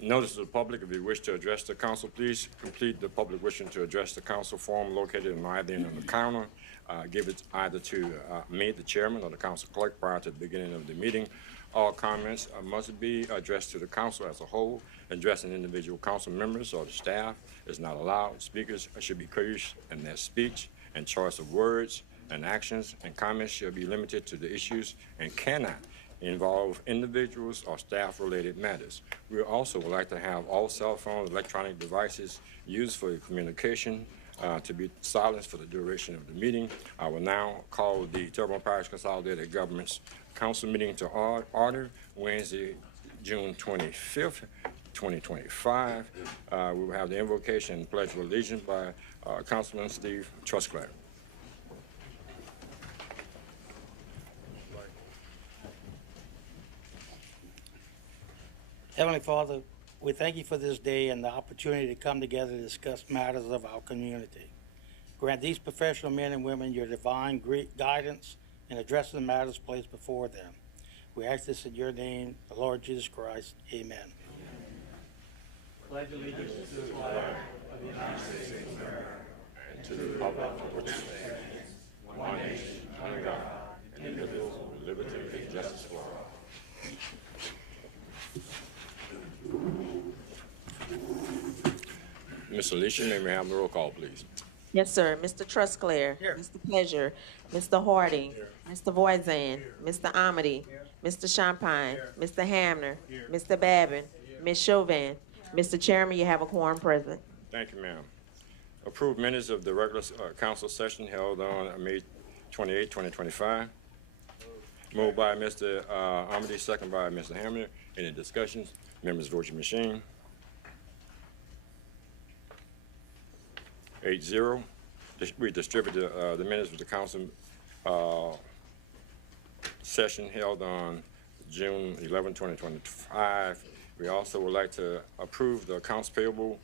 Notice to the public, if you wish to address the council, please complete the public wishing to address the council form located on either end of the counter. Give it either to me, the chairman, or the council clerk prior to the beginning of the meeting. All comments must be addressed to the council as a whole. Addressing individual council members or the staff is not allowed. Speakers should be courteous in their speech and choice of words and actions, and comments should be limited to the issues and cannot involve individuals or staff-related matters. We also would like to have all cell phones, electronic devices used for communication to be silenced for the duration of the meeting. I will now call the Terrebonne Parish Consolidated Governments Council meeting to order Wednesday, June 25th, 2025. We will have the invocation and pledge of allegiance by Councilman Steve Trusclair. Heavenly Father, we thank you for this day and the opportunity to come together to discuss matters of our community. Grant these professional men and women your divine guidance in addressing the matters placed before them. We ask this in your name, the Lord Jesus Christ. Amen. Pledge allegiance to the flag of the United States of America And to the republic for which it stands, one nation, under God, indivisible, with liberty and justice for all. Ms. Alicia, may we have the roll call, please? Yes, sir. Mr. Trusclair. Here. Mr. Pleasure. Mr. Harding. Mr. Voisin. Mr. Amity. Mr. Champagne. Mr. Hamner. Mr. Babin. Ms. Chauvin. Mr. Chairman, you have a quorum present. Thank you, ma'am. Approved minutes of the regular council session held on May 28, 2025. Moved by Mr. Amity, second by Mr. Hamner. Any discussions? Members vote your machine. 8-0. We distributed the minutes of the council session held on June 11, 2025. We also would like to approve the accounts payable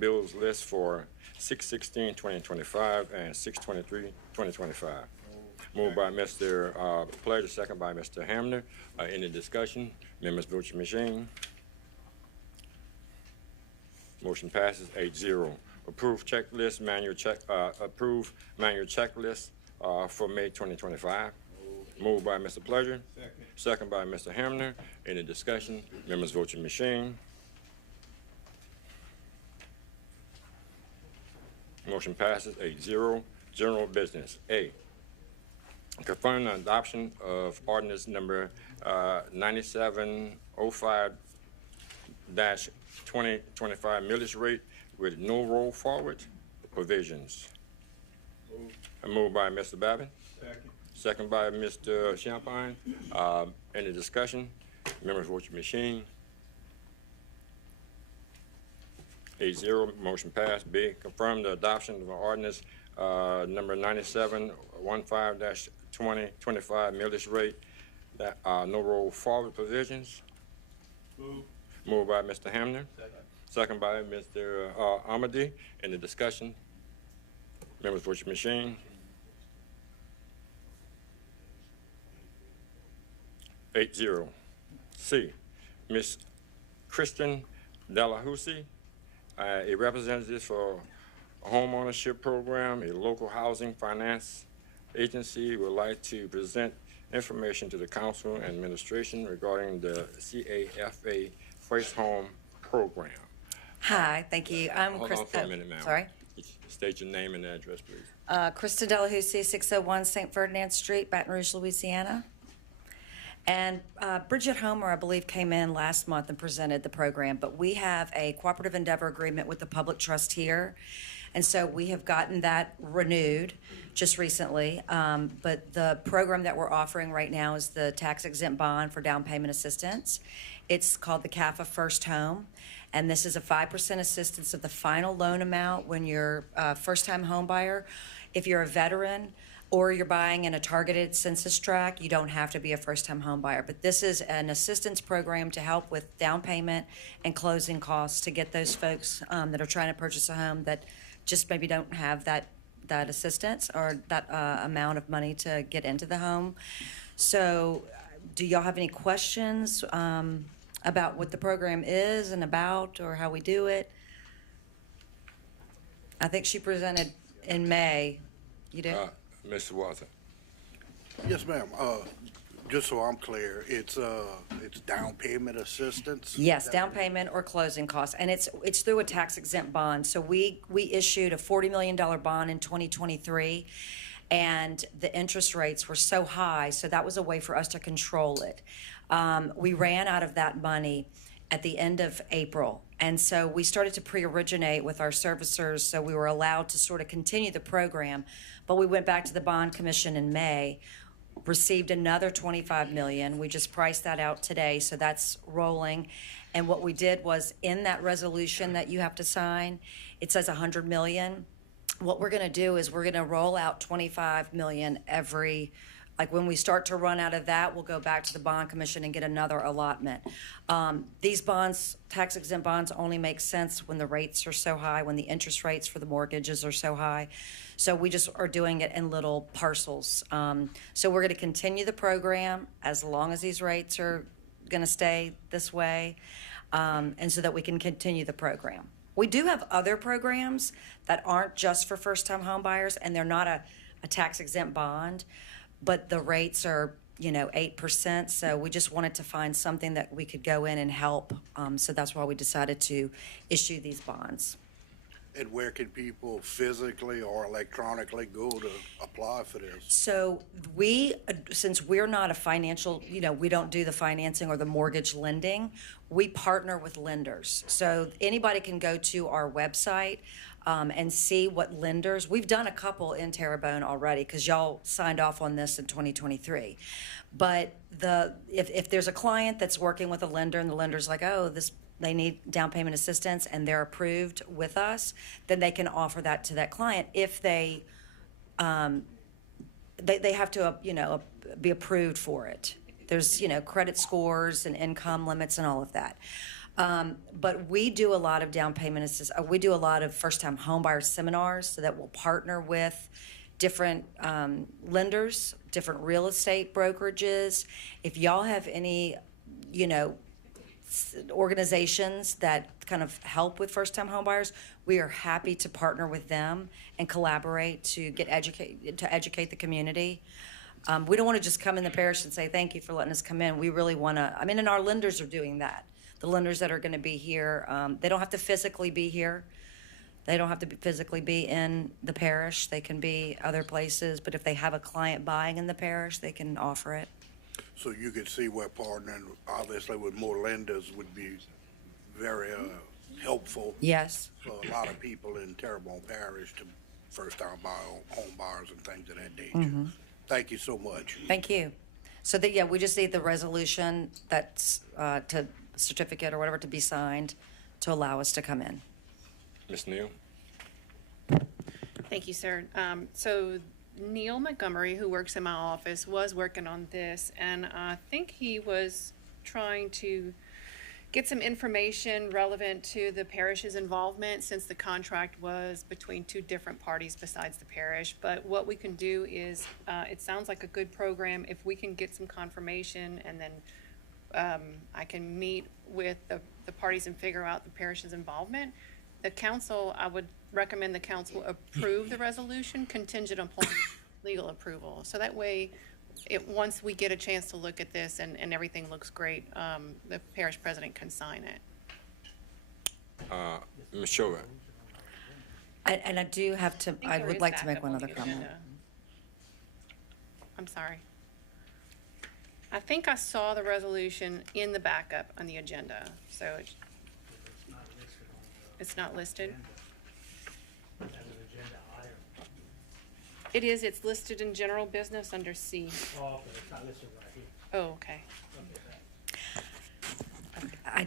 bills list for 6/16/2025 and 6/23/2025. Moved by Mr. Pleasure, second by Mr. Hamner. Any discussion? Members vote your machine. Motion passes 8-0. Approve checklist, approve manual checklist for May 2025. Moved by Mr. Pleasure. Second by Mr. Hamner. Any discussion? Members vote your machine. Motion passes 8-0. General business. A. Confirm the adoption of ordinance number 9705-2025 millage rate with no roll forward provisions. Moved by Mr. Babin. Second by Mr. Champagne. Any discussion? Members vote your machine. 8-0, motion passed. B, confirm the adoption of ordinance number 9715-2025 millage rate that no roll forward provisions. Moved by Mr. Hamner. Second by Mr. Amity. Any discussion? Members vote your machine. 8-0. C, Ms. Kristen Delahousie, a representative for a home ownership program, a local housing finance agency, would like to present information to the council and administration regarding the CAFA First Home Program. Hi, thank you. I'm Hold on for a minute, ma'am. Sorry. State your name and address, please. Krista Delahousie, 601 St. Ferdinand Street, Baton Rouge, Louisiana. And Bridget Homer, I believe, came in last month and presented the program, but we have a cooperative endeavor agreement with the public trust here. And so we have gotten that renewed just recently. But the program that we're offering right now is the tax exempt bond for down payment assistance. It's called the CAFA First Home. And this is a 5% assistance of the final loan amount when you're a first-time home buyer. If you're a veteran or you're buying in a targeted census tract, you don't have to be a first-time home buyer. But this is an assistance program to help with down payment and closing costs to get those folks that are trying to purchase a home that just maybe don't have that assistance or that amount of money to get into the home. So do y'all have any questions about what the program is and about, or how we do it? I think she presented in May. You do? Mr. Watson. Yes, ma'am. Just so I'm clear, it's down payment assistance? Yes, down payment or closing costs, and it's through a tax exempt bond. So we issued a $40 million bond in 2023, and the interest rates were so high, so that was a way for us to control it. We ran out of that money at the end of April, and so we started to pre-originate with our servicers, so we were allowed to sort of continue the program. But we went back to the bond commission in May, received another $25 million. We just priced that out today, so that's rolling. And what we did was, in that resolution that you have to sign, it says $100 million. What we're going to do is we're going to roll out $25 million every, like when we start to run out of that, we'll go back to the bond commission and get another allotment. These bonds, tax exempt bonds, only make sense when the rates are so high, when the interest rates for the mortgages are so high. So we just are doing it in little parcels. So we're going to continue the program as long as these rates are going to stay this way, and so that we can continue the program. We do have other programs that aren't just for first-time home buyers, and they're not a tax exempt bond, but the rates are, 8%. So we just wanted to find something that we could go in and help. So that's why we decided to issue these bonds. And where can people physically or electronically go to apply for this? So since we're not a financial, we don't do the financing or the mortgage lending, we partner with lenders. So anybody can go to our website and see what lenders. We've done a couple in Terrebonne already because y'all signed off on this in 2023. But if there's a client that's working with a lender and the lender's like, oh, they need down payment assistance and they're approved with us, then they can offer that to that client if they have to, be approved for it. There's, credit scores and income limits and all of that. But we do a lot of down payment assistance. We do a lot of first-time homebuyer seminars so that we'll partner with different lenders, different real estate brokerages. If y'all have any, organizations that kind of help with first-time homebuyers, we are happy to partner with them and collaborate to educate the community. We don't want to just come in the parish and say, thank you for letting us come in. We really want to, and our lenders are doing that. The lenders that are going to be here, they don't have to physically be here. They don't have to physically be in the parish. They can be other places, but if they have a client buying in the parish, they can offer it. So you could see where partnering, obviously, with more lenders would be very helpful. Yes. For a lot of people in Terrebonne Parish to first-time home buyers and things of that nature. Thank you so much. Thank you. So we just need the resolution that's to certificate or whatever to be signed to allow us to come in. Ms. Neal? Thank you, sir. So Neil Montgomery, who works in my office, was working on this, and I think he was trying to get some information relevant to the parish's involvement, since the contract was between two different parties besides the parish. But what we can do is, it sounds like a good program. If we can get some confirmation, and then I can meet with the parties and figure out the parish's involvement. The council, I would recommend the council approve the resolution contingent upon legal approval. So that way, once we get a chance to look at this and everything looks great, the parish president can sign it. Ms. Chauvin? And I do have to, I would like to make one other comment. I'm sorry. I think I saw the resolution in the backup on the agenda, so it's not listed. It is, it's listed in general business under C. Oh, okay, it's not listed right here. Oh, okay.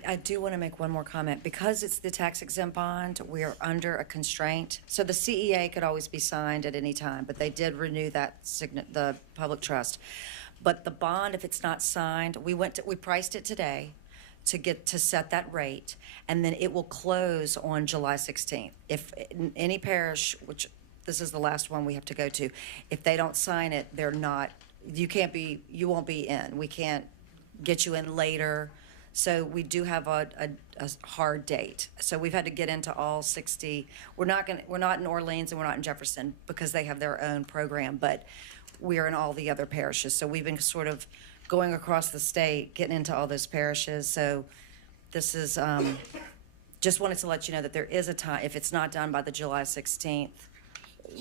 I do want to make one more comment. Because it's the tax exempt bond, we are under a constraint. So the CEA could always be signed at any time, but they did renew that the public trust. But the bond, if it's not signed, we priced it today to set that rate, and then it will close on July 16th. If any parish, which this is the last one we have to go to, if they don't sign it, you won't be in. We can't get you in later. So we do have a hard date. So we've had to get into all 60. We're not in Orleans and we're not in Jefferson because they have their own program, but we are in all the other parishes. So we've been sort of going across the state, getting into all those parishes. So this is, just wanted to let you know that there is a time, if it's not done by the July 16th,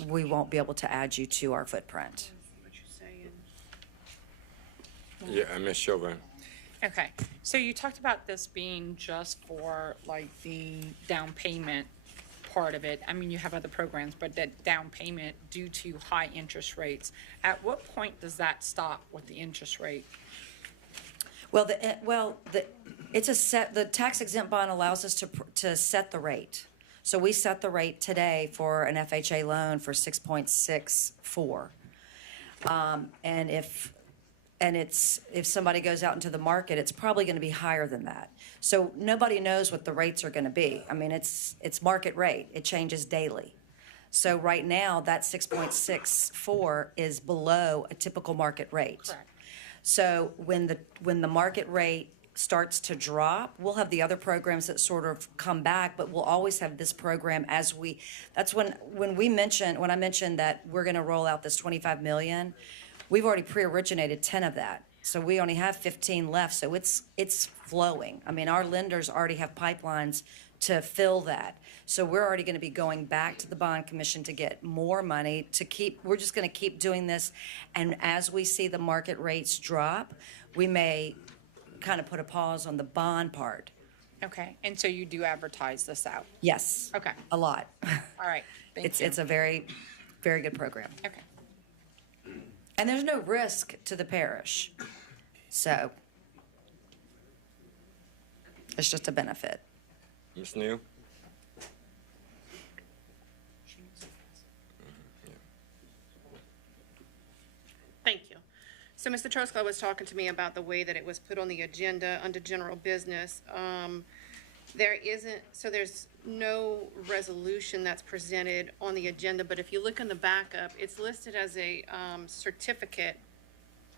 we won't be able to add you to our footprint. What you saying? Yeah, Ms. Chauvin. Okay, so you talked about this being just for like the down payment part of it. I mean, you have other programs, but that down payment due to high interest rates. At what point does that stop with the interest rate? Well, the tax exempt bond allows us to set the rate. So we set the rate today for an FHA loan for 6.64. And if somebody goes out into the market, it's probably going to be higher than that. So nobody knows what the rates are going to be. I mean, it's market rate. It changes daily. So right now, that 6.64 is below a typical market rate. Correct. So when the market rate starts to drop, we'll have the other programs that sort of come back, but we'll always have this program that's when I mentioned that we're going to roll out this 25 million. We've already pre-originated 10 of that. So we only have 15 left. So it's flowing. I mean, our lenders already have pipelines to fill that. So we're already going to be going back to the bond commission to get more money we're just going to keep doing this. And as we see the market rates drop, we may kind of put a pause on the bond part. Okay, and so you do advertise this out? Yes. Okay. A lot. All right, thank you. It's a very, very good program. Okay. And there's no risk to the parish. So it's just a benefit. Ms. Neal? Thank you. So Mr. Truscott was talking to me about the way that it was put on the agenda under general business. There's no resolution that's presented on the agenda, but if you look in the backup, it's listed as a certificate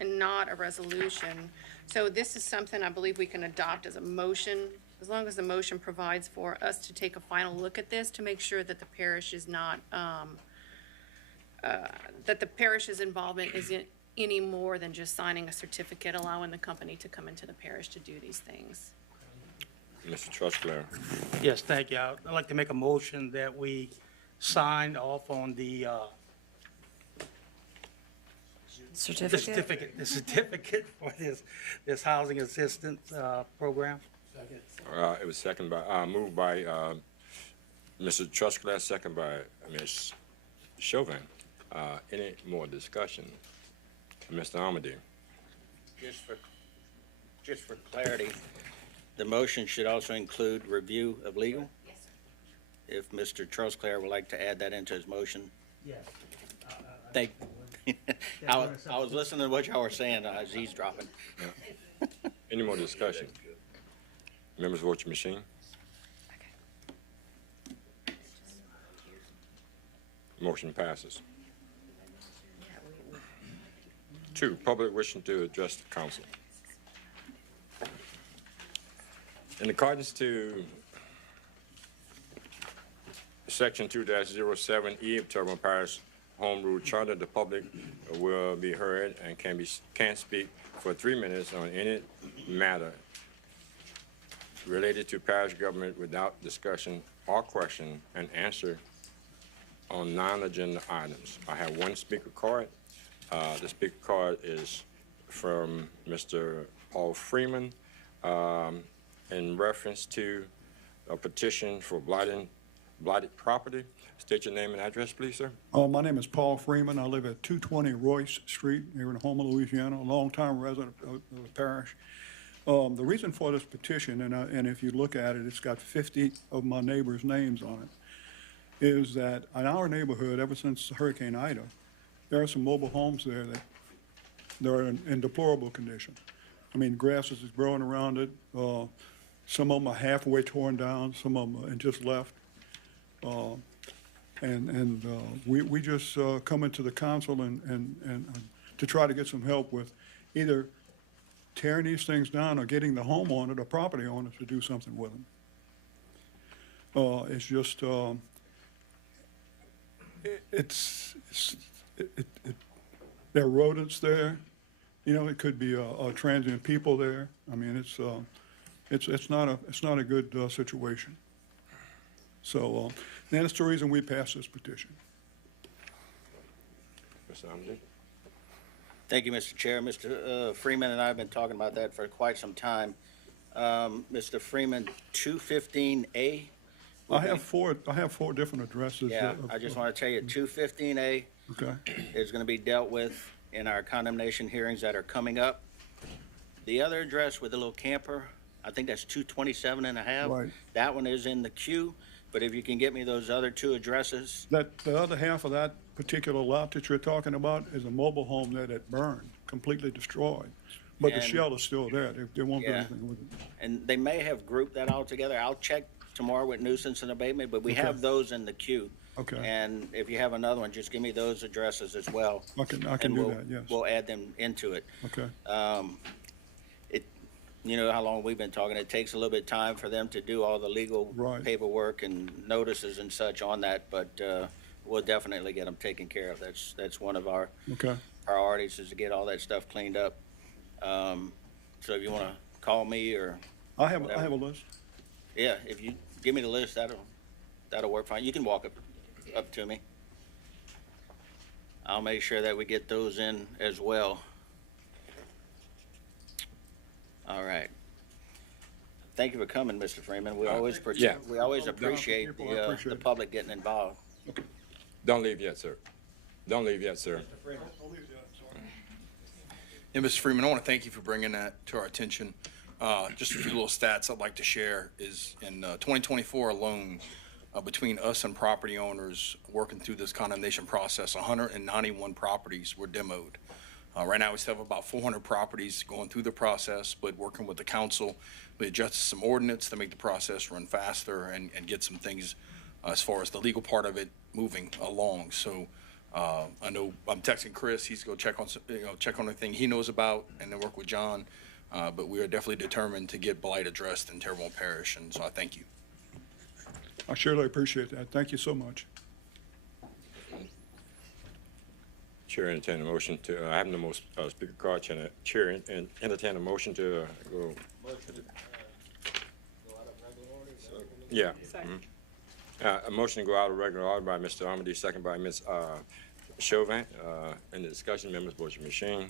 and not a resolution. So this is something I believe we can adopt as a motion, as long as the motion provides for us to take a final look at this to make sure that the parish is not, that the parish's involvement isn't any more than just signing a certificate, allowing the company to come into the parish to do these things. Mr. Trusclair. Yes, thank you. I'd like to make a motion that we sign off on the Certificate? the certificate for this housing assistance program. It was moved by Mr. Trusclair, second by Ms. Chauvin. Any more discussion? Mr. Amady. Just for clarity, the motion should also include review of legal? Yes, sir. If Mr. Trosclair would like to add that into his motion? Yes. I was listening to what y'all were saying, I was eavesdropping. Any more discussion? Members, vote your machine. Motion passes. 2, public wishing to address the council. In accordance to Section 2-07E of Terrebonne Parish Home Rule Charter, the public will be heard and can speak for 3 minutes on any matter related to parish government without discussion or question and answer on non-agenda items. I have one speaker card. The speaker card is from Mr. Paul Freeman in reference to a petition for blighting blighted property. State your name and address, please, sir. My name is Paul Freeman. I live at 220 Royce Street here in Houma, Louisiana, a longtime resident of the parish. The reason for this petition, and if you look at it, it's got 50 of my neighbors' names on it, is that in our neighborhood, ever since Hurricane Ida, there are some mobile homes there that they're in deplorable condition. I mean, grass is growing around it. Some of them are halfway torn down, some of them are just left. We just coming to the council and to try to get some help with either tearing these things down or getting the homeowner, the property owner, to do something with them. It's just, there are rodents there. You know, it could be transient people there. I mean, it's not a good situation. So that's the reason we passed this petition. Mr. Amdi? Thank you, Mr. Chair. Mr. Freeman and I have been talking about that for quite some time. Mr. Freeman, 215A. I have four different addresses. Yeah, I just want to tell you, 215A Okay. is going to be dealt with in our condemnation hearings that are coming up. The other address with the little camper, I think that's 227 and a half. Right. That one is in the queue, but if you can get me those other two addresses. The other half of that particular lot that you're talking about is a mobile home that had burned, completely destroyed. But the And- shell is still there. They won't do Yeah. anything with it. And they may have grouped that all together. I'll check tomorrow with nuisance and abatement, but we Okay. have those in the queue. Okay. And if you have another one, just give me those addresses as well. I can and do we'll- that, yes. We'll add them into it. Okay. You know how long we've been talking, it takes a little bit of time for them to do all the legal Right. paperwork and notices and such on that, but we'll definitely get them taken care of. That's one of our Okay. priorities, is to get all that stuff cleaned up. So if you want to call me or, I have a list. yeah, if you give me the list, that'll work fine. You can walk up to me. I'll make sure that we get those in as well. All right. Thank you for coming, Mr. Freeman. We always Yeah. appreciate People, I appreciate the it. public getting involved. Don't leave yet, sir. Don't leave yet, sir. And Mr. Freeman, I want to thank you for bringing that to our attention. Just a few little stats I'd like to share is in 2024 alone, between us and property owners working through this condemnation process, 191 properties were demoed. Right now, we still have about 400 properties going through the process, but working with the council, we adjusted some ordinance to make the process run faster and get some things as far as the legal part of it moving along. So I know I'm texting Chris. He's going to check on anything he knows about and then work with John. But we are definitely determined to get blight addressed in Terrebonne Parish, and so I thank you. I surely appreciate that. Thank you so much. Chair entertain a motion to, I have no more speaker card. Chair entertain a motion to go. Yeah. A motion to go out of regular order by Mr. Amadi, second by Ms. Chauvin. In the discussion, members, vote your machine.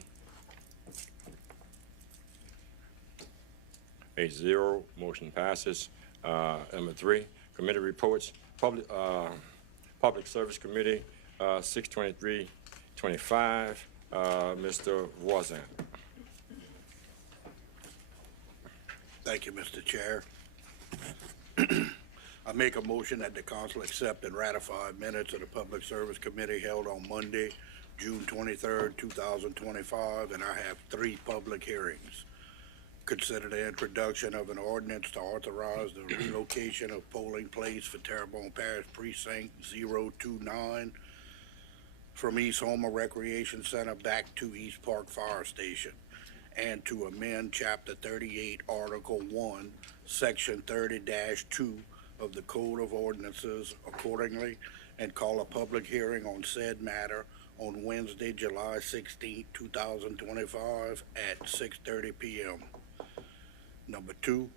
8-0, motion passes. Number 3, committee reports. Public Service Committee, 6/23/25. Mr. Voisin. Thank you, Mr. Chair. I make a motion that the council accept and ratify minutes of the Public Service Committee held on Monday, June 23rd, 2025, and I have 3 public hearings. Consider the introduction of an ordinance to authorize the relocation of polling place for Terrebonne Parish Precinct 029 from East Houma Recreation Center back to East Park Fire Station, and to amend Chapter 38, Article 1, Section 30-2 of the Code of Ordinances accordingly, and call a public hearing on said matter on Wednesday, July 16, 2025 at 6:30 p.m. Number 2,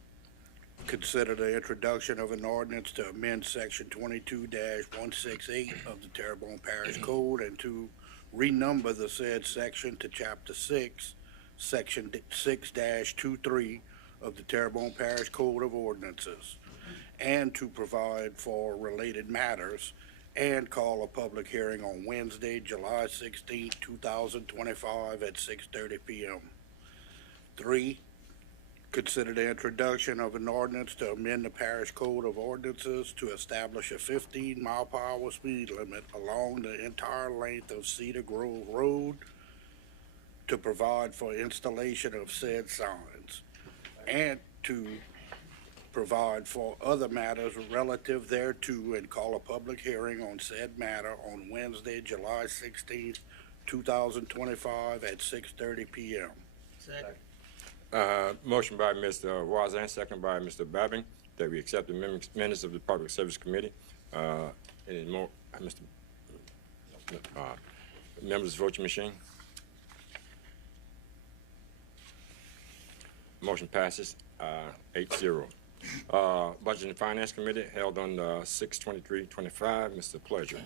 consider the introduction of an ordinance to amend Section 22-168 of the Terrebonne Parish Code and to renumber the said section to Chapter 6, Section 6-23 of the Terrebonne Parish Code of Ordinances, and to provide for related matters, and call a public hearing on Wednesday, July 16, 2025 at 6:30 p.m. 3, consider the introduction of an ordinance to amend the parish code of ordinances to establish a 15-mile-per-hour speed limit along the entire length of Cedar Grove Road to provide for installation of said signs, and to provide for other matters relative thereto, and call a public hearing on said matter on Wednesday, July 16th, 2025 at 6:30 p.m. Second. Motion by Mr. Voisin, second by Mr. Babin, that we accept the minutes of the Public Service Committee. Any more, Mr. Members, vote your machine. Motion passes 8-0. Budget and Finance Committee held on 6/23/25. Mr. Pleasure.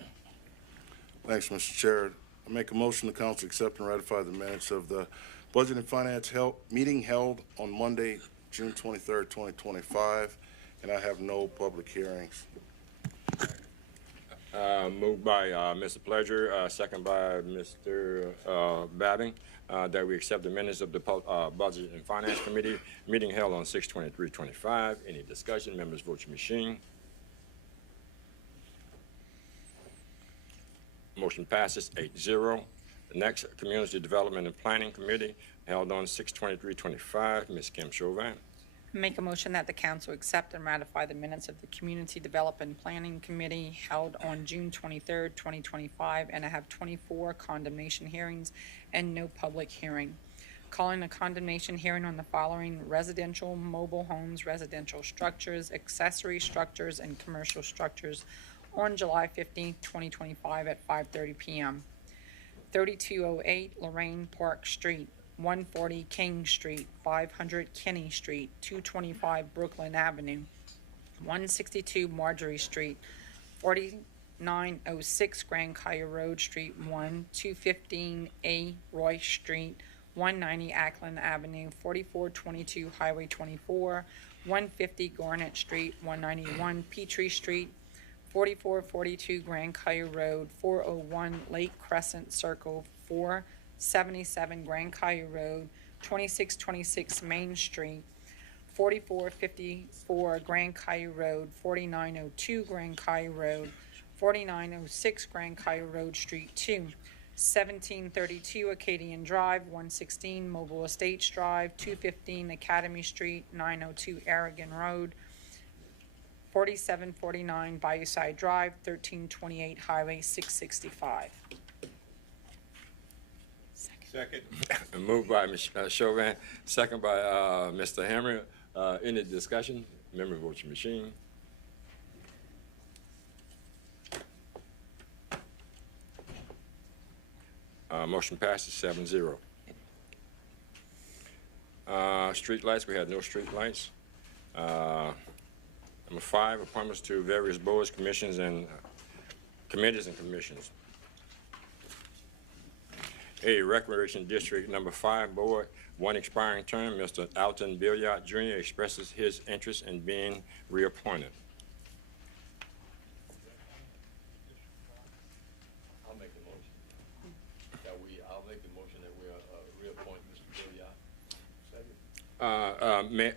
Thanks, Mr. Chair. I make a motion the council accept and ratify the minutes of the Budget and Finance meeting held on Monday, June 23rd, 2025, and I have no public hearings. Moved by Mr. Pleasure, second by Mr. Babin, that we accept the minutes of the Budget and Finance Committee meeting held on 6/23/25. Any discussion? Members, vote your machine. Motion passes 8-0. The next, Community Development and Planning Committee held on 6/23/25. Ms. Kim Chauvin. Make a motion that the council accept and ratify the minutes of the Community Development Planning Committee held on June 23rd, 2025, and I have 24 condemnation hearings and no public hearing. Calling a condemnation hearing on the following: residential mobile homes, residential structures, accessory structures, and commercial structures on July 15th, 2025 at 5:30 p.m. 3208 Lorraine Park Street, 140 King Street, 500 Kinney Street, 225 Brooklyn Avenue, 162 Marjorie Street, 4906 Grand Caillou Road, Street 1, 215A Royce Street, 190 Ackland Avenue, 4422 Highway 24, 150 Garnet Street, 191 Peachtree Street, 4442 Grand Caillou Road, 401 Lake Crescent Circle, 477 Grand Caillou Road, 2626 Main Street, 4454 Grand Caillou Road, 4902 Grand Caillou Road, 4906 Grand Caillou Road, Street 2, 1732 Acadian Drive, 116 Mobile Estates Drive, 215 Academy Street, 902 Aragon Road, 4749 Bayourside Drive, 1328 Highway 665. Second. Moved by Ms. Chauvin, second by Mr. Hammer. Any discussion? Member, vote your machine. Motion passes 7-0. Street lights, we had no street lights. Number 5, appointments to various boards, commissions, and committees and commissions. A, Recreation District Number 5 Board, 1 expiring term, Mr. Alton Billiard Jr. expresses his interest in being reappointed. I'll make the motion that we reappoint Mr. Billiard.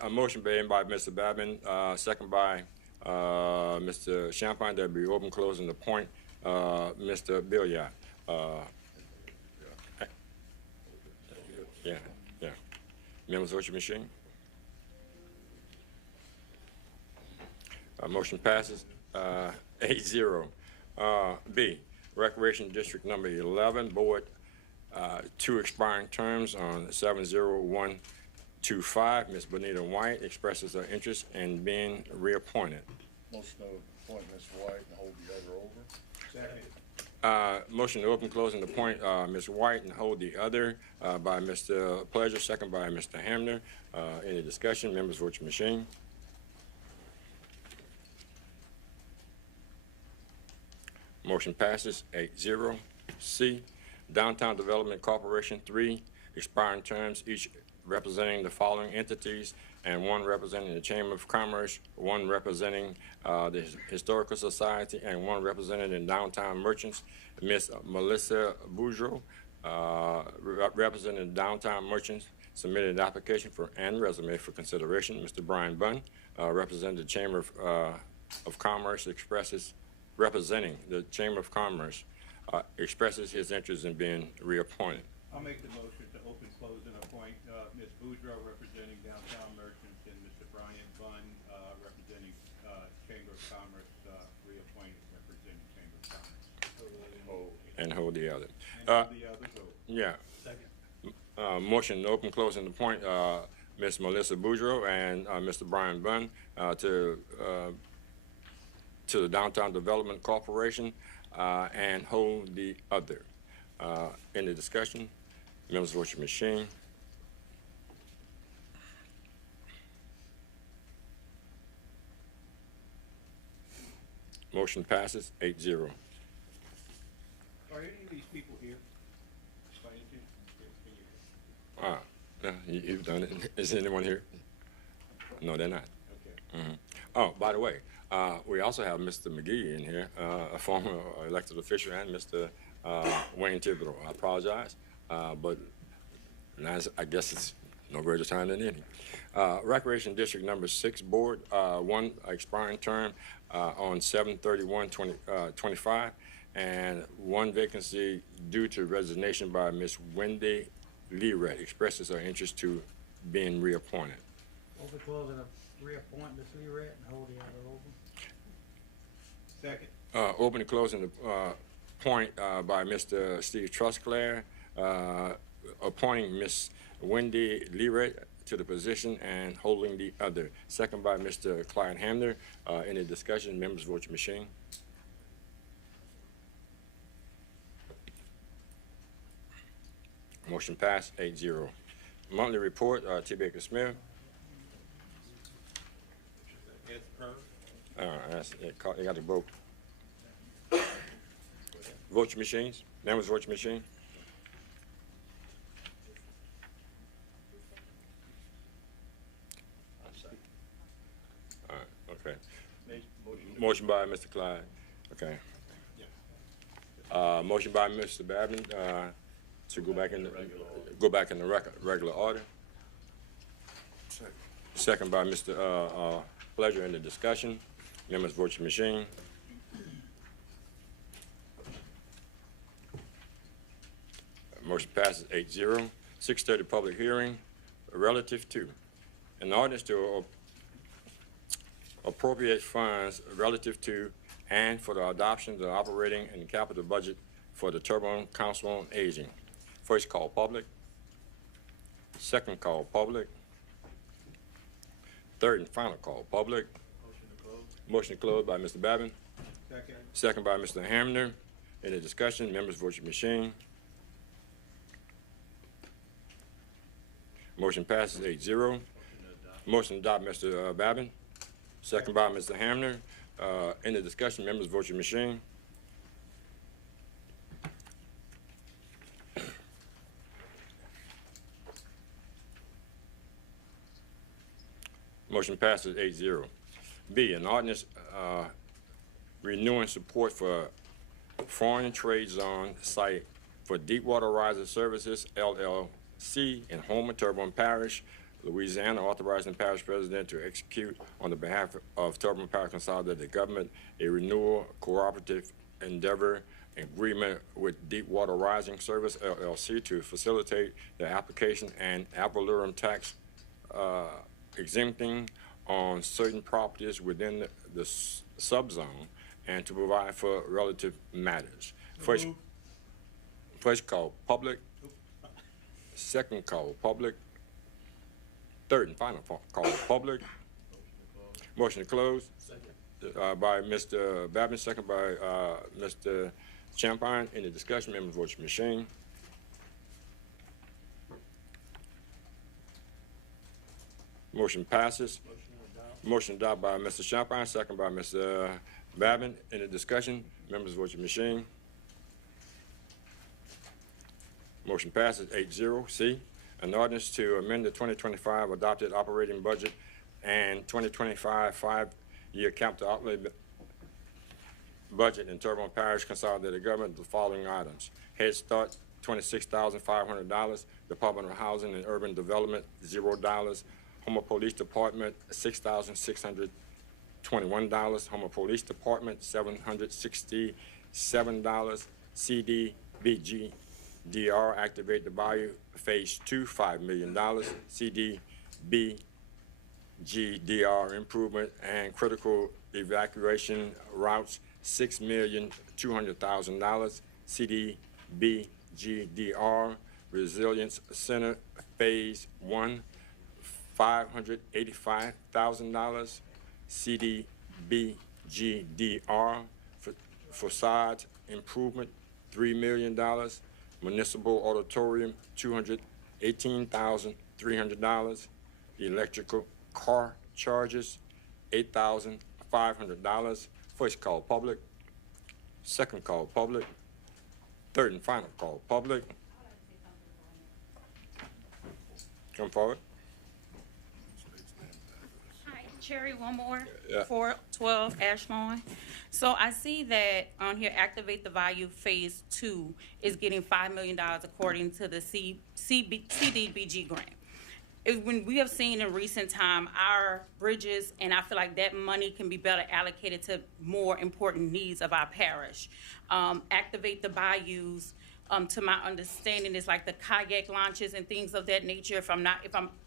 A motion made by Mr. Babin, second by Mr. Champagne, that be open, close, and appoint Mr. Billiard. Yeah. Members, vote your machine. Motion passes 8-0. B, Recreation District Number 11 Board, 2 expiring terms on 7/01/25. Ms. Bonita White expresses her interest in being reappointed. Motion to appoint Ms. White and hold the other over. Second. Motion to open, close, and appoint Ms. White and hold the other by Mr. Pleasure, second by Mr. Hamner. Any discussion? Members, vote your machine. Motion passes 8-0. C, Downtown Development Corporation, 3 expiring terms, each representing the following entities, and one representing the Chamber of Commerce, one representing the Historical Society, and one representing the Downtown Merchants. Ms. Melissa Boudreau, representing the Downtown Merchants, submitted an application and resume for consideration. Mr. Brian Bunn, representing the Chamber of Commerce, representing the Chamber of Commerce, expresses his interest in being reappointed. I'll make the motion to open, close, and appoint Ms. Boudreau representing Downtown Merchants and Mr. Brian Bunn representing Chamber of Commerce, reappointed representing Chamber of Commerce. And hold the other. And all the others open. Yeah. Second. Motion to open, close, and appoint Ms. Melissa Boudreau and Mr. Brian Bunn to the Downtown Development Corporation and hold the other. Any discussion? Members, vote your machine. Motion passes 8-0. Are any of these people here? By any chance? You've done it. Is anyone here? No, they're not. Okay. Oh, by the way, we also have Mr. McGee in here, a former elected official, and Mr. Wayne Thibodeau. I apologize, but I guess it's no greater time than any. Recreation District Number 6 Board, one expiring term on 7/31/25, and one vacancy due to resignation by Ms. Wendy Leeret, expresses her interest to being reappointed. Open, close, and reappoint Ms. Leeret and hold the other open. Second. Open and closing the point by Mr. Steve Trusclair, appointing Ms. Wendy Leeret to the position and holding the other. Second by Mr. Clyde Hamner. Any discussion? Members, vote your machine. Motion passed 8-0. Monthly report, T. Baker Smith. You got to vote. Vote your machines. Members, vote your machine. All right, okay. Motion by Mr. Clyde. Okay. Motion by Mr. Babin to go back in the regular order. Second by Mr. Pleasure in the discussion. Members, vote your machine. Motion passes 8-0. 6:30 public hearing relative to an ordinance to appropriate funds relative to and for the adoption of the operating and capital budget for the Terrebonne Council on Aging. First call public. Second call public. Third and final call public. Motion to close by Mr. Babin. Second. Second by Mr. Hamner. Any discussion? Members, vote your machine. Motion passes 8-0. Motion to adopt Mr. Babin. Second by Mr. Hamner. Any discussion? Members, vote your machine. Motion passes 8-0. B, an ordinance renewing support for foreign trade zone site for Deepwater Riser Services, LLC, in Homer, Terrebonne Parish, Louisiana, authorizing parish president to execute on the behalf of Terrebonne Parish Consolidated Government a renewal cooperative endeavor agreement with Deepwater Rising Service, LLC, to facilitate the application and ad valorem tax exempting on certain properties within the subzone and to provide for relative matters. First call public, second call public, third and final call public. Motion to close. By Mr. Babin, second by Mr. Champagne. Any discussion? Members, vote your machine. Motion passes. Motion adopted by Mr. Champagne, second by Mr. Babin. Any discussion? Members, vote your machine. Motion passes 8-0. C, An ordinance to amend the 2025 adopted operating budget and 2025 five-year capital outlay budget in Terrebonne Parish consolidated government, the following items. Head Start, $26,500. Department of Housing and Urban Development, $0. Homer Police Department, $6,621. Homer Police Department, $767. CDBG DR, Activate the Bayou, Phase 2, $5 million. CDBG-DR, Improvement and Critical Evacuation Routes, $6,200,000. CDBG-DR, Resilience Center, Phase 1, $585,000. CDBG-DR, Facade Improvement, $3 million. Municipal Auditorium, $218,300. Electrical car charges, $8,500. First call public, second call public, third and final call public. Come forward. Hi, Cherry, one more. Yeah. 412 Ashlawn. So I see that on here, Activate the Value Phase 2 is getting $5 million according to the CDBG grant. When we have seen in recent time, our bridges, and I feel like that money can be better allocated to more important needs of our parish. Activate the bayous, to my understanding, is like the kayak launches and things of that nature. If I'm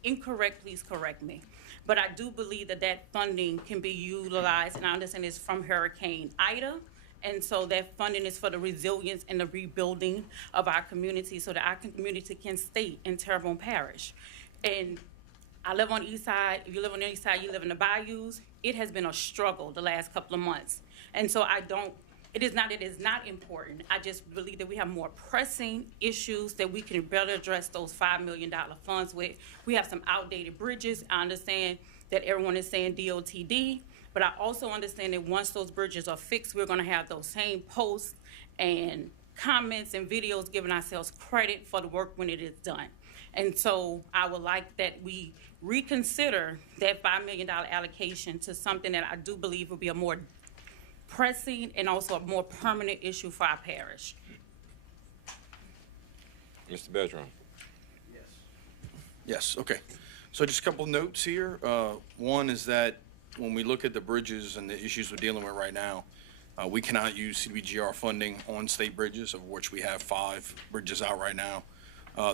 incorrect, please correct me. But I do believe that funding can be utilized, and I understand it's from Hurricane Ida. And so that funding is for the resilience and the rebuilding of our community so that our community can stay in Terrebonne Parish. And I live on the east side. If you live on the east side, you live in the bayous. It has been a struggle the last couple of months. And so it is not important. I just believe that we have more pressing issues that we can better address those $5 million funds with. We have some outdated bridges. I understand that everyone is saying DOTD, but I also understand that once those bridges are fixed, we're gonna have those same posts and comments and videos giving ourselves credit for the work when it is done. And so I would like that we reconsider that $5 million allocation to something that I do believe will be a more pressing and also a more permanent issue for our parish. Mr. Bergeron. Yes, okay. So just a couple notes here. One is that when we look at the bridges and the issues we're dealing with right now, we cannot use CDBGR funding on state bridges, of which we have 5 bridges out right now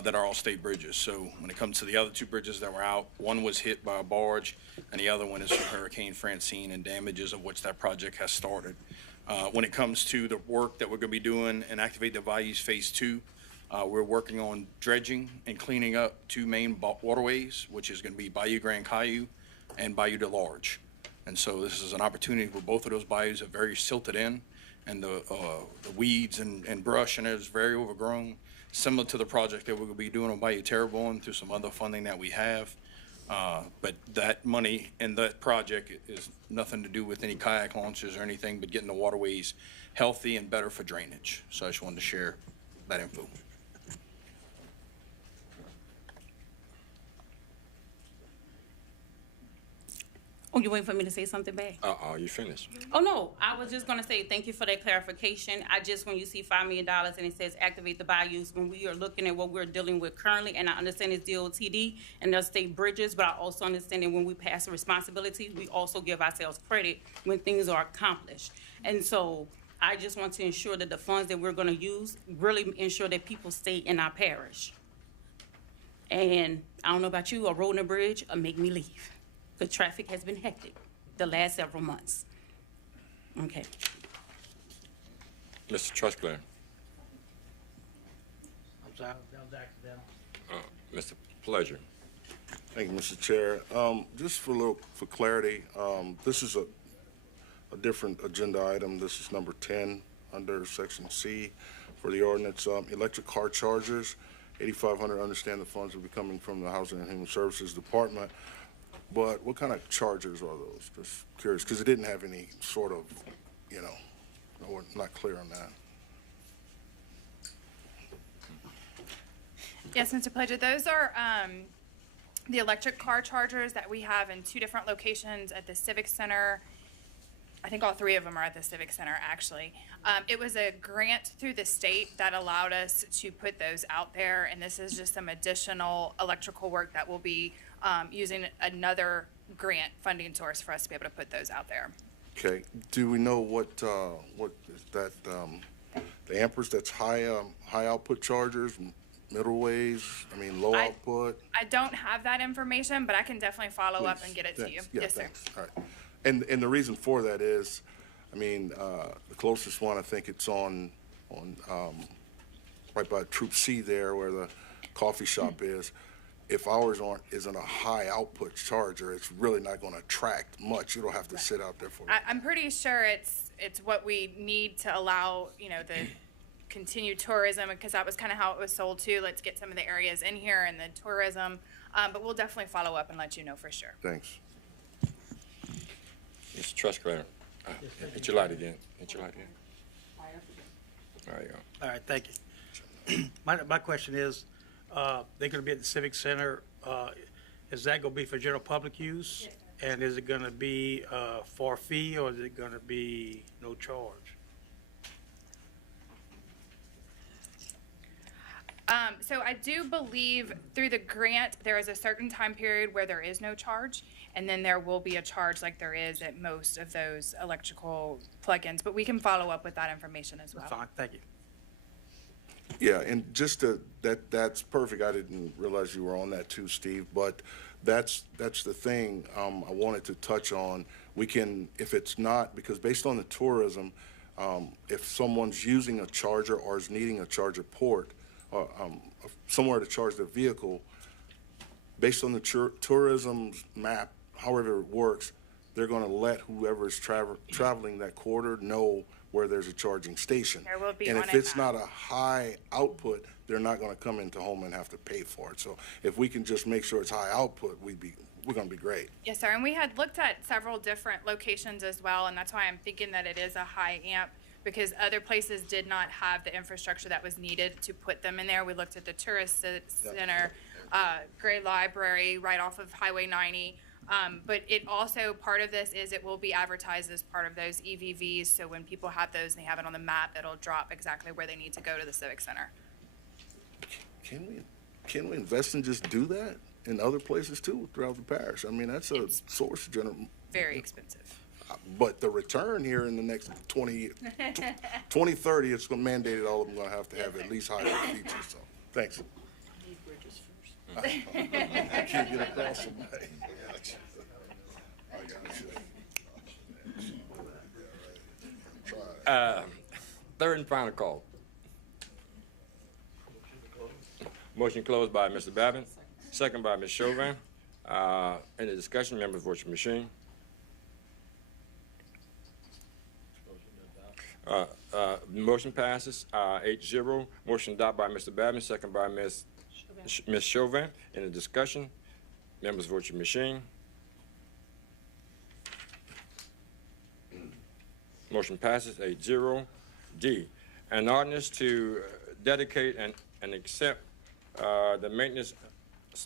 that are all state bridges. So when it comes to the other 2 bridges that were out, one was hit by a barge, and the other one is from Hurricane Francine and damages of which that project has started. When it comes to the work that we're going to be doing in Activate the Bayous Phase 2, we're working on dredging and cleaning up 2 main waterways, which is going to be Bayou Grand Caillou and Bayou de Large. And so this is an opportunity where both of those bayous are very silted in, and the weeds and brush and it is very overgrown, similar to the project that we're going to be doing on Bayou Terrebonne through some other funding that we have. But that money in that project is nothing to do with any kayak launches or anything, but getting the waterways healthy and better for drainage. So I just wanted to share that info. Oh, you waiting for me to say something back? You finished? Oh, no, I was just gonna say, thank you for that clarification. When you see $5 million and it says activate the bayous, when we are looking at what we're dealing with currently, and I understand it's DOTD and the state bridges, but I also understand that when we pass a responsibility, we also give ourselves credit when things are accomplished. And so I just want to ensure that the funds that we're gonna use really ensure that people stay in our parish. And I don't know about you, a road and a bridge make me leave. The traffic has been hectic the last several months. Okay. Mr. Trustclair. I'm sorry, that was accidental. Mr. Pleasure. Thank you, Mr. Chair. Just for clarity, this is a different agenda item. This is number 10 under section C for the ordinance. Electric car chargers, $8,500. Understand the funds will be coming from the Housing and Human Services Department. But what kind of chargers are those? Just curious, because it didn't have any sort of, we're not clear on that. Yes, Mr. Pledger, those are the electric car chargers that we have in 2 different locations at the Civic Center. I think all 3 of them are at the Civic Center, actually. It was a grant through the state that allowed us to put those out there, and this is just some additional electrical work that will be using another grant funding source for us to be able to put those out there. Okay, do we know what is that, the amperes, that's high output chargers, middle ways, low output? I don't have that information, but I can definitely follow up and get it to you. Thanks. Yeah, Yes, sir. thanks. All right. And the reason for that is, the closest one, I think it's on, right by Troop C there where the coffee shop is. If ours isn't a high output charger, it's really not gonna attract much. It'll have to sit out there for. I'm pretty sure it's what we need to allow, the continued tourism, because that was kind of how it was sold too. Let's get some of the areas in here and the tourism, but we'll definitely follow up and let you know for sure. Thanks. Mr. Trustclair, hit your light again. Hit your light again. There you go. All right, thank you. My question is, they're gonna be at the Civic Center, is that gonna be for general public use? Yes. And is it gonna be, for a fee, or is it gonna be no charge? So I do believe through the grant, there is a certain time period where there is no charge, and then there will be a charge like there is at most of those electrical plugins, but we can follow up with that information as well. Fine, thank you. Yeah, and just that's perfect. I didn't realize you were on that too, Steve, but that's the thing I wanted to touch on. We can, if it's not, because based on the tourism, if someone's using a charger or is needing a charger port, somewhere to charge their vehicle, based on the tourism map, however it works, they're going to let whoever is traveling that corridor know where there's a charging station. There will be and one if in it's that. not a high output, they're not going to come into home and have to pay for it. So if we can just make sure it's high output, we're going to be great. Yes, sir, and we had looked at several different locations as well, and that's why I'm thinking that it is a high amp, because other places did not have the infrastructure that was needed to put them in there. We looked at the Tourist Center, Gray Library, right off of Highway 90. But it also, part of this is it will be advertised as part of those EVVs, so when people have those and they have it on the map, it'll drop exactly where they need to go to the Civic Center. Can we invest and just do that in other places too throughout the parish? That's a source of Very expensive. But the return here in the next 2030, it's mandated all of them going to have at least higher features. So, thanks. I can't get across somebody. Third and final call. Motion closed by Mr. Babin, second by Ms. Chauvin. Any discussion, members, vote your machine. Motion passes 8-0. Motion adopted by Mr. Babin, second by Ms. Chauvin. Any discussion? Members, vote your machine. Motion passes 8-0. D, an ordinance to dedicate and accept the maintenance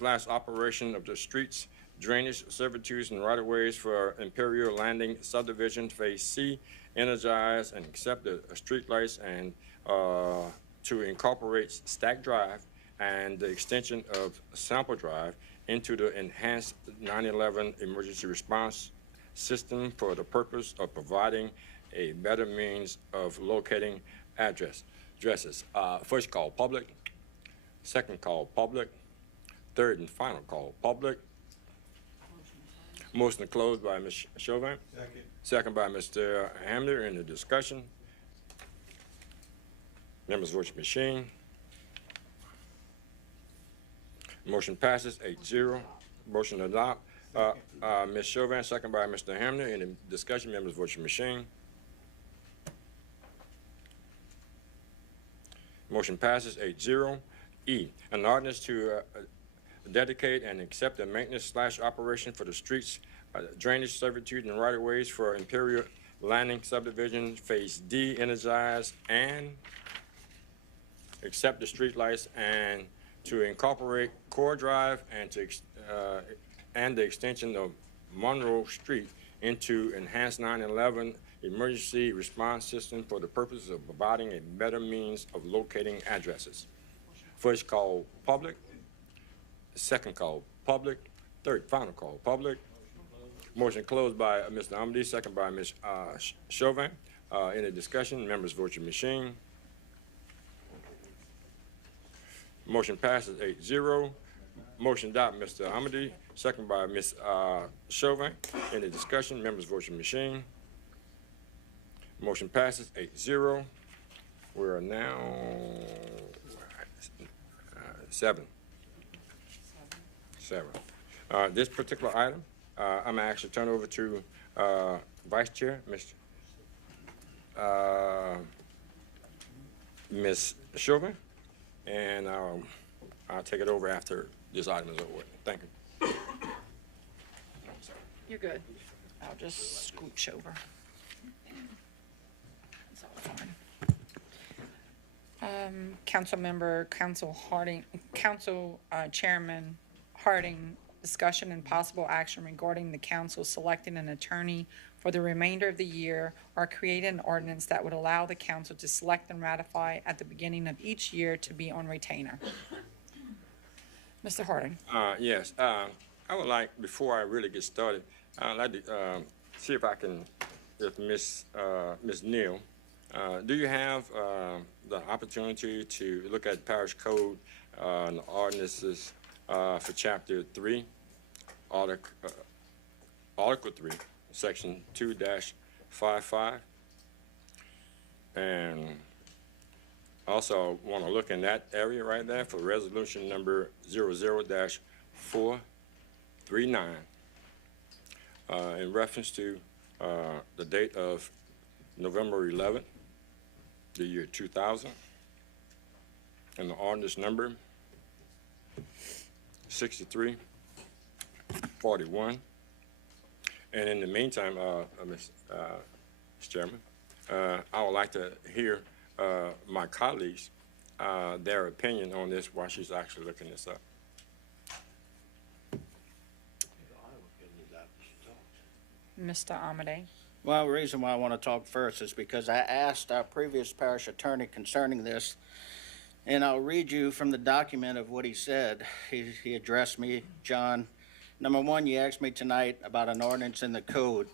/ operation of the streets, drainage, servitudes, and right-of-ways for Imperial Landing subdivision Phase C, energize and accept the streetlights and to incorporate Stack Drive and the extension of Sample Drive into the enhanced 911 emergency response system for the purpose of providing a better means of locating addresses. First call public, second call public, third and final call public. Motion closed by Ms. Chauvin. Second by Mr. Hamner. In the discussion. Members, vote your machine. Motion passes 8-0. Motion adopt. Ms. Chauvin, second by Mr. Hamner. In the discussion, members, vote your machine. Motion passes 8-0. E, an ordinance to dedicate and accept the maintenance / operation for the streets, drainage, servitude, and right-of-ways for Imperial Landing subdivision Phase D, energize and accept the streetlights and to incorporate Core Drive and and the extension of Monroe Street into enhanced 911 emergency response system for the purpose of providing a better means of locating addresses. First call, public. Second call, public. Third, final call, public. Motion closed by Mr. Amity, second by Ms. Chauvin. Any discussion? Members vote your machine. Motion passes 8-0. Motion adopted, Mr. Amity, second by Ms. Chauvin. Any discussion? Members vote your machine. Motion passes 8-0. We are now 7. This particular item, I'm gonna actually turn over to Vice Chair, Ms. Chauvin, and I'll take it over after this item is over with. Thank you. You're good. I'll just scooch over. It's all fine. Council Chairman Harding, discussion and possible action regarding the council selecting an attorney for the remainder of the year or create an ordinance that would allow the council to select and ratify at the beginning of each year to be on retainer. Mr. Harding. Yes, I would like, before I really get started, I'd like to see if I can, if Ms. Neal, do you have the opportunity to look at parish code and ordinances for chapter 3, article 3, section 2-55? And also want to look in that area right there for resolution number 00-439 in reference to the date of November 11th, the year 2000, and the ordinance number 6341. And in the meantime, Mr. Chairman, I would like to hear my colleagues, their opinion on this while she's actually looking this up. Mr. Amade. Well, the reason why I want to talk first is because I asked our previous parish attorney concerning this, and I'll read you from the document of what he said. He addressed me, John. Number one, you asked me tonight about an ordinance in the code,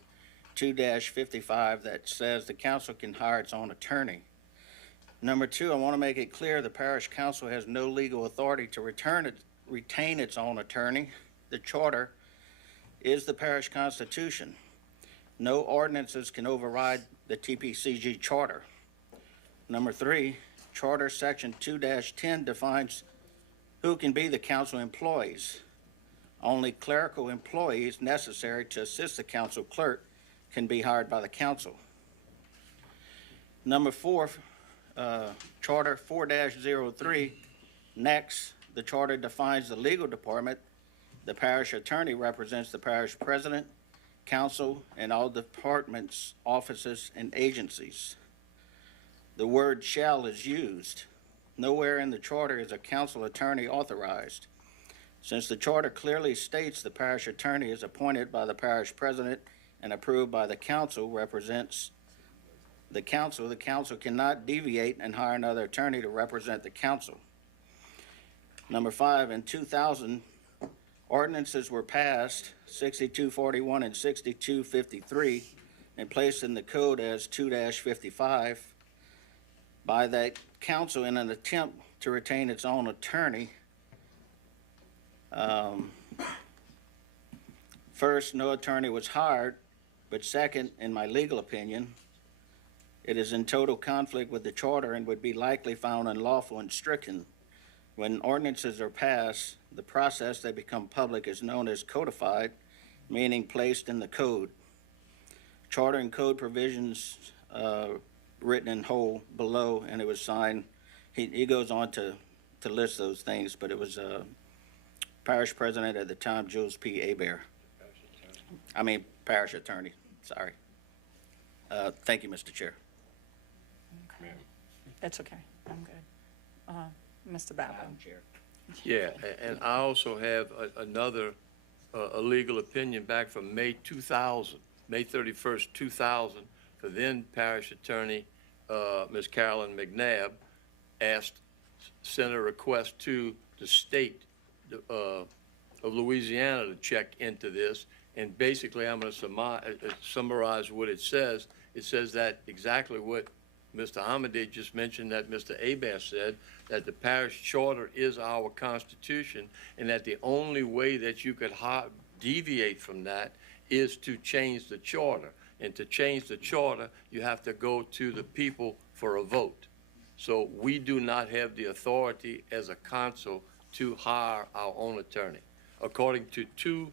2-55, that says the council can hire its own attorney. Number two, I want to make it clear the parish council has no legal authority to retain its own attorney. The charter is the parish constitution. No ordinances can override the TPCG charter. Number three, charter section 2-10 defines who can be the council employees. Only clerical employees necessary to assist the council clerk can be hired by the council. Number four, charter 4-03, next, the charter defines the legal department. The parish attorney represents the parish president, council, and all departments, offices, and agencies. The word shall is used. Nowhere in the charter is a council attorney authorized. Since the charter clearly states the parish attorney is appointed by the parish president and approved by the council, represents the council cannot deviate and hire another attorney to represent the council. Number five, in 2000, ordinances were passed, 6241 and 6253, and placed in the code as 2-55 by that council in an attempt to retain its own attorney. First, no attorney was hired, but second, in my legal opinion, it is in total conflict with the charter and would be likely found unlawful and stricken. When ordinances are passed, the process they become public is known as codified, meaning placed in the code. Charter and code provisions written in whole below, and it was signed. He goes on to list those things, but it was parish president at the time, Jules P. Hebert. Parish attorney, sorry. Thank you, Mr. Chair. That's okay. I'm good. Mr. Babin. Chair. Yeah, and I also have another, a legal opinion back from May 2000, May 31st, 2000, for then parish attorney, Ms. Carolyn McNabb, sent a request to the state of Louisiana to check into this. And basically, I'm going to summarize what it says. It says that exactly what Mr. Amade just mentioned, that Mr. Abass said, that the parish charter is our constitution, and that the only way that you could deviate from that is to change the charter. And to change the charter, you have to go to the people for a vote. So we do not have the authority as a council to hire our own attorney, according to two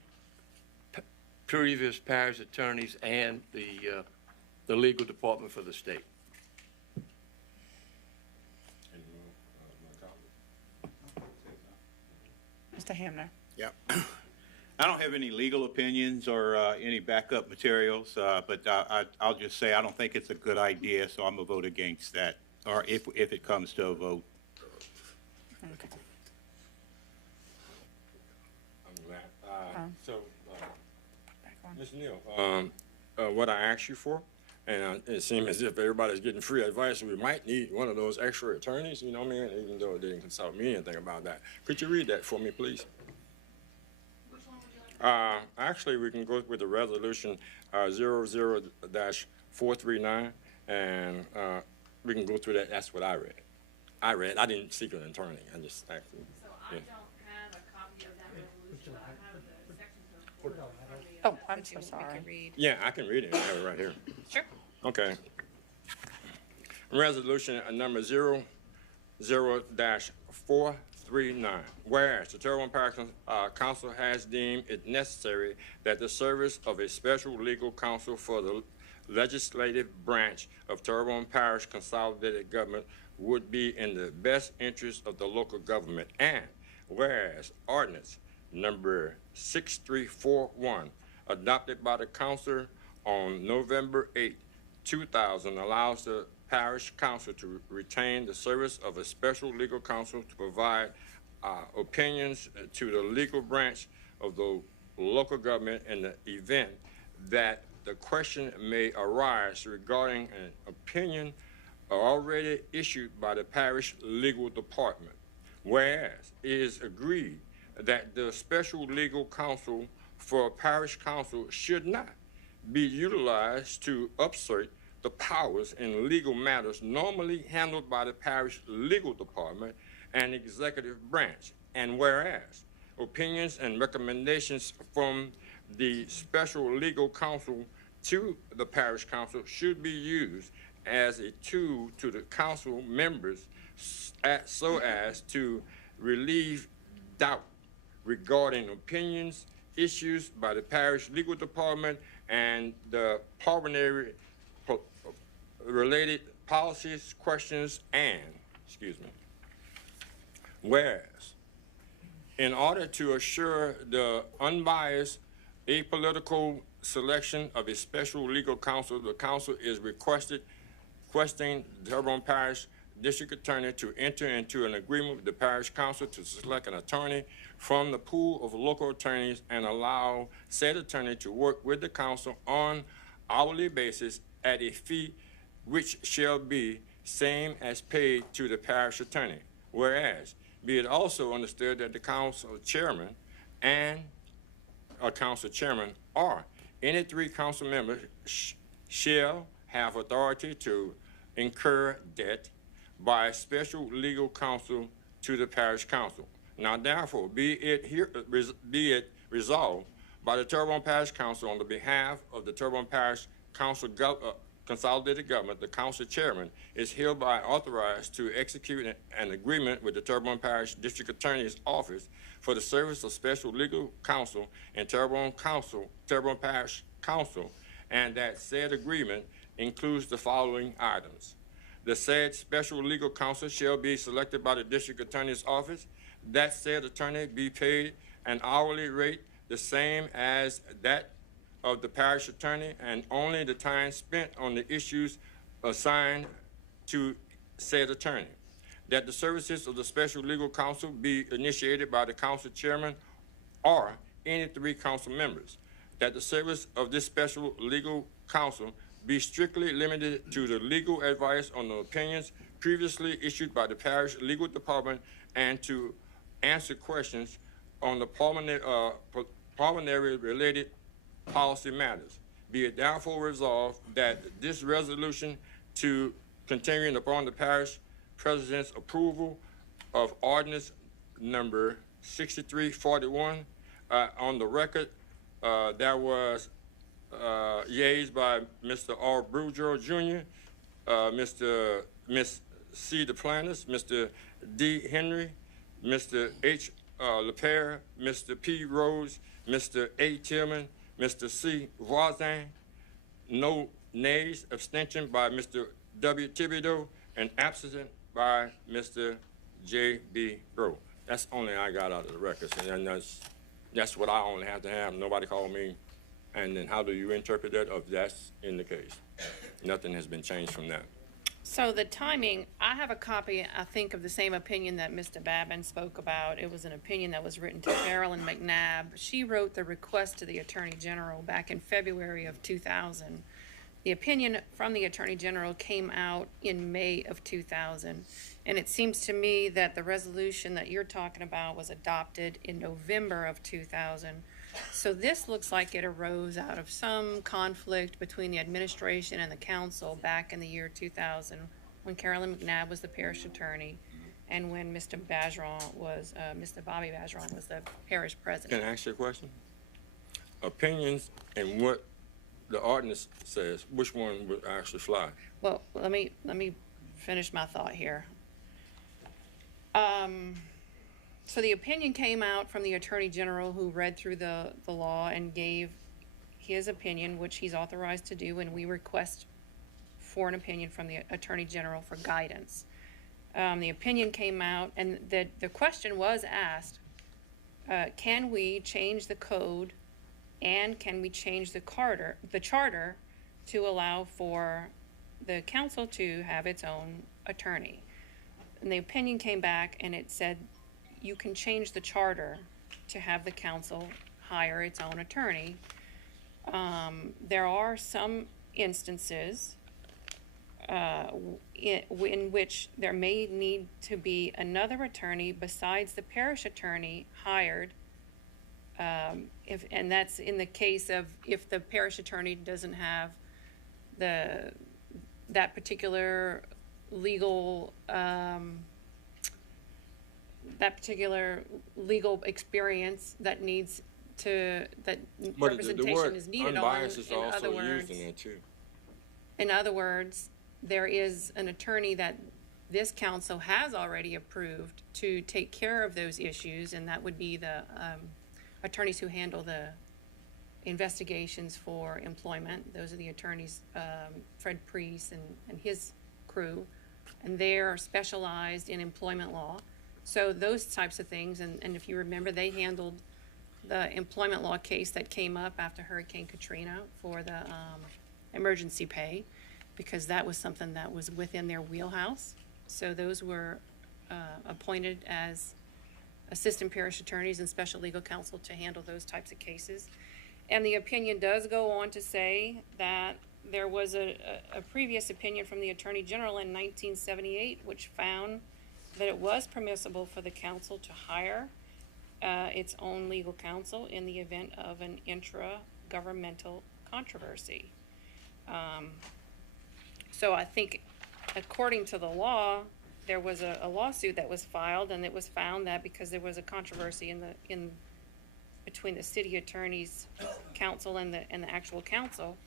previous parish attorneys and the legal department for the state. Mr. Hamner? Yeah. I don't have any legal opinions or any backup materials, but I'll just say I don't think it's a good idea, so I'm going to vote against that, or if it comes to a vote. Okay. I'm glad. Back on. Ms. Neal, what I asked you for, and it seems as if everybody's getting free advice, we might need one of those extra attorneys, you know what I mean, even though it didn't consult me anything about that. Could you read that for me, please? Actually, we can go with the resolution 00-439, and we can go through that. That's what I read. I didn't seek an attorney. I just actually. So I don't have a copy of that resolution, but I have the section. Oh, I'm so sorry. Yeah, I can read it. I have it right here. Sure. Okay. Resolution number 00-439. Whereas the Terrebonne Parish Council has deemed it necessary that the service of a special legal counsel for the legislative branch of Terrebonne Parish Consolidated Government would be in the best interest of the local government. And whereas Ordinance number 6341, adopted by the council on November 8, 2000, allows the parish council to retain the service of a special legal counsel to provide opinions to the legal branch of the local government in the event that the question may arise regarding an opinion already issued by the parish legal department. Whereas it is agreed that the special legal counsel for parish council should not be utilized to usurp the powers in legal matters normally handled by the parish legal department and executive branch. And whereas opinions and recommendations from the special legal counsel to the parish council should be used as a tool to the council members so as to relieve doubt regarding opinions issues by the parish legal department and the pulmonary related policies, questions, and, whereas, in order to assure the unbiased, apolitical selection of a special legal counsel, the council is requesting the Terrebonne Parish District Attorney to enter into an agreement with the parish council to select an attorney from the pool of local attorneys and allow said attorney to work with the council on hourly basis at a fee which shall be same as paid to the parish attorney. Whereas, be it also understood that the council chairman and a council chairman or any three council members shall have authority to incur debt by special legal counsel to the parish council. Now, therefore, be it resolved by the Terrebonne Parish Council on the behalf of the Terrebonne Parish Council Consolidated Government, the council chairman is hereby authorized to execute an agreement with the Terrebonne Parish District Attorney's Office for the service of special legal counsel and Terrebonne Parish Council, and that said agreement includes the following items. The said special legal counsel shall be selected by the District Attorney's Office. That said attorney be paid an hourly rate the same as that of the parish attorney, and only the time spent on the issues assigned to said attorney. that the services of the special legal counsel be initiated by the council chairman or any 3 council members, that the service of this special legal counsel be strictly limited to the legal advice on the opinions previously issued by the parish legal department and to answer questions on the pulmonary-related policy matters. Be it therefore resolved that this resolution to continuing upon the parish president's approval of ordinance number 6341 on the record, there was yeas by Mr. R. Boudreaux Jr., Miss C. DePlantis, Mr. D. Henry, Mr. H. LePere, Mr. P. Rose, Mr. A. Tillman, Mr. C. Voisin, no nays, abstention by Mr. W. Thibodeau, and absent by Mr. J. B. Bro. That's only I got out of the records, and that's what I only have to have. Nobody called me. And then how do you interpret that if that's in the case? Nothing has been changed from that. So the timing, I have a copy, I think, of the same opinion that Mr. Babin spoke about. It was an opinion that was written to Carolyn McNabb. She wrote the request to the Attorney General back in February of 2000. The opinion from the Attorney General came out in May of 2000. And it seems to me that the resolution that you're talking about was adopted in November of 2000. So this looks like it arose out of some conflict between the administration and the council back in the year 2000 when Carolyn McNabb was the parish attorney and when Mr. Bobby Bajeron was the parish president. Can I ask you a question? Opinions and what the ordinance says, which one would actually fly? Well, let me finish my thought here. So the opinion came out from the Attorney General who read through the law and gave his opinion, which he's authorized to do, and we request for an opinion from the Attorney General for guidance. The opinion came out, and the question was asked, can we change the code and can we change the charter to allow for the council to have its own attorney? And the opinion came back and it said, you can change the charter to have the council hire its own attorney. There are some instances in which there may need to be another attorney besides the parish attorney hired, and that's in the case of if the parish attorney doesn't have that particular legal experience that needs to, that But representation is needed on. Unbiased is also used in there too. In other words, there is an attorney that this council has already approved to take care of those issues, and that would be the attorneys who handle the investigations for employment. Those are the attorneys, Fred Priest and his crew, and they're specialized in employment law. So those types of things, and if you remember, they handled the employment law case that came up after Hurricane Katrina for the emergency pay, because that was something that was within their wheelhouse. So those were appointed as assistant parish attorneys and special legal counsel to handle those types of cases. And the opinion does go on to say that there was a previous opinion from the Attorney General in 1978, which found that it was permissible for the council to hire its own legal counsel in the event of an intra-governmental controversy. So I think, according to the law, there was a lawsuit that was filed, and it was found that because there was a controversy between the city attorney's counsel and the actual council,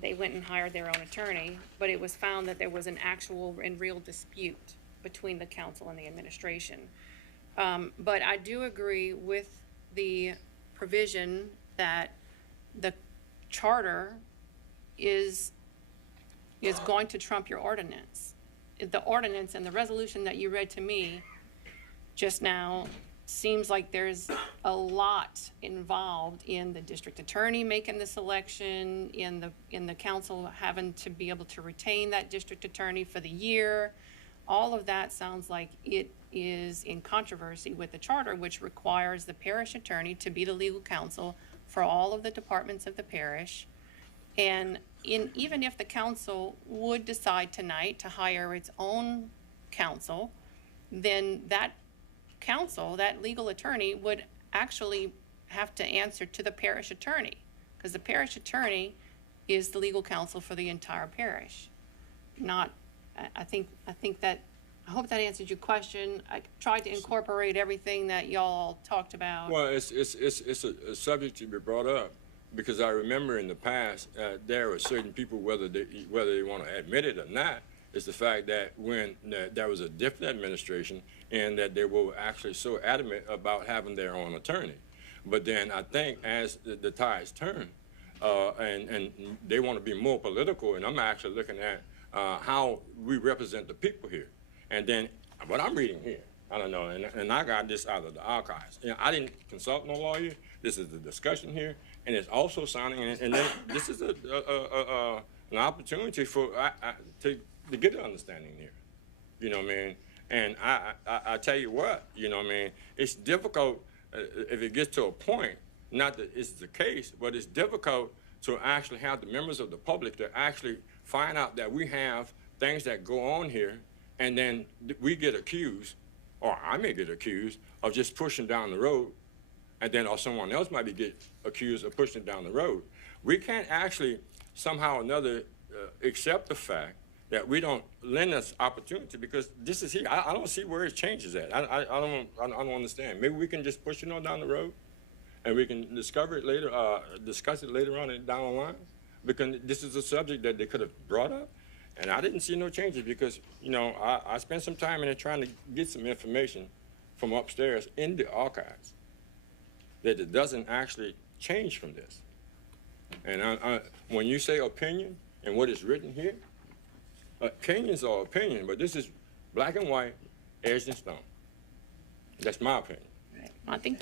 they went and hired their own attorney, but it was found that there was an actual and real dispute between the council and the administration. But I do agree with the provision that the charter is going to trump your ordinance. The ordinance and the resolution that you read to me just now seems like there's a lot involved in the district attorney making the selection, in the council having to be able to retain that district attorney for the year. All of that sounds like it is in controversy with the charter, which requires the parish attorney to be the legal counsel for all of the departments of the parish. And even if the council would decide tonight to hire its own counsel, then that counsel, that legal attorney, would actually have to answer to the parish attorney, because the parish attorney is the legal counsel for the entire parish. Not, I think that, I hope that answered your question. I tried to incorporate everything that y'all talked about. Well, it's a subject to be brought up, because I remember in the past, there were certain people, whether they want to admit it or not, is the fact that when there was a different administration and that they were actually so adamant about having their own attorney. But then I think as the tides turn, and they want to be more political, and I'm actually looking at how we represent the people here. And then what I'm reading here, I don't know, and I got this out of the archives. You know, I didn't consult no lawyer. This is the discussion here, and it's also sounding, and then this is an opportunity for to get an understanding here. You know what I mean? And I tell you what, you know what I mean? It's difficult if it gets to a point, not that it's the case, but it's difficult to actually have the members of the public to actually find out that we have things that go on here, and then we get accused, or I may get accused, of just pushing down the road, and then or someone else might get accused of pushing down the road. We can't actually somehow or another accept the fact that we don't lend us opportunity, because this is here. I don't see where it changes at. I don't understand. Maybe we can just push it on down the road, and we can discuss it later on and down the line, because this is a subject that they could have brought up, and I didn't see no changes, because you know I spent some time in there trying to get some information from upstairs in the archives that it doesn't actually change from this. And when you say opinion and what is written here, opinions are opinion, but this is black and white, edged in stone. That's my opinion. I think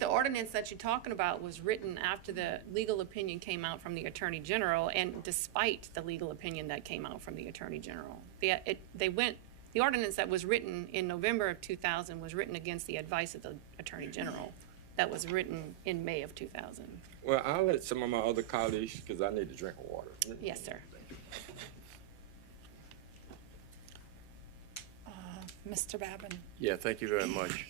the ordinance that you're talking about was written after the legal opinion came out from the Attorney General, and despite the legal opinion that came out from the Attorney General. The ordinance that was written in November of 2000 was written against the advice of the Attorney General that was written in May of 2000. Well, I'll let some of my other colleagues, because I need to drink water. Yes, sir. Mr. Babin. Yeah, thank you very much,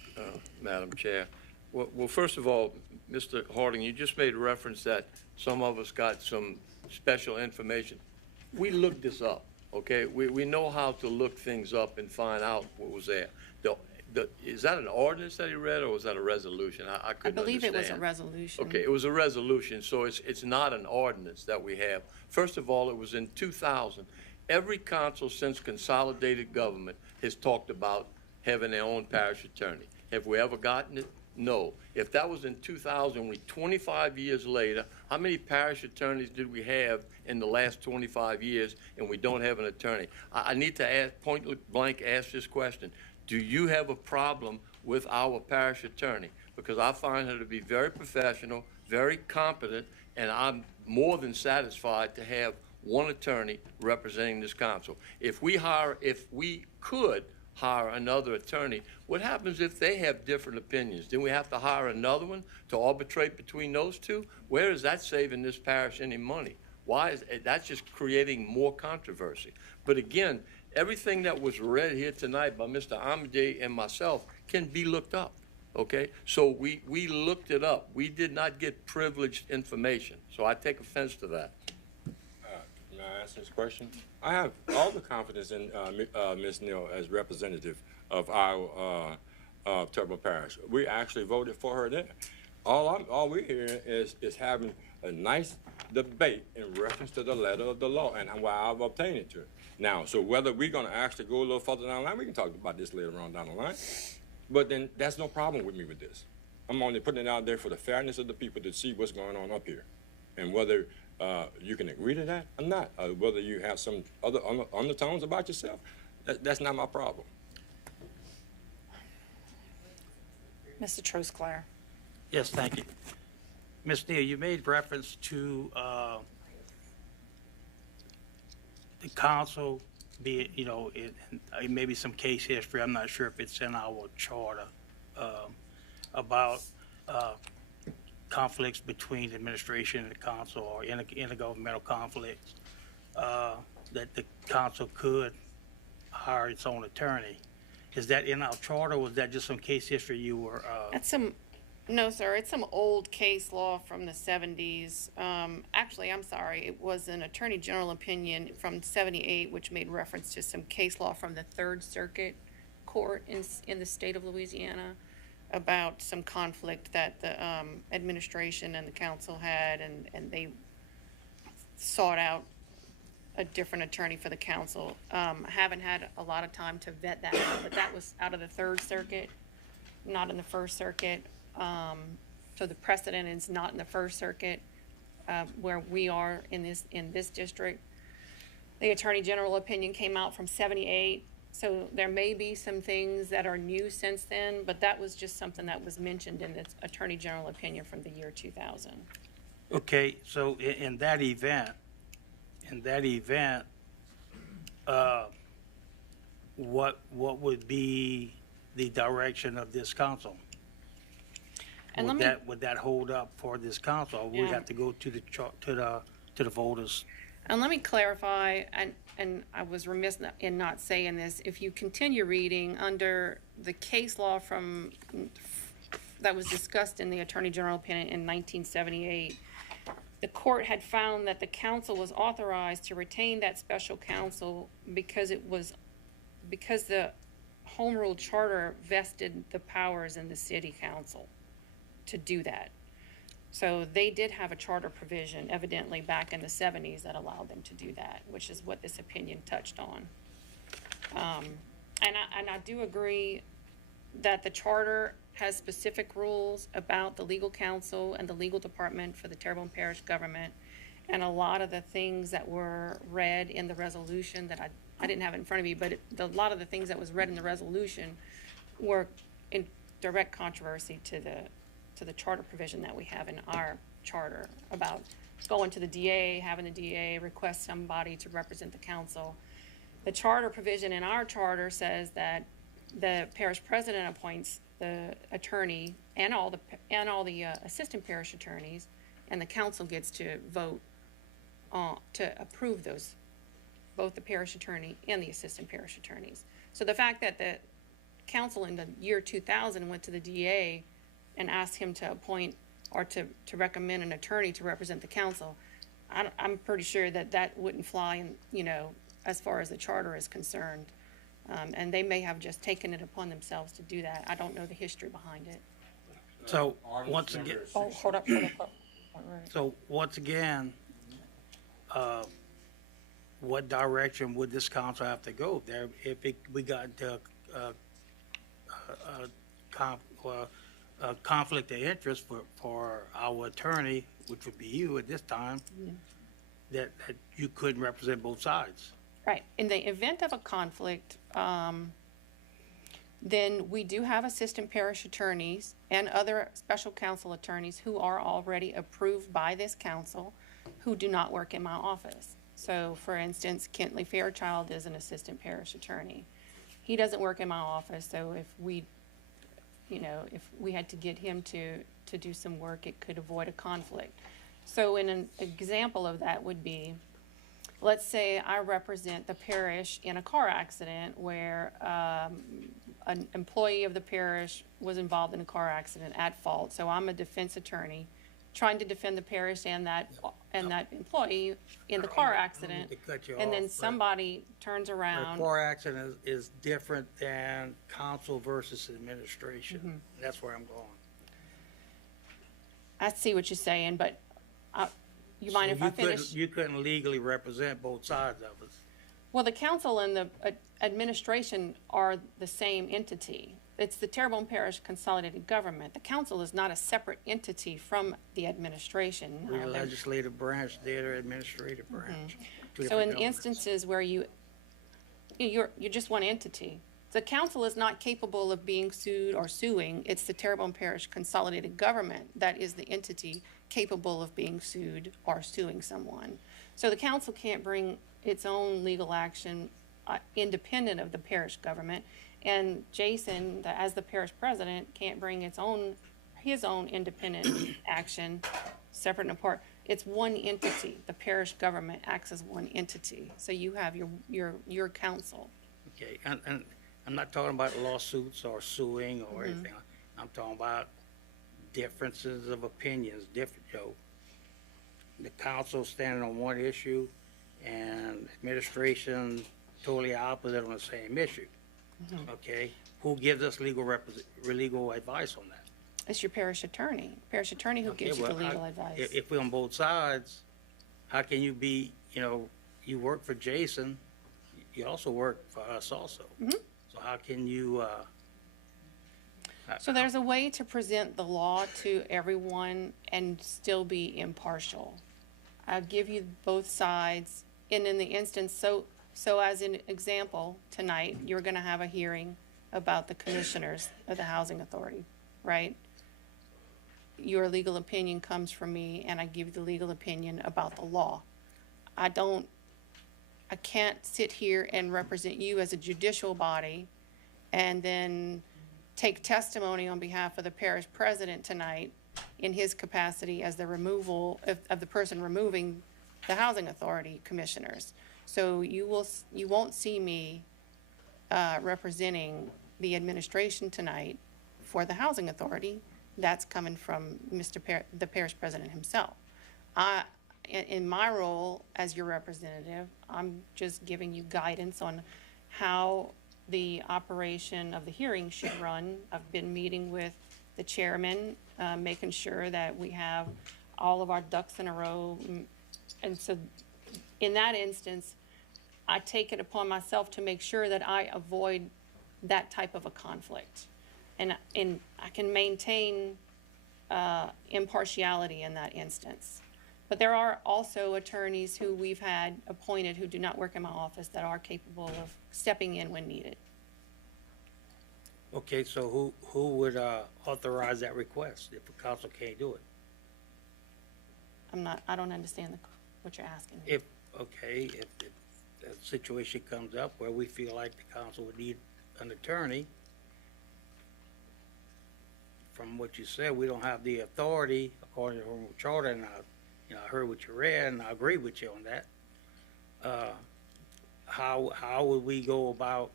Madam Chair. Well, first of all, Mr. Harding, you just made a reference that some of us got some special information. We looked this up, okay? We know how to look things up and find out what was there. Is that an ordinance that he read, or was that a resolution? I couldn't understand. I believe it was a resolution. Okay, it was a resolution, so it's not an ordinance that we have. First of all, it was in 2000. Every council since consolidated government has talked about having their own parish attorney. Have we ever gotten it? No. If that was in 2000, we 25 years later, how many parish attorneys did we have in the last 25 years, and we don't have an attorney? I need to ask, point blank ask this question. Do you have a problem with our parish attorney? Because I find her to be very professional, very competent, and I'm more than satisfied to have one attorney representing this council. If we could hire another attorney, what happens if they have different opinions? Then we have to hire another one to arbitrate between those two? Where is that saving this parish any money? Why is that's just creating more controversy? But again, everything that was read here tonight by Mr. Amade and myself can be looked up, okay? So we looked it up. We did not get privileged information. So I take offense to that. May I ask this question? I have all the confidence in Ms. Neal as representative of our Terrebonne Parish. We actually voted for her there. All we're hearing is having a nice debate in reference to the letter of the law and why I've obtained it to her. Now, so whether we're going to actually go a little further down the line, we can talk about this later on down the line. But then that's no problem with me with this. I'm only putting it out there for the fairness of the people to see what's going on up here. And whether you can agree to that or not, whether you have some other undertones about yourself, that's not my problem. Mr. Trosclair. Yes, thank you. Ms. Neal, you made reference to the council be it, it may be some case history, I'm not sure if it's in our charter, about conflicts between the administration and the council or intergovernmental conflicts, that the council could hire its own attorney. Is that in our charter, or was that just some case history you were, No, sir, it's some old case law from the 70s. Actually, I'm sorry, it was an Attorney General opinion from 78, which made reference to some case law from the Third Circuit Court in the state of Louisiana about some conflict that the administration and the council had, and they sought out a different attorney for the council. I haven't had a lot of time to vet that out, but that was out of the Third Circuit, not in the First Circuit. So the precedent is not in the First Circuit, where we are in this district. The Attorney General opinion came out from 78, so there may be some things that are new since then, but that was just something that was mentioned in the Attorney General opinion from the year 2000. okay, so in that event, what would be the direction of this council? And Would that hold up for this council, or would we Yeah. have to go to the voters? And let me clarify, and I was remiss in not saying this, if you continue reading under the case law that was discussed in the Attorney General opinion in 1978, the court had found that the council was authorized to retain that special counsel because the Home Rule Charter vested the powers in the city council to do that. So they did have a charter provision evidently back in the 70s that allowed them to do that, which is what this opinion touched on. And I do agree that the charter has specific rules about the legal counsel and the legal department for the Terrebonne Parish government. And a lot of the things that were read in the resolution that I didn't have it in front of me, but a lot of the things that was read in the resolution were in direct controversy to the charter provision that we have in our charter about going to the DA, having the DA request somebody to represent the council. The charter provision in our charter says that the parish president appoints the attorney and all the assistant parish attorneys, and the council gets to vote to approve those, both the parish attorney and the assistant parish attorneys. So the fact that the council in the year 2000 went to the DA and asked him to appoint or to recommend an attorney to represent the council, I'm pretty sure that wouldn't fly in, as far as the charter is concerned. And they may have just taken it upon themselves to do that. I don't know the history behind it. So, once again. Oh, hold up. So, once again, what direction would this council have to go there if we got a conflict of interest for our attorney, which would be you at this time, that you couldn't represent both sides? Right. In the event of a conflict, then we do have assistant parish attorneys and other special counsel attorneys who are already approved by this council who do not work in my office. So, for instance, Kentley Fairchild is an assistant parish attorney. He doesn't work in my office, so if we had to get him to do some work, it could avoid a conflict. So an example of that would be, let's say I represent the parish in a car accident where an employee of the parish was involved in a car accident at fault. So I'm a defense attorney trying to defend the parish and that employee in the car accident. And then somebody turns around. A car accident is different than council versus administration. That's where I'm going. I see what you're saying, but you mind if I finish? You couldn't legally represent both sides of us. Well, the council and the administration are the same entity. It's the Terrebonne Parish Consolidated Government. The council is not a separate entity from the administration. We're a legislative branch, they're an administrative branch. So in instances where you're just one entity, the council is not capable of being sued or suing. It's the Terrebonne Parish Consolidated Government that is the entity capable of being sued or suing someone. So the council can't bring its own legal action independent of the parish government. And Jason, as the parish president, can't bring his own independent action, separate and apart. It's one entity. The parish government acts as one entity. So you have your council. Okay, and I'm not talking about lawsuits or suing or anything. I'm talking about differences of opinions, the council standing on one issue and administration totally opposite on the same issue. Okay, who gives us legal advice on that? It's your parish attorney. Parish attorney who gives you the legal advice. If we're on both sides, how can you be, you work for Jason, you also work for us also. So how can you, So there's a way to present the law to everyone and still be impartial. I'll give you both sides, and in the instance, so as an example, tonight, you're gonna have a hearing about the commissioners of the Housing Authority, right? Your legal opinion comes from me, and I give you the legal opinion about the law. I can't sit here and represent you as a judicial body and then take testimony on behalf of the parish president tonight in his capacity as the removal of the person removing the Housing Authority commissioners. So you won't see me representing the administration tonight for the Housing Authority. That's coming from the parish president himself. In my role as your representative, I'm just giving you guidance on how the operation of the hearing should run. I've been meeting with the chairman, making sure that we have all of our ducks in a row. And so in that instance, I take it upon myself to make sure that I avoid that type of a conflict. And I can maintain impartiality in that instance. But there are also attorneys who we've had appointed who do not work in my office that are capable of stepping in when needed. okay, so who would authorize that request if the council can't do it? I don't understand what you're asking. If a situation comes up where we feel like the council would need an attorney, from what you said, we don't have the authority according to the charter, and I heard what you read, and I agree with you on that. How would we go about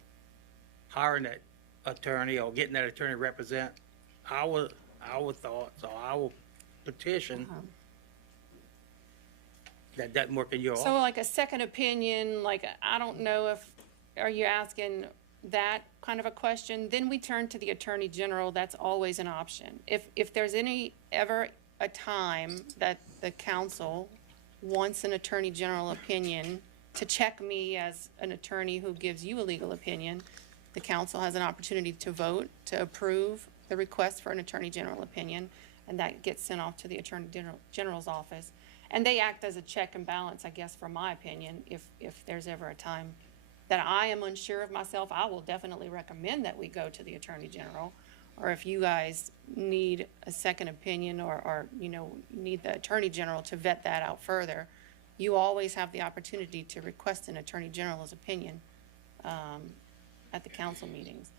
hiring that attorney or getting that attorney to represent our thoughts or our petition that doesn't work in your office? So like a second opinion, like, I don't know are you asking that kind of a question? Then we turn to the Attorney General. That's always an option. If there's ever a time that the council wants an Attorney General opinion to check me as an attorney who gives you a legal opinion, the council has an opportunity to vote to approve the request for an Attorney General opinion, and that gets sent off to the Attorney General's office. And they act as a check and balance, I guess, for my opinion. If there's ever a time that I am unsure of myself, I will definitely recommend that we go to the Attorney General. Or if you guys need a second opinion or need the Attorney General to vet that out further, you always have the opportunity to request an Attorney General's opinion at the council meetings.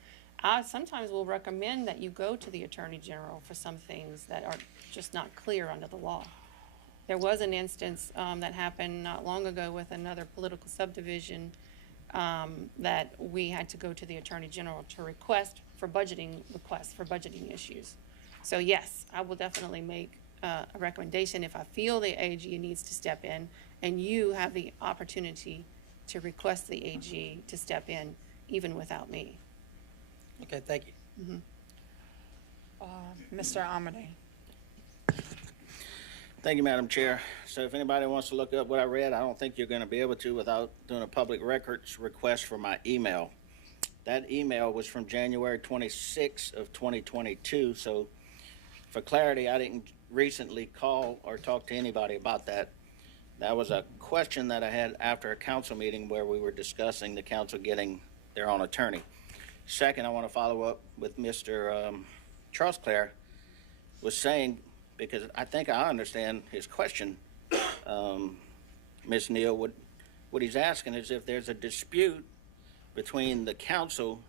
I sometimes will recommend that you go to the Attorney General for some things that are just not clear under the law. There was an instance that happened not long ago with another political subdivision that we had to go to the Attorney General to requests for budgeting issues. So yes, I will definitely make a recommendation if I feel the AG needs to step in, and you have the opportunity to request the AG to step in even without me. Okay, thank you. Mr. Amade. Thank you, Madam Chair. So if anybody wants to look up what I read, I don't think you're going to be able to without doing a public records request for my email. That email was from January 26th of 2022. So for clarity, I didn't recently call or talk to anybody about that. That was a question that I had after a council meeting where we were discussing the council getting their own attorney. Second, I want to follow up with Mr. Charles Clare was saying, because I think I understand his question, Ms. Neal, what he's asking is if there's a dispute between the council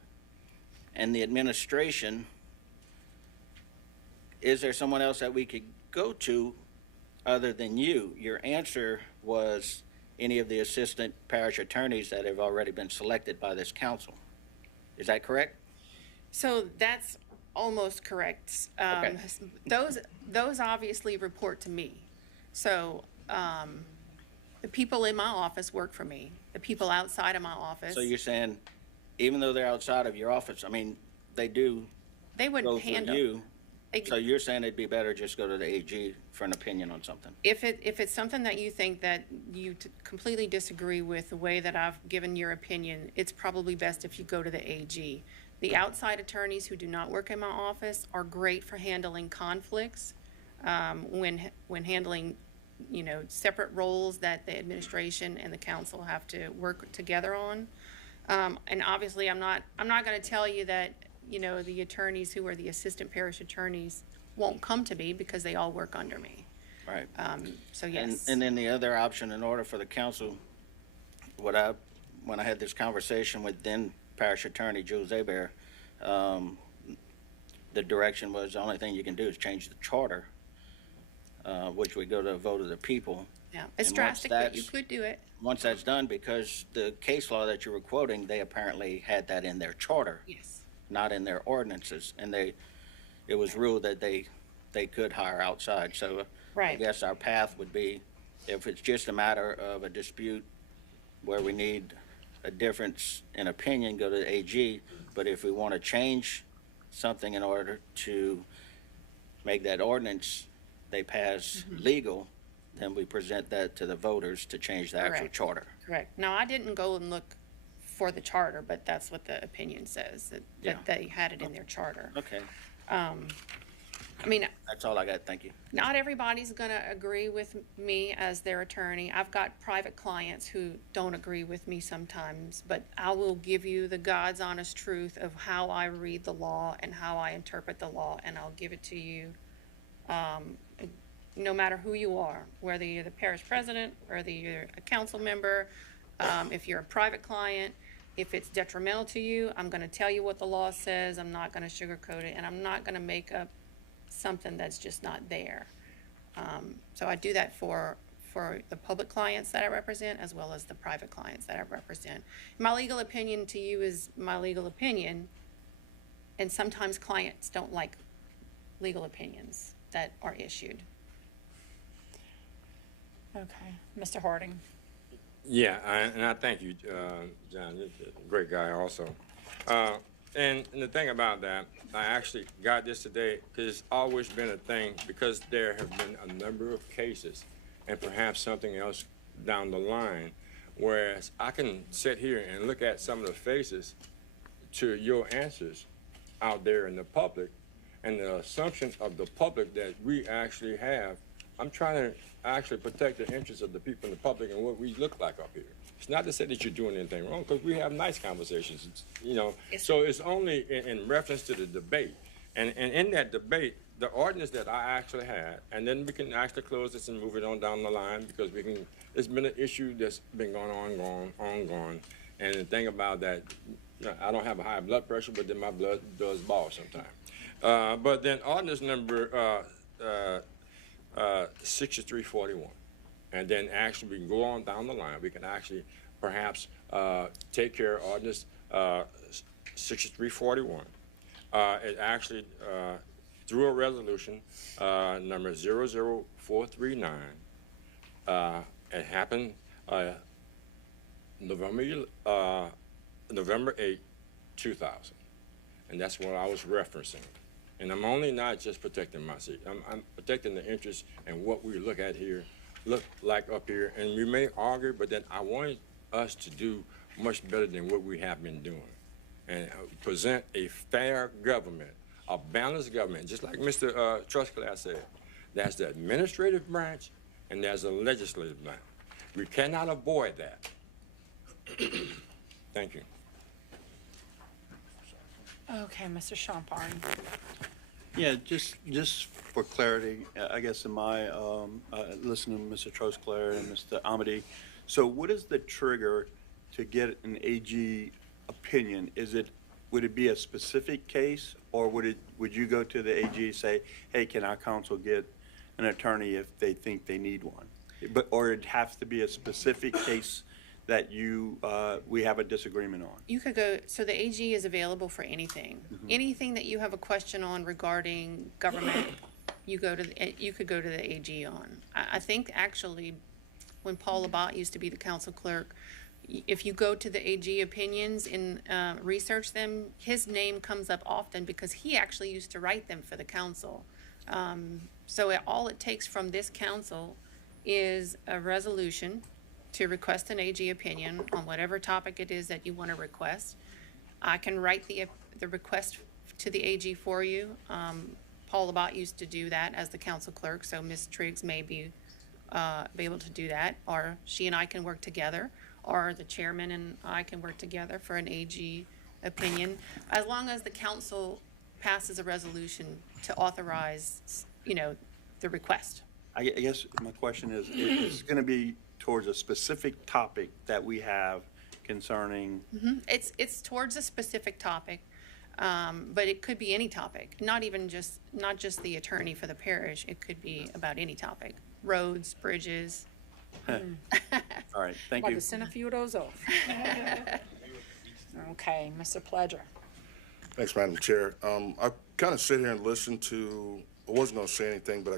and the administration, is there someone else that we could go to other than you? Your answer was any of the assistant parish attorneys that have already been selected by this council. Is that correct? So that's almost correct. Okay. Those obviously report to me. So, the people in my office work for me. The people outside of my office, So you're saying, even though they're outside of your office, I mean, they do they would go through handle. you. So you're saying it'd be better just go to the AG for an opinion on something? If it's something that you think that you completely disagree with the way that I've given your opinion, it's probably best if you go to the AG. The outside attorneys who do not work in my office are great for handling conflicts, when handling, separate roles that the administration and the council have to work together on. And obviously, I'm not gonna tell you that, the attorneys who are the assistant parish attorneys won't come to me because they all work under me. Right. So yes. And then the other option, in order for the council, when I had this conversation with then Parish Attorney Jules Hebert, the direction was the only thing you can do is change the charter, which would go to a vote of the people. Yeah, it's And once drastic, but you that's- could do it. Once that's done, because the case law that you were quoting, they apparently had that in their charter, Yes. not in their ordinances, and it was ruled that they could hire outside. So I Right. guess our path would be, if it's just a matter of a dispute where we need a difference in opinion, go to the AG. But if we want to change something in order to make that ordinance they pass legal, then we present that to the voters to change the actual Correct. charter. Correct. Now, I didn't go and look for the charter, but that's what the opinion says, that Yeah. they had it in their charter. Okay, I mean, that's all I got. Thank you. not everybody's gonna agree with me as their attorney. I've got private clients who don't agree with me sometimes, but I will give you the God's honest truth of how I read the law and how I interpret the law, and I'll give it to you, no matter who you are, whether you're the parish president, whether you're a council member, if you're a private client. If it's detrimental to you, I'm gonna tell you what the law says, I'm not gonna sugarcoat it, and I'm not gonna make up something that's just not there. So I do that for the public clients that I represent as well as the private clients that I represent. My legal opinion to you is my legal opinion, and sometimes clients don't like legal opinions that are issued. Okay, Mr. Harding. Yeah, and I thank you, John. You're a great guy also. And the thing about that, I actually got this today, because it's always been a thing, because there have been a number of cases, and perhaps something else down the line, whereas I can sit here and look at some of the faces to your answers out there in the public, and the assumption of the public that we actually have. I'm trying to actually protect the interests of the people in the public and what we look like up here. It's not to say that you're doing anything wrong, because we have nice conversations, Yes. So it's only in reference to the debate. And in that debate, the ordinance that I actually had, and then we can actually close this and move it on down the line, because it's been an issue that's been going on. And the thing about that, I don't have a high blood pressure, but then my blood does ball sometimes. But then ordinance number 6341. And then actually we can go on down the line. We can actually perhaps take care of ordinance 6341. It actually, through a resolution number 00439, it happened November 8, 2000. And that's what I was referencing. And I'm only not just protecting my seat. I'm protecting the interests and what we look like up here. And we may argue, but then I wanted us to do much better than what we have been doing. And present a fair government, a balanced government, just like Mr. Trusclair said. There's the administrative branch and there's the legislative branch. We cannot avoid that. Thank you. Okay, Mr. Champagne. Yeah, just for clarity, I guess in my, listening to Mr. Trosclair and Mr. Amity, so what is the trigger to get an AG opinion, would it be a specific case, or would you go to the AG and say, hey, can our council get an attorney if they think they need one? Or it has to be a specific case that we have a disagreement on? You could go, so the AG is available for anything. Anything that you have a question on regarding government, you could go to the AG on. I think actually, when Paul Labat used to be the council clerk, if you go to the AG opinions and research them, his name comes up often because he actually used to write them for the council. So all it takes from this council is a resolution to request an AG opinion on whatever topic it is that you want to request. I can write the request to the AG for you. Paul Labat used to do that as the council clerk, so Ms. Triggs may be able to do that, or she and I can work together, or the chairman and I can work together for an AG opinion, as long as the council passes a resolution to authorize, the request. I guess my question is, it's going to be towards a specific topic that we have concerning? It's towards a specific topic, but it could be any topic, not just the attorney for the parish. It could be about any topic, roads, bridges. All right, thank About you. to send a few of those off. Okay, Mr. Pledger. Thanks, Madam Chair. I kind of sit here and listen to, I wasn't going to say anything, but I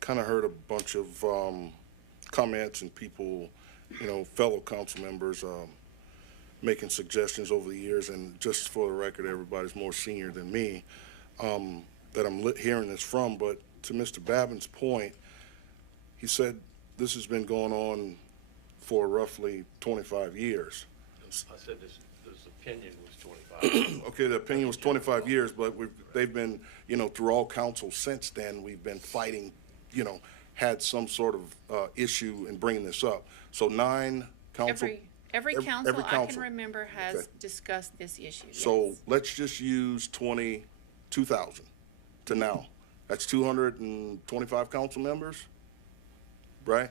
kind of heard a bunch of comments and people, fellow council members making suggestions over the years. And just for the record, everybody's more senior than me that I'm hearing this from. But to Mr. Babin's point, he said this has been going on for roughly 25 years. I said this opinion was 25. Okay, the opinion was 25 years, but they've been, through all councils since then, we've been fighting, had some sort of issue in bringing this up. So 9 council. Every council I council. can remember has Okay. discussed this issue. So yes. let's just use 22,000 to now. That's 225 council members, right?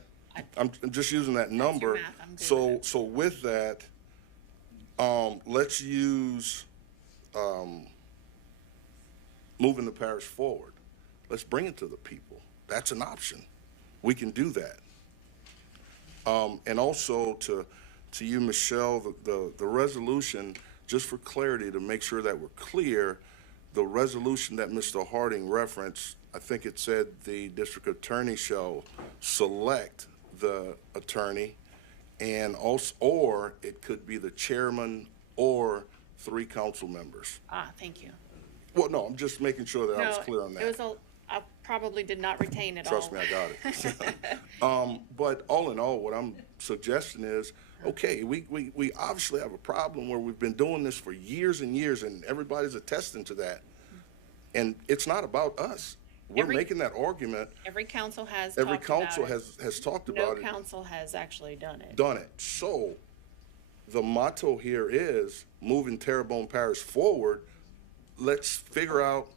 I'm just using that number. math. I'm good with So with that, let's use moving the parish forward. Let's bring it to the people. That's an option. We can do that. And also to you, Michelle, the resolution, just for clarity, to make sure that we're clear, the resolution that Mr. Harding referenced, I think it said the district attorney shall select the attorney, and also, or it could be the chairman or 3 council members. Thank you. Well, no, I'm just making sure that I was clear on that. I probably did not retain it all. Trust me, I got it. But all in all, what I'm suggesting is, okay, we obviously have a problem where we've been doing this for years and years, and everybody's attesting to that. And it's not about us. We're making that argument. Every council has Every talked about council it. has talked about it. No council has actually done it. So the motto here is moving Terrebonne Parish forward. Let's figure out,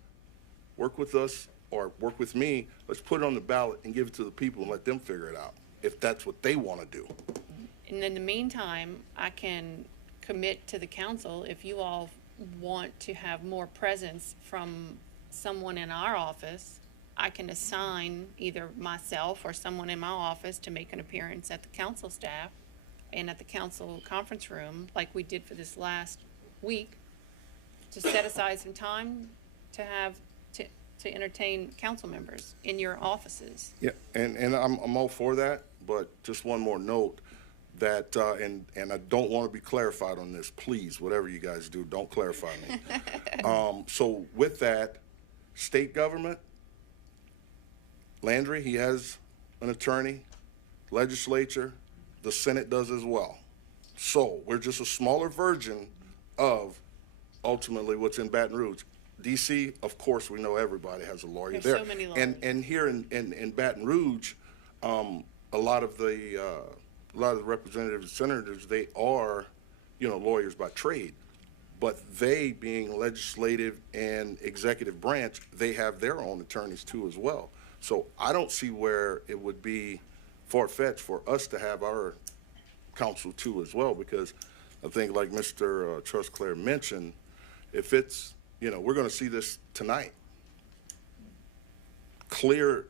work with us or work with me. Let's put it on the ballot and give it to the people and let them figure it out if that's what they want to do. And in the meantime, I can commit to the council, if you all want to have more presence from someone in our office, I can assign either myself or someone in my office to make an appearance at the council staff and at the council conference room, like we did for this last week, to set aside some time to have, to entertain council members in your offices. Yeah, and I'm all for that, but just one more note that, and I don't want to be clarified on this, please, whatever you guys do, don't clarify me. So with that, state government, Landry, he has an attorney, legislature, the Senate does as well. So we're just a smaller version of ultimately what's in Baton Rouge. DC, of course, we know everybody has a lawyer There's there. so many lawyers. And here in Baton Rouge, a lot of the representatives and senators, they are, lawyers by trade. But they, being legislative and executive branch, they have their own attorneys too as well. So I don't see where it would be far-fetched for us to have our counsel too as well, because I think like Mr. Trustclair mentioned, if it's, we're gonna see this tonight. Clear,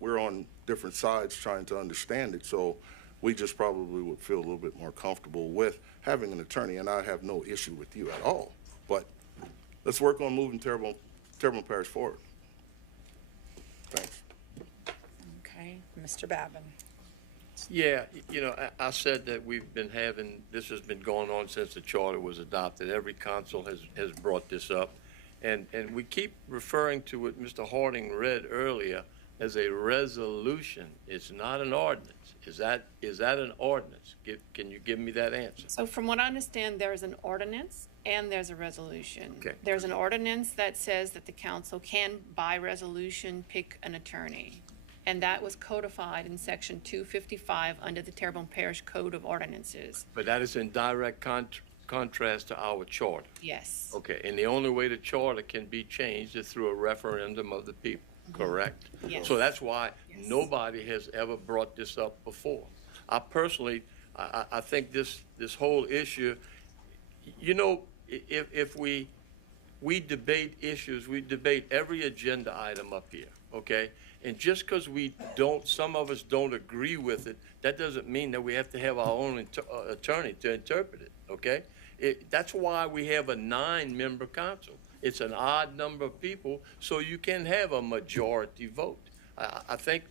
we're on different sides trying to understand it, so we just probably would feel a little bit more comfortable with having an attorney, and I have no issue with you at all. But let's work on moving Terrebonne Parish forward. Thanks. Okay, Mr. Babin. Yeah, I said that we've been having, this has been going on since the charter was adopted. Every council has brought this up. And we keep referring to what Mr. Harding read earlier as a resolution. It's not an ordinance. Is that an ordinance? Can you give me that answer? So from what I understand, there's an ordinance and there's a resolution. Okay. There's an ordinance that says that the council can, by resolution, pick an attorney. And that was codified in section 255 under the Terrebonne Parish Code of Ordinances. But that is in direct contrast to our charter. Yes. Okay, and the only way the charter can be changed is through a referendum of the people, correct? Yes. So that's why nobody has ever brought this up before. I personally, I think this whole issue, if we debate issues, we debate every agenda item up here, okay? And just because some of us don't agree with it, that doesn't mean that we have to have our own attorney to interpret it, okay? That's why we have a 9-member council. It's an odd number of people, so you can have a majority vote. I think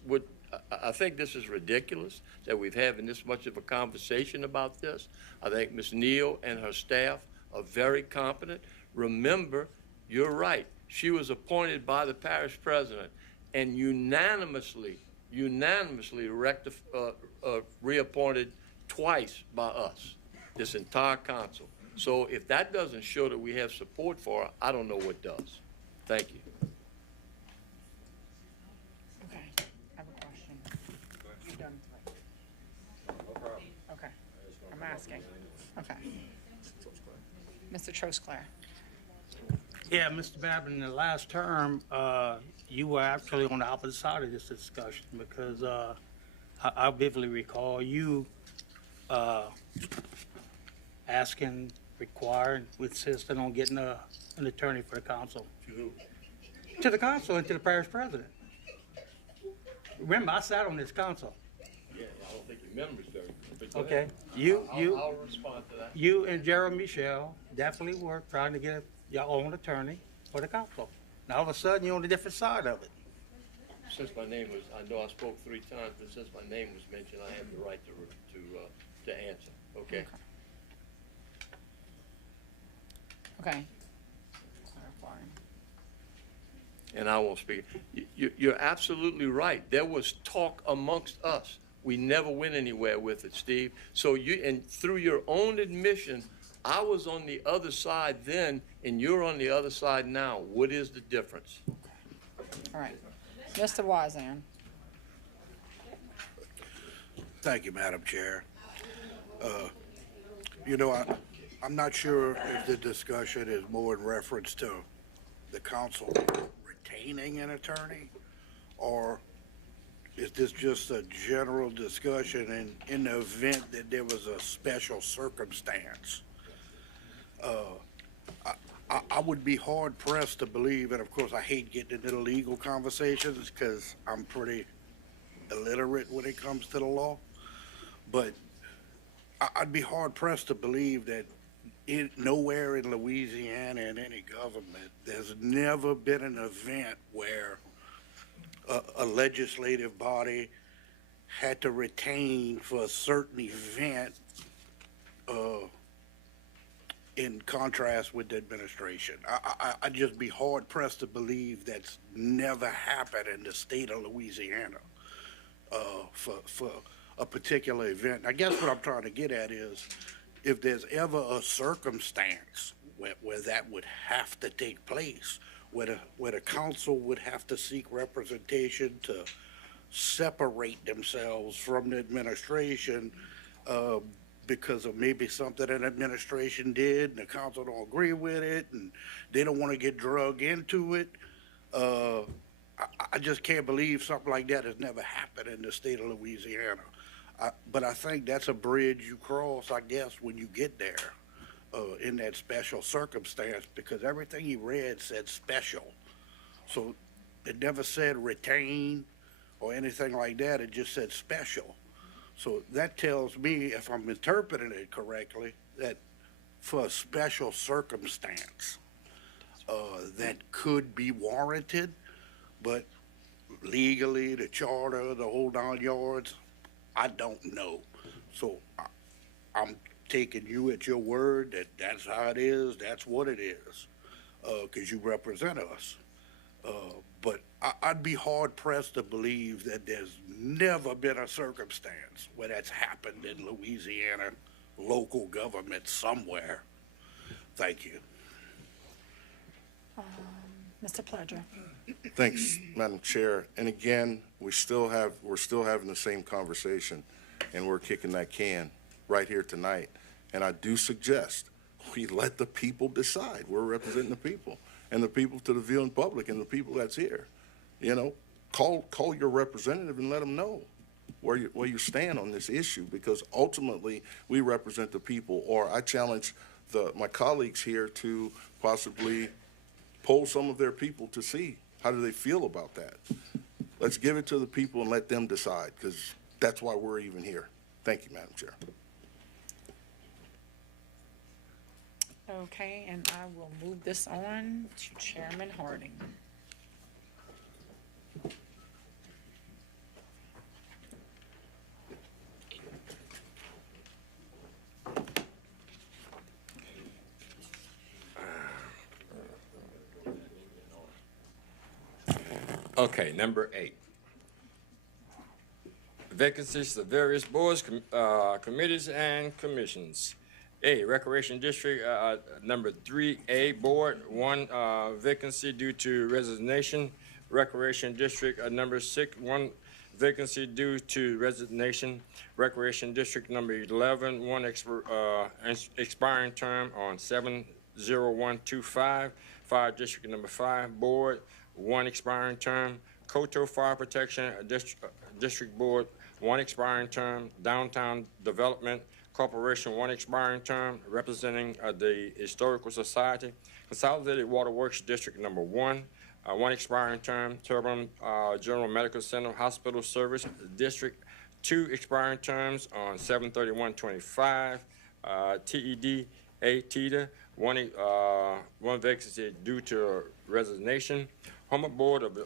this is ridiculous that we've having this much of a conversation about this. I think Ms. Neal and her staff are very competent. Remember, you're right. She was appointed by the parish president and unanimously reappointed twice by us, this entire council. So if that doesn't show that we have support for her, I don't know what does. Thank you. Okay, I have a question. You done? Okay, I'm asking. Okay. Mr. Trostclair. Yeah, Mr. Babin, in the last term, you were actually on the opposite side of this discussion because I vividly recall you asking, requiring, insisting on getting an attorney for the council. To who? To the council and to the parish president. Remember, I sat on this council. Yeah, I don't think your memory's very good. Okay, I'll respond to that. you and Gerald Michelle definitely were trying to get your own attorney for the council. Now all of a sudden you're on a different side of it. Since my name was, I know I spoke 3 times, but since my name was mentioned, I have the right to answer, okay? Okay. Clarifying. And I won't speak. You're absolutely right. There was talk amongst us. We never went anywhere with it, Steve. So and through your own admission, I was on the other side then, and you're on the other side now. What is the difference? All right. Mr. Wizan. Thank you, Madam Chair. I'm not sure if the discussion is more in reference to the council retaining an attorney, or is this just a general discussion in the event that there was a special circumstance? I would be hard pressed to believe, and of course I hate getting into legal conversations because I'm pretty illiterate when it comes to the law, but I'd be hard pressed to believe that nowhere in Louisiana in any government, there's never been an event where a legislative body had to retain for a certain event in contrast with the administration. I'd just be hard pressed to believe that's never happened in the state of Louisiana for a particular event. I guess what I'm trying to get at is if there's ever a circumstance where that would have to take place, where the council would have to seek representation to separate themselves from the administration because of maybe something an administration did and the council don't agree with it and they don't want to get drug into it. I just can't believe something like that has never happened in the state of Louisiana. But I think that's a bridge you cross, I guess, when you get there, in that special circumstance, because everything he read said special. So it never said retain or anything like that, it just said special. So that tells me, if I'm interpreting it correctly, that for a special circumstance, that could be warranted, but legally, the charter, the whole 9 yards, I don't know. So I'm taking you at your word that that's how it is, that's what it is, because you represent us. But I'd be hard pressed to believe that there's never been a circumstance where that's happened in Louisiana local government somewhere. Thank you. Mr. Pledger. Thanks, Madam Chair. And again, we're still having the same conversation, and we're kicking that can right here tonight. And I do suggest we let the people decide. We're representing the people, and the people to the viewing public, and the people that's here. You know, call your representative and let them know where you stand on this issue, because ultimately we represent the people. Or I challenge my colleagues here to possibly poll some of their people to see how do they feel about that. Let's give it to the people and let them decide, because that's why we're even here. Thank you, Madam Chair. Okay, and I will move this on to Chairman Harding. Okay, number 8. Vacancies of various boards, committees, and commissions. A, Recreation District, number 3A, Board, 1 vacancy due to resignation. Recreation District, number 6, 1 vacancy due to resignation. Recreation District, number 11, 1 expiring term on 7/01/25. Fire District, number 5, Board, 1 expiring term. Coto Fire Protection District Board, 1 expiring term. Downtown Development Corporation, 1 expiring term, representing the Historical Society. Consolidated Waterworks District number 1, 1 expiring term. Terrebonne General Medical Center Hospital Service District, 2 expiring terms on 7/31/25. TED TEDA, 1 vacancy due to resignation. Home Board of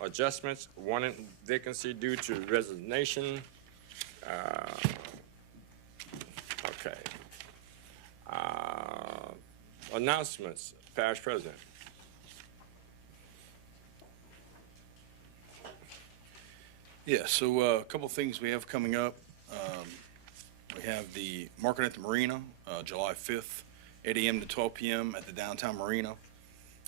Adjustments, 1 vacancy due to resignation. Okay. Announcements, Parish President. Yeah, so a couple things we have coming up. We have the Market at the Marina, July 5th, 8 a.m. to 12 p.m. at the downtown marina.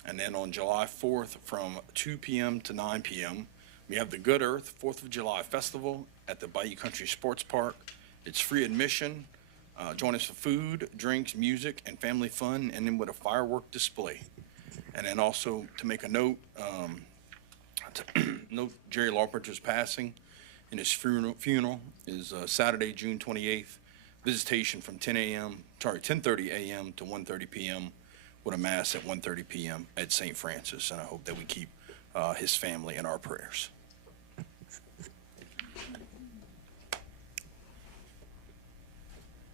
And then on July 4th from 2 p.m. to 9 p.m., we have the Good Earth 4th of July Festival at the Bayou Country Sports Park. It's free admission. Join us for food, drinks, music, and family fun, and then with a firework display. And then also to make a note, note Jerry Larpenter's passing, and his funeral is Saturday, June 28th. Visitation from 10:30 a.m. to 1:30 p.m. with a mass at 1:30 p.m. at St. Francis. And I hope that we keep his family in our prayers.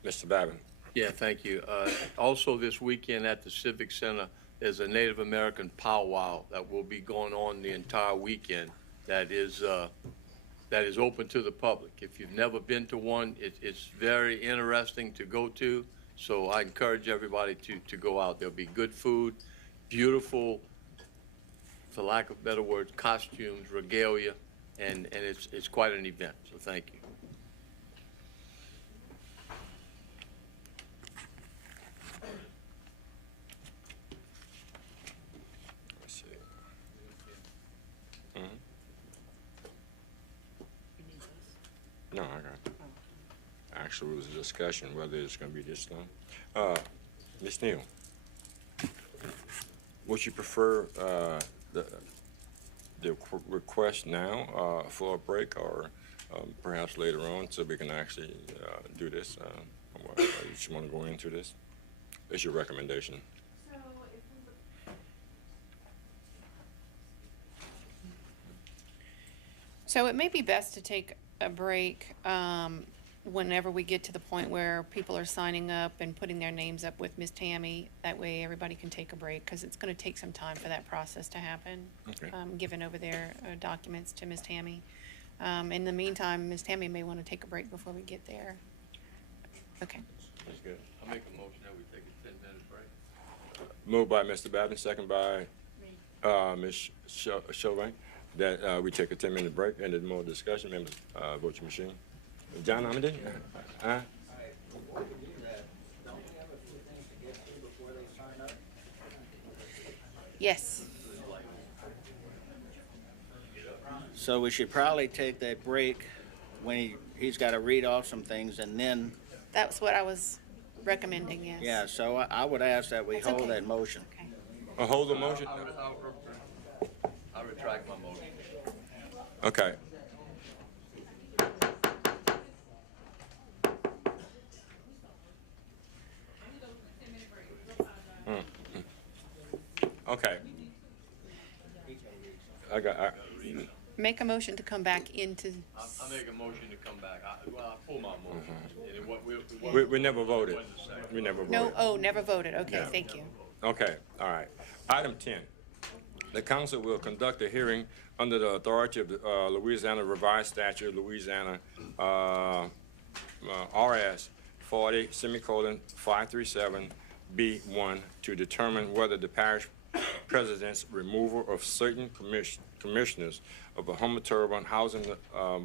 Mr. Babin. Yeah, thank you. Also this weekend at the Civic Center, there's a Native American powwow that will be going on the entire weekend that is open to the public. If you've never been to one, it's very interesting to go to. So I encourage everybody to go out. There'll be good food, beautiful, for lack of better words, costumes, regalia, and it's quite an event. So thank you. Let's see. No, I got it. Actually, it was a discussion whether it's going to be this long. Ms. Neal, would you prefer the request now for a break or perhaps later on, so we can actually do this. You just want to go into this? It's your recommendation. So it may be best to take a break whenever we get to the point where people are signing up and putting their names up with Ms. Tammy. That way everybody can take a break, because it's going to take some time for that process to happen. Okay. Giving over their documents to Ms. Tammy. In the meantime, Ms. Tammy may want to take a break before we get there. Okay. That's good. I'll make a motion that we take a 10-minute break. Moved by Mr. Babin, second by Ms. Chauvin, that we take a 10-minute break. Any more discussion? Members, vote your machine. John Amity? Yes. So we should probably take that break when he's got to read off some things, and then, That's what I was recommending, yes. yeah, so I would ask that we That's hold okay. that motion. Hold the motion? I'll retract my motion. Okay. Okay. Make a motion to come back into. I make a motion to come back. I pull my motion. And it wa- We never voted. We never voted. No, oh, never voted. Okay, Yeah. thank you. Okay, all right. Item 10, the council will conduct a hearing under the authority of the Louisiana Revised Statute, Louisiana RS 40:537B1, to determine whether the parish president's removal of certain commissioners of the Homer Terrebonne Housing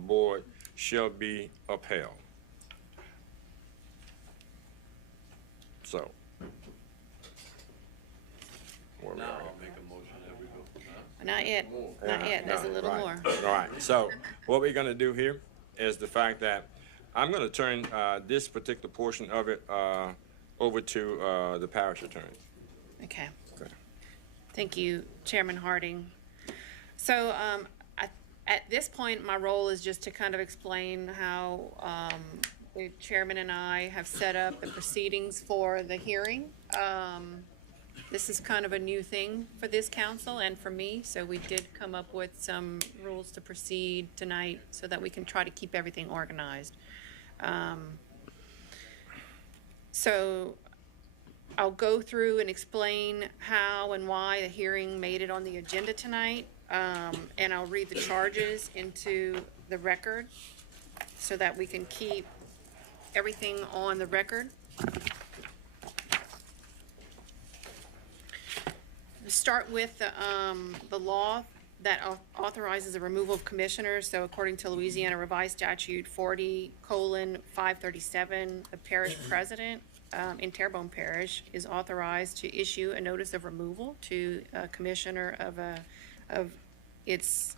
Board shall be upheld. So. where we Now are. I'll make a motion that we go. Not yet, not yet. There's a little Right. more. All right, so what we're gonna do here is the fact that I'm gonna turn this particular portion of it over to the parish attorney. Okay. Okay. Thank you, Chairman Harding. So at this point, my role is just to kind of explain how the chairman and I have set up the proceedings for the hearing. This is kind of a new thing for this council and for me, so we did come up with some rules to proceed tonight so that we can try to keep everything organized. So I'll go through and explain how and why the hearing made it on the agenda tonight, and I'll read the charges into the record so that we can keep everything on the record. Start with the law that authorizes the removal of commissioners. So according to Louisiana Revised Statute 40:537, the parish president in Terrebonne Parish is authorized to issue a notice of removal to a commissioner of its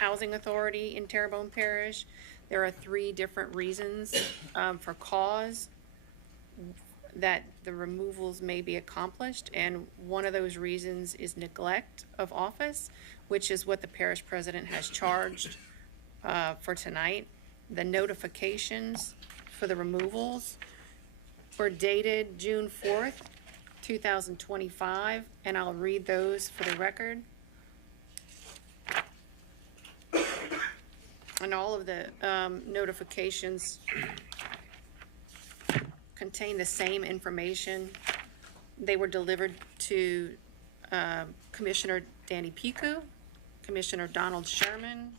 housing authority in Terrebonne Parish. There are 3 different reasons for cause that the removals may be accomplished, and one of those reasons is neglect of office, which is what the parish president has charged for tonight. The notifications for the removals were dated June 4th, 2025, and I'll read those for the record. And all of the notifications contain the same information. They were delivered to Commissioner Danny Piku, Commissioner Donald Sherman,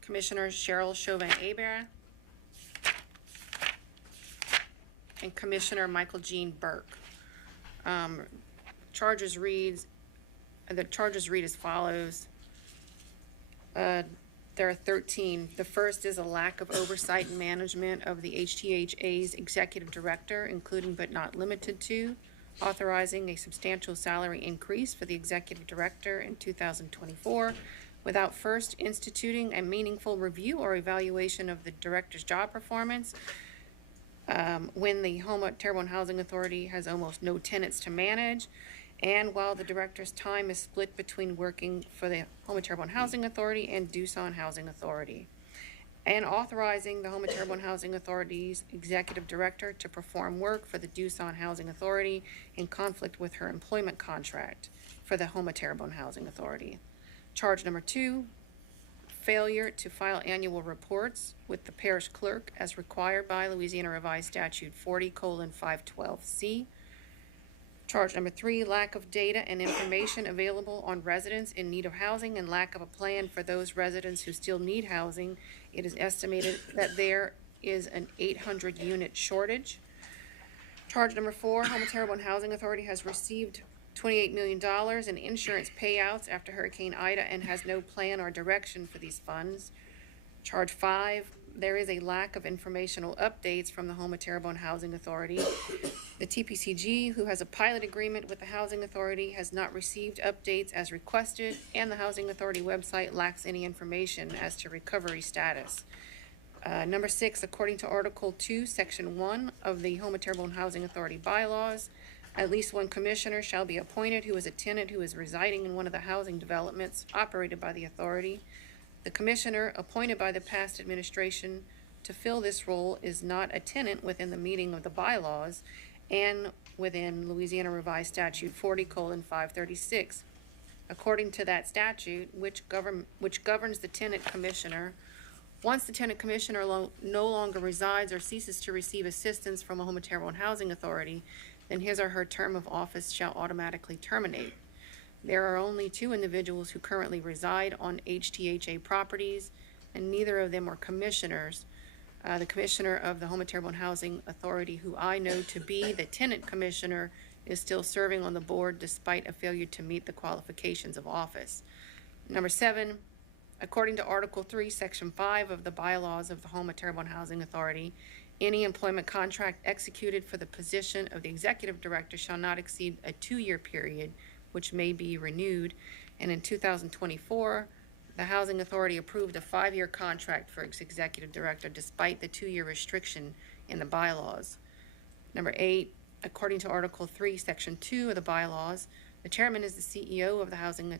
Commissioner Cheryl Chauvin-Hebert, and Commissioner Michael Jean Burke. The charges read as follows. There are 13. The first is a lack of oversight and management of the HTHA's executive director, including but not limited to authorizing a substantial salary increase for the executive director in 2024 without first instituting a meaningful review or evaluation of the director's job performance, when the Terrebonne Housing Authority has almost no tenants to manage, and while the director's time is split between working for the Home of Terrebonne Housing Authority and Doosan Housing Authority, and authorizing the Home of Terrebonne Housing Authority's executive director to perform work for the Doosan Housing Authority in conflict with her employment contract for the Home of Terrebonne Housing Authority. Charge number 2, failure to file annual reports with the parish clerk as required by Louisiana Revised Statute 40:512C. Charge number 3, lack of data and information available on residents in need of housing and lack of a plan for those residents who still need housing. It is estimated that there is an 800-unit shortage. Charge number 4, Home of Terrebonne Housing Authority has received $28 million in insurance payouts after Hurricane Ida and has no plan or direction for these funds. Charge 5, there is a lack of informational updates from the Home of Terrebonne Housing Authority. The TPCG, who has a pilot agreement with the Housing Authority, has not received updates as requested, and the Housing Authority website lacks any information as to recovery status. Number 6, according to Article 2, Section 1 of the Home of Terrebonne Housing Authority bylaws, at least one commissioner shall be appointed who is a tenant who is residing in one of the housing developments operated by the authority. The commissioner appointed by the past administration to fill this role is not a tenant within the meaning of the bylaws and within Louisiana Revised Statute 40:536. According to that statute, which governs the tenant commissioner, once the tenant commissioner no longer resides or ceases to receive assistance from a Home of Terrebonne Housing Authority, then his or her term of office shall automatically terminate. There are only 2 individuals who currently reside on HTHA properties, and neither of them are commissioners. The commissioner of the Home of Terrebonne Housing Authority, who I know to be the tenant commissioner, is still serving on the board despite a failure to meet the qualifications of office. Number 7, according to Article 3, Section 5 of the bylaws of the Home of Terrebonne Housing Authority, any employment contract executed for the position of the executive director shall not exceed a 2-year period, which may be renewed. And in 2024, the Housing Authority approved a 5-year contract for its executive director despite the 2-year restriction in the bylaws. Number 8, according to Article 3, Section 2 of the bylaws, the chairman is the CEO of the Housing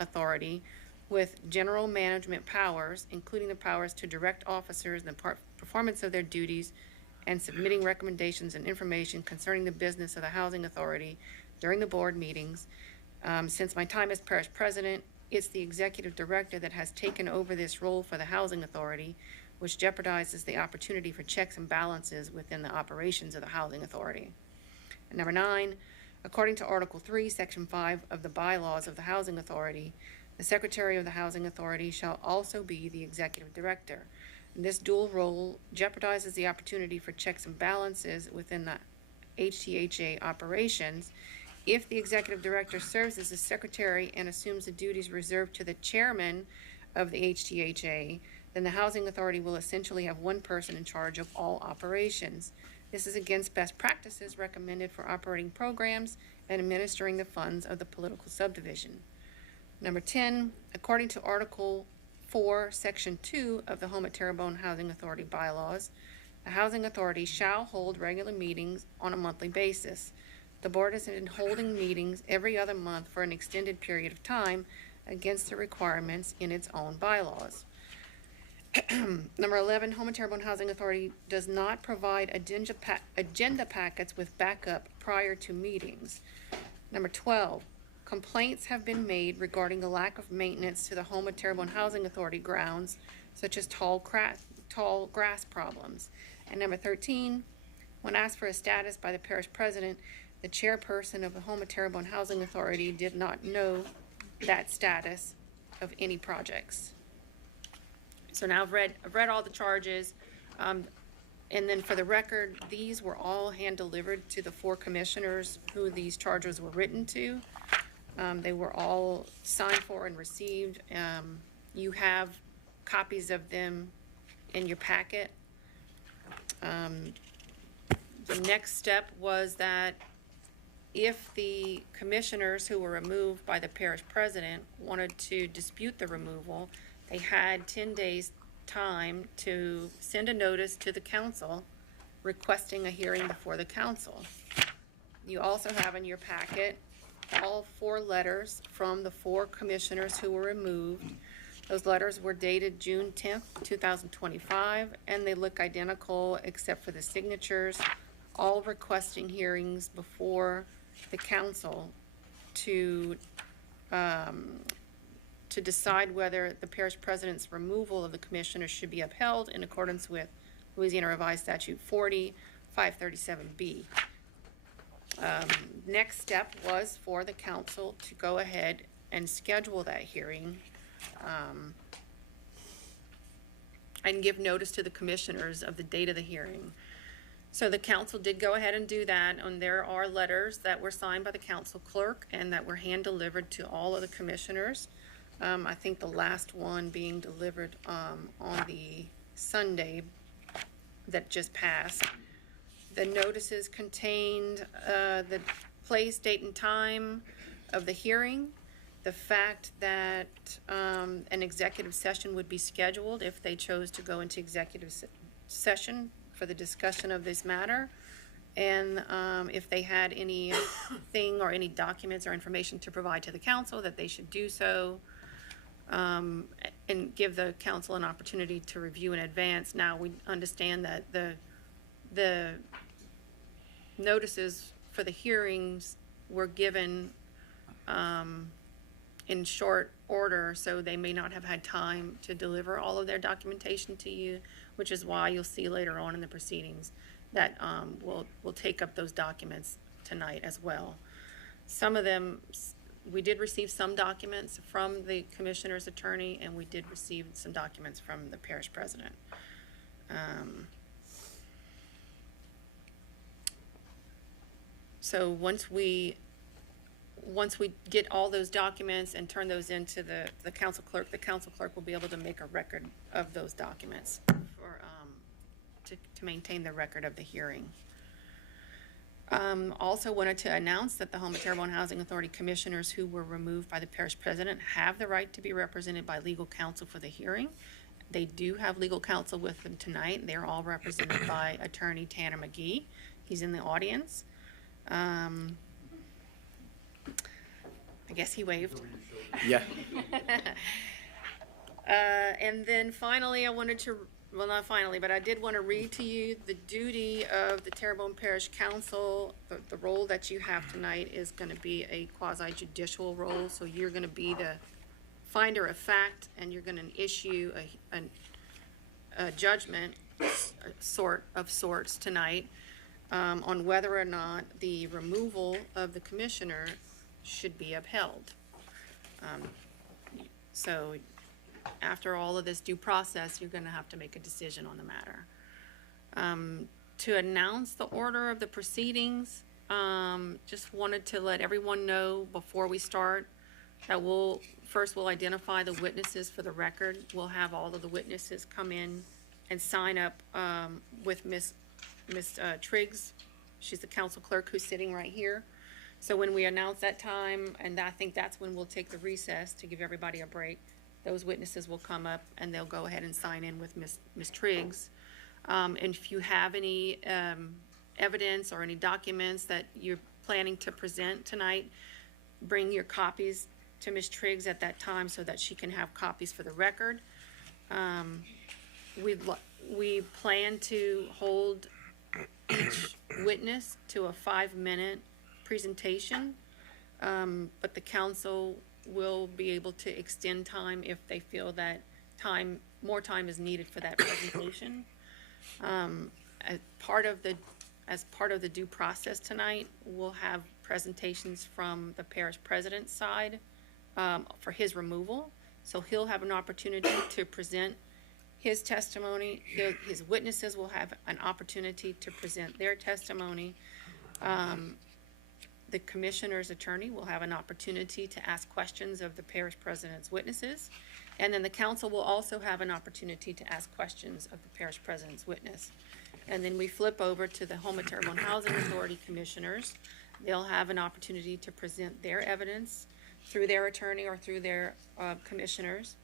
Authority with general management powers, including the powers to direct officers in the performance of their duties and submitting recommendations and information concerning the business of the Housing Authority during the board meetings. Since my time as parish president, it's the executive director that has taken over this role for the Housing Authority, which jeopardizes the opportunity for checks and balances within the operations of the Housing Authority. And number 9, according to Article 3, Section 5 of the bylaws of the Housing Authority, the Secretary of the Housing Authority shall also be the executive director. And this dual role jeopardizes the opportunity for checks and balances within the HTHA operations. If the executive director serves as the secretary and assumes the duties reserved to the chairman of the HTHA, then the Housing Authority will essentially have one person in charge of all operations. This is against best practices recommended for operating programs and administering the funds of the political subdivision. Number 10, according to Article 4, Section 2 of the Home of Terrebonne Housing Authority bylaws, the Housing Authority shall hold regular meetings on a monthly basis. The board has been holding meetings every other month for an extended period of time against the requirements in its own bylaws. Number 11, Home of Terrebonne Housing Authority does not provide agenda packets with backup prior to meetings. Number 12, complaints have been made regarding the lack of maintenance to the Home of Terrebonne Housing Authority grounds, such as tall grass problems. And number 13, when asked for a status by the parish president, the chairperson of the Home of Terrebonne Housing Authority did not know that status of any projects. So now I've read all the charges, and then for the record, these were all hand-delivered to the 4 commissioners who these charges were written to. They were all signed for and received. You have copies of them in your packet. The next step was that if the commissioners who were removed by the parish president wanted to dispute the removal, they had 10 days time to send a notice to the council requesting a hearing before the council. You also have in your packet all 4 letters from the 4 commissioners who were removed. Those letters were dated June 10th, 2025, and they look identical except for the signatures, all requesting hearings before the council to decide whether the parish president's removal of the commissioners should be upheld in accordance with Louisiana Revised Statute 40-537B. Next step was for the council to go ahead and schedule that hearing and give notice to the commissioners of the date of the hearing. So the council did go ahead and do that, and there are letters that were signed by the council clerk and that were hand-delivered to all of the commissioners. I think the last one being delivered on the Sunday that just passed. The notices contained the place, date, and time of the hearing, the fact that an executive session would be scheduled if they chose to go into executive session for the discussion of this matter, and if they had anything or any documents or information to provide to the council, that they should do so, and give the council an opportunity to review in advance. Now, we understand that the notices for the hearings were given in short order, so they may not have had time to deliver all of their documentation to you, which is why you'll see later on in the proceedings that we'll take up those documents tonight as well. Some of them, we did receive some documents from the commissioner's attorney, and we did receive some documents from the parish president. So once we get all those documents and turn those into the council clerk will be able to make a record of those documents for, to maintain the record of the hearing. Also wanted to announce that the Home of Terrebonne Housing Authority commissioners who were removed by the parish president have the right to be represented by legal counsel for the hearing. They do have legal counsel with them tonight. They're all represented by attorney Tanner McGee. He's in the audience. I guess he waved. Yeah. And then finally, I wanted to, well, not finally, but I did want to read to you the duty of the Terrebonne Parish Council. The role that you have tonight is going to be a quasi-judicial role, so you're going to be the finder of fact, and you're going to issue a judgment of sorts tonight on whether or not the removal of the commissioner should be upheld. So after all of this due process, you're going to have to make a decision on the matter. To announce the order of the proceedings, just wanted to let everyone know before we start that we'll identify the witnesses for the record. We'll have all of the witnesses come in and sign up with Miss Triggs. She's the council clerk who's sitting right here. So when we announce that time, and I think that's when we'll take the recess to give everybody a break, those witnesses will come up and they'll go ahead and sign in with Miss Triggs. And if you have any evidence or any documents that you're planning to present tonight, bring your copies to Ms. Triggs at that time so that she can have copies for the record. We plan to hold each witness to a 5-minute presentation, but the council will be able to extend time if they feel that more time is needed for that presentation. As part of the due process tonight, we'll have presentations from the parish president's side for his removal. So he'll have an opportunity to present his testimony. His witnesses will have an opportunity to present their testimony. The commissioner's attorney will have an opportunity to ask questions of the parish president's witnesses. And then the council will also have an opportunity to ask questions of the parish president's witness. And then we flip over to the Home of Terrebonne Housing Authority commissioners. They'll have an opportunity to present their evidence through their attorney or through their commissioners.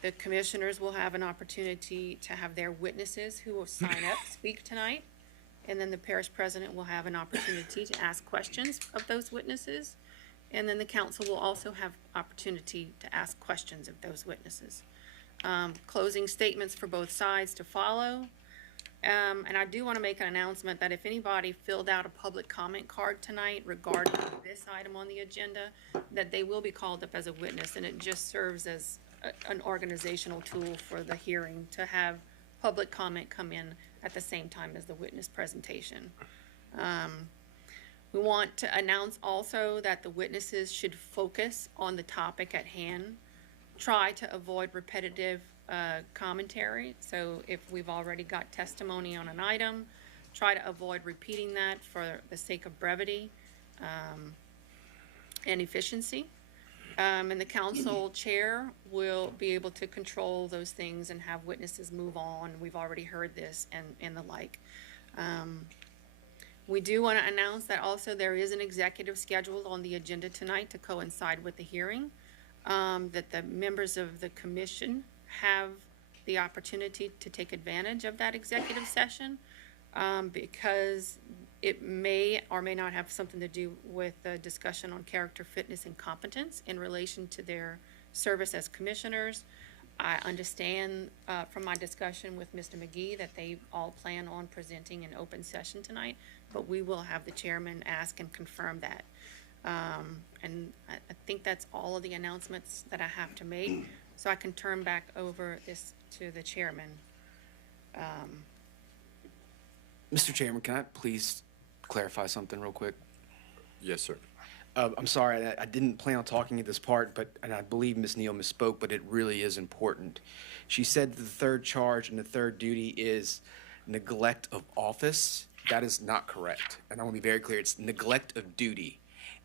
The commissioners will have an opportunity to have their witnesses who will sign up speak tonight. And then the parish president will have an opportunity to ask questions of those witnesses. And then the council will also have opportunity to ask questions of those witnesses. Closing statements for both sides to follow. And I do want to make an announcement that if anybody filled out a public comment card tonight regarding this item on the agenda, that they will be called up as a witness, and it just serves as an organizational tool for the hearing to have public comment come in at the same time as the witness presentation. We want to announce also that the witnesses should focus on the topic at hand. Try to avoid repetitive commentary. So if we've already got testimony on an item, try to avoid repeating that for the sake of brevity and efficiency. And the council chair will be able to control those things and have witnesses move on. We've already heard this and the like. We do want to announce that also there is an executive scheduled on the agenda tonight to coincide with the hearing, that the members of the commission have the opportunity to take advantage of that executive session, because it may or may not have something to do with the discussion on character, fitness, and competence in relation to their service as commissioners. I understand from my discussion with Mr. McGee that they all plan on presenting an open session tonight, but we will have the chairman ask and confirm that. And I think that's all of the announcements that I have to make, so I can turn back over this to the chairman. Mr. Chairman, can I please clarify something real quick? Yes, sir. I'm sorry, I didn't plan on talking at this part, and I believe Ms. Neal misspoke, but it really is important. She said that the third charge and the third duty is neglect of office. That is not correct. And I want to be very clear, it's neglect of duty.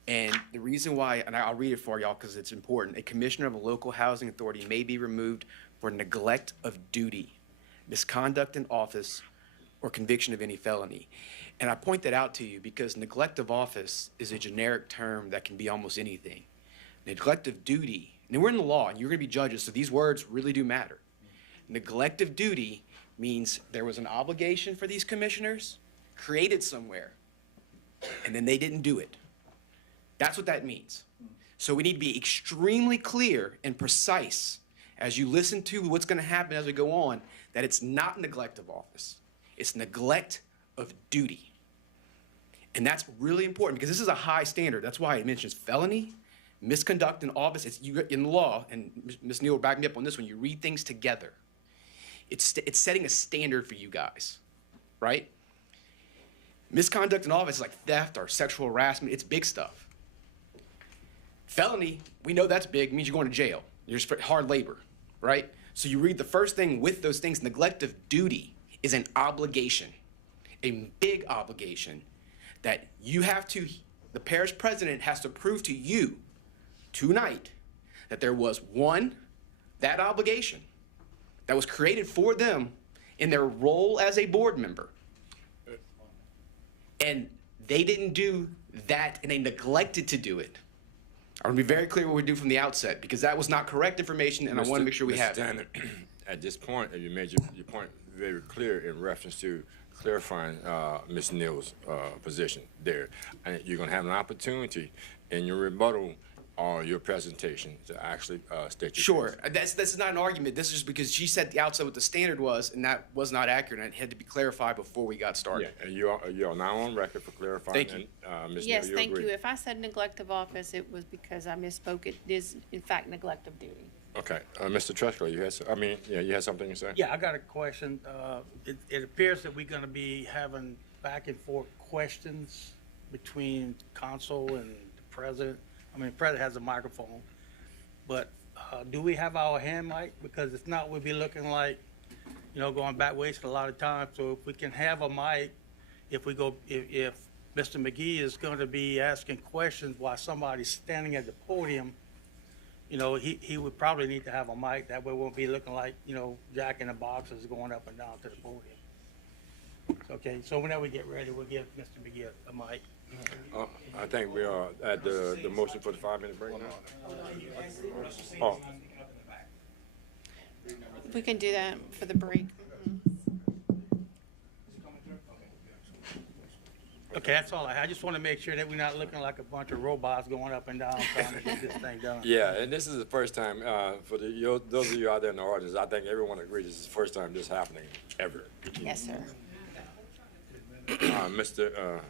And the reason why, and I'll read it for y'all because it's important, a commissioner of a local housing authority may be removed for neglect of duty, misconduct in office, or conviction of any felony. And I point that out to you because neglect of office is a generic term that can be almost anything. Neglect of duty, and we're in the law, and you're going to be judges, so these words really do matter. Neglect of duty means there was an obligation for these commissioners created somewhere, and then they didn't do it. That's what that means. So we need to be extremely clear and precise as you listen to what's going to happen as we go on, that it's not neglect of office. It's neglect of duty. And that's really important because this is a high standard. That's why it mentions felony, misconduct in office. It's in the law, and Ms. Neal will back me up on this one. You read things together. It's setting a standard for you guys, right? Misconduct in office is like theft or sexual harassment. It's big stuff. Felony, we know that's big. It means you're going to jail. You're hard labor, right? So you read the first thing with those things. Neglect of duty is an obligation, a big obligation that you have to, the parish president has to prove to you tonight that there was one, that obligation that was created for them in their role as a board member. And they didn't do that and they neglected to do it. I want to be very clear what we do from the outset because that was not correct information and I want to make sure we have it. At this point, you made your point very clear in reference to clarifying Ms. Neal's position there. And you're going to have an opportunity in your rebuttal or your presentation to actually state your Sure. That's not an argument. This is just because she said at the outset what the standard was, and that was not accurate, and it had to be clarified before we got started. Yeah, and you are now on record for clarifying. Thank you. And, Ms. Yes, Neal, thank agree? you. If I said neglect of office, it was because I misspoke. It is, in fact, neglect of duty. Okay. Mr. Tresco, you had something to say? Yeah, I got a question. It appears that we're gonna be having back and forth questions between council and the president. I mean, the president has a microphone, but do we have our hand mic? Because if not, we'll be looking like, going back, wasting a lot of time. So if we can have a mic, if Mr. McGee is gonna be asking questions while somebody's standing at the podium, he would probably need to have a mic. That way we won't be looking like, Jack in the boxes going up and down to the podium. Okay, so whenever we get ready, we'll give Mr. McGee a mic. I think we are at the motion for the 5-minute break now. Oh, We can do that for the break. Okay, that's all I had. I just want to make sure that we're not looking like a bunch of robots going up and down trying to get this thing done. Yeah, and this is the first time, for those of you out there in the audience, I think everyone agrees this is the first time this happening ever. Yes, sir. Mr.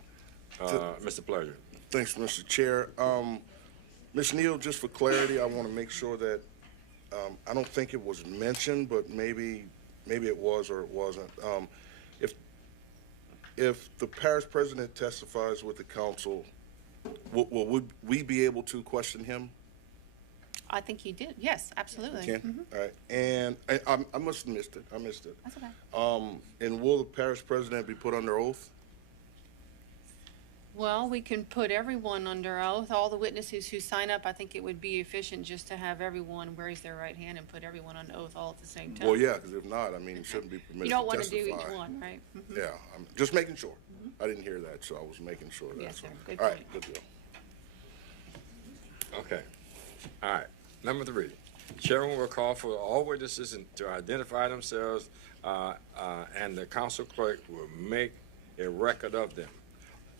Pleasure. Thanks, Mr. Chair. Ms. Neal, just for clarity, I want to make sure that, I don't think it was mentioned, but maybe it was or it wasn't. If the parish president testifies with the council, would we be able to question him? I think you did. Yes, absolutely. Can? All right. And I must have missed it. I missed it. That's okay. And will the parish president be put under oath? Well, we can put everyone under oath, all the witnesses who sign up. I think it would be efficient just to have everyone raise their right hand and put everyone on oath all at the same time. Well, yeah, because if not, I mean, you shouldn't be permitted You to don't want to do testify. each one, right? Mhm. Yeah, I'm just making sure. I didn't hear that, so I was making sure Yes, that's sir. all. Good All right, point. good deal. Okay. All right. Number 3, Chairman will call for all witnesses to identify themselves, and the council clerk will make a record of them.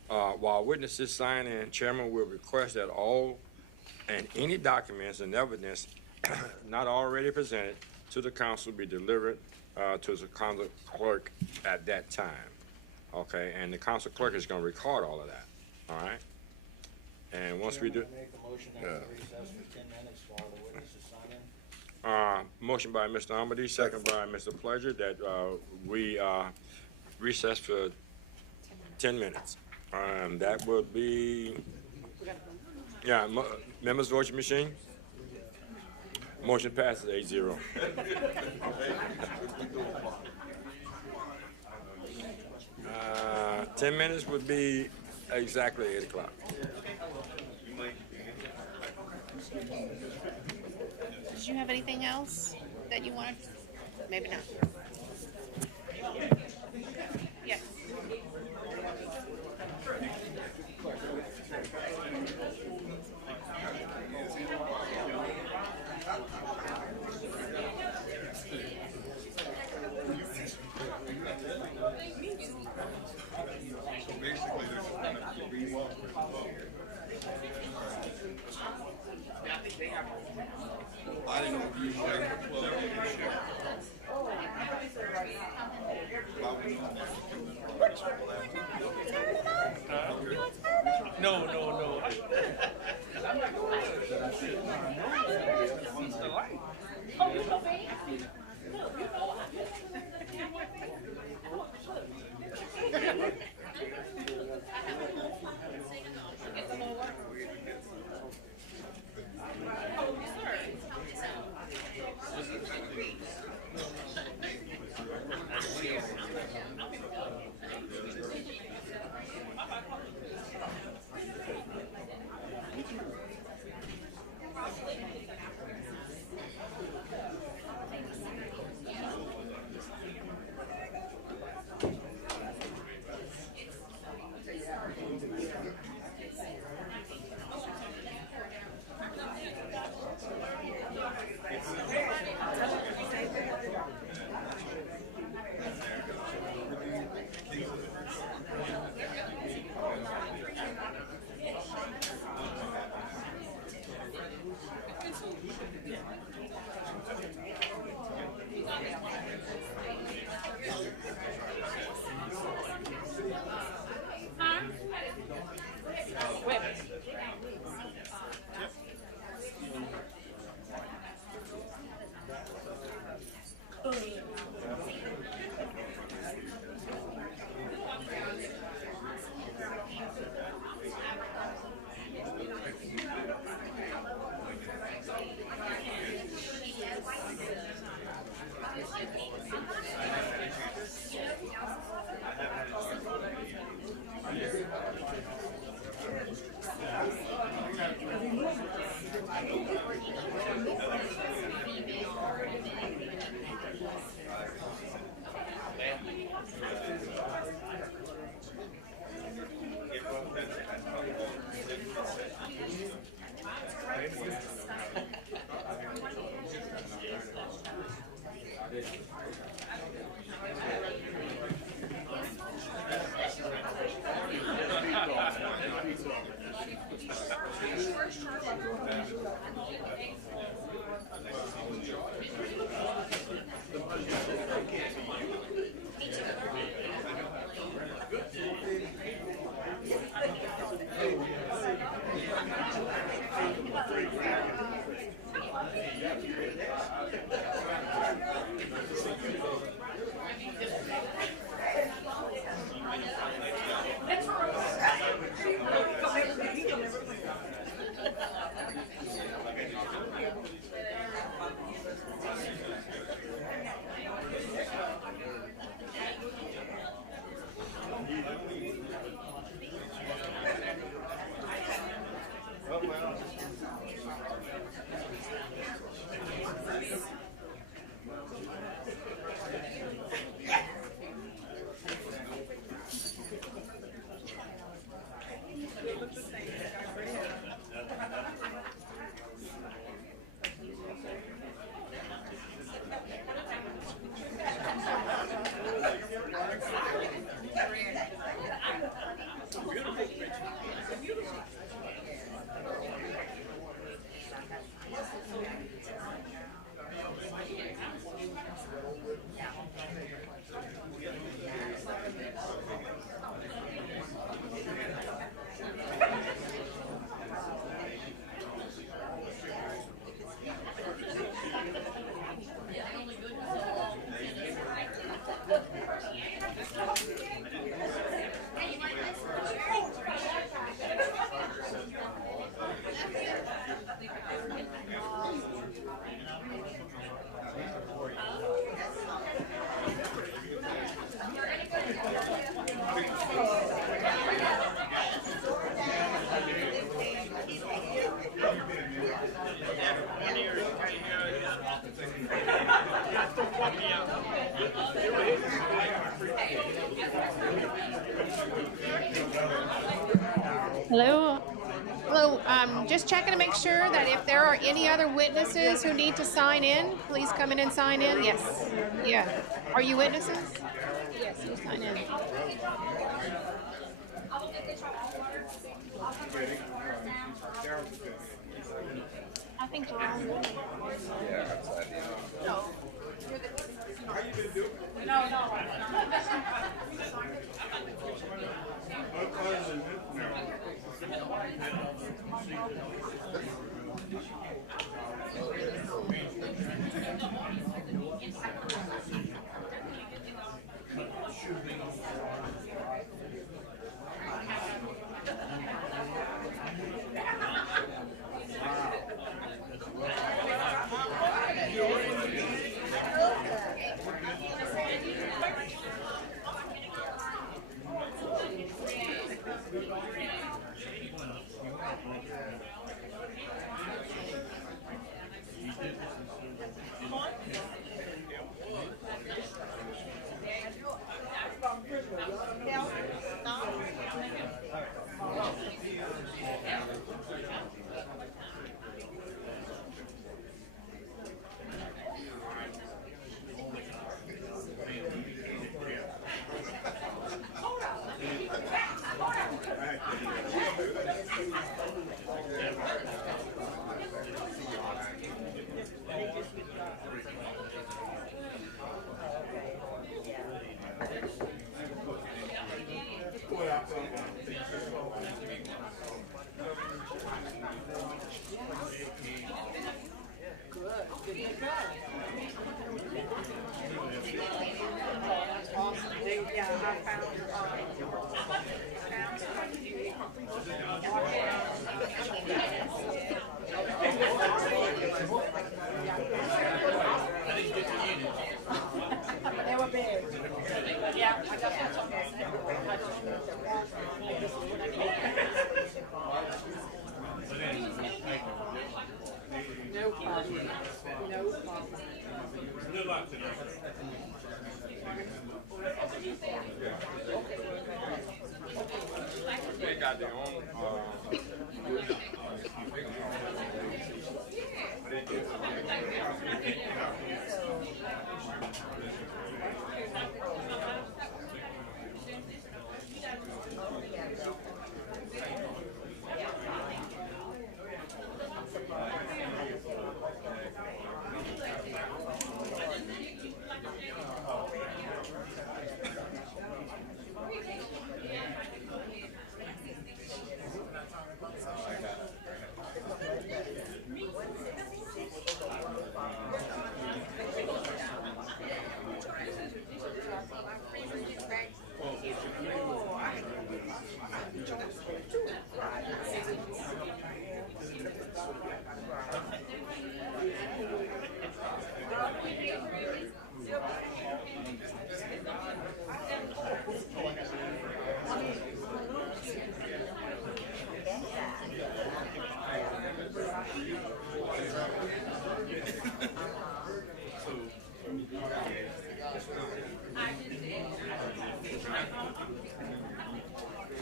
While witnesses sign in, Chairman will request that all and any documents and evidence not already presented to the council be delivered to the council clerk at that time. Okay, and the council clerk is going to record all of that. All right. And once we do, Make a motion that we recess for 10 minutes while the witnesses sign in. motion by Mr. Amity, second by Mr. Pleasure, that we recess for 10 minutes. That will be, yeah, members voting machine? Motion passes 8-0. 10 minutes would be exactly 8 o'clock. Did you have anything else that you wanted? Maybe not. Yes. No, no, no. Hello? Hello, just checking to make sure that if there are any other witnesses who need to sign in, please come in and sign in. Yes. Yeah. Are you witnesses? Yes, you sign in. I think we're all good. No. They got their own,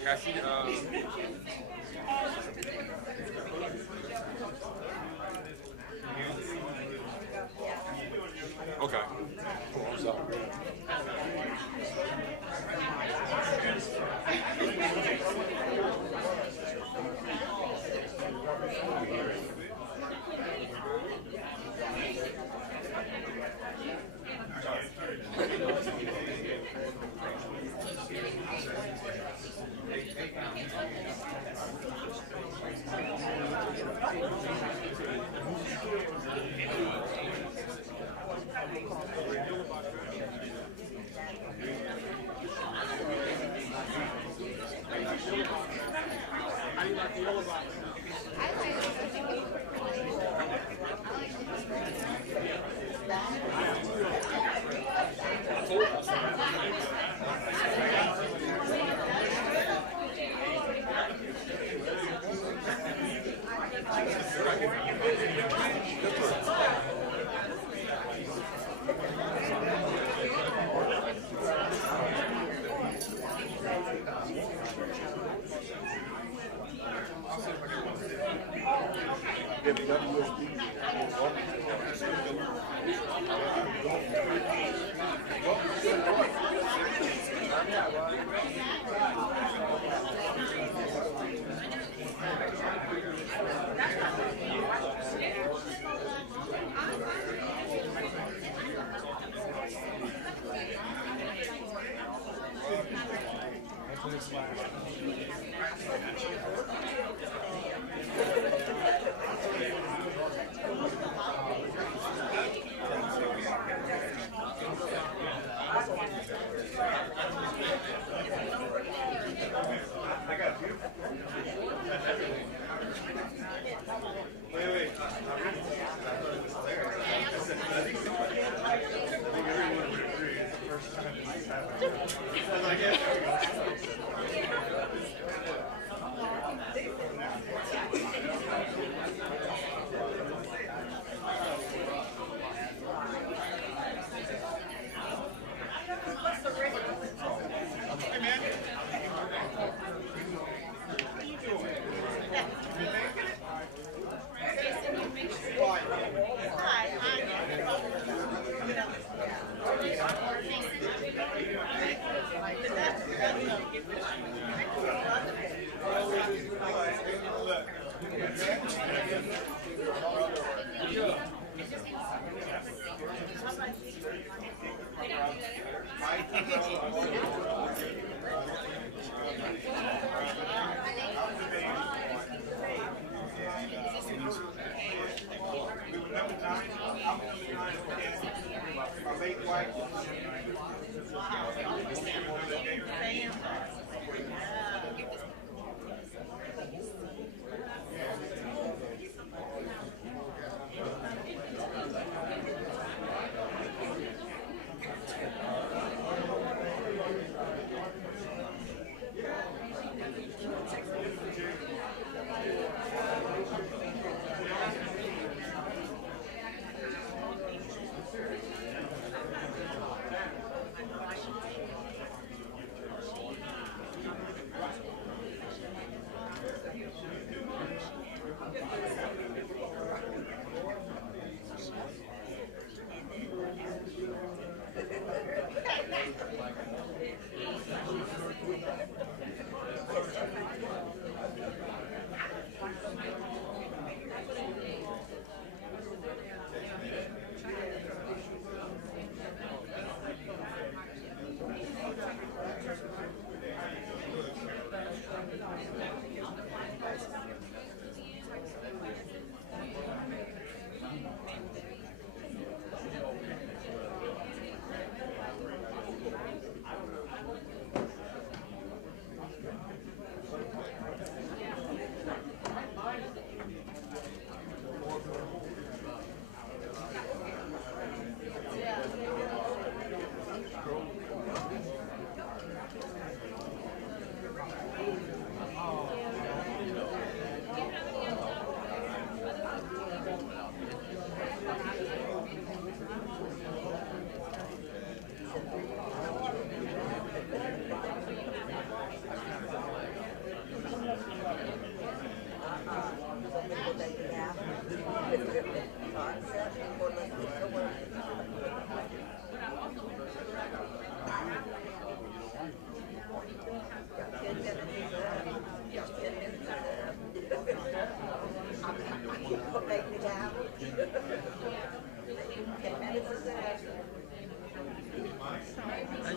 Cassie, okay.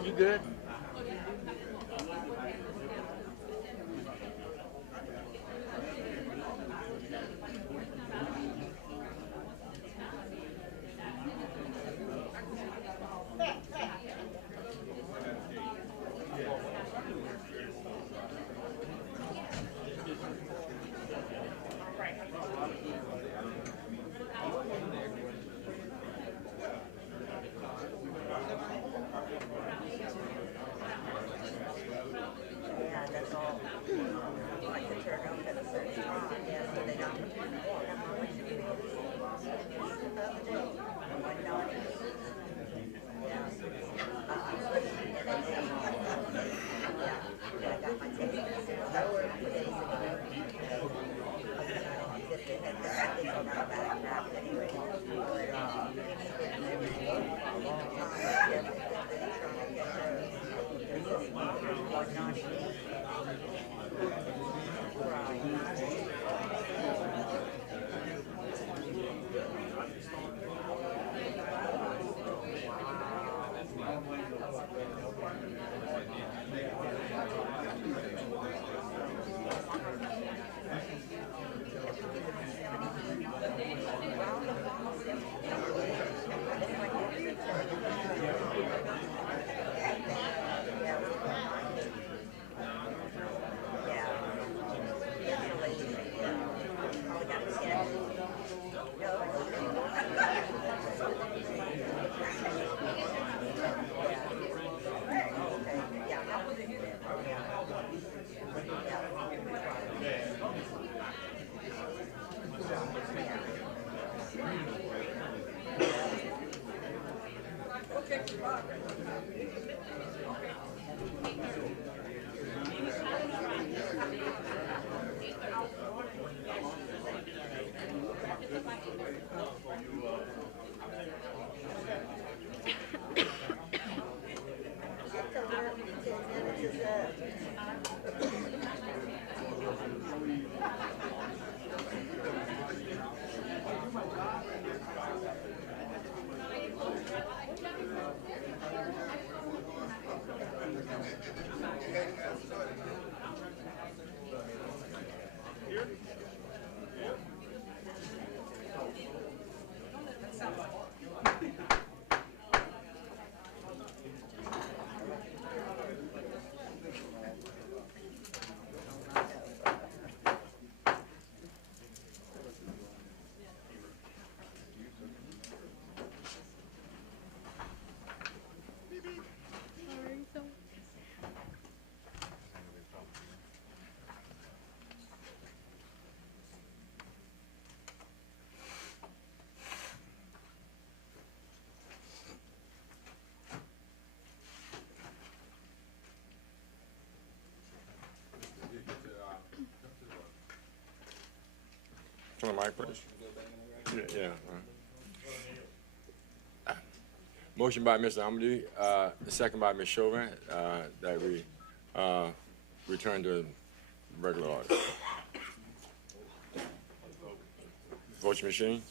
You good? on the mic, please. Yeah. Motion by Mr. Amity, second by Ms. Chauvin, that we return to regular order. Voting machine.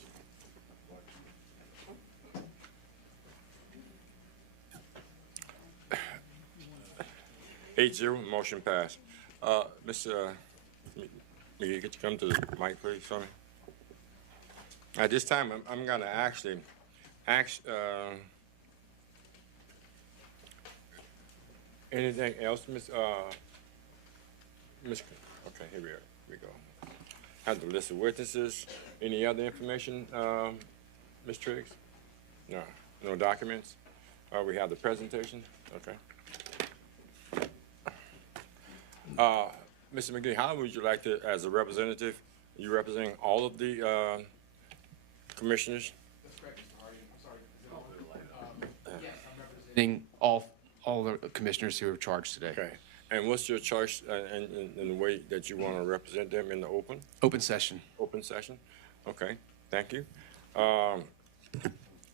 8-0, motion passed. Mr. McGee, could you come to the mic, please, for me? At this time, I'm gonna actually ask, anything else, Miss, okay, here we go. Have the list of witnesses. Any other information, Ms. Triggs? No, no documents? We have the presentation, okay. Mr. McGee, how would you like to, as a representative, you representing all of the commissioners? That's correct, Mr. Hardy. I'm sorry. Yes, I'm representing all the commissioners who are charged today. Okay. And what's your choice in the way that you want to represent them in the open? Open session. Open session? Okay, thank you.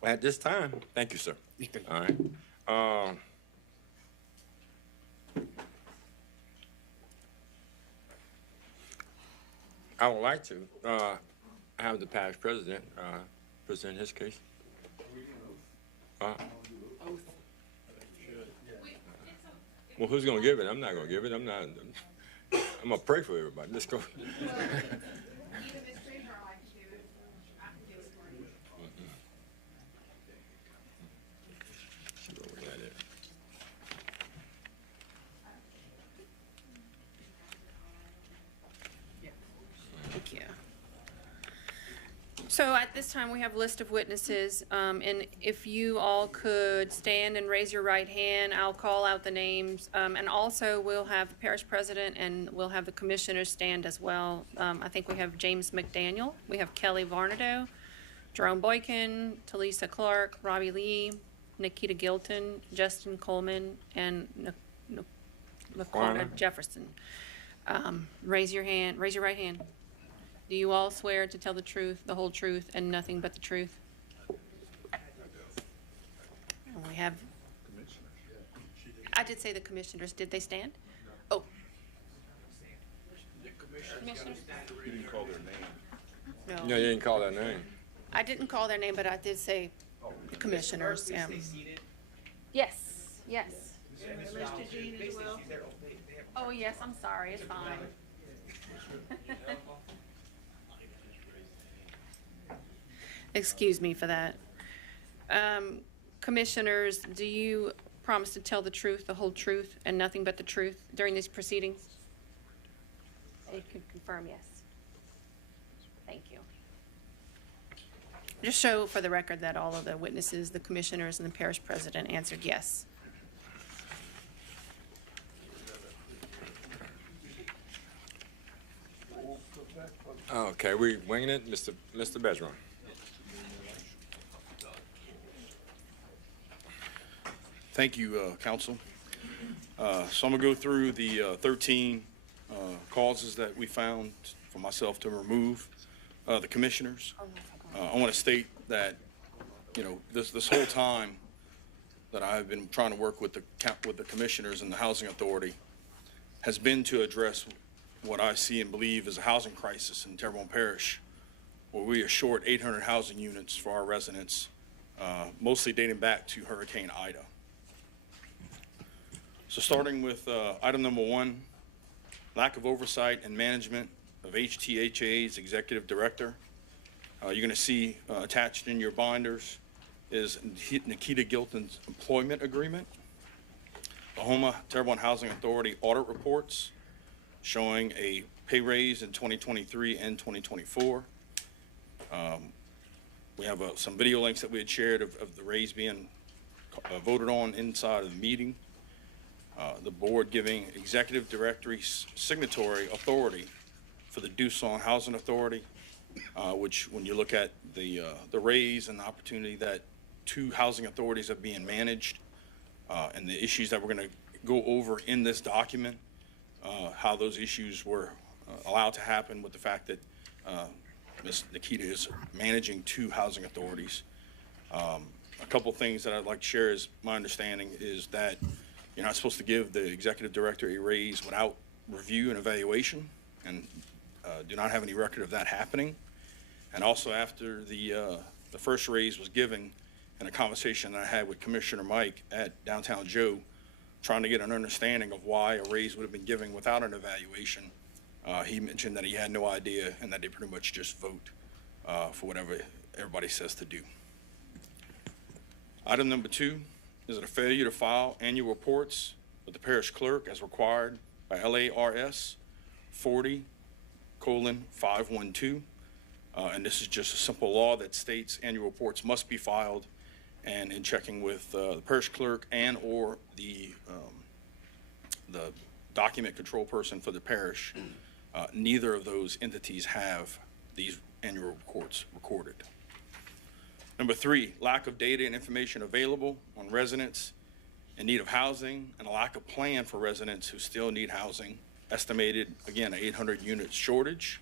At this time, thank you, sir. All right. I would like to have the parish president present his case. Well, who's gonna give it? I'm not gonna give it. I'm gonna pray for everybody. Let's go. Thank you. So at this time, we have a list of witnesses, and if you all could stand and raise your right hand, I'll call out the names. And also, we'll have the parish president and we'll have the commissioners stand as well. I think we have James McDaniel, we have Kelly Varnado, Jerome Boykin, Talisa Clark, Robbie Lee, Nikita Gilton, Justin Coleman, and Laquana Jefferson. Raise your right hand. Do you all swear to tell the truth, the whole truth, and nothing but the truth? And we have, I did say the commissioners. Did they stand? Oh. Commissioners? You didn't call their name. No. No, you didn't call that name. I didn't call their name, but I did say the commissioners. Yeah. Yes, yes. Mr. Jean as well? Oh, yes, I'm sorry, it's fine. Excuse me for that. Commissioners, do you promise to tell the truth, the whole truth, and nothing but the truth during these proceedings? I can confirm yes. Thank you. Just show for the record that all of the witnesses, the commissioners, and the parish president answered yes. Okay, we winging it, Mr. Bergeron. Thank you, council. So I'm gonna go through the 13 causes that we found for myself to remove the commissioners. I want to state that, you know, this whole time that I've been trying to work with the commissioners and the housing authority has been to address what I see and believe is a housing crisis in Terrebonne Parish, where we are short 800 housing units for our residents, mostly dating back to Hurricane Ida. So starting with item number 1, lack of oversight and management of HTHA's executive director. You're going to see attached in your binders is Nikita Gilton's employment agreement, Oklahoma Terrebonne Housing Authority audit reports showing a pay raise in 2023 and 2024. We have some video links that we had shared of the raise being voted on inside of the meeting. The board giving executive directory signatory authority for the Doosan Housing Authority, which when you look at the raise and the opportunity that 2 housing authorities are being managed, and the issues that we're going to go over in this document, how those issues were allowed to happen with the fact that Ms. Nikita is managing 2 housing authorities. A couple things that I'd like to share is my understanding is that you're not supposed to give the executive director a raise without review and evaluation, and do not have any record of that happening. And also after the first raise was given, in a conversation that I had with Commissioner Mike at Downtown Joe, trying to get an understanding of why a raise would have been given without an evaluation, he mentioned that he had no idea and that they pretty much just vote for whatever everybody says to do. Item number 2 is a failure to file annual reports with the parish clerk as required by LARS 40:512. And this is just a simple law that states annual reports must be filed, and in checking with the parish clerk and or the document control person for the parish, neither of those entities have these annual reports recorded. Number 3, lack of data and information available on residents in need of housing and a lack of plan for residents who still need housing. Estimated, again, 800 unit shortage.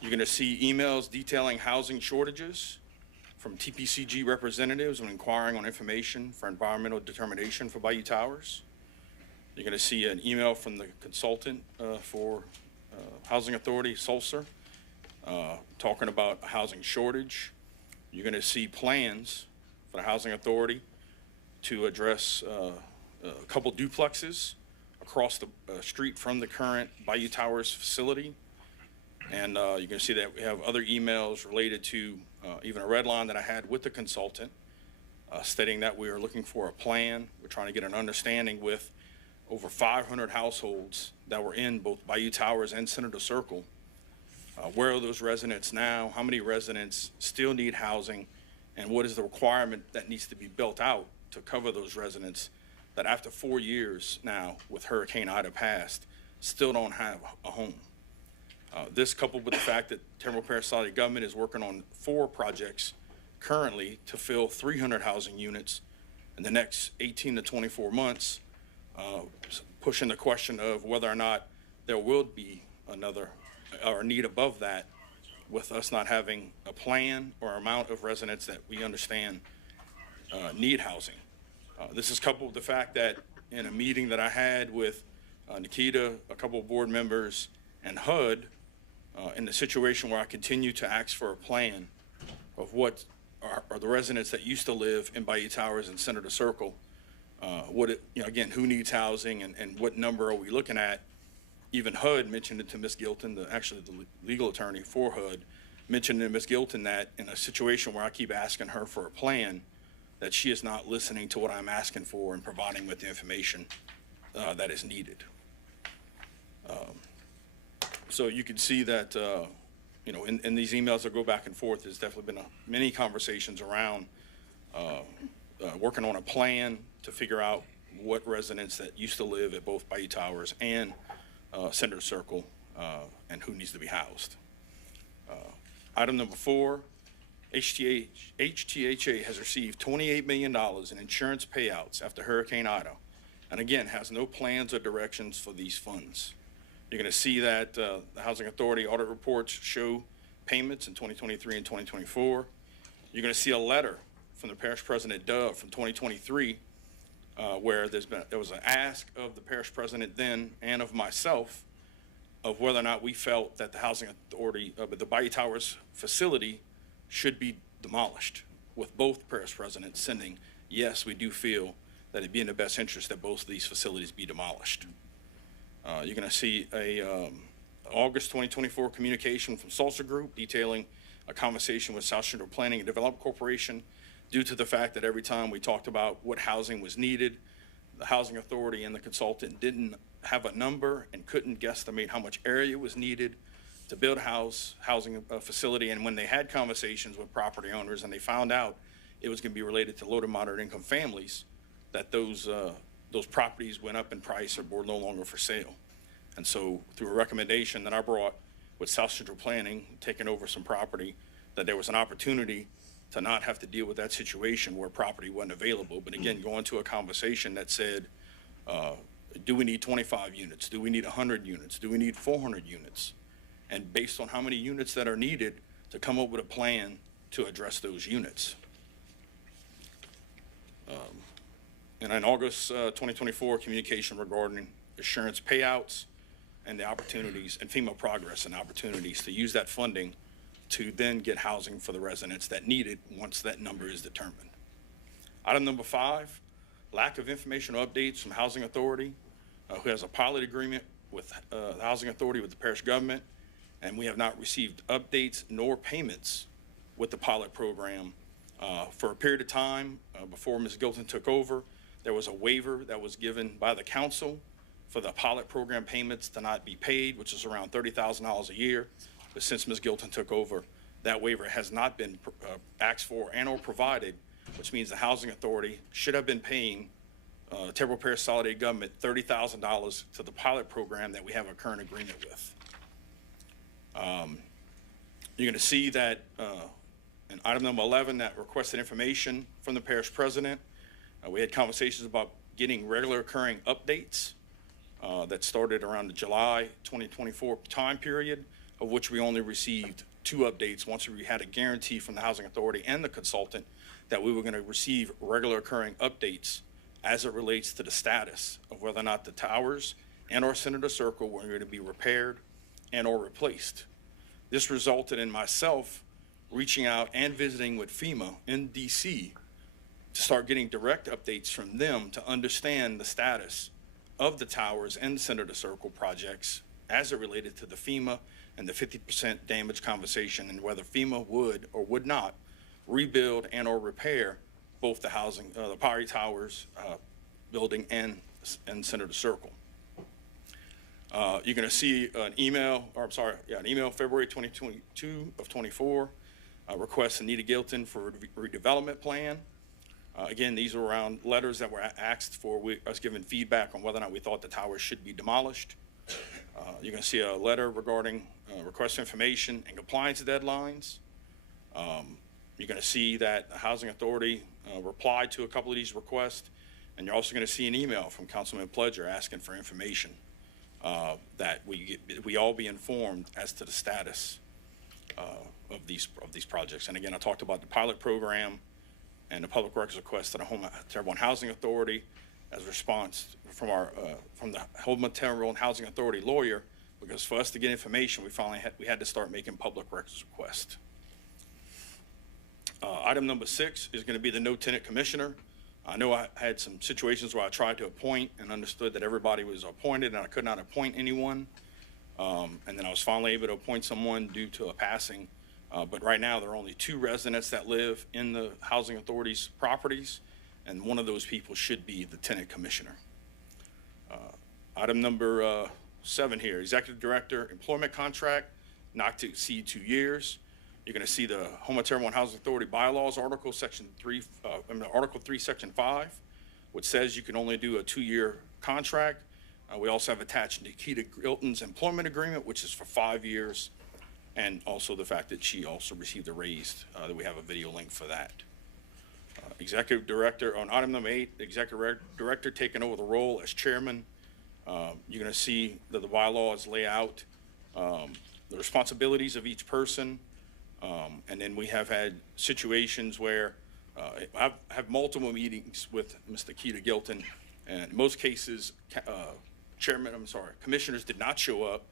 You're going to see emails detailing housing shortages from TPCG representatives when inquiring on information for environmental determination for Bayou Towers. You're going to see an email from the consultant for Housing Authority, Sulcer, talking about a housing shortage. You're going to see plans for the Housing Authority to address a couple duplexes across the street from the current Bayou Towers facility. And you're going to see that we have other emails related to even a red line that I had with the consultant stating that we are looking for a plan. We're trying to get an understanding with over 500 households that were in both Bayou Towers and Senator Circle. Where are those residents now? How many residents still need housing? And what is the requirement that needs to be built out to cover those residents that after 4 years now with Hurricane Ida passed still don't have a home? This coupled with the fact that Terrebonne Parish Solid Government is working on 4 projects currently to fill 300 housing units in the next 18 to 24 months, pushing the question of whether or not there will be another or need above that, with us not having a plan or amount of residents that we understand need housing. This is coupled with the fact that in a meeting that I had with Nikita, a couple of board members, and HUD, in the situation where I continue to ask for a plan of what are the residents that used to live in Bayou Towers and Senator Circle, again, who needs housing and what number are we looking at? Even HUD mentioned it to Ms. Gilton, actually the legal attorney for HUD, mentioned to Ms. Gilton that in a situation where I keep asking her for a plan, that she is not listening to what I'm asking for and providing with the information that is needed. So you can see that, in these emails that go back and forth, there's definitely been many conversations around working on a plan to figure out what residents that used to live at both Bayou Towers and Senator Circle and who needs to be housed. Item number 4, HTHA has received $28 million in insurance payouts after Hurricane Ida, and again, has no plans or directions for these funds. You're going to see that the Housing Authority audit reports show payments in 2023 and 2024. You're going to see a letter from the Parish President Dove from 2023 where there was an ask of the Parish President then and of myself of whether or not we felt that the Housing Authority, the Bayou Towers facility should be demolished, with both Parish Presidents sending, yes, we do feel that it'd be in the best interest that both of these facilities be demolished. You're going to see a August 2024 communication from Salsa Group detailing a conversation with South Central Planning and Development Corporation due to the fact that every time we talked about what housing was needed, the Housing Authority and the consultant didn't have a number and couldn't guesstimate how much area was needed to build a housing facility. And when they had conversations with property owners and they found out it was going to be related to low to moderate income families, that those properties went up in price or were no longer for sale. And so through a recommendation that I brought with South Central Planning, taking over some property, that there was an opportunity to not have to deal with that situation where property wasn't available. But again, going to a conversation that said, do we need 25 units? Do we need 100 units? Do we need 400 units? and based on how many units that are needed, to come up with a plan to address those units. And in August 2024, communication regarding insurance payouts and the opportunities and FEMA progress and opportunities to use that funding to then get housing for the residents that need it once that number is determined. Item number 5, lack of information or updates from Housing Authority, who has a pilot agreement with the Housing Authority with the parish government, and we have not received updates nor payments with the pilot program. For a period of time before Ms. Gilton took over, there was a waiver that was given by the council for the pilot program payments to not be paid, which is around $30,000 a year. But since Ms. Gilton took over, that waiver has not been asked for and or provided, which means the Housing Authority should have been paying Terrebonne Parish Solidarity Government $30,000 to the pilot program that we have a current agreement with. You're going to see that in item number 11, that requested information from the parish president. We had conversations about getting regular occurring updates that started around the July 2024 time period, of which we only received 2 updates once we had a guarantee from the Housing Authority and the consultant that we were going to receive regular occurring updates as it relates to the status of whether or not the towers and or Senator Circle were going to be repaired and or replaced. This resulted in myself reaching out and visiting with FEMA in DC to start getting direct updates from them to understand the status of the towers and Senator Circle projects as it related to the FEMA and the 50% damage conversation, and whether FEMA would or would not rebuild and or repair both the the Pari Towers building and Senator Circle. You're going to see an email, an email February 2022 of 24, request Anita Gilton for a redevelopment plan. Again, these are around letters that were asked for us giving feedback on whether or not we thought the towers should be demolished. You're going to see a letter regarding request information and compliance deadlines. You're going to see that the Housing Authority replied to a couple of these requests, and you're also going to see an email from Councilman Pledger asking for information that we all be informed as to the status of these projects. And again, I talked about the pilot program and the public records request to the Terrebonne Housing Authority as a response from the Terrebonne Housing Authority lawyer, because for us to get information, we had to start making public records requests. Item number 6 is going to be the no tenant commissioner. I know I had some situations where I tried to appoint and understood that everybody was appointed and I could not appoint anyone. And then I was finally able to appoint someone due to a passing. But right now, there are only 2 residents that live in the Housing Authority's properties, and one of those people should be the tenant commissioner. Item number 7 here, Executive Director Employment Contract, not to exceed 2 years. You're going to see the Terrebonne Housing Authority bylaws, Article 3, Section 5, which says you can only do a 2-year contract. We also have attached Nikita Gilton's employment agreement, which is for 5 years, and also the fact that she also received a raise, that we have a video link for that. Executive Director, on item number 8, the Executive Director taking over the role as chairman. You're going to see that the bylaws lay out the responsibilities of each person. And then we have had situations where I have meetings with Mr. Nikita Gilton, and in most cases, commissioners did not show up,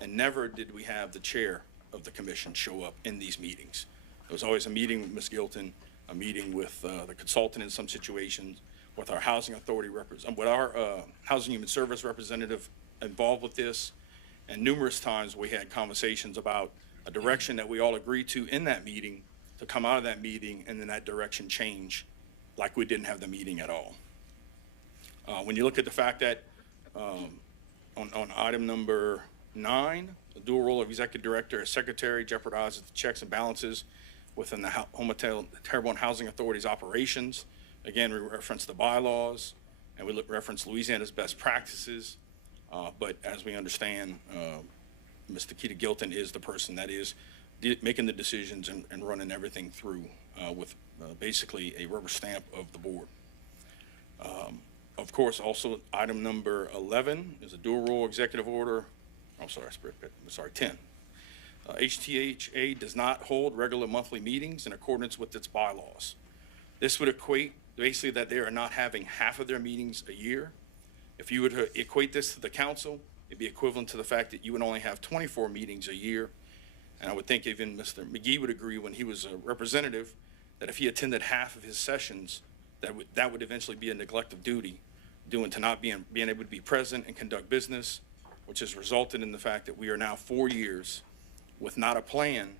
and never did we have the chair of the commission show up in these meetings. There was always a meeting with Ms. Gilton, a meeting with the consultant in some situations, with our Housing Authority with our Housing Human Service representative involved with this, and numerous times we had conversations about a direction that we all agreed to in that meeting to come out of that meeting, and then that direction change, like we didn't have the meeting at all. When you look at the fact that on item number 9, the dual role of executive director as secretary jeopardizes the checks and balances within the Terrebonne Housing Authority's operations. Again, we reference the bylaws, and we reference Louisiana's best practices. But as we understand, Mr. Nikita Gilton is the person that is making the decisions and running everything through with basically a rubber stamp of the board. Of course, also item number 11 is a dual role executive order. 10. HTHA does not hold regular monthly meetings in accordance with its bylaws. This would equate basically that they are not having half of their meetings a year. If you were to equate this to the council, it'd be equivalent to the fact that you would only have 24 meetings a year. And I would think even Mr. McGee would agree when he was a representative that if he attended half of his sessions, that would eventually be a neglect of duty, due to not being able to be present and conduct business, which has resulted in the fact that we are now 4 years with not a plan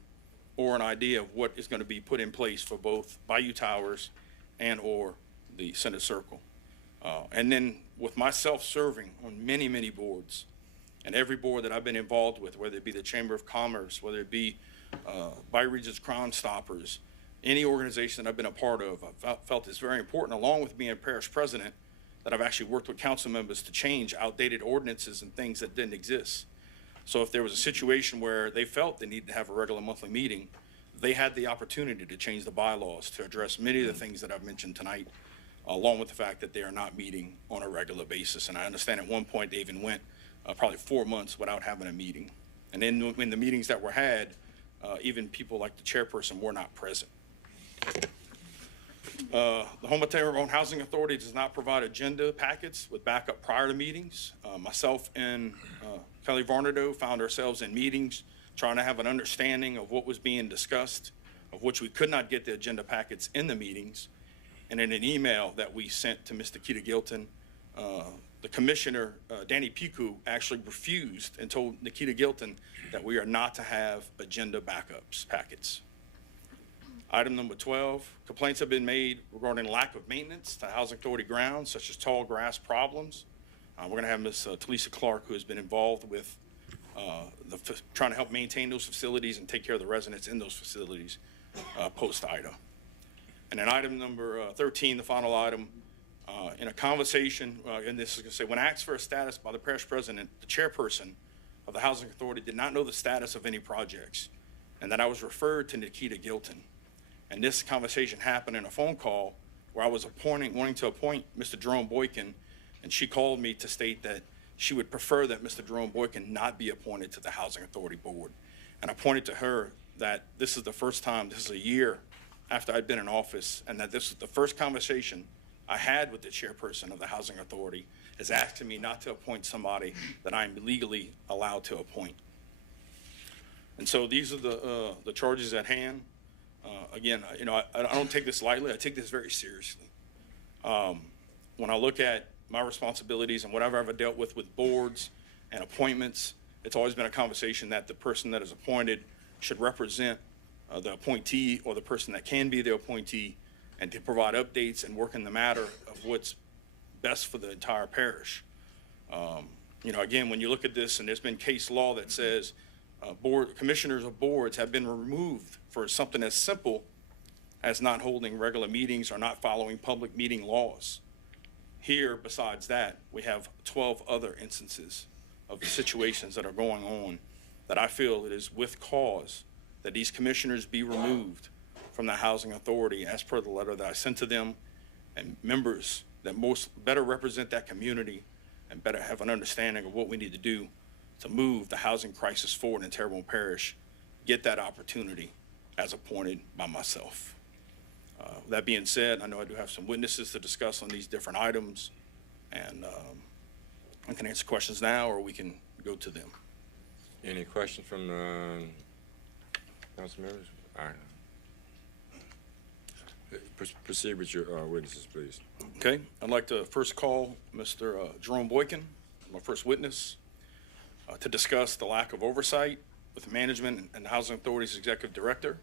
or an idea of what is going to be put in place for both Bayou Towers and or the Senate Circle. And then with myself serving on many, many boards, and every board that I've been involved with, whether it be the Chamber of Commerce, whether it be Bayou Region's Crime Stoppers, any organization that I've been a part of, I felt it's very important, along with being parish president, that I've actually worked with council members to change outdated ordinances and things that didn't exist. So if there was a situation where they felt they needed to have a regular monthly meeting, they had the opportunity to change the bylaws to address many of the things that I've mentioned tonight, along with the fact that they are not meeting on a regular basis. And I understand at one point they even went probably 4 months without having a meeting. And then when the meetings that were had, even people like the chairperson were not present. The Home of Terrebonne Housing Authority does not provide agenda packets with backup prior to meetings. Myself and Kelly Varnado found ourselves in meetings trying to have an understanding of what was being discussed, of which we could not get the agenda packets in the meetings. And in an email that we sent to Mr. Keita Gilton, the commissioner, Danny Piku, actually refused and told Nikita Gilton that we are not to have agenda backups packets. Item number 12, complaints have been made regarding lack of maintenance to Housing Authority grounds, such as tall grass problems. We're going to have Ms. Talisa Clark, who has been involved with trying to help maintain those facilities and take care of the residents in those facilities post-Ida. And then item number 13, the final item, in a conversation, and this is going to say, when asked for a status by the parish president, the chairperson of the Housing Authority did not know the status of any projects, and that I was referred to Nikita Gilton. And this conversation happened in a phone call where I was wanting to appoint Mr. Jerome Boykin, and she called me to state that she would prefer that Mr. Jerome Boykin not be appointed to the Housing Authority Board. And I pointed to her that this is the first time, this is a year after I'd been in office, and that this was the first conversation I had with the chairperson of the Housing Authority, is asking me not to appoint somebody that I'm legally allowed to appoint. And so these are the charges at hand. Again, you know, I don't take this lightly. I take this very seriously. When I look at my responsibilities and whatever I've dealt with boards and appointments, it's always been a conversation that the person that is appointed should represent the appointee or the person that can be the appointee, and to provide updates and work in the matter of what's best for the entire parish. You know, again, when you look at this, and there's been case law that says commissioners of boards have been removed for something as simple as not holding regular meetings or not following public meeting laws. Here, besides that, we have 12 other instances of situations that are going on that I feel it is with cause that these commissioners be removed from the Housing Authority as per the letter that I sent to them, and members that better represent that community and better have an understanding of what we need to do to move the housing crisis forward in Terrebonne Parish, get that opportunity as appointed by myself. That being said, I know I do have some witnesses to discuss on these different items, and I can answer questions now or we can go to them. Any questions from the council members? All right. Proceed with your witnesses, please. Okay, I'd like to first call Mr. Jerome Boykin, my first witness, to discuss the lack of oversight with management and the Housing Authority's executive director,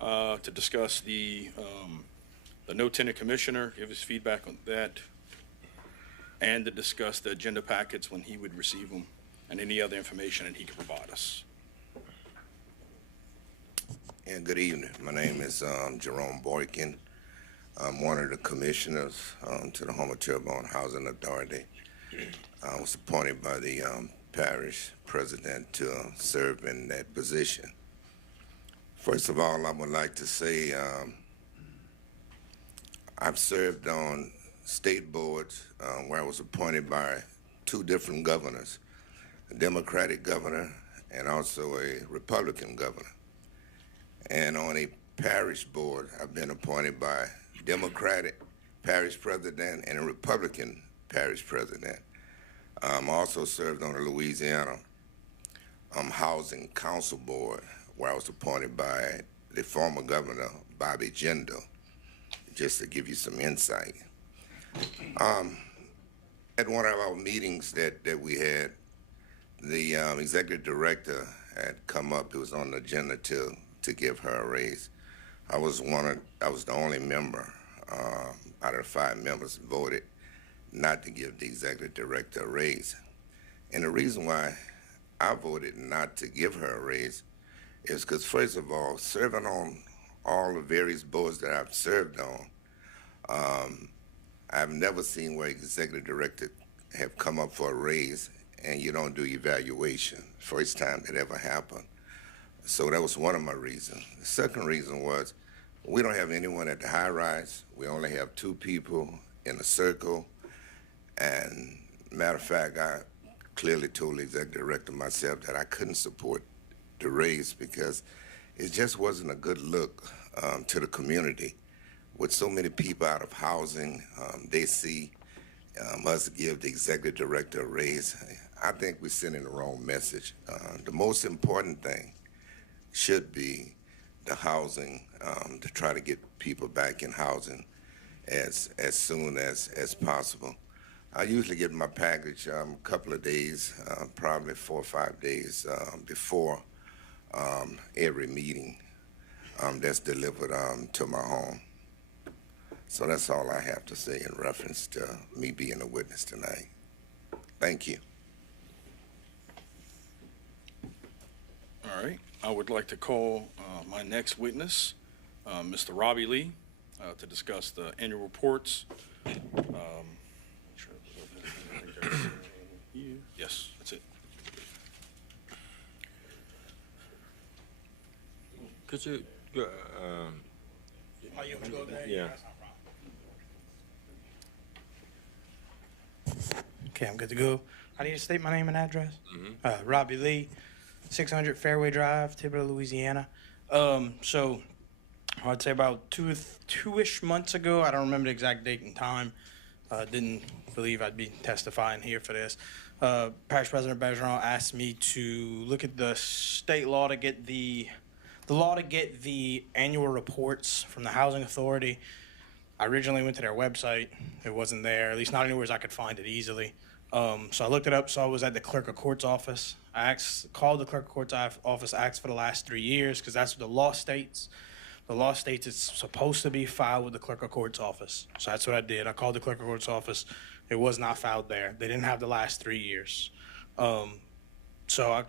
to discuss the no tenant commissioner, give his feedback on that, and to discuss the agenda packets when he would receive them and any other information that he could provide us. And good evening. My name is Jerome Boykin. I'm one of the commissioners to the Home of Terrebonne Housing Authority. I was appointed by the parish president to serve in that position. First of all, I would like to say I've served on state boards where I was appointed by two different governors, a Democratic governor and also a Republican governor. And on a parish board, I've been appointed by Democratic parish president and a Republican parish president. Also served on the Louisiana Housing Council Board, where I was appointed by the former governor, Bobby Jindal, just to give you some insight. At one of our meetings that we had, the executive director had come up. It was on the agenda to give her a raise. I was the only member out of the 5 members voted not to give the executive director a raise. And the reason why I voted not to give her a raise is because, first of all, serving on all the various boards that I've served on, I've never seen where executive director have come up for a raise and you don't do evaluation. First time that ever happened. So that was one of my reasons. The second reason was we don't have anyone at the high rise. We only have 2 people in the circle. And matter of fact, I clearly told the executive director myself that I couldn't support the raise because it just wasn't a good look to the community. With so many people out of housing, they see us give the executive director a raise. I think we're sending the wrong message. The most important thing should be the housing, to try to get people back in housing as soon as possible. I usually get my package a couple of days, probably 4 or 5 days before every meeting that's delivered to my home. So that's all I have to say in reference to me being a witness tonight. Thank you. All right. I would like to call my next witness, Mr. Robbie Lee, to discuss the annual reports. Yes, that's it. Could you, yeah. Okay, I'm good to go. I need to state my name and address. Robbie Lee, 600 Fairway Drive, Thibodaux, Louisiana. So I'd say about two-ish months ago, I don't remember the exact date and time. Didn't believe I'd be testifying here for this. Parish President Bergeron asked me to look at the state law to get the annual reports from the Housing Authority. I originally went to their website. It wasn't there, at least not anywhere I could find it easily. So I looked it up, saw it was at the clerk of court's office. I called the clerk of court's office, asked for the last 3 years, because that's what the law states. The law states it's supposed to be filed with the clerk of court's office. So that's what I did. I called the clerk of court's office. It was not filed there. They didn't have the last 3 years. So I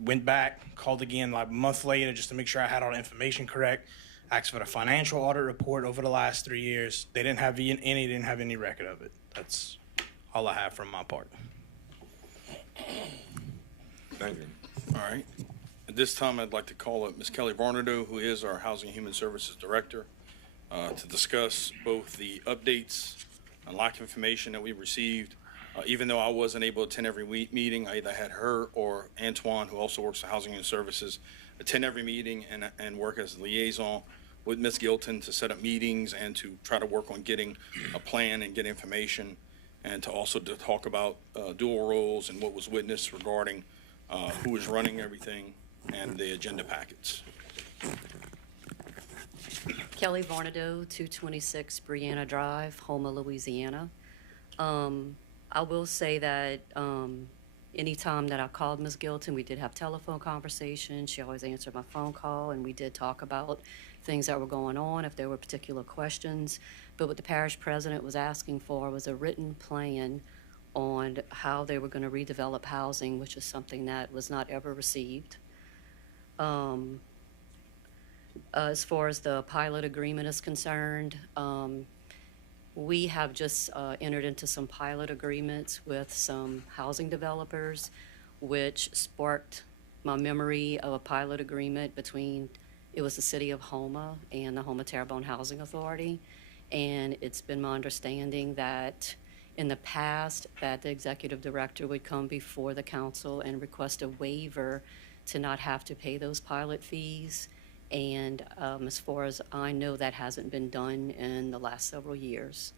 went back, called again like a month later just to make sure I had all the information correct. Asked for the financial audit report over the last 3 years. They didn't have any record of it. That's all I have from my part. Thank you. All right. At this time, I'd like to call up Ms. Kelly Barnardo, who is our Housing and Human Services Director, to discuss both the updates and lack of information that we received. Even though I wasn't able to attend every meeting, I either had her or Antoine, who also works for Housing and Human Services, attend every meeting and work as a liaison with Ms. Gilton to set up meetings and to try to work on getting a plan and get information, and to also to talk about dual roles and what was witnessed regarding who was running everything and the agenda packets. Kelly Varnado, 226 Brianna Drive, Houma, Louisiana. I will say that anytime that I called Ms. Gilton, we did have telephone conversations. She always answered my phone call, and we did talk about things that were going on, if there were particular questions. But what the parish president was asking for was a written plan on how they were going to redevelop housing, which is something that was not ever received. As far as the pilot agreement is concerned, we have just entered into some pilot agreements with some housing developers, which sparked my memory of a pilot agreement between, it was the city of Houma and the Houma Terrebonne Housing Authority. And it's been my understanding that in the past that the executive director would come before the council and request a waiver to not have to pay those pilot fees. And as far as I know, that hasn't been done in the last several years.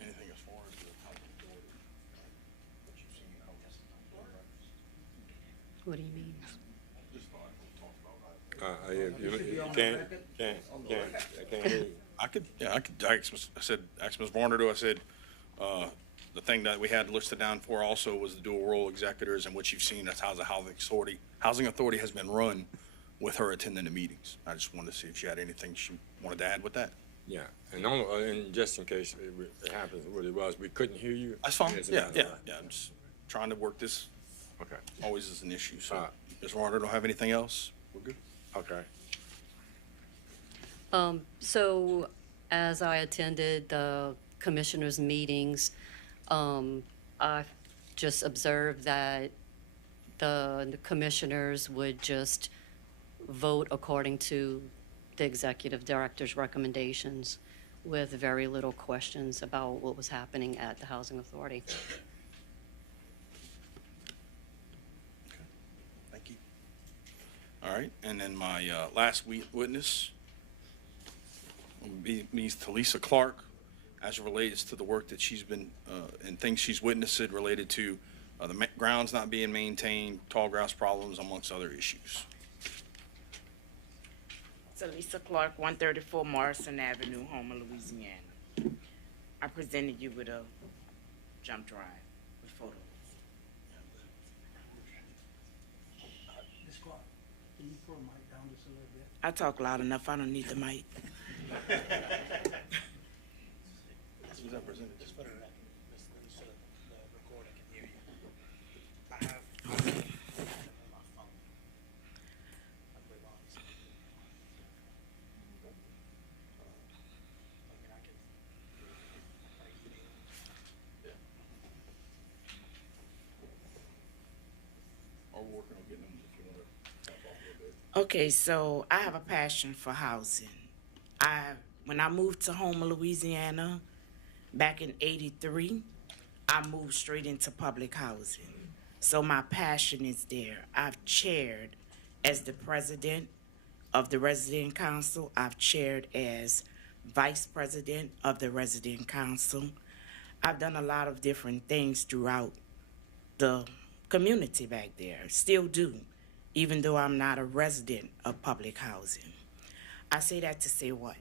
Anything as far as the housing authority that you've seen, how it's done, right? What do you mean? Just thought we'll talk about that. I can't hear you. I could, ask Ms. Varner, I said, the thing that we had listed down for also was the dual role executors, and what you've seen, that's how the housing authority has been run with her attending the meetings. I just wanted to see if she had anything she wanted to add with that. Yeah, and just in case it happens, what it was, we couldn't hear you. That's fine, Yes, yeah, yeah. I'm just trying to work this, Okay, always is an issue, so. All right. Ms. Varner, don't have anything else? We're good? okay. So as I attended the commissioners' meetings, I just observed that the commissioners would just vote according to the executive director's recommendations with very little questions about what was happening at the housing authority. Thank you. All right, and then my last witness will be Ms. Talisa Clark, as it relates to the work that she's been, and things she's witnessed related to the grounds not being maintained, tall grass problems, amongst other issues. So Lisa Clark, 134 Morrison Avenue, Homer, Louisiana. I presented you with a jump drive with photos. Ms. Clark, can you pull the mic down just a little bit? I talk loud enough, I don't need the mic. Was that presented? Just for the record, so the recorder can hear you. I have my phone. I believe honestly. I can. Are we working on getting them, if you want to talk off a little bit? Okay, so I have a passion for housing. When I moved to Homer, Louisiana, back in '83, I moved straight into public housing. So my passion is there. I've chaired as the president of the resident council. I've chaired as vice president of the resident council. I've done a lot of different things throughout the community back there, still do, even though I'm not a resident of public housing. I say that to say what?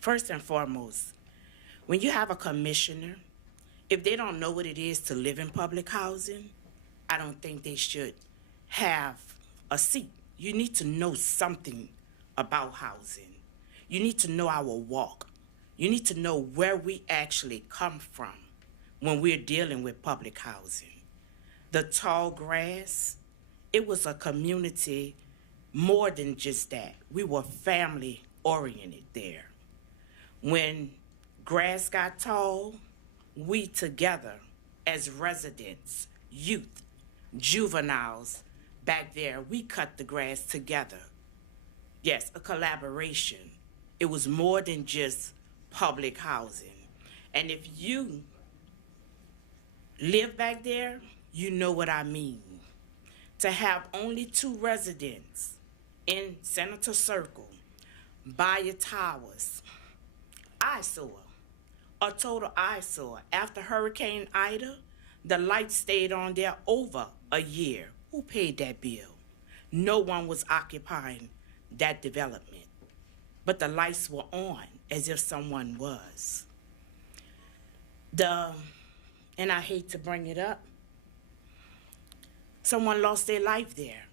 First and foremost, when you have a commissioner, if they don't know what it is to live in public housing, I don't think they should have a seat. You need to know something about housing. You need to know our walk. You need to know where we actually come from when we're dealing with public housing. The tall grass, it was a community more than just that. We were family oriented there. When grass got tall, we together as residents, youth, juveniles back there, we cut the grass together. Yes, a collaboration. It was more than just public housing. And if you live back there, you know what I mean. To have only 2 residents in Senator Circle, Bayer Towers, eyesore, a total eyesore. After Hurricane Ida, the lights stayed on there over a year. Who paid that bill? No one was occupying that development. But the lights were on as if someone was. And I hate to bring it up, someone lost their life there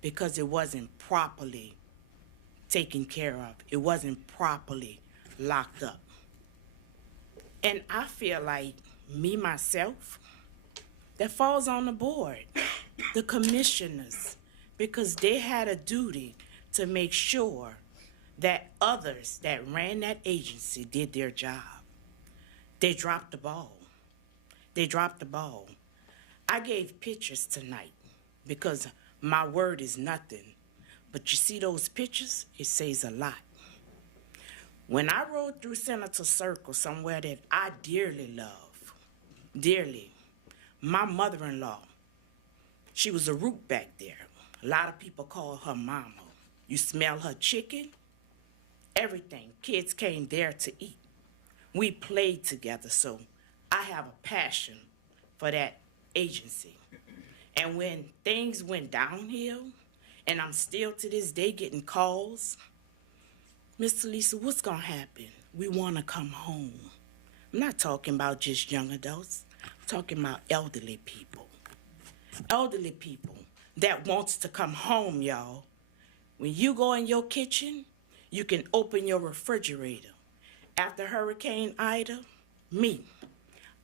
because it wasn't properly taken care of. It wasn't properly locked up. And I feel like me, myself, that falls on the board, the commissioners, because they had a duty to make sure that others that ran that agency did their job. They dropped the ball. They dropped the ball. I gave pictures tonight because my word is nothing. But you see those pictures? It says a lot. When I rode through Senator Circle, somewhere that I dearly love, dearly, My mother-in-law, she was a root back there. A lot of people call her mama. You smell her chicken, everything. Kids came there to eat. We played together, so I have a passion for that agency. And when things went downhill, and I'm still to this day getting calls, Miss Lisa, what's gonna happen? We wanna come home. I'm not talking about just young adults. I'm talking about elderly people. Elderly people that wants to come home, y'all. When you go in your kitchen, you can open your refrigerator. After Hurricane Ida,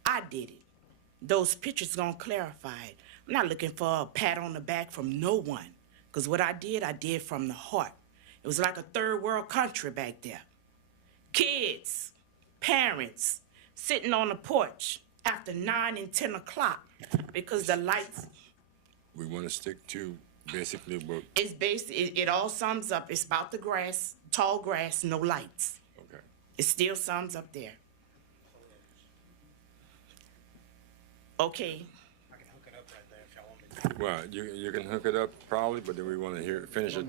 I did it. Those pictures gonna clarify it. I'm not looking for a pat on the back from no one, because what I did from the heart. It was like a third world country back there. Kids, parents, sitting on the porch after 9 and 10 o'clock because the lights. We want to stick to basically what, It's it all sums up. It's about the grass, tall grass, no lights. okay. It still sums up there. Okay. I can hook it up right there if y'all want me to. Well, you can hook it up probably, but then we want to finish it.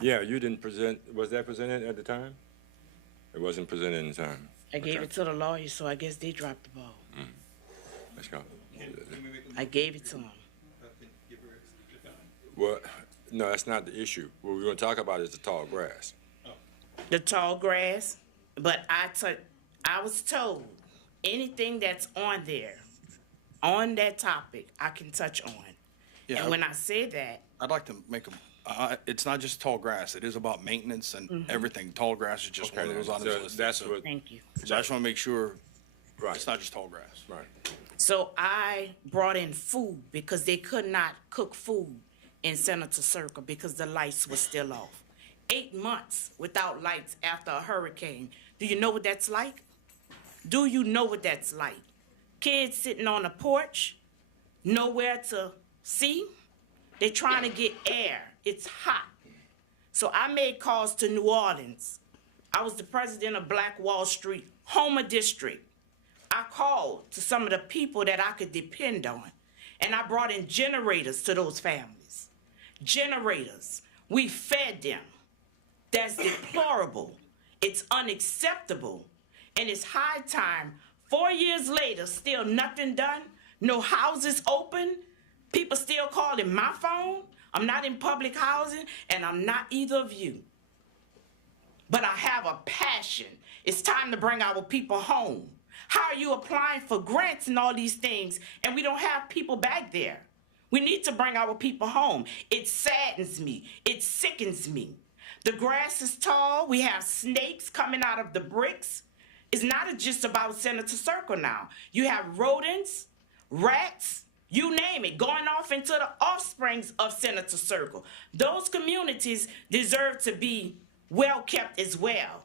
Yeah, you didn't present, was that presented at the time? It wasn't presented in time. I gave Okay. it to the lawyer, so I guess they dropped the ball. Let's go. I gave it to them. Well, no, that's not the issue. What we're going to talk about is the tall grass. The tall grass, but I was told anything that's on there, on that topic, I can touch on. Yeah, And when I say that, I'd like to make it's not just tall grass. It is about maintenance and everything. Tall grass is just one of those items listed. That's So- what, thank you. So I just want to make sure right, it's not just tall grass. right. So I brought in food because they could not cook food in Senator Circle because the lights were still off. 8 months without lights after a hurricane. Do you know what that's like? Do you know what that's like? Kids sitting on the porch, nowhere to see. They're trying to get air. It's hot. So I made calls to New Orleans. I was the president of Black Wall Street, Homer District. I called to some of the people that I could depend on, and I brought in generators to those families. Generators. We fed them. That's deplorable. It's unacceptable. And it's high time. 4 years later, still nothing done. No houses open. People still calling my phone. I'm not in public housing, and I'm not either of you. But I have a passion. It's time to bring our people home. How are you applying for grants and all these things, and we don't have people back there? We need to bring our people home. It saddens me. It sickens me. The grass is tall. We have snakes coming out of the bricks. It's not just about Senator Circle now. You have rodents, rats, you name it, going off into the offsprings of Senator Circle. Those communities deserve to be well kept as well.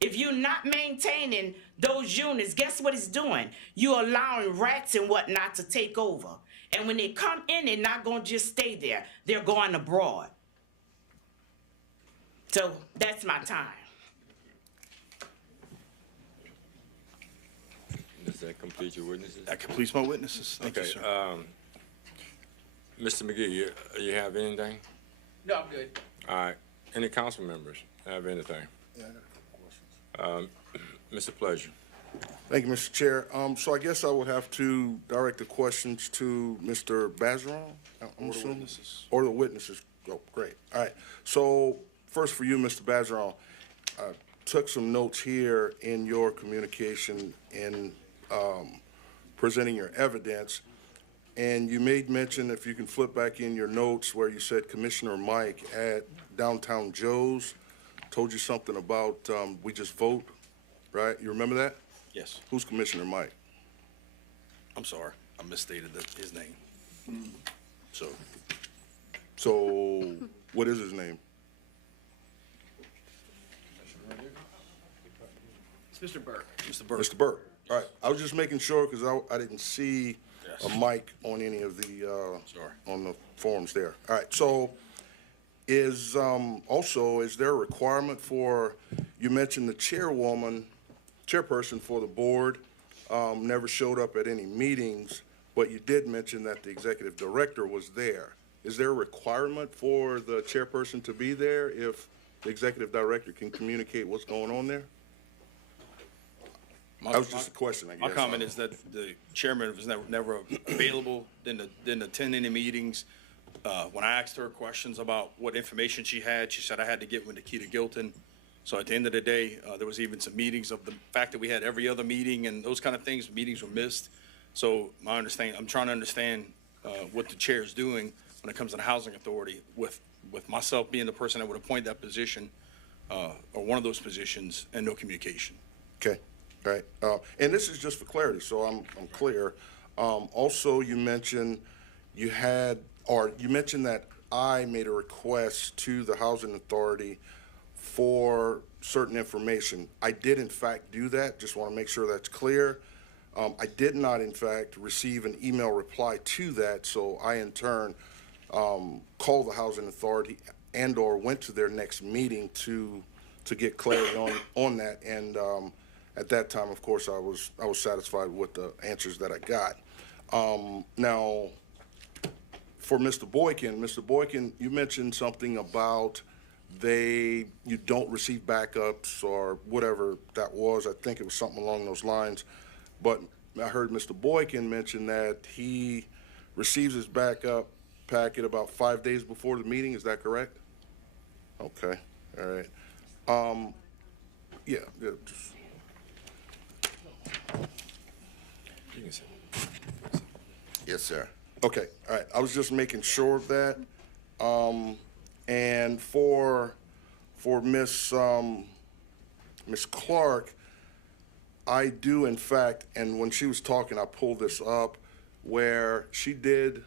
If you're not maintaining those units, guess what it's doing? You're allowing rats and whatnot to take over. And when they come in, they're not going to just stay there. They're going abroad. So that's my time. Does that complete your witnesses? That completes my witnesses. Thank you, Okay, sir. Mr. McGee, you have anything? No, I'm good. All right. Any council members have anything? Yeah, I got a couple questions. Mr. Pleasure. Thank you, Mr. Chair. So I guess I would have to direct the questions to Mr. Bazeron, I'm assuming? witnesses. Or the witnesses. Oh, great. All right. So first for you, Mr. Bazeron, I took some notes here in your communication in presenting your evidence. And you made mention, if you can flip back in your notes, where you said Commissioner Mike at Downtown Joe's told you something about we just vote, right? You remember that? Yes. Who's Commissioner Mike? I'm sorry. I misstated his name. So, So what is his name? It's Mr. Burke. Mr. Burke. Mr. Burke. All right. I was just making sure because I didn't see a mic on any of the, on the forms there. All right. So is there a requirement for, you mentioned the chairperson for the board never showed up at any meetings, but you did mention that the executive director was there. Is there a requirement for the chairperson to be there if the executive director can communicate what's going on there? That was just a question, I guess. My comment is that the chairman was never available, didn't attend any meetings. When I asked her questions about what information she had, she said I had to get with Nikita Gilton. So at the end of the day, there was even some meetings of the fact that we had every other meeting and those kind of things, meetings were missed. So I'm trying to understand what the chair is doing when it comes to the housing authority with myself being the person that would appoint that position or one of those positions and no communication. Okay, all right. And this is just for clarity, so I'm clear. Also, you mentioned you mentioned that I made a request to the housing authority for certain information. I did in fact do that, just want to make sure that's clear. I did not in fact receive an email reply to that, so I in turn called the housing authority and/or went to their next meeting to get clarity on that. And at that time, of course, I was satisfied with the answers that I got. Now, for Mr. Boykin, you mentioned something about you don't receive backups or whatever that was. I think it was something along those lines. But I heard Mr. Boykin mention that he receives his backup packet about 5 days before the meeting. Is that correct? Okay, all right. Yeah, just. Yes, sir. Okay, all right. I was just making sure of that. And for Miss Clark, I do in fact, and when she was talking, I pulled this up where she did.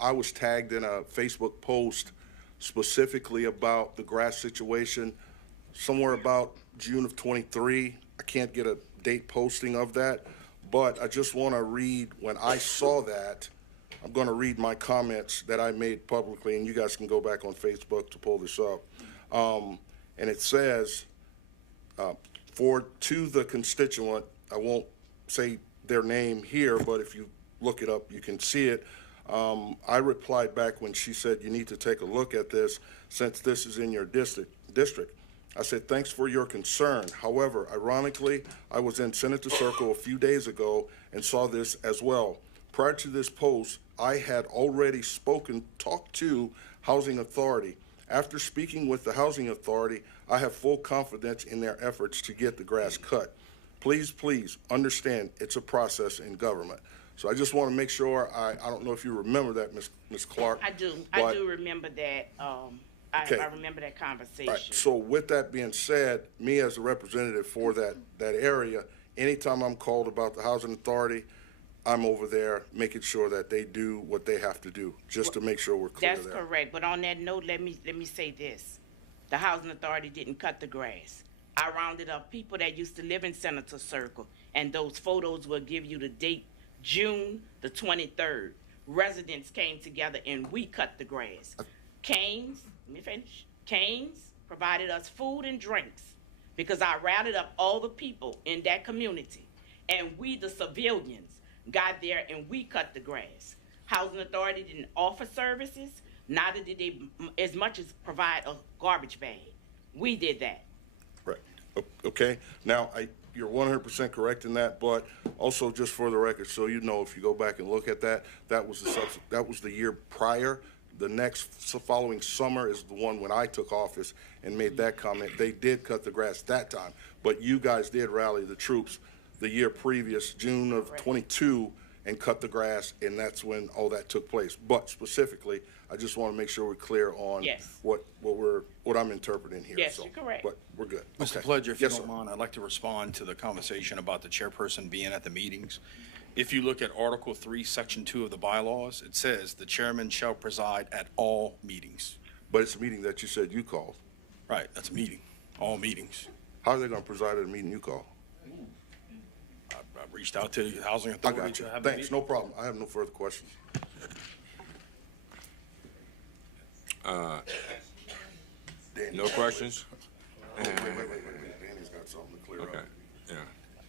I was tagged in a Facebook post specifically about the grass situation, somewhere about June of 23. I can't get a date posting of that, but I just want to read when I saw that. I'm going to read my comments that I made publicly, and you guys can go back on Facebook to pull this up. And it says, to the constituent, I won't say their name here, but if you look it up, you can see it. I replied back when she said, you need to take a look at this since this is in your district. I said, thanks for your concern. However, ironically, I was in Senator Circle a few days ago and saw this as well. Prior to this post, I had already talked to Housing Authority. After speaking with the Housing Authority, I have full confidence in their efforts to get the grass cut. Please understand it's a process in government. So I just want to make sure, I don't know if you remember that, Ms. Clark. I do remember that. Okay. I remember that conversation. All right, so with that being said, me as a representative for that area, anytime I'm called about the Housing Authority, I'm over there making sure that they do what they have to do, just to make sure we're clear there. That's correct. But on that note, let me say this. The Housing Authority didn't cut the grass. I rounded up people that used to live in Senator Circle, and those photos will give you the date, June the 23rd. Residents came together and we cut the grass. Canes, let me finish. Canes provided us food and drinks because I routed up all the people in that community, and we, the civilians, got there and we cut the grass. Housing Authority didn't offer services, neither did they as much as provide a garbage bag. We did that. Right. Okay. Now, you're 100% correct in that, but also just for the record, so you know, if you go back and look at that, that was the year prior. The next following summer is the one when I took office and made that comment. They did cut the grass that time, but you guys did rally the troops the year previous, June of 22, and cut the grass, and that's when all that took place. But specifically, I just want to make sure we're clear on what I'm interpreting here. Yes, you're correct. But we're good. Mr. Okay. Pledger, if you Yes, don't sir. mind, I'd like to respond to the conversation about the chairperson being at the meetings. If you look at Article 3, Section 2 of the bylaws, it says the chairman shall preside at all meetings. But it's a meeting that you said you called. Right, that's a meeting, all meetings. How are they going to preside at a meeting you call? I reached out to the Housing I Authority got you. to have a Thanks, meeting. no problem. I have no further questions. No questions? Wait. Danny's got something to clear Okay, up. yeah.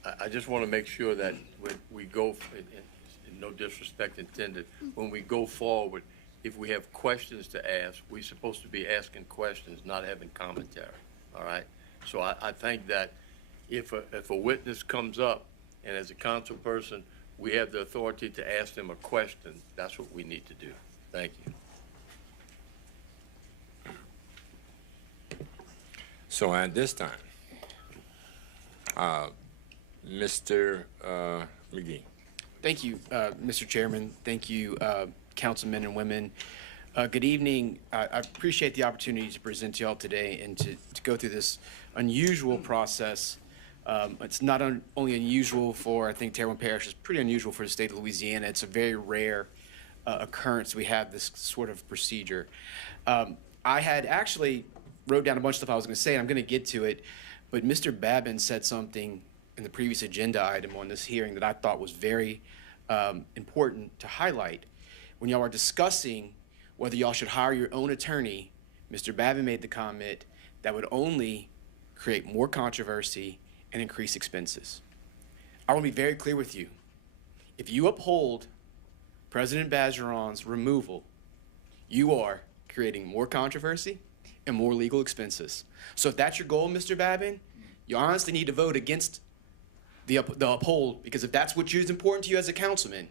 I just want to make sure that when we go, and no disrespect intended, when we go forward, if we have questions to ask, we're supposed to be asking questions, not having commentary, all right? So I think that if a witness comes up, and as a council person, we have the authority to ask them a question, that's what we need to do. Thank you. So at this time, Mr. McGee. Thank you, Mr. Chairman. Thank you, councilmen and women. Good evening. I appreciate the opportunity to present to y'all today and to go through this unusual process. It's not only unusual for, I think, Terrebonne Parish, it's pretty unusual for the state of Louisiana. It's a very rare occurrence. We have this sort of procedure. I had actually wrote down a bunch of stuff I was going to say, and I'm going to get to it, but Mr. Babin said something in the previous agenda item on this hearing that I thought was very important to highlight. When y'all are discussing whether y'all should hire your own attorney, Mr. Babin made the comment that would only create more controversy and increase expenses. I want to be very clear with you. If you uphold President Bergeron's removal, you are creating more controversy and more legal expenses. So if that's your goal, Mr. Babin, you honestly need to vote against the uphold, because if that's what is important to you as a councilman,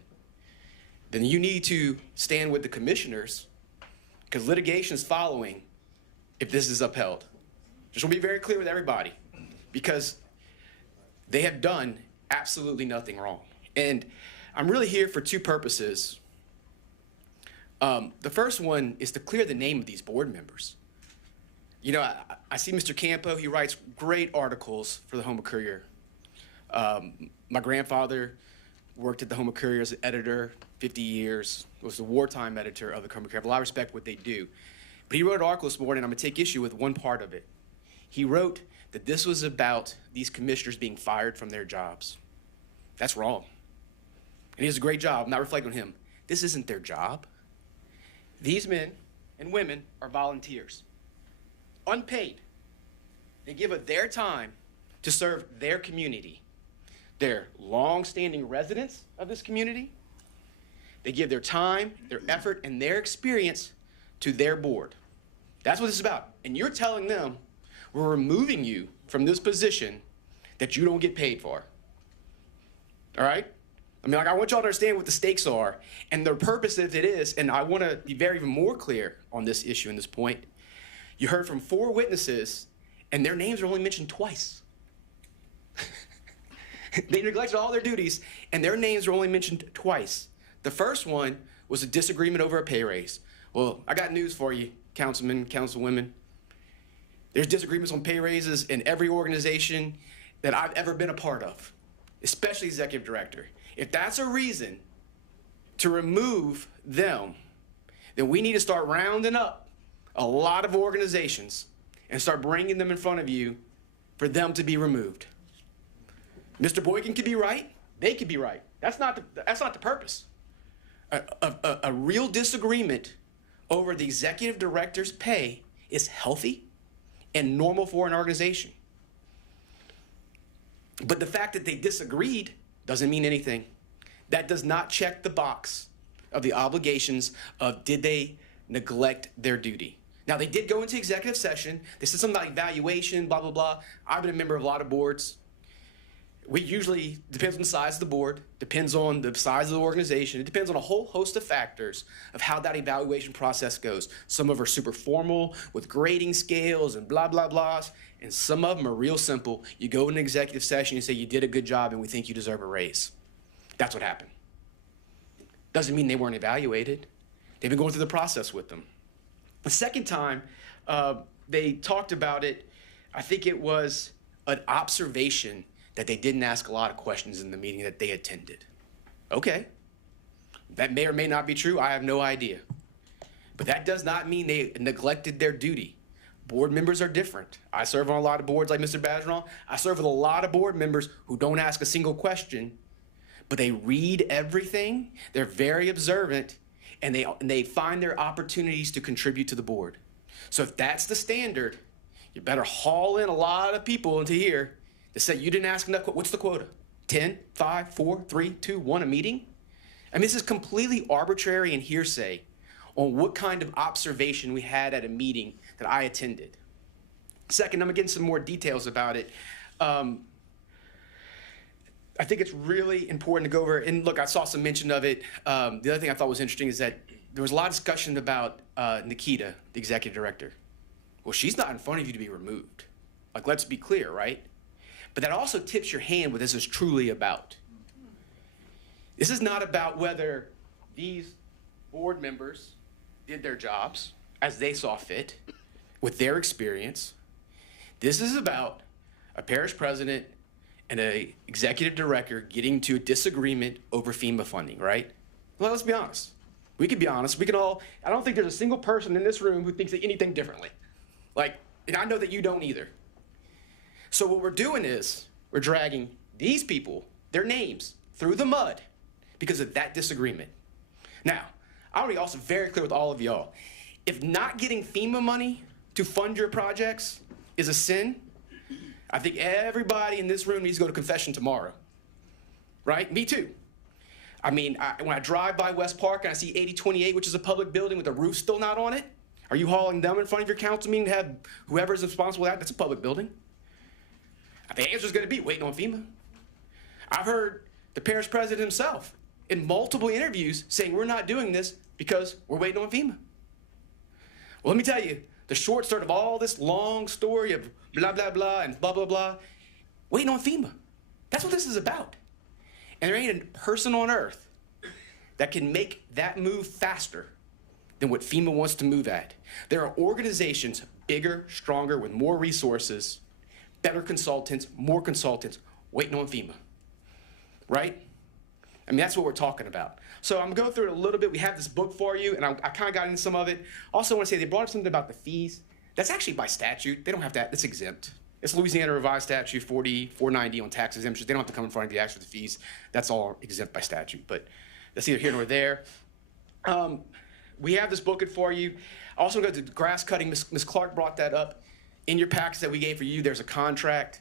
then you need to stand with the commissioners, because litigation is following if this is upheld. Just want to be very clear with everybody, because they have done absolutely nothing wrong. And I'm really here for two purposes. The first one is to clear the name of these board members. You know, I see Mr. Campo, he writes great articles for the Houma Courier. My grandfather worked at the Houma Courier as an editor, 50 years, was the wartime editor of the Houma Courier. I have a lot of respect for what they do. But he wrote an article this morning, I'm gonna take issue with one part of it. He wrote that this was about these commissioners being fired from their jobs. That's wrong. And he does a great job, I'm not reflecting on him. This isn't their job. These men and women are volunteers, unpaid. They give of their time to serve their community. They're long-standing residents of this community. They give their time, their effort, and their experience to their board. That's what this is about. And you're telling them, we're removing you from this position that you don't get paid for. All right? I mean, like, I want y'all to understand what the stakes are and the purpose of it is, and I want to be very even more clear on this issue and this point. You heard from 4 witnesses, and their names are only mentioned twice. They neglected all their duties, and their names are only mentioned twice. The first one was a disagreement over a pay raise. Well, I got news for you, councilmen, councilwomen. There's disagreements on pay raises in every organization that I've ever been a part of, especially executive director. If that's a reason to remove them, then we need to start rounding up a lot of organizations and start bringing them in front of you for them to be removed. Mr. Boykin could be right. They could be right. That's not the purpose. A real disagreement over the executive director's pay is healthy and normal for an organization. But the fact that they disagreed doesn't mean anything. That does not check the box of the obligations of did they neglect their duty. Now, they did go into executive session. They said something about evaluation, blah, blah, blah. I've been a member of a lot of boards. We usually, depends on the size of the board, depends on the size of the organization. It depends on a whole host of factors of how that evaluation process goes. Some of them are super formal with grading scales and blah, blah, blahs. And some of them are real simple. You go in an executive session and say you did a good job and we think you deserve a raise. That's what happened. Doesn't mean they weren't evaluated. They've been going through the process with them. The second time they talked about it, I think it was an observation that they didn't ask a lot of questions in the meeting that they attended. Okay, that may or may not be true, I have no idea. But that does not mean they neglected their duty. Board members are different. I serve on a lot of boards like Mr. Bergeron. I serve with a lot of board members who don't ask a single question, but they read everything, they're very observant, and they find their opportunities to contribute to the board. So if that's the standard, you better haul in a lot of people into here to say you didn't ask enough. What's the quota? 10, 5, 4, 3, 2, 1 a meeting? I mean, this is completely arbitrary and hearsay on what kind of observation we had at a meeting that I attended. Second, I'm gonna get into some more details about it. I think it's really important to go over, and look, I saw some mention of it. The other thing I thought was interesting is that there was a lot of discussion about Nikita, the executive director. Well, she's not in front of you to be removed. Like, let's be clear, right? But that also tips your hand what this is truly about. This is not about whether these board members did their jobs as they saw fit with their experience. This is about a parish president and a executive director getting to a disagreement over FEMA funding, right? Well, let's be honest. We could be honest. We can all, I don't think there's a single person in this room who thinks anything differently. Like, and I know that you don't either. So what we're doing is we're dragging these people, their names, through the mud because of that disagreement. Now, I want to be also very clear with all of y'all. If not getting FEMA money to fund your projects is a sin, I think everybody in this room needs to go to confession tomorrow. Right? Me too. I mean, when I drive by West Park and I see 8028, which is a public building with the roof still not on it, are you hauling them in front of your council meeting to have whoever's responsible for that? That's a public building. The answer is going to be waiting on FEMA. I've heard the parish president himself in multiple interviews saying we're not doing this because we're waiting on FEMA. Well, let me tell you, the short story of all this long story of blah, blah, blah, and blah, blah, blah, waiting on FEMA. That's what this is about. And there ain't a person on earth that can make that move faster than what FEMA wants to move at. There are organizations bigger, stronger, with more resources, better consultants, more consultants, waiting on FEMA, right? I mean, that's what we're talking about. So I'm gonna go through it a little bit. We have this book for you, and I kind of got into some of it. Also want to say they brought up something about the fees. That's actually by statute. They don't have to, it's exempt. It's Louisiana Revised Statute 40490 on tax exemptions. They don't have to come in front of you to ask for the fees. That's all exempt by statute, but that's either here nor there. We have this booklet for you. Also go to grass cutting. Ms. Clark brought that up. In your package that we gave for you, there's a contract.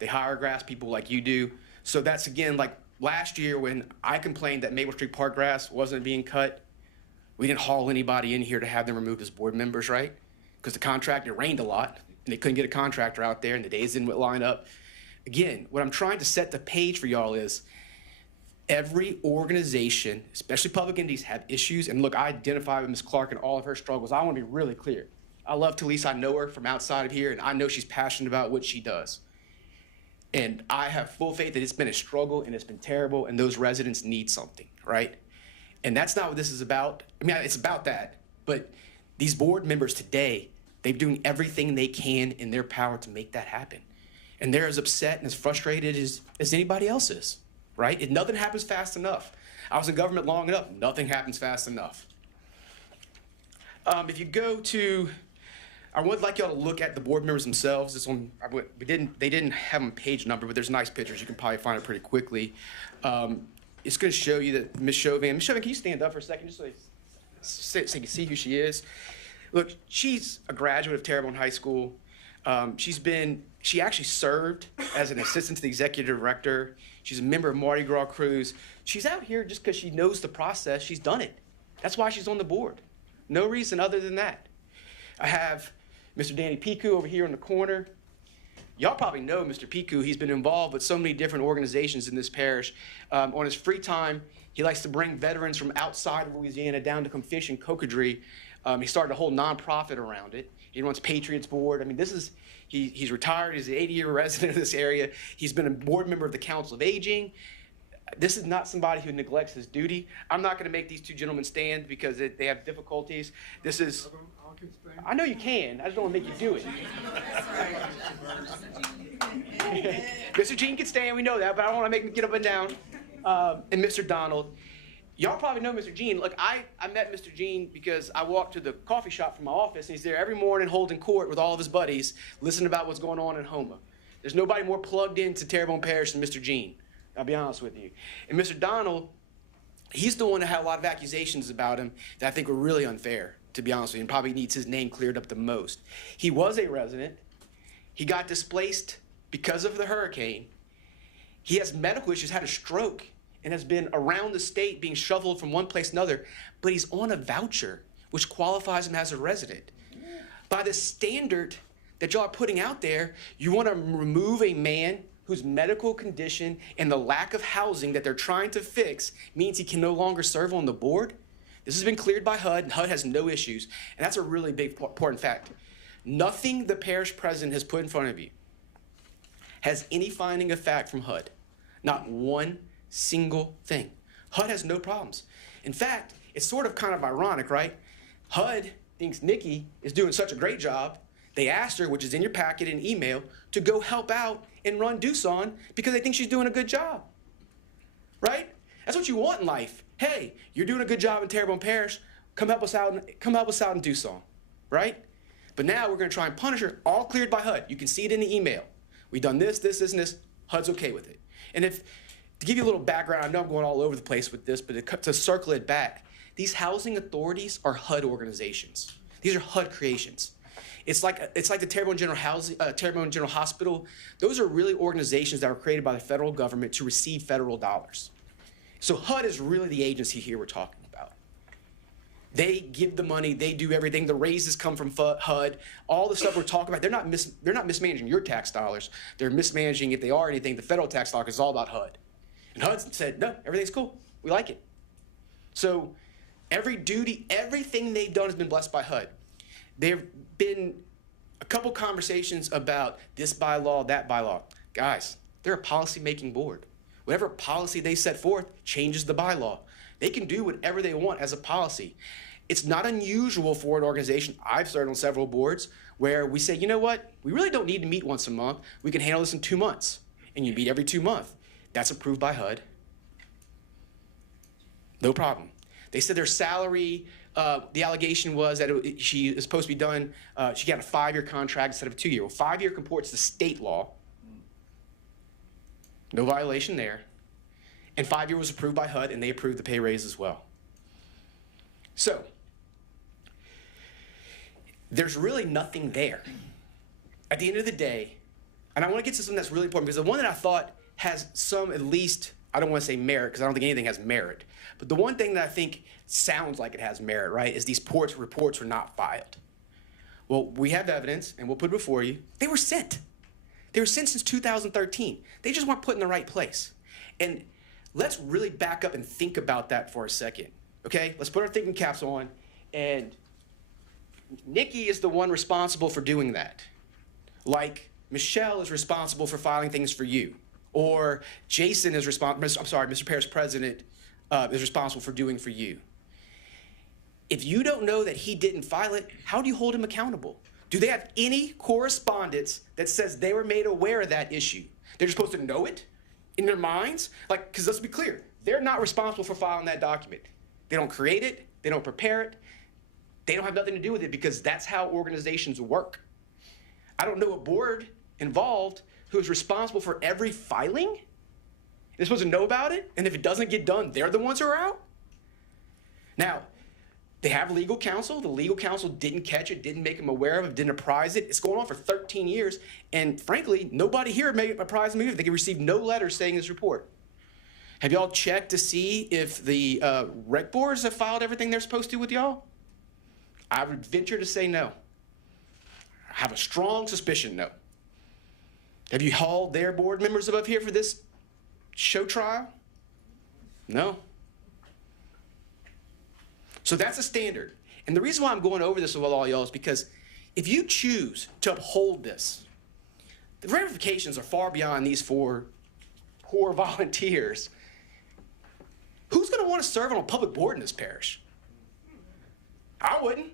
They hire grass people like you do. So that's, again, like last year when I complained that Maple Street Park grass wasn't being cut, we didn't haul anybody in here to have them removed as board members, right? Because the contract, it rained a lot, and they couldn't get a contractor out there, and the days didn't line up. Again, what I'm trying to set the page for y'all is every organization, especially public entities, have issues. And look, I identify with Ms. Clark and all of her struggles. I want to be really clear. I love Talisa. I know her from outside of here, and I know she's passionate about what she does. And I have full faith that it's been a struggle and it's been terrible, and those residents need something, right? And that's not what this is about. I mean, it's about that. But these board members today, they're doing everything they can in their power to make that happen. And they're as upset and as frustrated as anybody else is, right? And nothing happens fast enough. I was in government long enough. Nothing happens fast enough. If you go to, I would like y'all to look at the board members themselves. This one, they didn't have them page number, but there's nice pictures. You can probably find it pretty quickly. It's going to show you that Ms. Chauvin, can you stand up for a second just so you can see who she is? Look, she's a graduate of Terrebonne High School. She actually served as an assistant to the executive director. She's a member of Mardi Gras Cruise. She's out here just because she knows the process. She's done it. That's why she's on the board. No reason other than that. I have Mr. Danny Piku over here in the corner. Y'all probably know Mr. Piku. He's been involved with so many different organizations in this parish. On his free time, he likes to bring veterans from outside of Louisiana down to come fish in Cocodrie. He started a whole nonprofit around it. He runs Patriots Board. I mean, he's retired. He's an 80-year resident of this area. He's been a board member of the Council of Aging. This is not somebody who neglects his duty. I'm not going to make these two gentlemen stand because they have difficulties. This is, I know you can. I just don't want to make you do it. Mr. Jean can stand. We know that, but I don't want to make him get up and down. And Mr. Donald. Y'all probably know Mr. Jean. Look, I met Mr. Jean because I walked to the coffee shop from my office, and he's there every morning holding court with all of his buddies, listening about what's going on in Houma. There's nobody more plugged into Terrebonne Parish than Mr. Jean. I'll be honest with you. And Mr. Donald, he's the one that had a lot of accusations about him that I think were really unfair, to be honest with you, and probably needs his name cleared up the most. He was a resident. He got displaced because of the hurricane. He has medical issues, had a stroke, and has been around the state being shuffled from one place to another, but he's on a voucher, which qualifies him as a resident. By the standard that y'all are putting out there, you want to remove a man whose medical condition and the lack of housing that they're trying to fix means he can no longer serve on the board? This has been cleared by HUD, and HUD has no issues, and that's a really big, important fact. Nothing the parish president has put in front of you has any finding of fact from HUD. Not one single thing. HUD has no problems. In fact, it's sort of kind of ironic, right? HUD thinks Nikki is doing such a great job. They asked her, which is in your packet in email, to go help out and run Doosan because they think she's doing a good job, right? That's what you want in life. Hey, you're doing a good job in Terrebonne Parish. Come help us out. Come help us out in Doosan, right? But now we're going to try and punish her. All cleared by HUD. You can see it in the email. We've done this, this, this, and this. HUD's okay with it. And if to give you a little background, I know I'm going all over the place with this, but to circle it back, these housing authorities are HUD organizations. These are HUD creations. It's like the Terrebonne General Hospital. Those are really organizations that were created by the federal government to receive federal dollars. So HUD is really the agency here we're talking about. They give the money, they do everything. The raises come from HUD. All the stuff we're talking about, they're not mismanaging your tax dollars. They're mismanaging, if they are anything, the federal tax dollars is all about HUD. And HUD said, no, everything's cool. We like it. So everything they've done has been blessed by HUD. There have been a couple conversations about this bylaw, that bylaw. Guys, they're a policy-making board. Whatever policy they set forth changes the bylaw. They can do whatever they want as a policy. It's not unusual for an organization. I've served on several boards where we say, you know what? We really don't need to meet once a month. We can handle this in 2 months. And you meet every 2 months. That's approved by HUD. No problem. They said their salary, the allegation was that she is supposed to be done, she got a 5-year contract instead of a 2-year. Well, 5-year comports to state law. No violation there. And 5-year was approved by HUD, and they approved the pay raise as well. So, there's really nothing there. At the end of the day, and I want to get to something that's really important, because the one that I thought has some, at least, I don't want to say merit, because I don't think anything has merit, but the one thing that I think sounds like it has merit, right, is these reports were not filed. Well, we have evidence, and we'll put it before you. They were sent. They were sent since 2013. They just weren't put in the right place. And let's really back up and think about that for a second, okay? Let's put our thinking caps on, and Nikki is the one responsible for doing that. Like Michelle is responsible for filing things for you, or Jason is Mr. Parish President is responsible for doing for you. If you don't know that he didn't file it, how do you hold him accountable? Do they have any correspondence that says they were made aware of that issue? They're just supposed to know it in their minds? Like, because let's be clear, they're not responsible for filing that document. They don't create it, they don't prepare it, they don't have nothing to do with it, because that's how organizations work. I don't know a board involved who is responsible for every filing. They're supposed to know about it, and if it doesn't get done, they're the ones who are out? Now, they have legal counsel. The legal counsel didn't catch it, didn't make them aware of it, didn't apprise it. It's going on for 13 years, and frankly, nobody here made apprise me. They received no letter saying this report. Have y'all checked to see if the rec boards have filed everything they're supposed to with y'all? I would venture to say no. I have a strong suspicion no. Have you hauled their board members above here for this show trial? No. So that's a standard. And the reason why I'm going over this with all y'all is because if you choose to uphold this, the ramifications are far beyond these 4 poor volunteers. Who's going to want to serve on a public board in this parish? I wouldn't.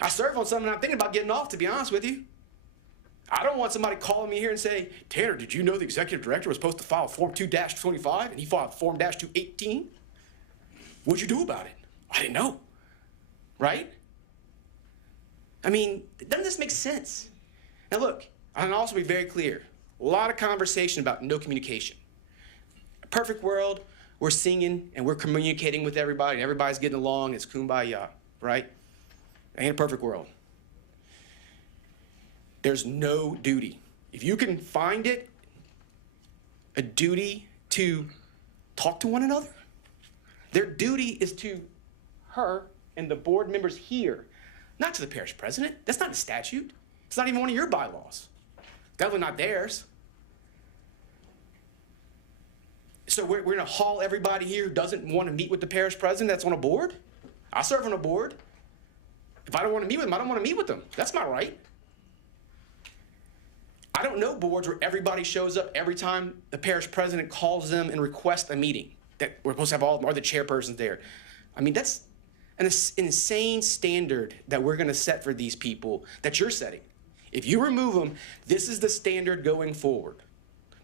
I serve on something I'm thinking about getting off, to be honest with you. I don't want somebody calling me here and say, Tanner, did you know the executive director was supposed to file Form 2-25 and he filed Form 218? What'd you do about it? I didn't know, right? I mean, doesn't this make sense? Now look, I'll also be very clear. A lot of conversation about no communication. A perfect world, we're singing and we're communicating with everybody and everybody's getting along, it's kumbaya, right? Ain't a perfect world. There's no duty. If you can find it, a duty to talk to one another? Their duty is to her and the board members here, not to the parish president. That's not a statute. It's not even one of your bylaws. Definitely not theirs. So we're going to haul everybody here who doesn't want to meet with the parish president that's on a board? I serve on a board. If I don't want to meet with them, I don't want to meet with them. That's not right. I don't know boards where everybody shows up every time the parish president calls them and requests a meeting, that we're supposed to have all of them, or the chairperson's there. I mean, that's an insane standard that we're going to set for these people that you're setting. If you remove them, this is the standard going forward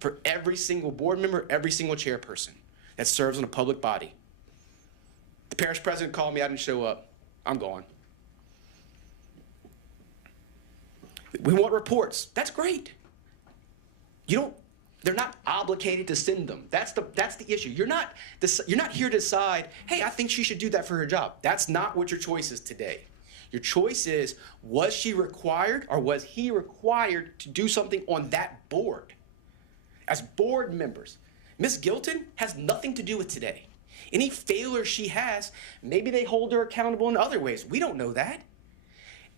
for every single board member, every single chairperson that serves in a public body. The parish president called me, I didn't show up. I'm gone. We want reports. That's great. They're not obligated to send them. That's the issue. You're not here to decide, hey, I think she should do that for her job. That's not what your choice is today. Your choice is, was she required or was he required to do something on that board? As board members, Ms. Gilton has nothing to do with today. Any failure she has, maybe they hold her accountable in other ways. We don't know that.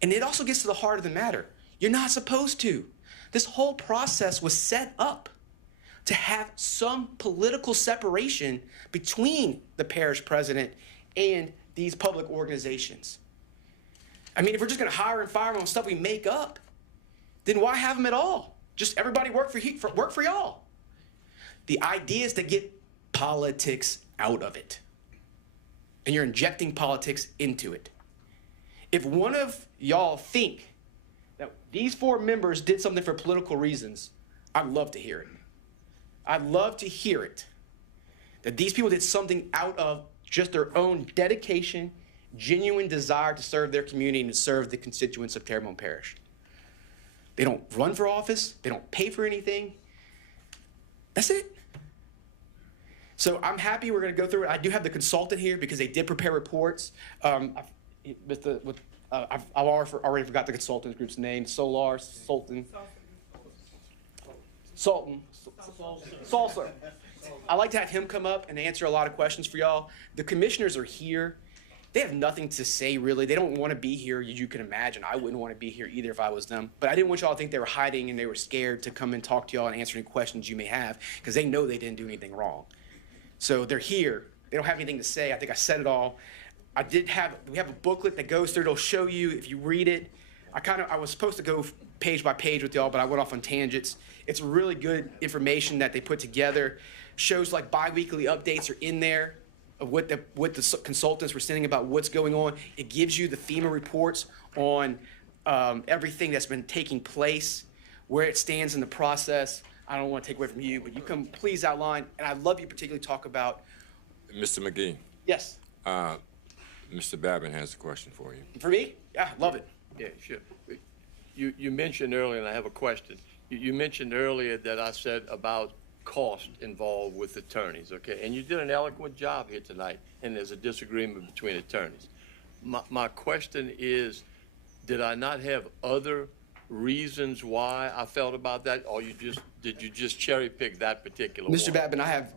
And it also gets to the heart of the matter. You're not supposed to. This whole process was set up to have some political separation between the parish president and these public organizations. I mean, if we're just going to hire and fire them on stuff we make up, then why have them at all? Just everybody work for y'all. The idea is to get politics out of it. And you're injecting politics into it. If one of y'all think that these 4 members did something for political reasons, I'd love to hear it. I'd love to hear it. That these people did something out of just their own dedication, genuine desire to serve their community and to serve the constituents of Terrebonne Parish. They don't run for office. They don't pay for anything. That's it. So I'm happy we're going to go through it. I do have the consultant here because they did prepare reports. I've already forgot the consultant group's name. Salsa. I like to have him come up and answer a lot of questions for y'all. The commissioners are here. They have nothing to say, really. They don't want to be here, you can imagine. I wouldn't want to be here either if I was them. But I didn't want y'all to think they were hiding and they were scared to come and talk to y'all and answer any questions you may have, because they know they didn't do anything wrong. So they're here. They don't have anything to say. I think I said it all. We have a booklet that goes through. It'll show you if you read it. I was supposed to go page by page with y'all, but I went off on tangents. It's really good information that they put together. Shows like bi-weekly updates are in there of what the consultants were saying about what's going on. It gives you the FEMA reports on everything that's been taking place, where it stands in the process. I don't want to take away from you, but you can please outline, and I'd love you particularly talk about. Mr. McGee. Yes. Mr. Babin has a question for you. For me? Yeah, love it. Yeah, sure. You mentioned earlier, and I have a question. You mentioned earlier that I said about cost involved with attorneys, okay? And you did an eloquent job here tonight, and there's a disagreement between attorneys. My question is, did I not have other reasons why I felt about that, or did you just cherry pick that particular one? Mr. Babin, let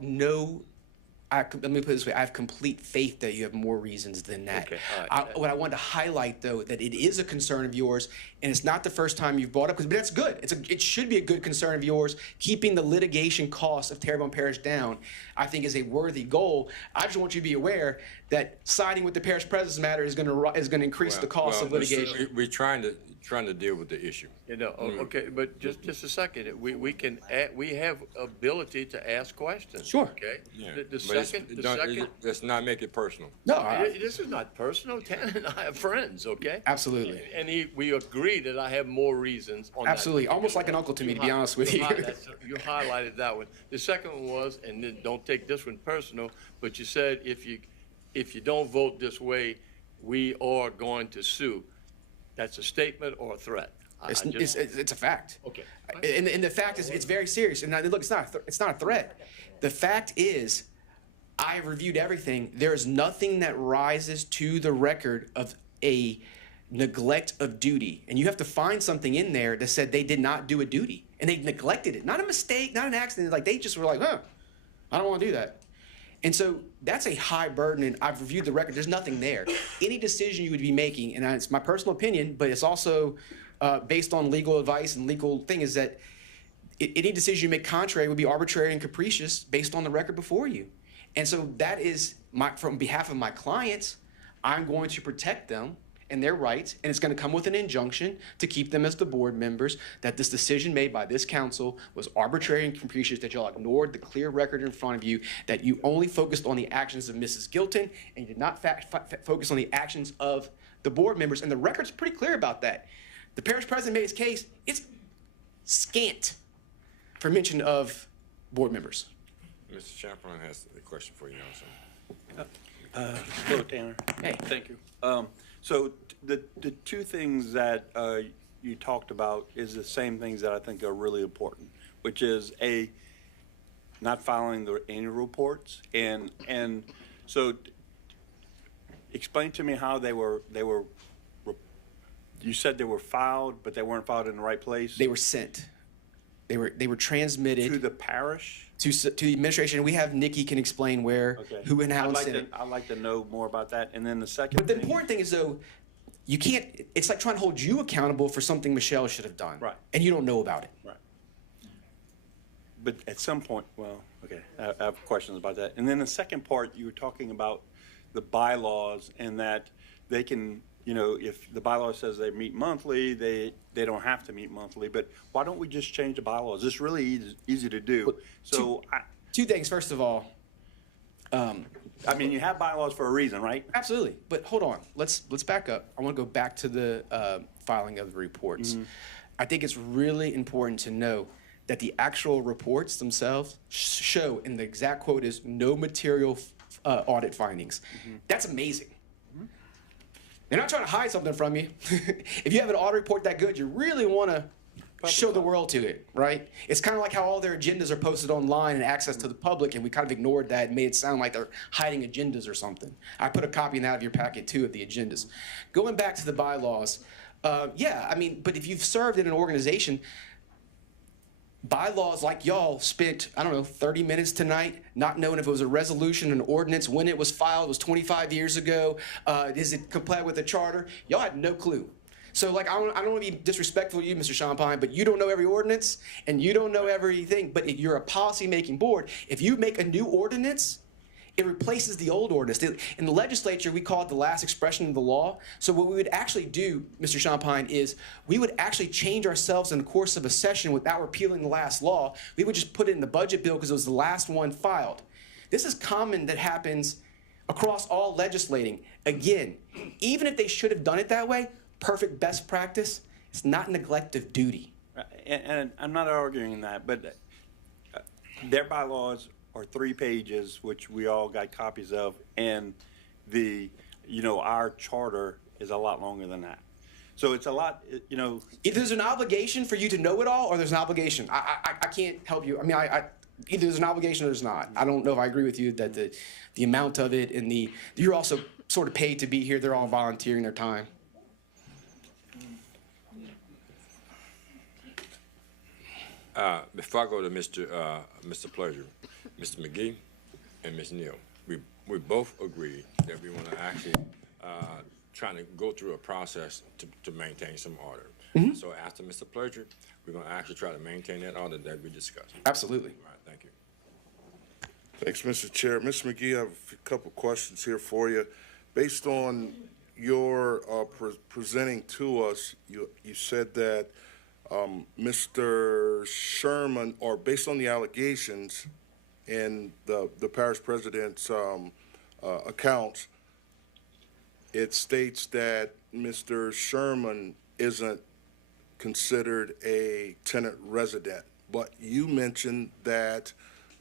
me put it this way, I have complete faith that you have more reasons than that. Okay, all right. What I wanted to highlight, though, that it is a concern of yours, and it's not the first time you've brought it up, but that's good. It should be a good concern of yours. Keeping the litigation costs of Terrebonne Parish down, I think, is a worthy goal. I just want you to be aware that siding with the parish president's matter is going to increase the cost of litigation. We're trying to deal with the issue. Okay, but just a second. We have ability to ask questions. Sure. Okay. Yeah. Let's not make it personal. No, this is not personal. Tan and I are friends. Okay. Absolutely. And we agree that I have more reasons on Absolutely. that. Almost like an uncle to me, to be honest with you. You highlighted that one. The second one was, and then don't take this one personal, but you said if you don't vote this way, we are going to sue. That's a statement or a threat? It's a fact. Okay. And the fact is, it's very serious. And look, it's not a threat. The fact is, I reviewed everything. There's nothing that rises to the record of a neglect of duty. And you have to find something in there that said they did not do a duty. And they neglected it. Not a mistake, not an accident. Like, they just were like, I don't want to do that. And so that's a high burden, and I've reviewed the record. There's nothing there. Any decision you would be making, and it's my personal opinion, but it's also based on legal advice and legal thing, is that any decision you make contrary would be arbitrary and capricious based on the record before you. And so that is, from behalf of my clients, I'm going to protect them and their rights, and it's going to come with an injunction to keep them as the board members, that this decision made by this council was arbitrary and capricious, that y'all ignored the clear record in front of you, that you only focused on the actions of Mrs. Gilton, and you did not focus on the actions of the board members. And the record's pretty clear about that. The parish president made his case. It's scant for mention of board members. Mr. Chamberlain has a question for you also. Hello, Tanner. Hey. Thank you. So the two things that you talked about is the same things that I think are really important, which is not filing the annual reports, and so explain to me how they were. You said they were filed, but they weren't filed in the right place. They were sent. They were transmitted to the parish, to the administration. We have Nikki can explain where, who, and how. I'd like to know more about that. And then the second. But the important thing is, though, you can't. It's like trying to hold you accountable for something Michelle should have done, right? And you don't know about it, right? But at some point, well, okay, I have questions about that. And then the second part, you were talking about the bylaws and that they can. You know, if the bylaw says they meet monthly, they don't have to meet monthly. But why don't we just change the bylaws? It's really easy to do. So two things. First of all, I mean, you have bylaws for a reason, right? Absolutely. But hold on. Let's back up. I want to go back to the filing of the reports. Mm-hmm. I think it's really important to know that the actual reports themselves show, and the exact quote is, no material audit findings. Mm-hmm. That's amazing. They're not trying to hide something from you. If you have an audit report that good, you really want to show the world to it, right? It's kind of like how all their agendas are posted online and access to the public, and we kind of ignored that and made it sound like they're hiding agendas or something. I put a copy in that of your packet, too, of the agendas. Going back to the bylaws, yeah, I mean, but if you've served in an organization, bylaws like y'all spent, I don't know, 30 minutes tonight not knowing if it was a resolution, an ordinance, when it was filed, it was 25 years ago, is it compliant with the charter? Y'all had no clue. So, like, I don't want to be disrespectful to you, Mr. Champagne, but you don't know every ordinance, and you don't know everything, but if you're a policy-making board, if you make a new ordinance, it replaces the old ordinance. In the legislature, we call it the last expression of the law. So what we would actually do, Mr. Champagne, is we would actually change ourselves in the course of a session without repealing the last law. We would just put it in the budget bill because it was the last one filed. This is common that happens across all legislating. Again, even if they should have done it that way, perfect best practice, it's not neglect of duty. And I'm not arguing that, but their bylaws are 3 pages, which we all got copies of, and our charter is a lot longer than that. So it's a lot, If there's an obligation for you to know it all, or there's an obligation, I can't help you. I mean, either there's an obligation or there's not. I don't know if I agree with you that the amount of it and you're also sort of paid to be here. They're all volunteering their time. Before I go to Mr. Pleasure, Mr. McGee and Ms. Neal, we both agree that we want to actually trying to go through a process to maintain some order. Mm-hmm. So after Mr. Pleasure, we're going to actually try to maintain that order that we discussed. Absolutely. All right, thank you. Thanks, Mr. Chair. Mr. McGee, I have a couple questions here for you. Based on your presenting to us, you said that Mr. Sherman, or based on the allegations in the parish president's accounts, it states that Mr. Sherman isn't considered a tenant resident, but you mentioned that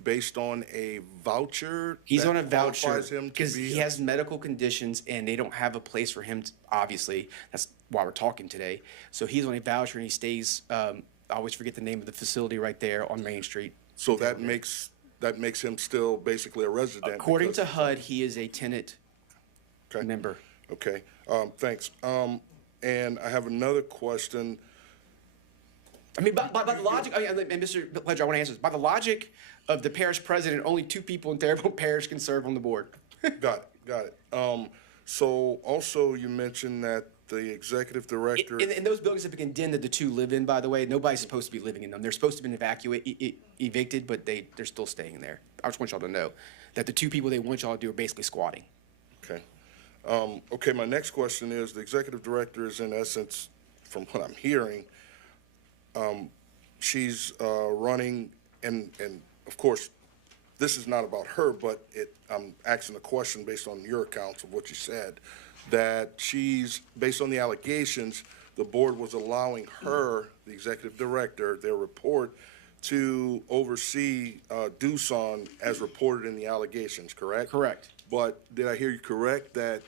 based on a voucher, he's on a qualifies voucher him to because be he has medical conditions and they don't have a place for him. Obviously, that's why we're talking today. So he's on a voucher and he stays. I always forget the name of the facility right there on Main Street. So that makes him still basically a resident. According to HUD, he is a tenant member. Okay, thanks. And I have another question. I mean, by the logic, and Mr. Pledger, I want to answer this. By the logic of the parish president, only 2 people in Terrebonne Parish can serve on the board. Got it. So also you mentioned that the executive director. And those buildings have been condemned that the 2 live in, by the way. Nobody's supposed to be living in them. They're supposed to have been evicted, but they're still staying there. I just want y'all to know that the 2 people they want y'all to do are basically squatting. Okay. Okay, my next question is, the executive director is in essence, from what I'm hearing, she's running, and of course, this is not about her, but I'm asking a question based on your accounts of what you said, that she's, based on the allegations, the board was allowing her, the executive director, their report, to oversee Doosan as reported in the allegations, correct? Correct. But did I hear you correct that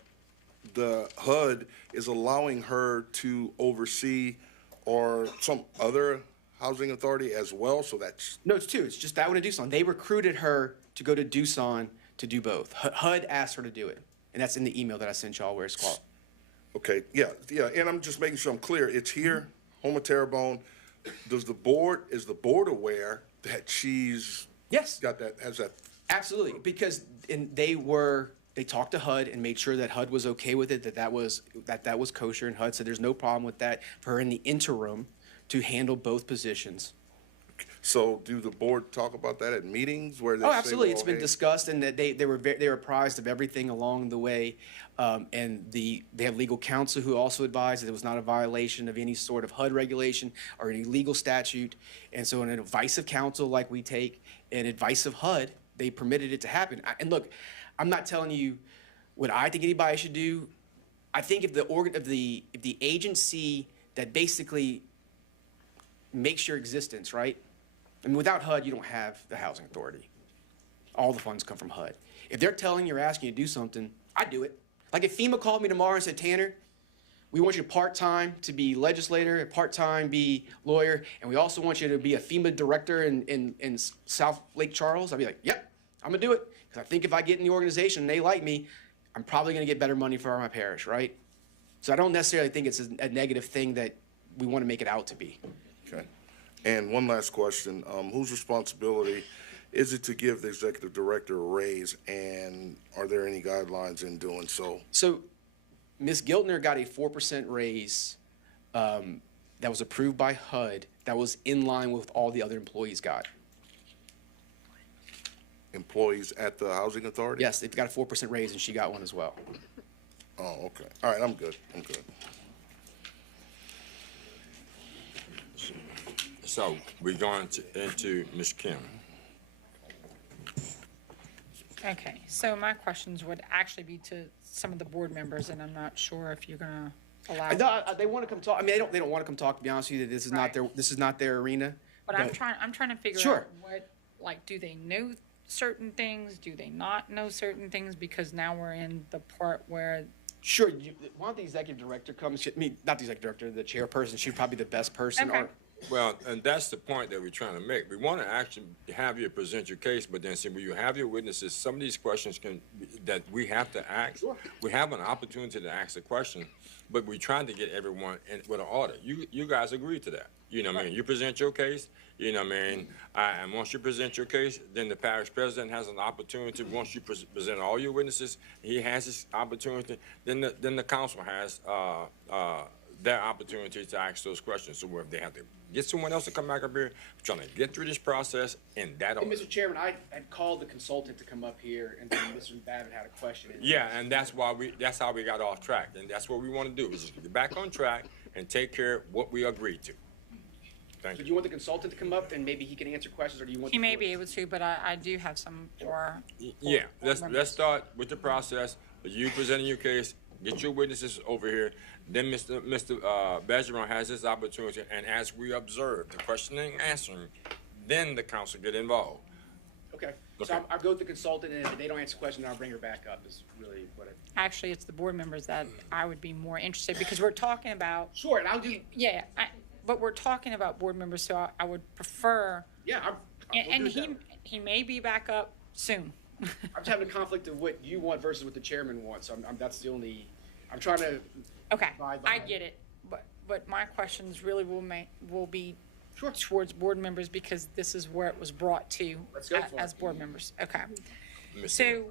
the HUD is allowing her to oversee or some other housing authority as well? So that's. No, it's 2. It's just that one and Doosan. They recruited her to go to Doosan to do both. HUD asked her to do it. And that's in the email that I sent y'all where it's called. Okay, yeah. And I'm just making sure I'm clear. It's here, Home of Terrebonne. Is the board aware that she's got that, has that? Absolutely, because they talked to HUD and made sure that HUD was okay with it, that was kosher, and HUD said there's no problem with that for her in the interim to handle both positions. So do the board talk about that at meetings where they say, absolutely. well, It's been discussed, and that they were apprised of everything along the way. And they have legal counsel who also advised that it was not a violation of any sort of HUD regulation or any legal statute. And so in an advice of counsel like we take and advice of HUD, they permitted it to happen. And look, I'm not telling you what I think anybody should do. I think if the agency that basically makes your existence, right? I mean, without HUD, you don't have the housing authority. All the funds come from HUD. If they're telling you or asking you to do something, I'd do it. Like if FEMA called me tomorrow and said, Tanner, we want you part-time to be legislator, part-time be lawyer, and we also want you to be a FEMA director in South Lake Charles, I'd be like, yep, I'm gonna do it. Because I think if I get in the organization and they like me, I'm probably gonna get better money for my parish, right? So I don't necessarily think it's a negative thing that we want to make it out to be. Okay. And one last question, whose responsibility is it to give the executive director a raise, and are there any guidelines in doing so? So Ms. Giltner got a 4% raise that was approved by HUD that was in line with all the other employees got. Employees at the housing authority? Yes, they've got a 4% raise and she got one as well. Oh, okay. All right, I'm good. So we're going into Ms. Kim. Okay, so my questions would actually be to some of the board members, and I'm not sure if you're gonna allow. No, they want to come talk. I mean, they don't want to come talk. To be honest with you, this is not their arena. But I'm trying to figure out what, like, do they know certain things? Do they not know certain things? Because now we're in the part where. Sure. Why don't the executive director come? I mean, not the executive director, the chairperson. She'd probably be the best person. Okay. Well, and that's the point that we're trying to make. We want to actually have you present your case, but then see, when you have your witnesses, some of these questions that we have to ask. Sure. We have an opportunity to ask the question, but we're trying to get everyone in with an order. You guys agree to that. You know what I mean? You present your case, you know what I mean? And once you present your case, then the parish president has an opportunity. Once you present all your witnesses, he has his opportunity. Then the council has their opportunity to ask those questions. So if they have to get someone else to come back up here, we're trying to get through this process in that order. And Mr. Chairman, I had called the consultant to come up here, and then Mr. Babbitt had a question. Yeah, and that's how we got off track, and that's what we want to do, is just get back on track and take care of what we agreed to. Thank So you. do you want the consultant to come up and maybe he can answer questions, or do you want? He may be able to, but I do have some for. Yeah, let's start with the process. You presenting your case, get your witnesses over here. Then Mr. Bergeron has his opportunity, and as we observe the questioning and answering, then the council get involved. Okay. So I'll go with the consultant, and if they don't answer questions, I'll bring her back up. Is really what it. Actually, it's the board members that I would be more interested, because we're talking about. Sure, and I'll do. Yeah, but we're talking about board members, so I would prefer. Yeah, and he may be back up soon. I'm just having a conflict of what you want versus what the chairman wants. So that's the only. I'm trying to. Okay, I get it, but my questions really will be towards board members because this is where it was brought to Let's go for as it. board members. Okay. Ms. So, Neal.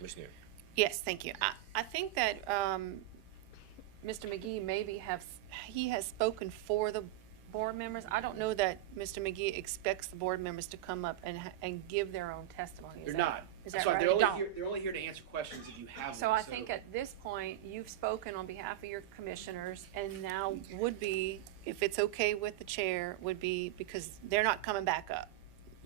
Ms. Neal. Yes, thank you. I think that Mr. McGee maybe he has spoken for the board members. I don't know that Mr. McGee expects the board members to come up and give their own testimony. They're not. Is that That's why right? they're only here to answer questions if you have So them. I think at this point, you've spoken on behalf of your commissioners, and now would be, if it's okay with the chair, would be, because they're not coming back up.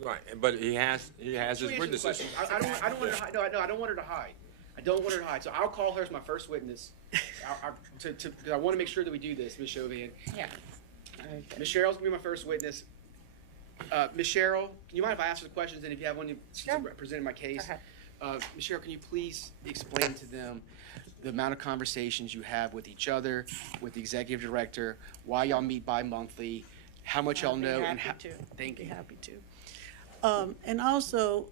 Right, but he has his Answer the witnesses. question. I don't want her to hide. No, I don't want her to hide. I don't want her to hide. So I'll call her as my first witness. Because I want to make sure that we do this, Ms. Chauvin. yeah. Ms. Cheryl's gonna be my first witness. Ms. Cheryl, can you mind if I ask the questions, and if you have one to represent my case? Okay. Ms. Cheryl, can you please explain to them the amount of conversations you have with each other, with the executive director, why y'all meet bi-monthly, how much y'all know, and how? Thank you. Happy to. And also,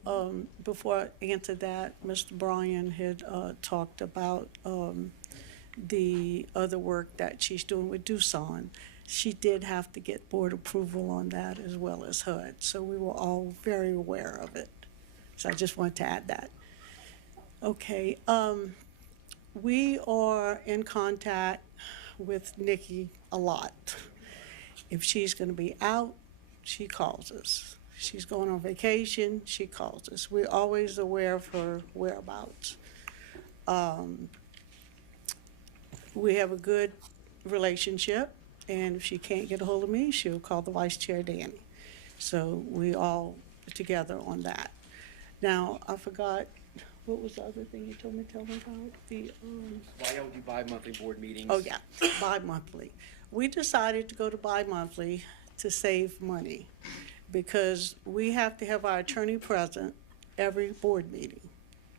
before I answer that, Mr. Bryan had talked about the other work that she's doing with Doosan. She did have to get board approval on that as well as HUD, so we were all very aware of it. So I just wanted to add that. Okay, we are in contact with Nikki a lot. If she's gonna be out, she calls us. She's going on vacation, she calls us. We're always aware of her whereabouts. We have a good relationship, and if she can't get a hold of me, she'll call the Vice Chair, Danny. So we all together on that. Now, I forgot, what was the other thing you told me to tell me about? Why y'all do bi-monthly board meetings? Oh, yeah, bi-monthly. We decided to go to bi-monthly to save money because we have to have our attorney present every board meeting.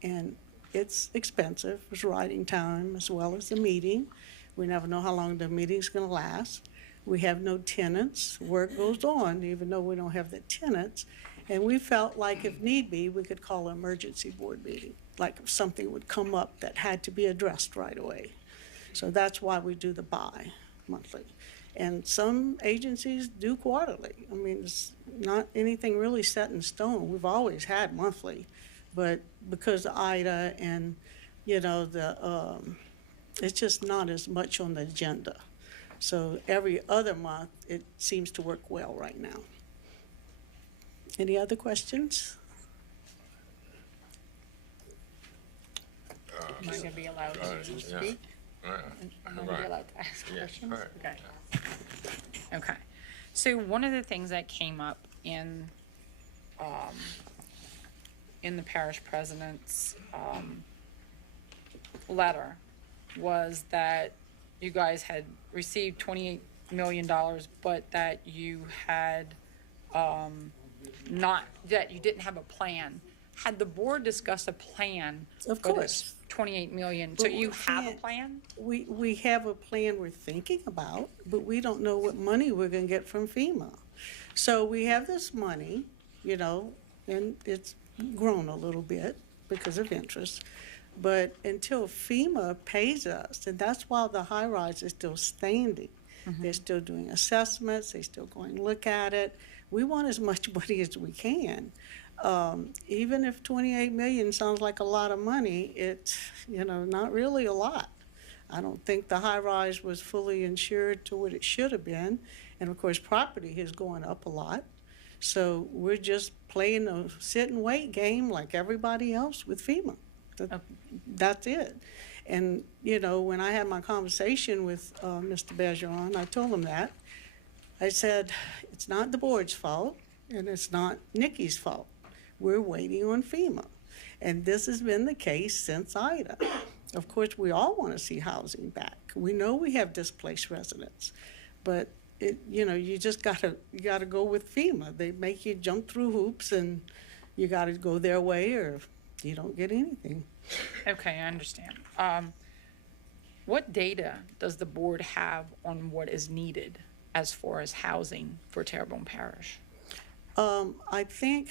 And it's expensive, it's writing time as well as the meeting. We never know how long the meeting's gonna last. We have no tenants, work goes on, even though we don't have the tenants. And we felt like if need be, we could call an emergency board meeting, like if something would come up that had to be addressed right away. So that's why we do the bi-monthly. And some agencies do quarterly. I mean, it's not anything really set in stone. We've always had monthly, but because of Ida and, you know, it's just not as much on the agenda. So every other month, it seems to work well right now. Any other questions? Am I gonna be allowed to speak? Am I gonna be allowed to ask questions? Okay. Okay. So one of the things that came up in the parish president's, letter was that you guys had received $28 million, but that you had, that you didn't have a plan. Had the board discussed a plan? Of for course. this 28 million? So But you we have a can't- plan? We have a plan we're thinking about, but we don't know what money we're gonna get from FEMA. So we have this money, you know, and it's grown a little bit because of interest. But until FEMA pays us, and that's why the high rise is still standing. They're still doing assessments, they're still going to look at it. We want as much money as we can. Even if 28 million sounds like a lot of money, it's, you know, not really a lot. I don't think the high rise was fully insured to what it should have been. And of course, property has gone up a lot. So we're just playing a sit and wait game like everybody else with FEMA. That's it. And, you know, when I had my conversation with Mr. Bergeron, I told him that. I said, it's not the board's fault, and it's not Nikki's fault. We're waiting on FEMA. And this has been the case since Ida. Of course, we all want to see housing back. We know we have displaced residents, but it, you know, you just gotta go with FEMA. They make you jump through hoops, and you gotta go their way, or you don't get anything. Okay, I understand. What data does the board have on what is needed as far as housing for Terrebonne Parish? I think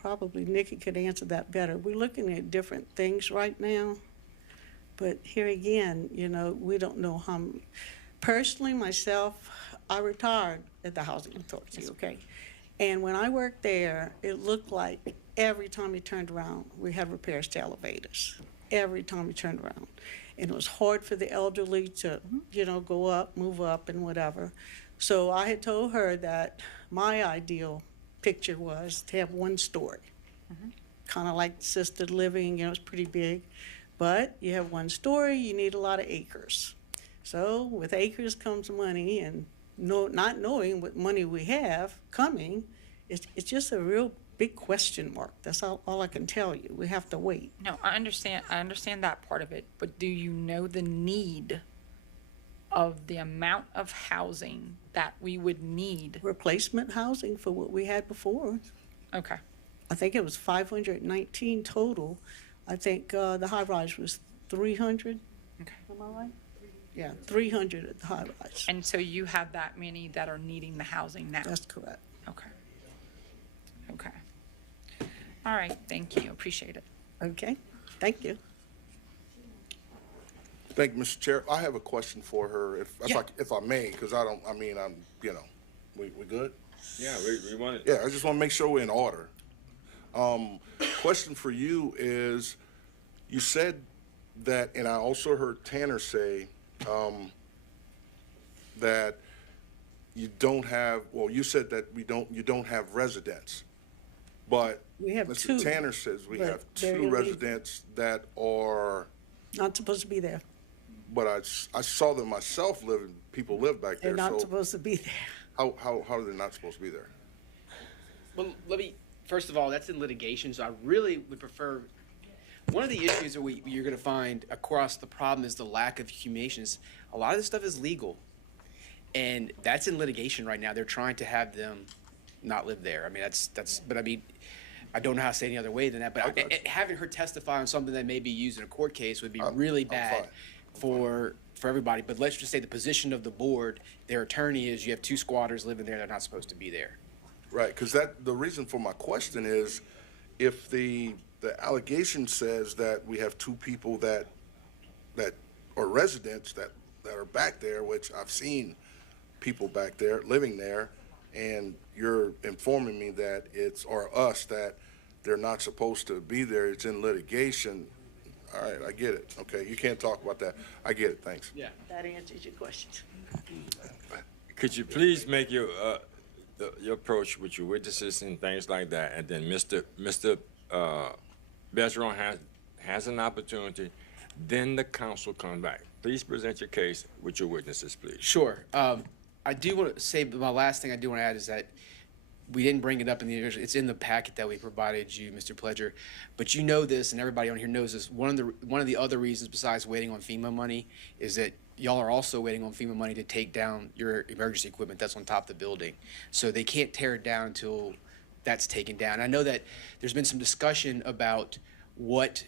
probably Nikki could answer that better. We're looking at different things right now, but here again, you know, we don't know how. Personally, myself, I retired at the Housing Authority, okay? And when I worked there, it looked like every time you turned around, we had repairs to elevators. Every time you turned around. And it was hard for the elderly to, go up, move up and whatever. So I had told her that my ideal picture was to have one story. Kind of like assisted living, it's pretty big. But you have one story, you need a lot of acres. So with acres comes money, and not knowing what money we have coming, it's just a real big question mark. That's all I can tell you. We have to wait. No, I understand that part of it, but do you know the need of the amount of housing that we would need? Replacement housing for what we had before. Okay. I think it was 519 total. I think the high rise was 300. Okay. Am I right? Yeah, 300 at the high rise. And so you have that many that are needing the housing now? That's correct. Okay. Okay. All right, thank you, appreciate it. Okay, thank you. Thank you, Mr. Chair. I have a question for her, if I may, because we good? Yeah, we wanted. Yeah, I just want to make sure we're in order. Question for you is, you said that, and I also heard Tanner say, that you don't have, you said that you don't have residents. But We have Mr. two, Tanner says we but have they're two illegal. residents that are, Not supposed to be there. but I saw them myself people live back They're there. not So supposed to be there. how are they not supposed to be there? Well, first of all, that's in litigation, so I really would prefer, one of the issues that you're gonna find across the problem is the lack of humanations. A lot of this stuff is legal, and that's in litigation right now. They're trying to have them not live there. I mean, I don't know how to say any other way than that, but having her testify on something that may be used in a court case would be really bad for everybody. But let's just say the position of the board, their attorney is, you have two squatters living there, they're not supposed to be there. Right, because the reason for my question is, if the allegation says that we have two people that are residents that are back there, which I've seen people back there living there, and you're informing me that that they're not supposed to be there, it's in litigation. All right, I get it. Okay, you can't talk about that. I get it, thanks. Yeah. That answers your question. Could you please make your approach with your witnesses and things like that, and then Mr. Bergeron has an opportunity, then the council comes back. Please present your case with your witnesses, please. Sure. I do want to say, my last thing I do want to add is that we didn't bring it up in the original, it's in the packet that we provided you, Mr. Pledger. But you know this, and everybody on here knows this, one of the other reasons besides waiting on FEMA money is that y'all are also waiting on FEMA money to take down your emergency equipment that's on top of the building. So they can't tear it down until that's taken down. I know that there's been some discussion about what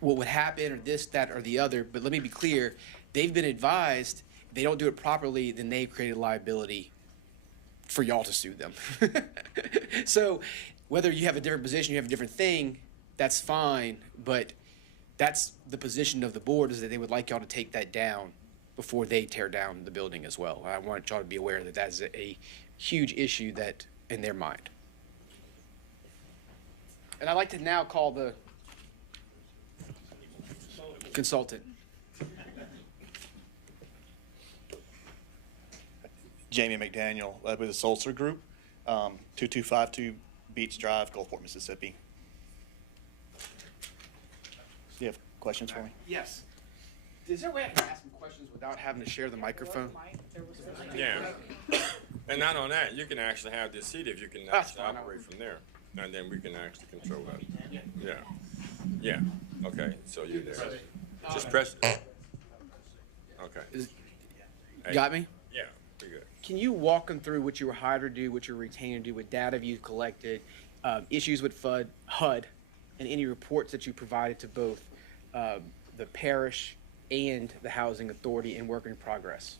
would happen, or this, that, or the other, but let me be clear, they've been advised if they don't do it properly, then they've created liability for y'all to sue them. So whether you have a different position, you have a different thing, that's fine, but that's the position of the board, is that they would like y'all to take that down before they tear down the building as well. I want y'all to be aware that that's a huge issue that in their mind. And I'd like to now call the consultant. Jamie McDaniel, with the Sulzer Group, 2252 Beach Drive, Gulfport, Mississippi. Do you have questions for me? Yes. Is there a way I can ask some questions without having to share the microphone? Yeah. And not on that, you can actually have this seat if you can actually operate from there, and then we can actually control that. Yeah. Yeah. Okay. So you're there. Just press. Okay. Got me? Yeah. Pretty good. Can you walk them through what you were hired to do, what you're retained to do, what data you collected, issues with HUD, and any reports that you provided to both the parish and the housing authority in work in progress?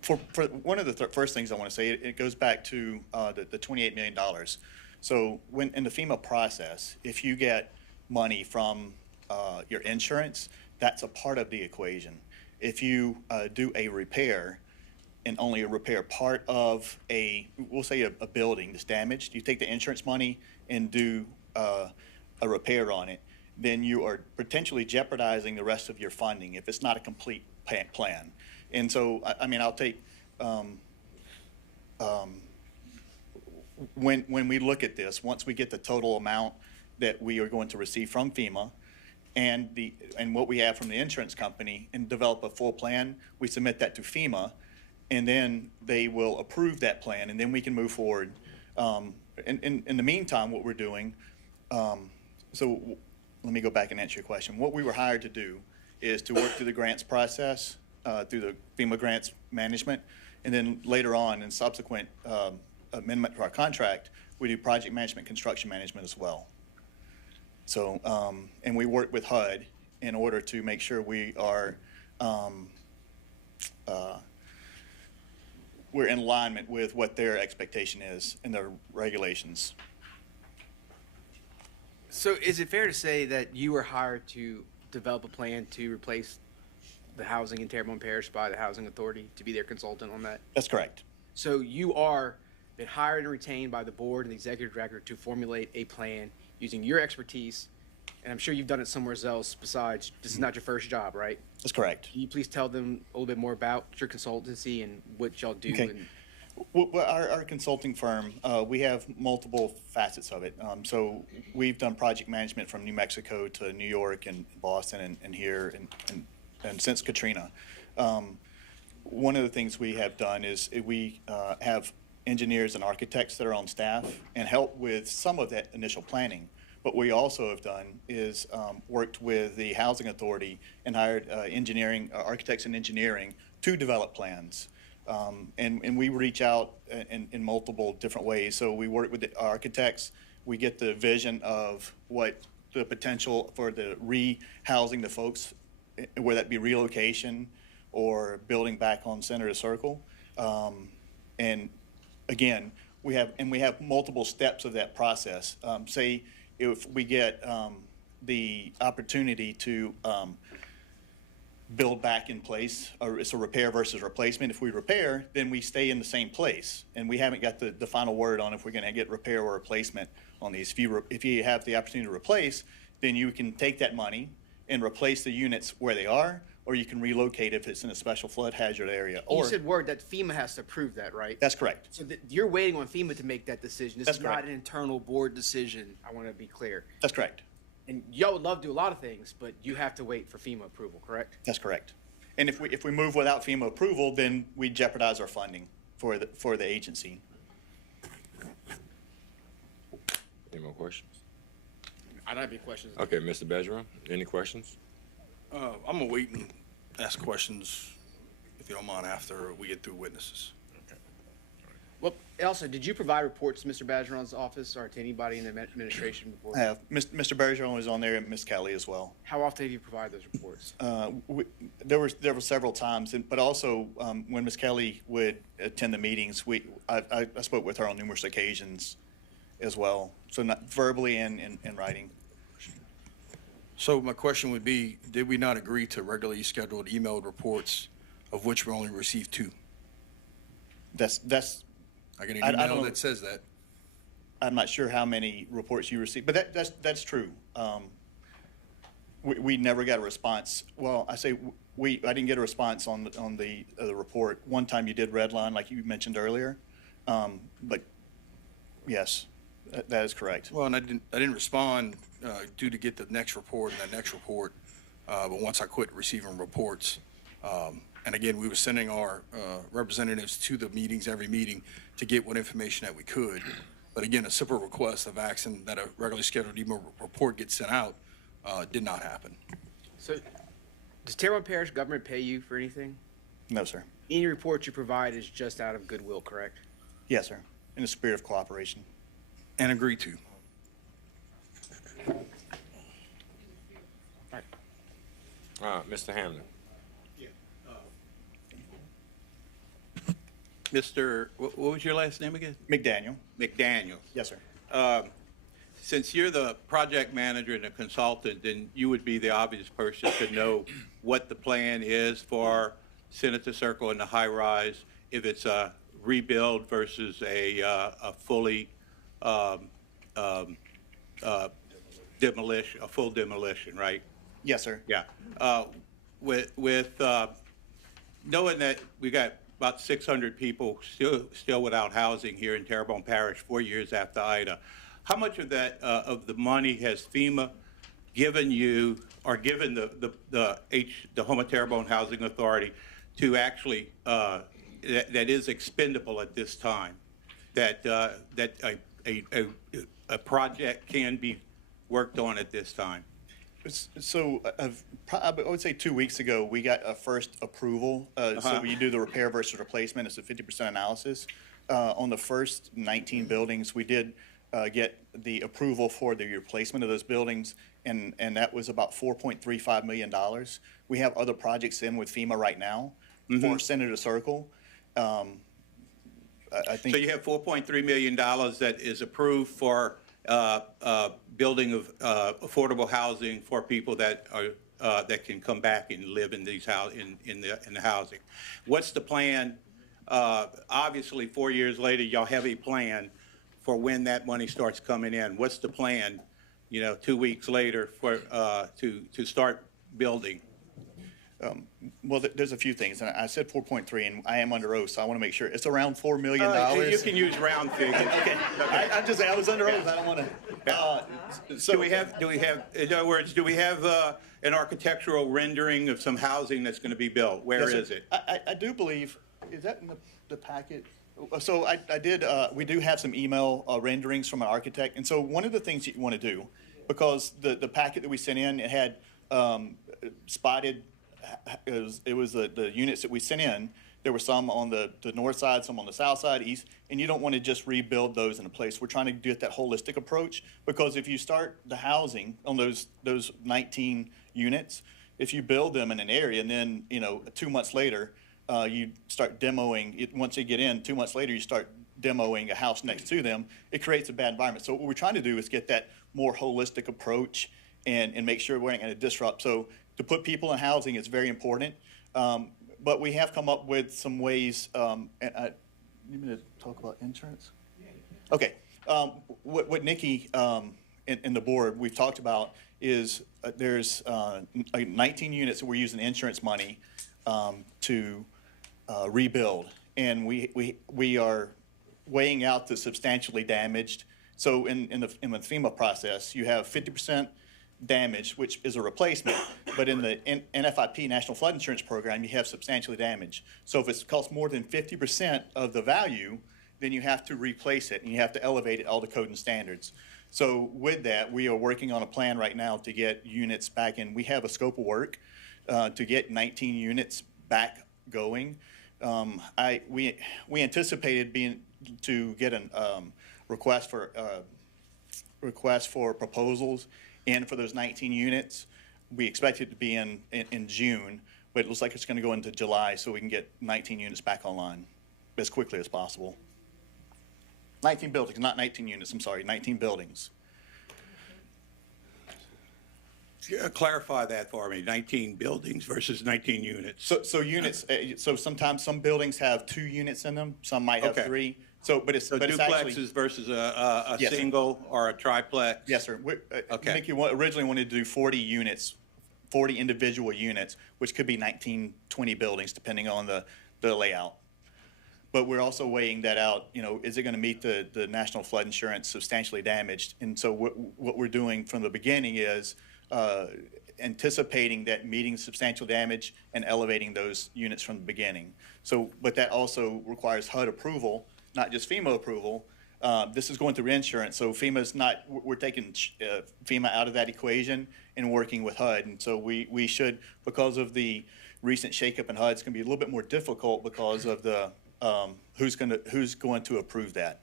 For one of the first things I want to say, it goes back to the $28 million. So when in the FEMA process, if you get money from your insurance, that's a part of the equation. if you do a repair and only repair part of we'll say a building that's damaged, you take the insurance money and do a repair on it, then you are potentially jeopardizing the rest of your funding if it's not a complete plan. And so, I mean, I'll take, when we look at this, once we get the total amount that we are going to receive from FEMA and what we have from the insurance company and develop a full plan, we submit that to FEMA, and then they will approve that plan, and then we can move forward. In the meantime, what we're doing, so let me go back and answer your question. What we were hired to do is to work through the grants process, through the FEMA grants management, and then later on in subsequent amendment to our contract, we do project management, construction management as well. So, and we work with HUD in order to make sure we are, we're in alignment with what their expectation is in their regulations. So is it fair to say that you were hired to develop a plan to replace the housing in Terrebonne Parish by the Housing Authority, to be their consultant on that? That's correct. So you are been hired and retained by the board and the executive director to formulate a plan using your expertise, and I'm sure you've done it somewhere else besides, this is not your first job, right? That's correct. Can you please tell them a little bit more about your consultancy and what y'all do? Okay. Well, our consulting firm, we have multiple facets of it. So we've done project management from New Mexico to New York and Boston and here and since Katrina. One of the things we have done is we have engineers and architects that are on staff and help with some of that initial planning. What we also have done is worked with the Housing Authority and hired architects and engineering to develop plans. And we reach out in multiple different ways. So we work with the architects. We get the vision of what the potential for the rehousing the folks, whether that be relocation or building back on Center to Circle. And again, we have multiple steps of that process. Say if we get the opportunity to build back in place, or it's a repair versus replacement. If we repair, then we stay in the same place, and we haven't got the final word on if we're going to get repair or replacement on these. If you have the opportunity to replace, then you can take that money and replace the units where they are, or you can relocate if it's in a special flood hazard area. You said word that FEMA has to approve that, right? That's correct. So you're waiting on FEMA to make that decision. This That's is correct. not an internal board decision. I want to be clear. That's correct. And y'all would love to do a lot of things, but you have to wait for FEMA approval, correct? That's correct. And if we move without FEMA approval, then we jeopardize our funding for the agency. Any more questions? I don't have any questions. Okay, Mr. Bergeron, any questions? I'm gonna wait and ask questions, if you don't mind, after we get through witnesses. Well, also, did you provide reports to Mr. Badgeron's office or to anybody in the administration before? I have. Mr. Bergeron was on there and Ms. Kelly as well. How often have you provided those reports? There were several times, but also when Ms. Kelly would attend the meetings, I spoke with her on numerous occasions as well. So not verbally and in writing. So my question would be, did we not agree to regularly scheduled emailed reports, of which we only received 2? That's. I get an I don't email know. that says that. I'm not sure how many reports you received, but that's true. We never got a response. Well, I didn't get a response on the report. One time you did redline, like you mentioned earlier, but yes, that is correct. Well, and I didn't respond due to get the next report and the next report. But once I quit receiving reports, and again, we were sending our representatives to the meetings, every meeting, to get what information that we could. But again, a simple request of action that a regularly scheduled email report gets sent out did not happen. So, does Terrebonne Parish government pay you for anything? No, sir. Any report you provide is just out of goodwill, correct? Yes, sir. In the spirit of cooperation. And agree to. Mr. Hamlin. Mr. What was your last name again? McDaniel. McDaniel. Yes, sir. Since you're the project manager and a consultant, then you would be the obvious person to know what the plan is for Senator Circle and the high rise, if it's a rebuild versus a fully demolition, a full demolition, right? Yes, sir. Yeah. With knowing that we got about 600 people still without housing here in Terrebonne Parish 4 years after Ida, how much of that of the money has FEMA given you or given the Houma Terrebonne Housing Authority to actually that is expendable at this time, that a project can be worked on at this time? So I would say 2 weeks ago, we got a first approval. So when you do the repair versus replacement, it's a 50% analysis. On the first 19 buildings, we did get the approval for the replacement of those buildings, and that was about $4.35 million. We have other projects in with FEMA right now for Senator Circle. I think. So you have $4.3 million that is approved for building of affordable housing for people that are that can come back and live in these in the housing. What's the plan? Obviously, 4 years later, y'all have a plan for when that money starts coming in. What's the plan? 2 weeks later for to start building. Well, there's a few things, and I said 4.3, and I am under oath, so I want to make sure it's around $4 million. You can use round figures. Okay. I'm just saying I was under oath. I don't want to. So do we have? In other words, do we have an architectural rendering of some housing that's going to be built? Where is it? I do believe. Is that in the packet? So I did. We do have some email renderings from an architect, and so one of the things that you want to do, because the packet that we sent in, it had spotted. It was the units that we sent in. There were some on the north side, some on the south side, east, and you don't want to just rebuild those in a place. We're trying to get that holistic approach, because if you start the housing on those 19 units, if you build them in an area and then 2 months later you start demoing it, once you get in 2 months later you start demoing a house next to them, it creates a bad environment. So what we're trying to do is get that more holistic approach and make sure we're not going to disrupt. So to put people in housing is very important, but we have come up with some ways. You mean to talk about insurance? Okay. What Nikki and the board we've talked about is there's 19 units that we're using insurance money to rebuild, and we are weighing out the substantially damaged. So in the FEMA process, you have 50% damage, which is a replacement, but in the NFIP, National Flood Insurance Program, you have substantially damaged. So if it costs more than 50% of the value, then you have to replace it, and you have to elevate it all to code and standards. So with that, we are working on a plan right now to get units back in. We have a scope of work to get 19 units back going. We anticipated to get a request for proposals in for those 19 units. We expect it to be in June, but it looks like it's going to go into July, so we can get 19 units back online as quickly as possible. 19 buildings, not 19 units, I'm sorry, 19 buildings. Clarify that for me, 19 buildings versus 19 units. So units, so sometimes some buildings have 2 units in them, some might have 3. So duplexes actually, versus a yes, single or a triplex? Yes, sir. Okay. Nikki originally wanted to do 40 units, 40 individual units, which could be 19, 20 buildings, depending on the layout. But we're also weighing that out. Is it going to meet the National Flood Insurance substantially damaged? And so what we're doing from the beginning is anticipating that meeting substantial damage and elevating those units from the beginning. So, but that also requires HUD approval, not just FEMA approval. This is going through insurance, so FEMA's not. We're taking FEMA out of that equation and working with HUD, and so we should, because of the recent shakeup in HUD, it's going to be a little bit more difficult because of the who's going to approve that.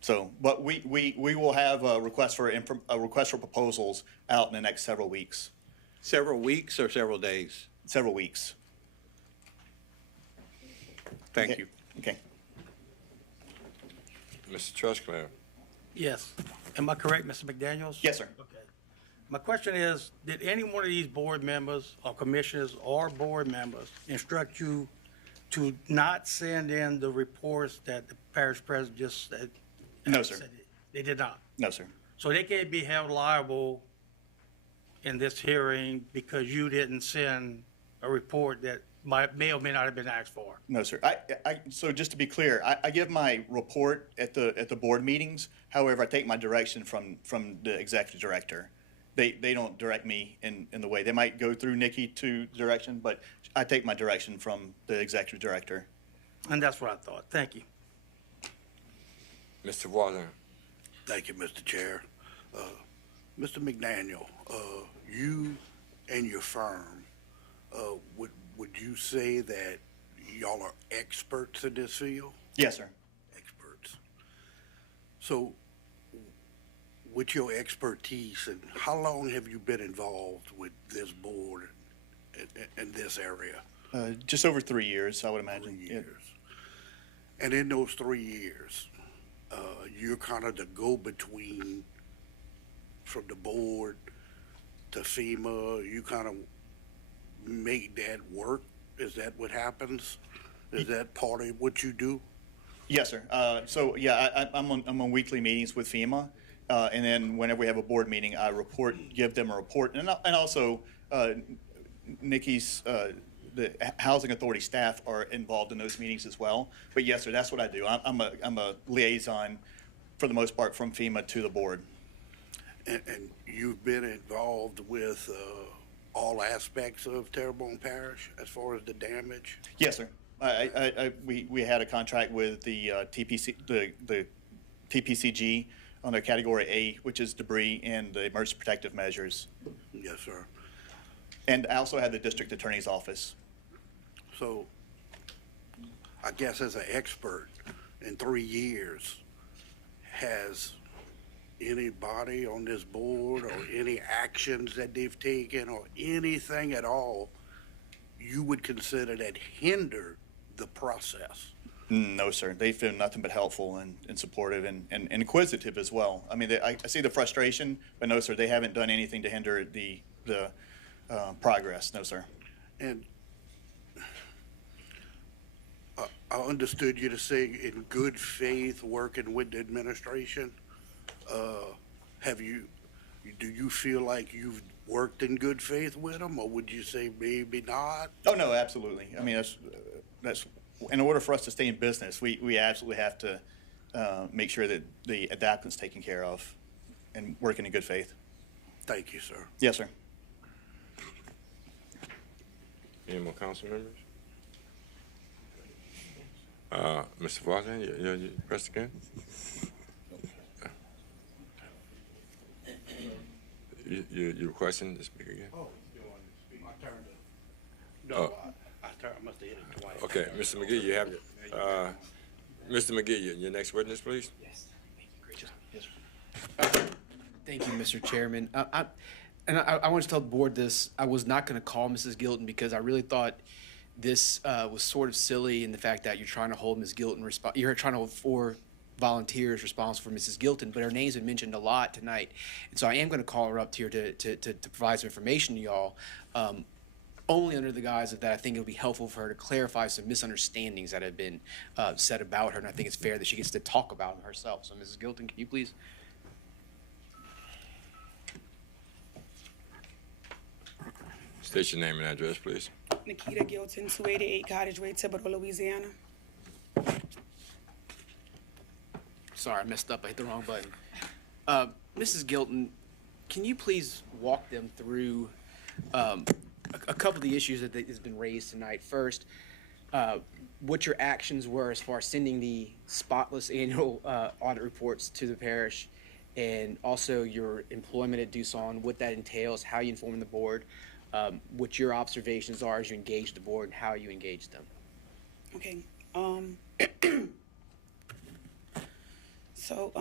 So, but we will have a request for proposals out in the next several weeks. Several weeks or several days? Several weeks. Thank you. Okay. Mr. Trusclair. Yes. Am I correct, Mr. McDaniels? Yes, sir. Okay. My question is, did any one of these board members or commissioners or board members instruct you to not send in the reports that the parish president just said? No, sir. They did not? No, sir. So they can't be held liable in this hearing because you didn't send a report that may or may not have been asked for? No, sir. So just to be clear, I give my report at the board meetings. However, I take my direction from the executive director. They don't direct me in the way. They might go through Nikki to direction, but I take my direction from the executive director. And that's what I thought. Thank you. Mr. Voisin. Thank you, Mr. Chair. Mr. McDaniel, you and your firm, would you say that y'all are experts in this field? Yes, sir. Experts. So, with your expertise, and how long have you been involved with this board in this area? Just over 3 years, I would imagine. 3 years. And in those 3 years, you're kind of the go-between from the board to FEMA. You kind of make that work. Is that what happens? Is that part of what you do? Yes, sir. So yeah, I'm on weekly meetings with FEMA, and then whenever we have a board meeting, I give them a report, and also Nikki's the housing authority staff are involved in those meetings as well. But yes, sir, that's what I do. I'm a liaison for the most part from FEMA to the board. And you've been involved with all aspects of Terrebonne Parish as far as the damage? Yes, sir. We had a contract with the TPCG on their Category A, which is debris and the emergency protective measures. Yes, sir. And I also had the district attorney's office. So, I guess as an expert in 3 years, has anybody on this board or any actions that they've taken or anything at all you would consider that hinder the process? No, sir. They've been nothing but helpful and supportive and inquisitive as well. I mean, I see the frustration, but no, sir, they haven't done anything to hinder the progress. No, sir. And I understood you to say in good faith working with the administration. Do you feel like you've worked in good faith with them, or would you say maybe not? Oh, no, absolutely. I mean, that's in order for us to stay in business, we absolutely have to make sure that the applicant's taken care of and working in good faith. Thank you, sir. Yes, sir. Any more council members? Mr. Voisin, you press again? You requesting to speak again? Oh, you want to speak? My turn to. No, I must have hit it twice. Okay, Mr. McGee, you have Mr. McGee, your next witness, please. Yes, thank you, great job. Yes, sir. Thank you, Mr. Chairman. I want to tell the board this. I was not going to call Mrs. Gilton because I really thought this was sort of silly in the fact that you're trying to hold Ms. Gilton you're trying to hold 4 volunteers responsible for Mrs. Gilton, but her name's been mentioned a lot tonight. And so I am going to call her up here to provide some information to y'all, only under the guise of that I think it'll be helpful for her to clarify some misunderstandings that have been said about her, and I think it's fair that she gets to talk about them herself. So Mrs. Gilton, can you please? State your name and address, please. Nikita Gilton, 288 Cottage Way, Thibodeau, Louisiana. Sorry, I messed up. I hit the wrong button. Mrs. Gilton, can you please walk them through a couple of the issues that has been raised tonight? First, what your actions were as far as sending the spotless annual audit reports to the parish, and also your employment at Doosan, what that entails, how you inform the board, what your observations are as you engage the board, and how you engage them. Okay. So,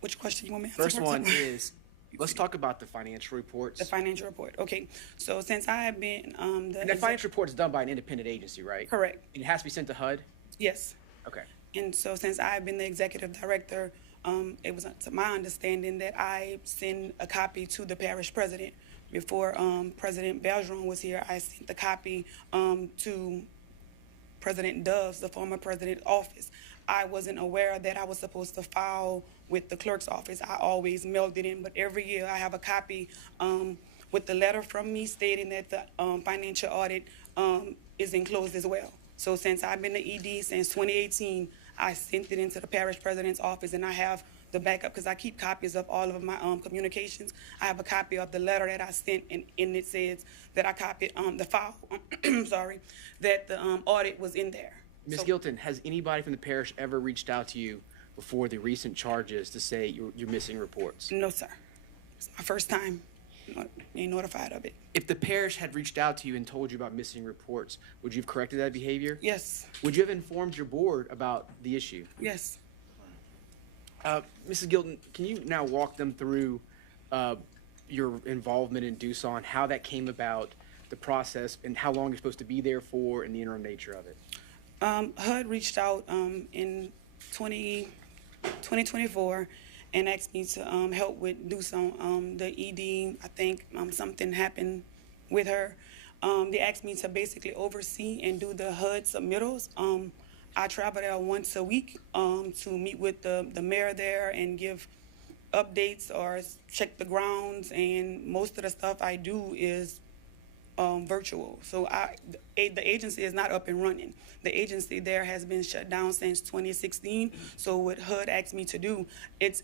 which question you want me to answer? First one is, let's talk about the financial reports. The financial report. Okay. So since I have been the financial report is done by an independent agency, right? Correct. And it has to be sent to HUD? Yes. Okay. And so since I've been the executive director it was to my understanding that I send a copy to the parish president. Before President Bergeron was here, I sent the copy to President Doves, the former president's office. I wasn't aware that I was supposed to file with the clerk's office. I always mailed it in, but every year I have a copy with the letter from me stating that the financial audit is enclosed as well. So since I've been the ED since 2018, I sent it into the parish president's office, and I have the backup because I keep copies of all of my communications. I have a copy of the letter that I sent, and it says that I copied the file, sorry, that the audit was in there. Ms. Gilton, has anybody from the parish ever reached out to you before the recent charges to say you're missing reports? No, sir. It's my first time being notified of it. If the parish had reached out to you and told you about missing reports, would you have corrected that behavior? Yes. Would you have informed your board about the issue? Yes. Mrs. Gilton, can you now walk them through your involvement in Doosan, how that came about, the process, and how long you're supposed to be there for, and the interim nature of it? HUD reached out in 2024 and asked me to help with Doosan. The ED, I think something happened with her. They asked me to basically oversee and do the HUD submittals. I travel there once a week to meet with the mayor there and give updates or check the grounds, and most of the stuff I do is virtual. So the agency is not up and running. The agency there has been shut down since 2016. So what HUD asked me to do, it's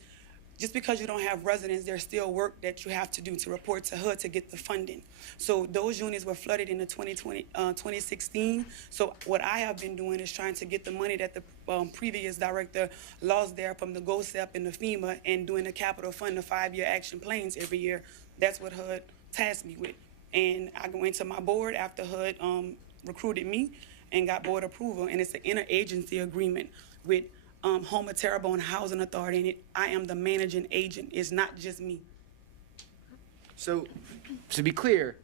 just because you don't have residents, there's still work that you have to do to report to HUD to get the funding. So those units were flooded in the 2016. So what I have been doing is trying to get the money that the previous director lost there from the GOSEP and the FEMA, and doing the capital fund, the 5-year action plans every year. That's what HUD tasked me with. And I went to my board after HUD recruited me and got board approval. And it's an interagency agreement with Home of Terrebonne Housing Authority, and I am the managing agent. It's not just me. So, to be clear,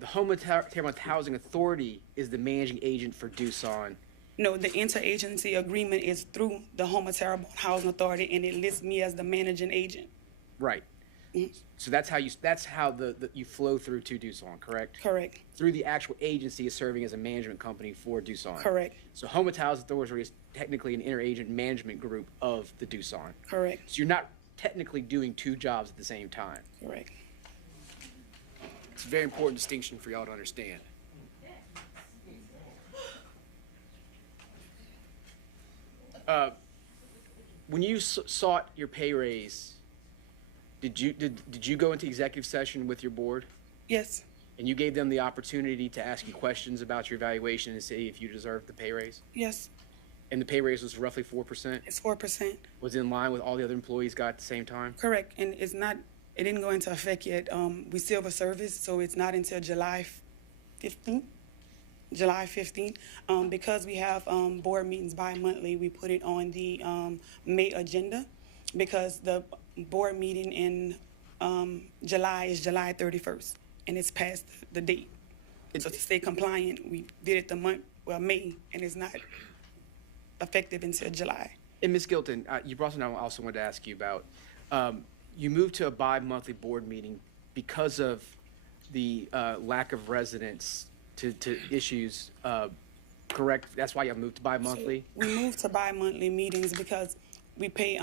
the Home of Terrebonne Housing Authority is the managing agent for Doosan. No, the interagency agreement is through the Home of Terrebonne Housing Authority, and it lists me as the managing agent. Right. So that's how you you flow through to Doosan, correct? Correct. Through the actual agency is serving as a management company for Doosan. Correct. So Home of Housing Authority is technically an interagent management group of the Doosan. Correct. So you're not technically doing two jobs at the same time. Correct. It's a very important distinction for y'all to understand. When you sought your pay raise, did you go into executive session with your board? Yes. And you gave them the opportunity to ask you questions about your evaluation and see if you deserved the pay raise? Yes. And the pay raise was roughly 4%? It's 4%. Was it in line with all the other employees got at the same time? Correct. And it didn't go into effect yet. We still have a service, so it's not until July 15th. Because we have board meetings bi-monthly, we put it on the May agenda, because the board meeting in July is July 31st, and it's past the date. So to stay compliant, we did it May, and it's not effective until July. And Ms. Gilton, you brought something I also wanted to ask you about. You moved to a bi-monthly board meeting because of the lack of residents to issues, correct? That's why you moved to bi-monthly? So we moved to bi-monthly meetings because we pay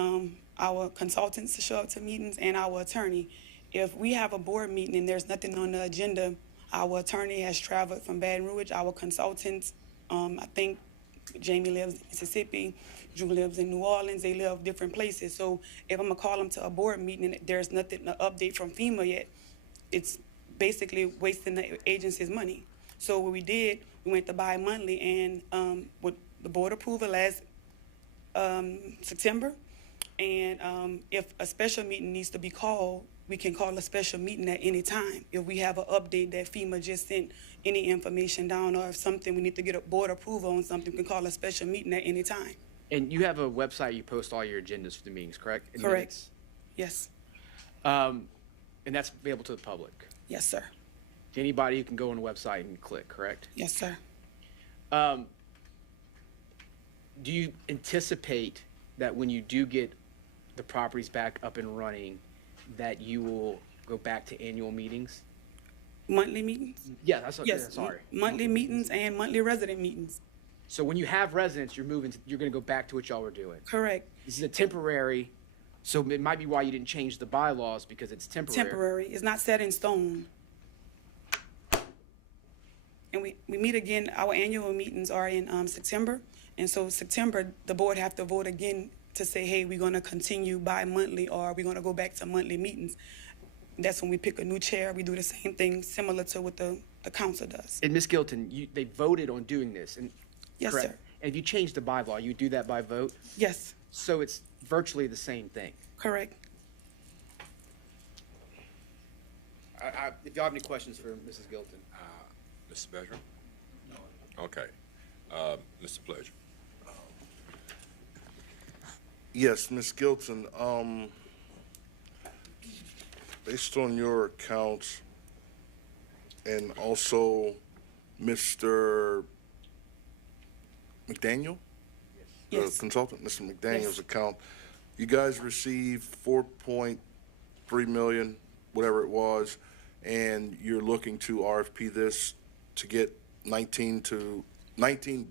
our consultants to show up to meetings and our attorney. If we have a board meeting and there's nothing on the agenda, our attorney has traveled from Baton Rouge. Our consultants, I think Jamie lives in Mississippi, Drew lives in New Orleans. They live different places. So if I'm gonna call them to a board meeting and there's nothing, an update from FEMA yet, it's basically wasting the agency's money. So what we did, we went to bi-monthly, and with the board approval last September, and if a special meeting needs to be called, we can call a special meeting at any time. If we have an update that FEMA just sent any information down, or if something we need to get a board approval on something, we can call a special meeting at any time. And you have a website you post all your agendas for the meetings, correct? In Correct. minutes? Yes. And that's available to the public? Yes, sir. Anybody who can go on the website and click, correct? Yes, sir. Do you anticipate that when you do get the property's back up and running, that you will go back to annual meetings? Monthly meetings? Yeah, that's what, Yes, sorry. monthly meetings and monthly resident meetings. So when you have residents, you're gonna go back to what y'all were doing. Correct. This is a temporary, so it might be why you didn't change the bylaws, because it's temporary. Temporary. It's not set in stone. And we meet again, our annual meetings are in September. And so September, the board have to vote again to say, hey, we're gonna continue bi-monthly or we're gonna go back to monthly meetings. That's when we pick a new chair. We do the same thing similar to what the council does. And Ms. Gilton, they voted on doing this, and Yes, correct? sir. And if you change the bylaw, you do that by vote? Yes, So it's virtually the same thing. correct. If y'all have any questions for Mrs. Gilton. Mr. Bergeron? No. Okay. Mr. Pleasure. Yes, Ms. Gilton, based on your accounts and also Mr. McDaniel? Yes. The consultant, Mr. McDaniel's Yes. account, you guys received 4.3 million, whatever it was, and you're looking to RFP this to get 19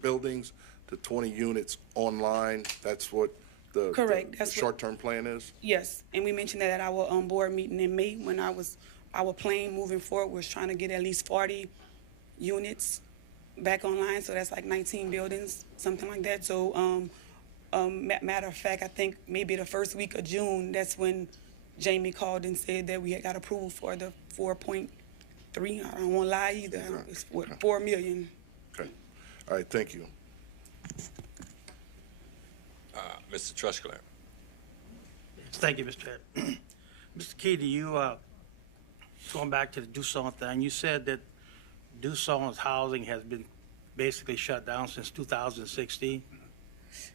buildings to 20 units online. That's what the Correct. That's what- short-term plan is? Yes, and we mentioned that at our board meeting in May when our plan moving forward was trying to get at least 40 units back online, so that's like 19 buildings, something like that. So, matter of fact, I think maybe the first week of June, that's when Jamie called and said that we had got approval for the 4.3. I don't want to lie either. It's what, 4 million. Okay. All right, thank you. Mr. Trusclair. Thank you, Mr. Chair. Mr. Keedy, you, going back to the Doosan thing, you said that Doosan's housing has been basically shut down since 2016.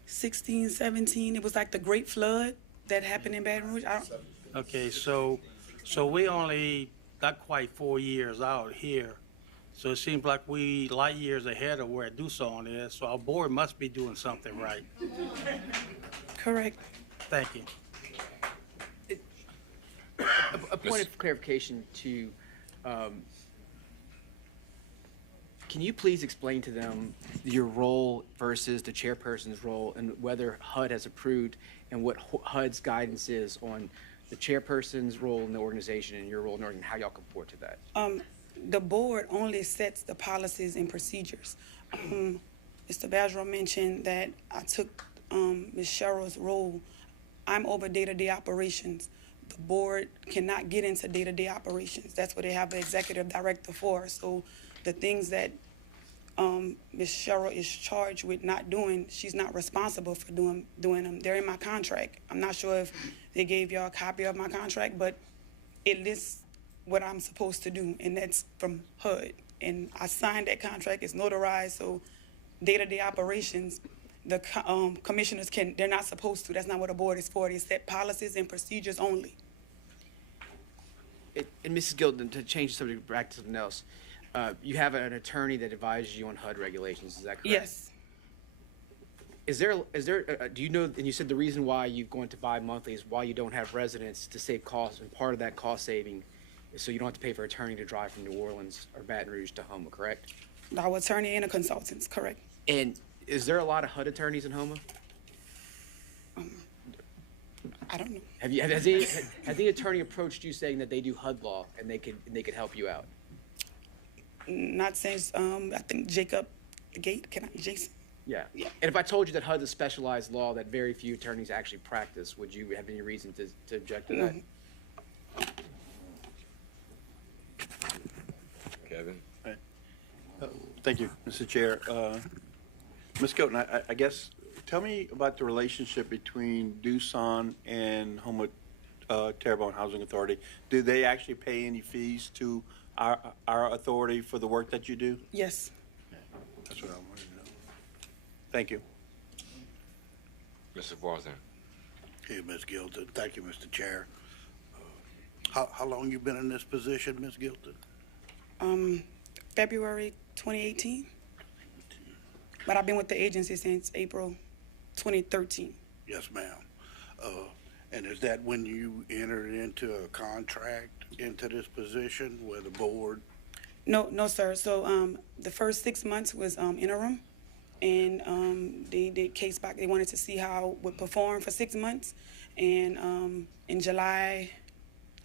16, 17, it was like the Great Flood that happened in Baton Rouge. Okay, so we only not quite 4 years out here. So it seems like we light years ahead of where Doosan is, so our board must be doing something right. Correct. Thank you. A point of clarification to, can you please explain to them your role versus the chairperson's role and whether HUD has approved and what HUD's guidance is on the chairperson's role in the organization and your role in the organization, how y'all comport to that? The board only sets the policies and procedures. Mr. Bergeron mentioned that I took Ms. Cheryl's role. I'm over day-to-day operations. The board cannot get into day-to-day operations. That's what they have the executive director for. So the things that Ms. Cheryl is charged with not doing, she's not responsible for doing them. They're in my contract. I'm not sure if they gave y'all a copy of my contract, but it lists what I'm supposed to do, and that's from HUD. And I signed that contract, it's notarized, so day-to-day operations, the commissioners they're not supposed to. That's not what a board is for. They set policies and procedures only. And Mrs. Gilden, to change the subject back to something else, you have an attorney that advises you on HUD regulations, is that correct? Yes. Is there, do you know, and you said the reason why you're going to buy monthly is why you don't have residents to save costs, and part of that cost saving is so you don't have to pay for an attorney to drive from New Orleans or Baton Rouge to Houma, correct? Our attorney and the consultants, correct. And is there a lot of HUD attorneys in Houma? I don't know. Has the attorney approached you saying that they do HUD law and they could help you out? Not since, I think Jacob Gate, Jason? Yeah. And if I told you that HUD's a specialized law that very few attorneys actually practice, would you have any reason to object to that? Kevin? Thank you, Mr. Chair. Ms. Gilton, I guess, tell me about the relationship between Doosan and Houma Terrebonne Housing Authority. Do they actually pay any fees to our authority for the work that you do? Yes. That's what I wanted to know. Thank you. Mr. Voisin? Hey, Ms. Gilton. Thank you, Mr. Chair. How long you been in this position, Ms. Gilton? February 2018. But I've been with the agency since April 2013. Yes, ma'am. And is that when you entered into a contract into this position where the board? No, sir. So, the first 6 months was, interim. And, they did case back, they wanted to see how I would perform for 6 months. And, in July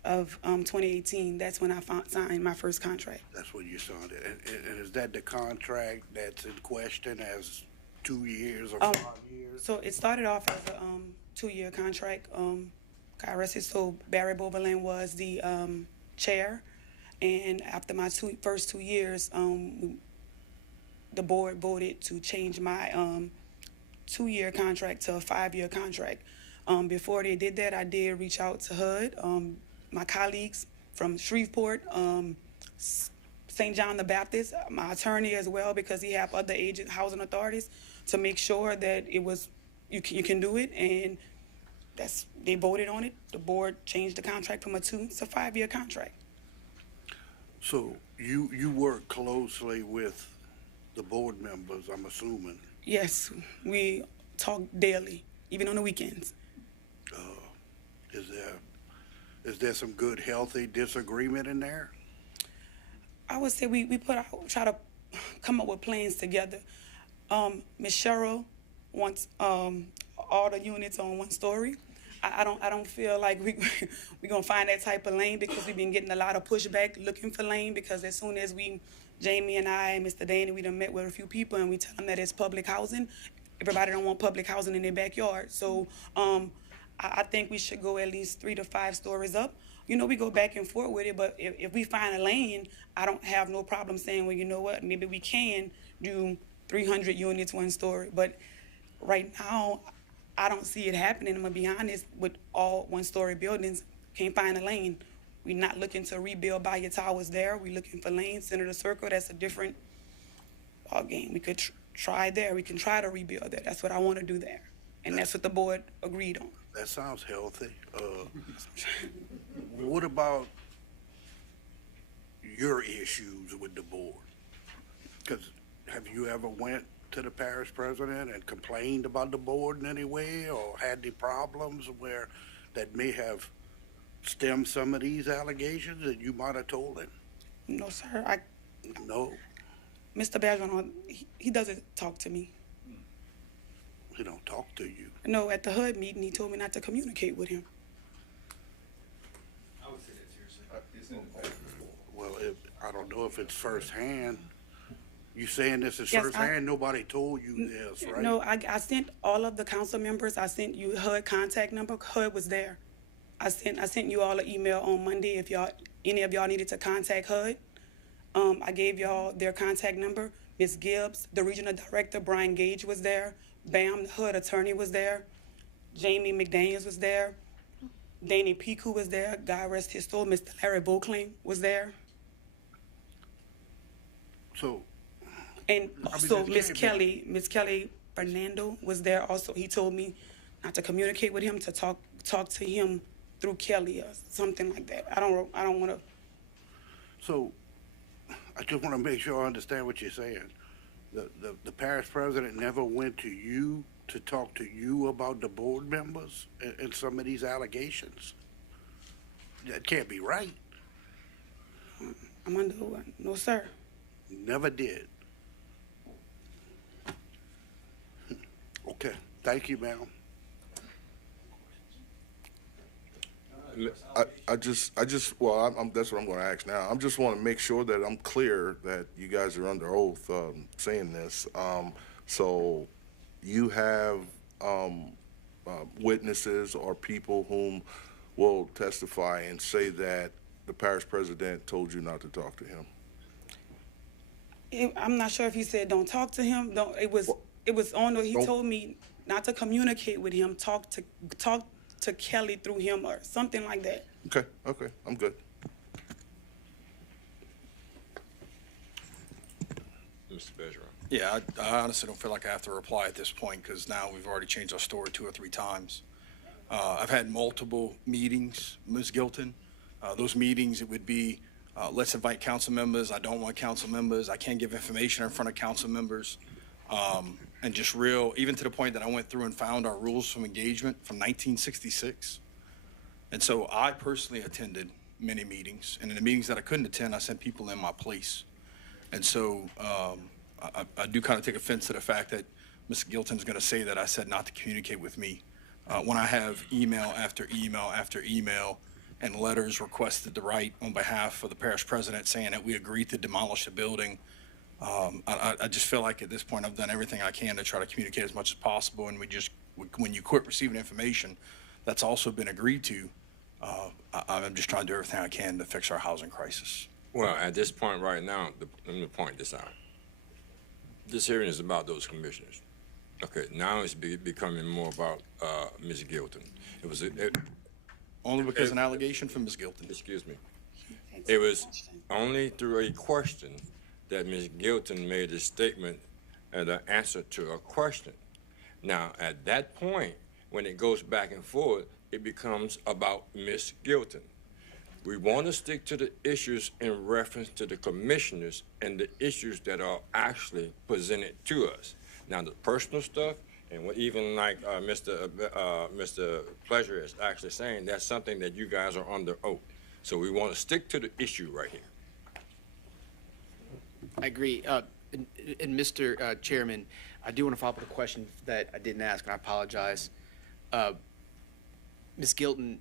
of, 2018, that's when I signed my first contract. That's when you signed it. And is that the contract that's in question as 2 years or 5 years? So it started off as a, 2-year contract. God rest his soul, Barry Boberlin was the, chair. And after my first 2 years, the board voted to change my 2-year contract to a 5-year contract. Before they did that, I did reach out to HUD, my colleagues from Shreveport, St. John the Baptist, my attorney as well, because he have other housing authorities, to make sure that it was you can do it, and they voted on it. The board changed the contract from a 2 to 5-year contract. So you work closely with the board members, I'm assuming. Yes, we talk daily, even on the weekends. Is there some good, healthy disagreement in there? I would say we try to come up with plans together. Ms. Cheryl wants all the units on 1 story. I don't feel like we gonna find that type of lane, because we've been getting a lot of pushback looking for lane, because as soon as Jamie and I and Mr. Danny, we done met with a few people and we tell them that it's public housing. Everybody don't want public housing in their backyard. So I think we should go at least 3 to 5 stories up. You know, we go back and forth with it, but if we find a lane, I don't have no problem saying, well, you know what, maybe we can do 300 units 1 story. But right now, I don't see it happening. I'm gonna be honest, with all 1-story buildings, can't find a lane. We're not looking to rebuild Bayou Towers there. We're looking for lanes, Senator Circle, that's a different ballgame. We could try there. We can try to rebuild that. That's what I want to do there. And that's what the board agreed on. That sounds healthy. What about your issues with the board? Because have you ever went to the parish president and complained about the board in any way, or had any problems where that may have stemmed some of these allegations that you might have told him? No, sir. No? Mr. Bergeron, he doesn't talk to me. He don't talk to you? No, at the HUD meeting, he told me not to communicate with him. I would say that seriously. Well, I don't know if it's firsthand. You saying this is Yes, firsthand? Nobody told you this, right? No, I sent all of the council members. I sent you HUD contact number. HUD was there. I sent you all an email on Monday if any of y'all needed to contact HUD. I gave y'all their contact number. Ms. Gibbs, the regional director, Brian Gage was there. Bam, the HUD attorney was there. Jamie McDaniels was there. Danny Piku was there. God rest his soul. Mr. Larry Beauclain was there. So. And also Miss Kelly Fernando was there also. He told me not to communicate with him, to talk to him through Kelly or something like that. I don't want to. So, I just want to make sure I understand what you're saying. The parish president never went to you to talk to you about the board members and some of these allegations? That can't be right. I'm under the one. No, sir. Never did. Okay, thank you, ma'am. Well, that's what I'm going to ask now. I just want to make sure that I'm clear that you guys are under oath saying this. So you have witnesses or people whom will testify and say that the parish president told you not to talk to him. I'm not sure if he said don't talk to him. It was on. He told me not to communicate with him. Talk to Kelly through him or something like that. Okay, I'm good. Mr. Bergeron. Yeah, I honestly don't feel like I have to reply at this point, because now we've already changed our story 2 or 3 times. I've had multiple meetings, Ms. Gilton. Those meetings, it would be, let's invite council members. I don't want council members. I can't give information in front of council members. And just even to the point that I went through and found our rules from engagement from 1966. And so I personally attended many meetings, and in the meetings that I couldn't attend, I sent people in my place. And so I do kind of take offense to the fact that Ms. Gilton's going to say that I said not to communicate with me. When I have email after email after email and letters requested to write on behalf of the parish president saying that we agreed to demolish the building, I just feel like at this point I've done everything I can to try to communicate as much as possible. And when you quit receiving information that's also been agreed to, I'm just trying to do everything I can to fix our housing crisis. Well, at this point right now, let me point this out. This hearing is about those commissioners. Okay, now it's becoming more about Ms. Gilton. Only because an allegation from Ms. Gilton. Excuse me. It was only through a question that Ms. Gilton made a statement and an answer to a question. Now, at that point, when it goes back and forth, it becomes about Ms. Gilton. We want to stick to the issues in reference to the commissioners and the issues that are actually presented to us. Now, the personal stuff, and what even like Mr. Pleasure is actually saying, that's something that you guys are under oath. So we want to stick to the issue right here. I agree. And Mr. Chairman, I do want to follow up with a question that I didn't ask, and I apologize. Ms. Gilton,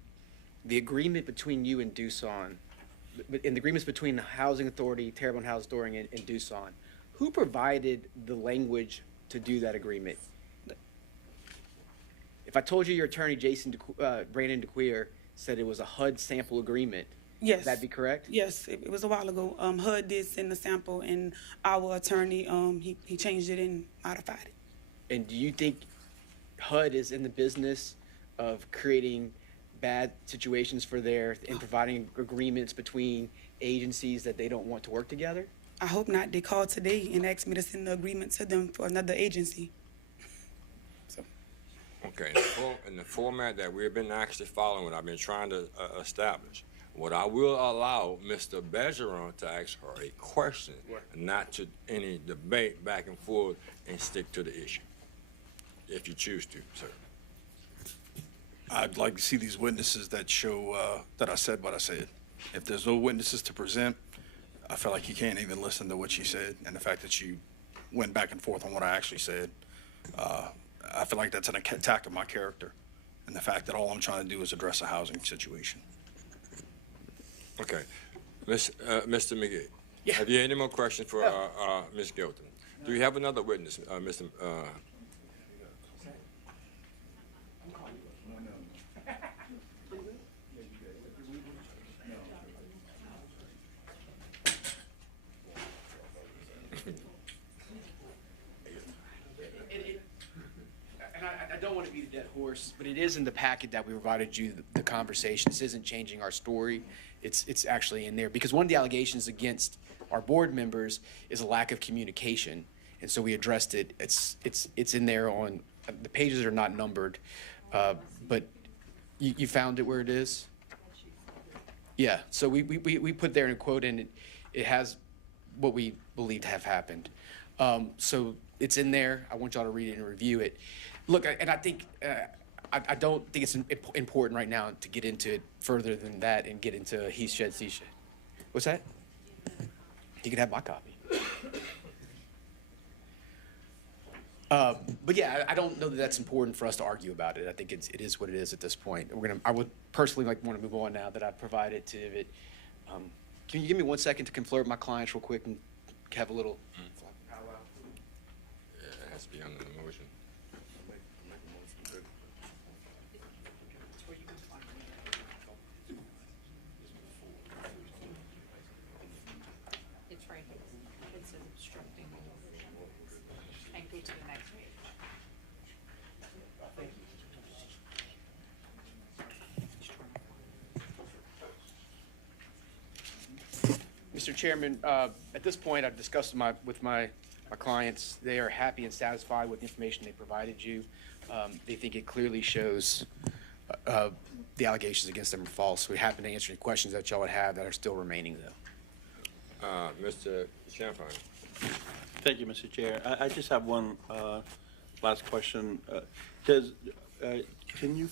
the agreement between you and Doosan, and the agreements between the Housing Authority, Terrebonne Housing Authority, and Doosan, who provided the language to do that agreement? If I told you your attorney, Brandon DeQueer, said it was a HUD sample agreement, Yes. would that be correct? Yes, it was a while ago. HUD did send the sample, and our attorney, he changed it and modified it. And do you think HUD is in the business of creating bad situations and providing agreements between agencies that they don't want to work together? I hope not. They called today and asked me to send the agreement to them for another agency. Okay, in the format that we've been actually following, I've been trying to establish, what I will allow Mr. Bergeron to ask her a question, not to any debate back and forth, and stick to the issue, if you choose to, sir. I'd like to see these witnesses that show that I said what I said. If there's no witnesses to present, I feel like you can't even listen to what she said, and the fact that you went back and forth on what I actually said, I feel like that's an attack on my character, and the fact that all I'm trying to do is address a housing situation. Okay, Mr. McGee. Yeah. Have you any more questions for Ms. Gilton? Do you have another witness, Mr. I don't want to beat a dead horse, but it is in the packet that we provided you, the conversation. This isn't changing our story. It's actually in there, because one of the allegations against our board members is a lack of communication, and so we addressed it. It's in there on, the pages are not numbered, but you found it where it is? Yeah, so we put there in a quote, and it has what we believe to have happened. So it's in there. I want y'all to read it and review it. Look, and I think, I don't think it's important right now to get into it further than that and get into he shed, she shed. What's that? You can have my copy. But yeah, I don't know that that's important for us to argue about it. I think it is what it is at this point. I would personally want to move on now that I've provided to it. Can you give me 1 second to confer with my clients real quick and have a little powwow? Yeah, it has to be under the motion. It's right here. It says obstructing. And go to the next page. Mr. Chairman, at this point, I've discussed with my clients. They are happy and satisfied with the information they provided you. They think it clearly shows the allegations against them are false. We're happy to answer any questions that y'all would have that are still remaining, though. Mr. Champagne. Thank you, Mr. Chair. I just have one last question. Can you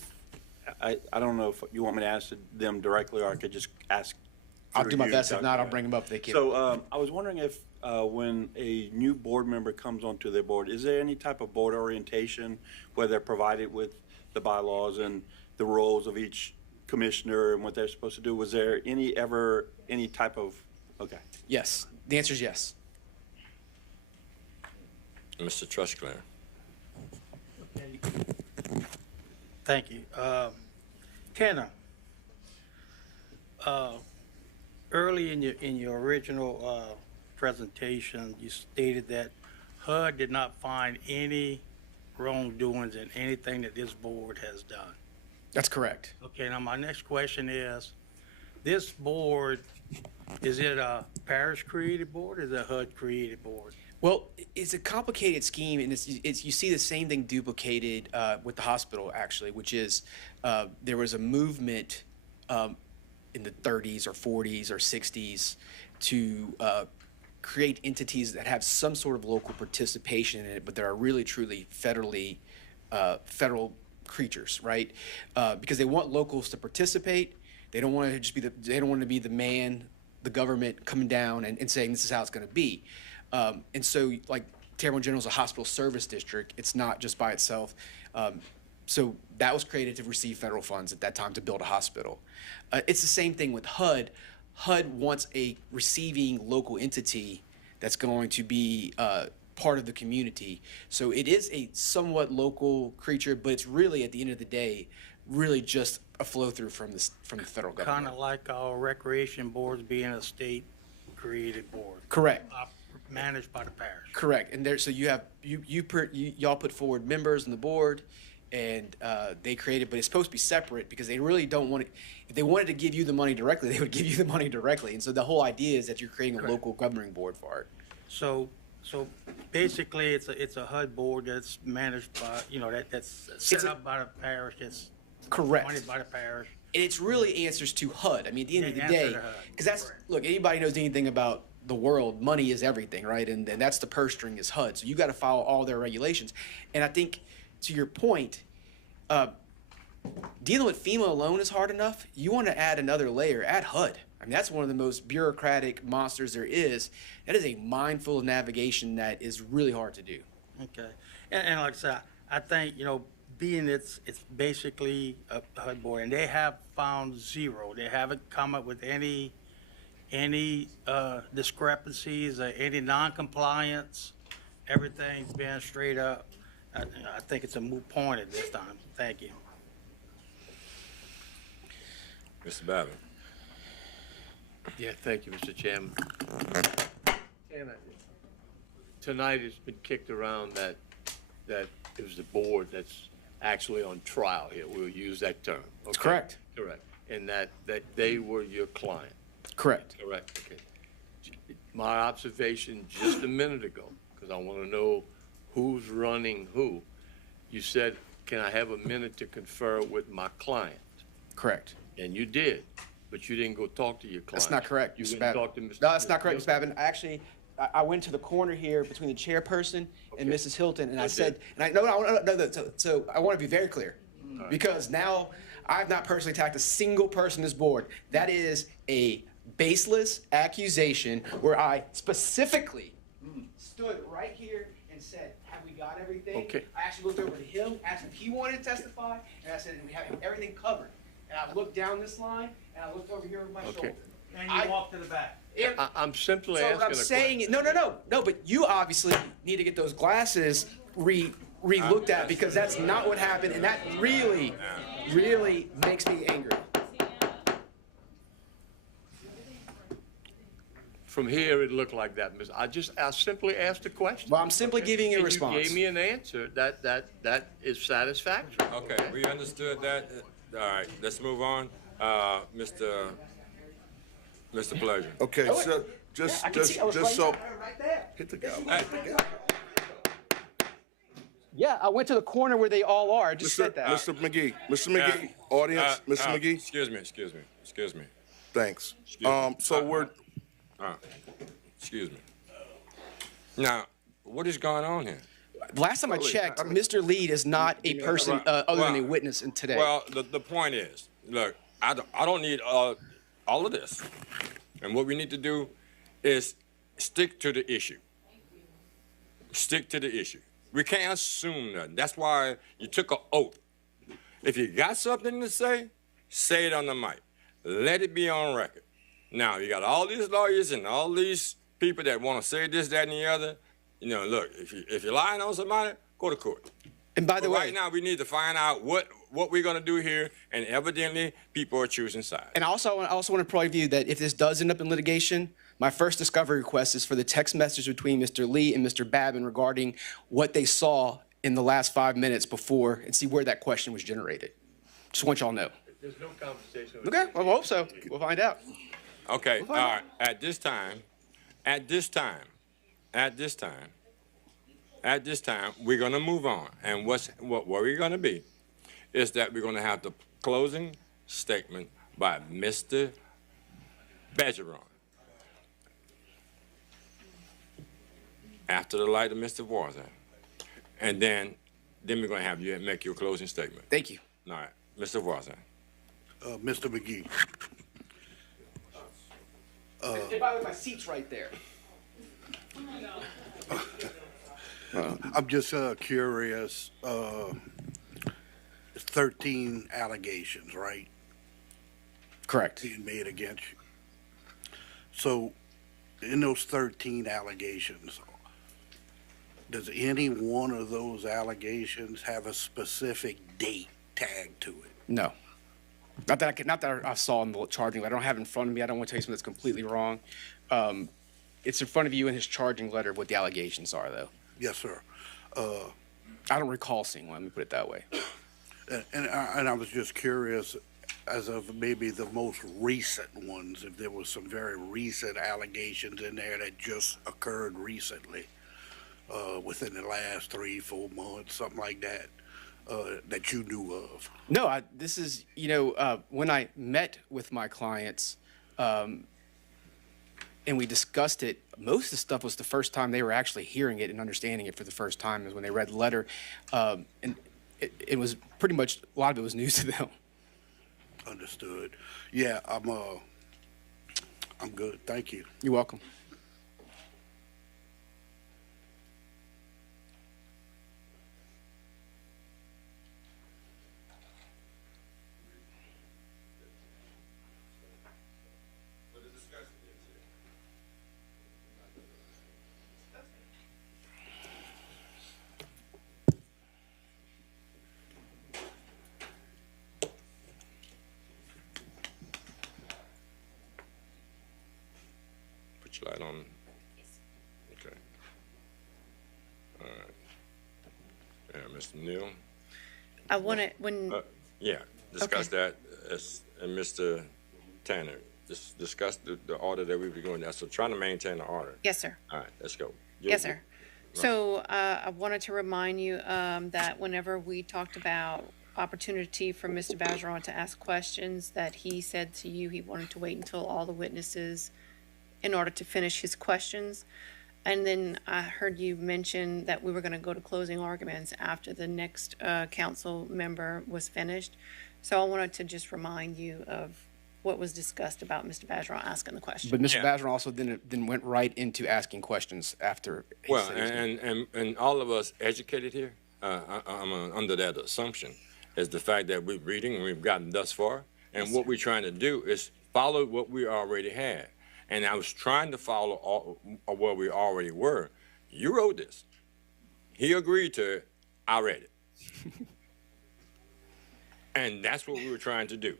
I don't know if you want me to ask them directly, or I could just ask. I'll do my through you, best. If Doug. not, I'll bring them up if they can. So I was wondering if when a new board member comes onto their board, is there any type of board orientation where they're provided with the bylaws and the roles of each commissioner and what they're supposed to do? Was there any type of, okay. Yes. The answer is yes. Mr. Trusclair. Thank you. Kenna, early in your original presentation, you stated that HUD did not find any wrongdoings in anything that this board has done. That's correct. Okay, now my next question is, this board, is it a parish-created board or is it a HUD-created board? Well, it's a complicated scheme, and it's you see the same thing duplicated with the hospital, actually, which is there was a movement in the 30s or 40s or 60s to create entities that have some sort of local participation in it, but that are really, truly federal creatures, right? Because they want locals to participate. They don't want to just be they don't want to be the government coming down and saying this is how it's going to be. And so, like, Terrebonne General is a hospital service district. It's not just by itself. So that was created to receive federal funds at that time to build a hospital. It's the same thing with HUD. HUD wants a receiving local entity that's going to be part of the community. So it is a somewhat local creature, but it's really, at the end of the day, really just a flow through from the federal government. Kind of like our recreation boards being a state-created board. Correct. Managed by the parish. Correct. And there, so you have y'all put forward members on the board, and they created, but it's supposed to be separate because they really don't want it. If they wanted to give you the money directly, they would give you the money directly. And so the whole idea is that you're creating a local governing board for it. So basically, it's a HUD board that's managed by, that's set up by the parish. That's correct. Funded by the parish. And it's really answers to HUD. I mean, at the end of the Answer day, to HUD. because that's look, anybody knows anything about the world, money is everything, right? And that's the purse string is HUD. So you got to follow all their regulations. And I think, to your point, dealing with FEMA alone is hard enough. You want to add another layer, add HUD. I mean, that's one of the most bureaucratic monsters there is. That is a mindful of navigation that is really hard to do. Okay. And like I said, I think, being it's basically a HUD board, and they have found zero. They haven't come up with any discrepancies or any non-compliance. Everything's been straight up. I think it's a moot point at this time. Thank you. Mr. Babbitt. Yeah, thank you, Mr. Chairman. Tonight it's been kicked around that it was the board that's actually on trial here. We'll use that term. That's correct. Correct. And that they were your client. Correct. Correct, okay. My observation just a minute ago, because I want to know who's running who. You said, can I have a minute to confer with my client? Correct. And you did, but you didn't go talk to your client. That's not correct, You Mr. didn't Babin. talk to Mr. No, that's not correct, Mr. Babin. Actually, I went to the corner here between the chairperson and Okay. Mrs. Hilton, and I Okay. said, and I so I want to be very clear, because now I've not personally attacked a single person on this board. That is a baseless accusation where I specifically stood right here and said, have we got everything? Okay. I actually looked over to him, asked if he wanted to testify, and I said, we have everything covered. And I looked down this line, and I looked over here over my Okay. shoulder. And you walk to the back. I'm simply So asking what I'm a saying question. is, no, but you obviously need to get those glasses re-looked at, because that's not what happened, and that really makes me angry. From here, it looked like that, Miss. I simply asked a question. Well, I'm simply giving you a And response. You gave me an answer that is satisfactory. Okay, we understood that. All right, let's move on. Mr. Pleasure. Okay, Oh, wait. so just so, hit the gavel. Yeah, I went to the corner where they all are. I just said that. Mr. McGee, audience, Mr. McGee. Excuse me. Thanks. Excuse me. Now, what is going on here? Last time I checked, Mr. Lee is not a person other than a witness in today. Well, the point is, look, I don't need all of this. And what we need to do is stick to the issue. Stick to the issue. We can't assume nothing. That's why you took an oath. If you got something to say it on the mic. Let it be on record. Now, you got all these lawyers and all these people that want to say this, that, and the other. You know, look, if you're lying on somebody, go to court. And by the way, right now we need to find out what we're going to do here, and evidently people are choosing sides. And I also want to provide you that if this does end up in litigation, my first discovery request is for the text message between Mr. Lee and Mr. Babin regarding what they saw in the last 5 minutes before, and see where that question was generated. Just want y'all to know. There's no conversation. Okay, well, I hope so. We'll find out. Okay, all right. At this time, we're going to move on. And what we're going to be is that we're going to have the closing statement by Mr. Bergeron. After the light of Mr. Warzan. And then we're going to have you make your closing statement. Thank you. All right, Mr. Warzan. Mr. McGee. And by the way, my seat's right there. I'm just curious. 13 allegations, right? Correct. Being made against you. So, in those 13 allegations, does any one of those allegations have a specific date tagged to it? No. Not that I saw in the charging letter. I don't have it in front of me. I don't want to tell you something that's completely wrong. It's in front of you in his charging letter what the allegations are, though. Yes, sir. I don't recall seeing one. Let me put it that way. And I was just curious, as of maybe the most recent ones, if there was some very recent allegations in there that just occurred recently, within the last 3-4 months, something like that. That you knew of? No, this is, when I met with my clients and we discussed it, most of the stuff was the first time they were actually hearing it and understanding it for the first time is when they read the letter. And it was pretty much, a lot of it was news to them. Understood. Yeah, I'm good. Thank you. You're welcome. Put your light on. Okay. All right. Mr. Neal? I want to, when, Yeah, discuss that. And Mr. Tanner, discuss the order that we were going. So trying to maintain the order. yes, sir. All right, let's go. Yes, sir. So I wanted to remind you that whenever we talked about opportunity for Mr. Bergeron to ask questions, that he said to you he wanted to wait until all the witnesses in order to finish his questions. And then I heard you mention that we were going to go to closing arguments after the next council member was finished. So I wanted to just remind you of what was discussed about Mr. Bergeron asking the question. But Mr. Bergeron also then went right into asking questions after. Well, and all of us educated here, I'm under that assumption, is the fact that we're reading and we've gotten thus far. And what we're trying to do is follow what we already had. And I was trying to follow where we already were. You wrote this. He agreed to it. I read it. And that's what we were trying to do.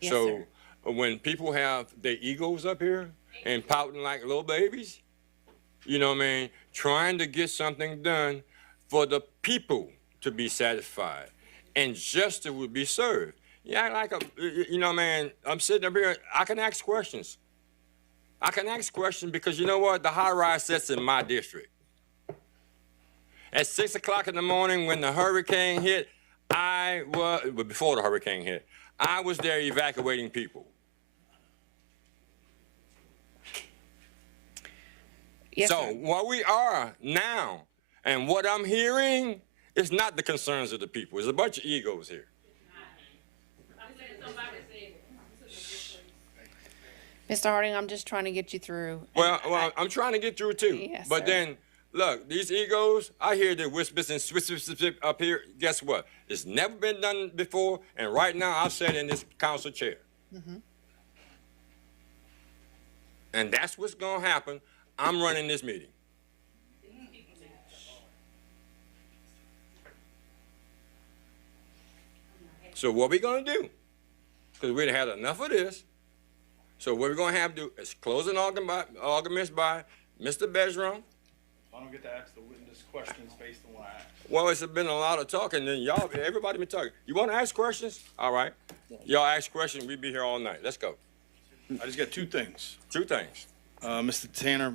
Yes, so sir. When people have their egos up here and pouting like little babies, you know what I mean, trying to get something done for the people to be satisfied and justice would be served. Yeah, like you know, man, I'm sitting up here, I can ask questions. I can ask questions because you know what? The high rise sits in my district. At 6 o'clock in the morning when the hurricane hit, before the hurricane hit, I was there evacuating people. Yes, so sir. where we are now, And what I'm hearing is not the concerns of the people. It's a bunch of egos here. Mr. Harding, I'm just trying to get you through. Well, I'm trying to get through too. Yes, But sir. then, look, these egos, I hear the whispers and swip up here. Guess what? It's never been done before, and right now I've sat in this council chair. And that's what's going to happen. I'm running this meeting. So what we going to do? Because we've had enough of this. So what we're going to have to do is close an arguments by Mr. Bedroom. I don't get to ask the witness questions based on what I ask. Well, it's been a lot of talking, and everybody been talking. You want to ask questions? All right. Y'all ask questions, we'll be here all night. Let's go. I just got two things. Two things. Mr. Tanner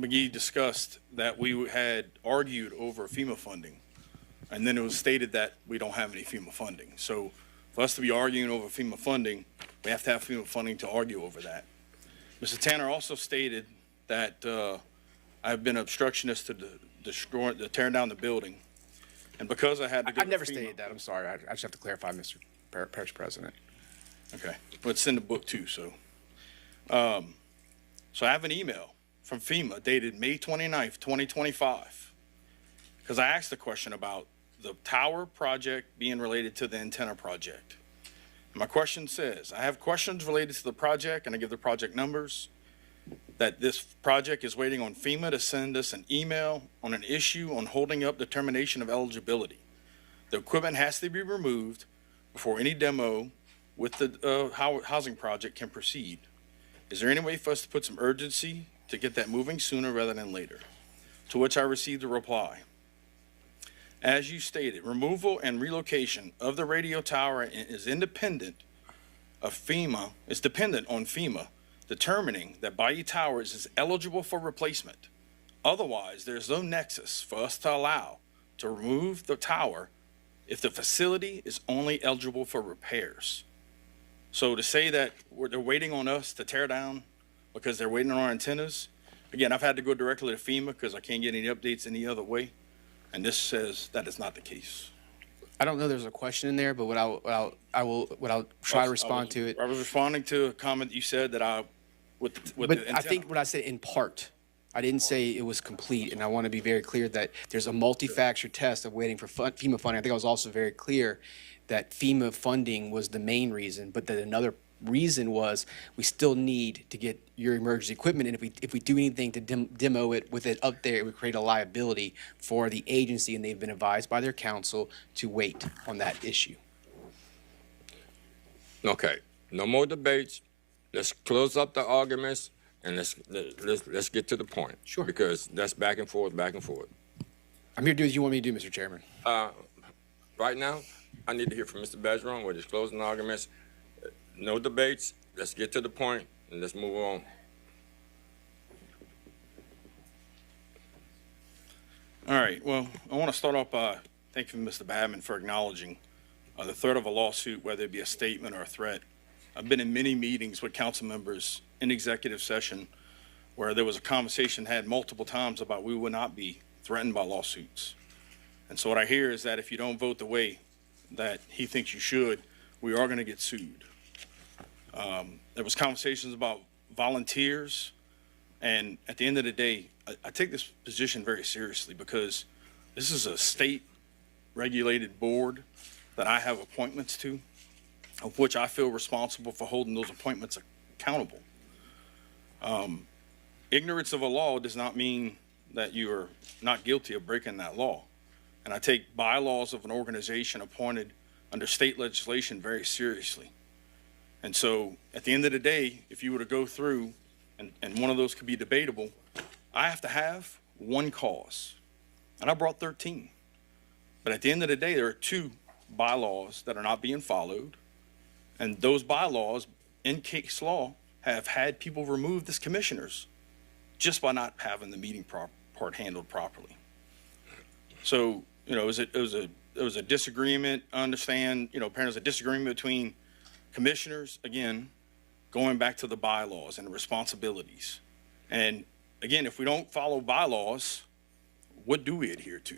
McGee discussed that we had argued over FEMA funding, and then it was stated that we don't have any FEMA funding. So for us to be arguing over FEMA funding, we have to have FEMA funding to argue over that. Mr. Tanner also stated that I've been obstructionist to tearing down the building, and because I had to go I've to never FEMA. stated that. I'm sorry. I just have to clarify, Mr. Parish President. Okay, but it's in the book too, so. So I have an email from FEMA dated May 29th, 2025, because I asked a question about the tower project being related to the antenna project. My question says, I have questions related to the project, and I give the project numbers, that this project is waiting on FEMA to send us an email on an issue on holding up determination of eligibility. The equipment has to be removed before any demo with the housing project can proceed. Is there any way for us to put some urgency to get that moving sooner rather than later? To which I received a reply. As you stated, removal and relocation of the radio tower is dependent on FEMA determining that Bayou Towers is eligible for replacement. Otherwise, there's no nexus for us to allow to remove the tower if the facility is only eligible for repairs. So to say that they're waiting on us to tear down because they're waiting on our antennas, again, I've had to go directly to FEMA because I can't get any updates any other way. And this says that is not the case. I don't know there's a question in there, but I'll try to respond to it. I was responding to a comment you said that with But the I antenna. think what I said in part, I didn't say it was complete, and I want to be very clear that there's a multi-factor test of waiting for FEMA funding. I think I was also very clear that FEMA funding was the main reason, but that another reason was we still need to get your emergency equipment, and if we do anything to demo it with it up there, it would create a liability for the agency, and they've been advised by their counsel to wait on that issue. Okay, no more debates. Let's close up the arguments, and let's get to the point. Sure. Because that's back and forth, back and forth. I'm here to do what you want me to do, Mr. Chairman. Right now, I need to hear from Mr. Bedroom with his closing arguments. No debates. Let's get to the point, and let's move on. All right, well, I want to start off by thanking Mr. Badman for acknowledging the threat of a lawsuit, whether it be a statement or a threat. I've been in many meetings with council members in executive session where there was a conversation had multiple times about we would not be threatened by lawsuits. And so what I hear is that if you don't vote the way that he thinks you should, we are going to get sued. There was conversations about volunteers, and at the end of the day, I take this position very seriously because this is a state-regulated board that I have appointments to, of which I feel responsible for holding those appointments accountable. Ignorance of a law does not mean that you are not guilty of breaking that law. And I take bylaws of an organization appointed under state legislation very seriously. And so at the end of the day, if you were to go through, and one of those could be debatable, I have to have one cause. And I brought 13. But at the end of the day, there are 2 bylaws that are not being followed. And those bylaws in case law have had people remove as commissioners just by not having the meeting part handled properly. So, you know, it was a disagreement. I understand, you know, apparently there's a disagreement between commissioners, again, going back to the bylaws and the responsibilities. And again, if we don't follow bylaws, what do we adhere to?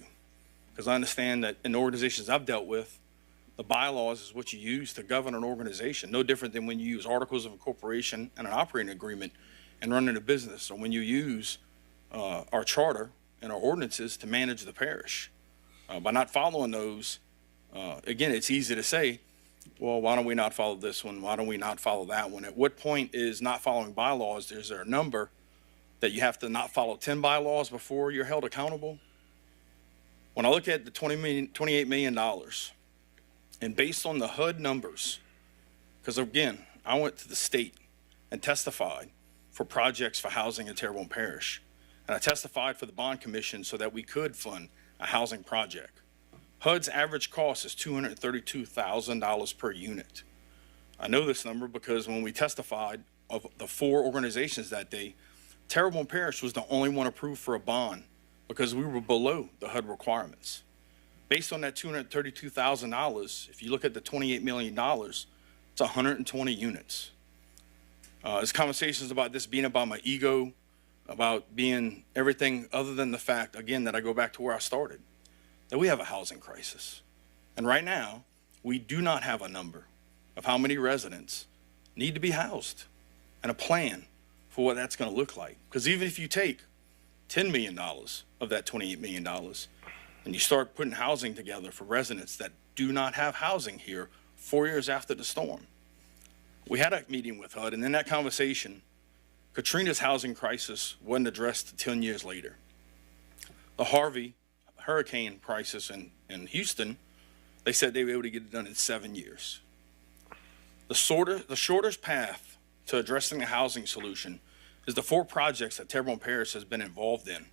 Because I understand that in organizations I've dealt with, the bylaws is what you use to govern an organization, no different than when you use articles of incorporation and an operating agreement and running a business, or when you use our charter and our ordinances to manage the parish. By not following those, again, it's easy to say, well, why don't we not follow this one? Why don't we not follow that one? At what point is not following bylaws, is there a number that you have to not follow 10 bylaws before you're held accountable? When I look at the $28 million, and based on the HUD numbers, because again, I went to the state and testified for projects for housing in Terrebonne Parish. And I testified for the bond commission so that we could fund a housing project. HUD's average cost is $232,000 per unit. I know this number because when we testified of the 4 organizations that day, Terrebonne Parish was the only one approved for a bond because we were below the HUD requirements. Based on that $232,000, if you look at the $28 million, it's 120 units. There's conversations about this being about my ego, about being everything other than the fact, again, that I go back to where I started, that we have a housing crisis. And right now, we do not have a number of how many residents need to be housed and a plan for what that's going to look like. Because even if you take $10 million of that $28 million and you start putting housing together for residents that do not have housing here 4 years after the storm. We had a meeting with HUD, and in that conversation, Katrina's housing crisis wasn't addressed 10 years later. The Harvey hurricane crisis in Houston, they said they were able to get it done in 7 years. The shortest path to addressing the housing solution is the 4 projects that Terrebonne Parish has been involved in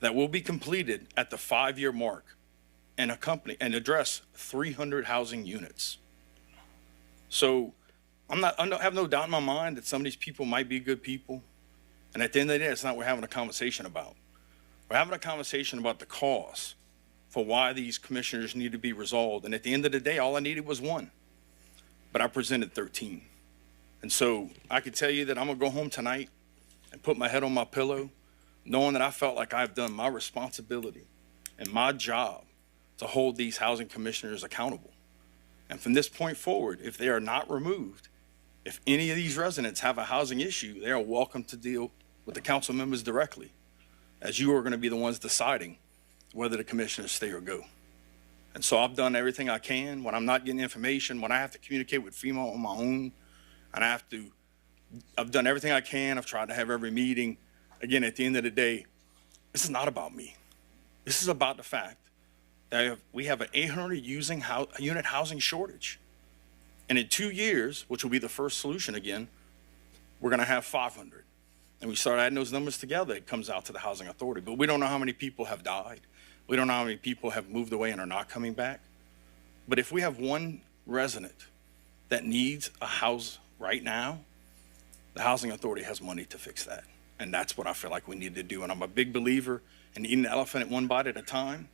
that will be completed at the 5-year mark and address 300 housing units. So I have no doubt in my mind that some of these people might be good people. And at the end of the day, that's not what we're having a conversation about. We're having a conversation about the cause for why these commissioners need to be resolved. And at the end of the day, all I needed was 1. But I presented 13. And so I could tell you that I'm going to go home tonight and put my head on my pillow, knowing that I felt like I've done my responsibility and my job to hold these housing commissioners accountable. And from this point forward, if they are not removed, if any of these residents have a housing issue, they are welcome to deal with the council members directly, as you are going to be the ones deciding whether the commissioners stay or go. And so I've done everything I can. When I'm not getting information, when I have to communicate with FEMA on my own, and I've done everything I can. I've tried to have every meeting. Again, at the end of the day, this is not about me. This is about the fact that we have an 800 unit housing shortage. And in 2 years, which will be the first solution again, we're going to have 500. And we start adding those numbers together, it comes out to the housing authority. But we don't know how many people have died. We don't know how many people have moved away and are not coming back. But if we have 1 resident that needs a house right now, the housing authority has money to fix that. And that's what I feel like we need to do. And I'm a big believer in eating the elephant at one bite at a time.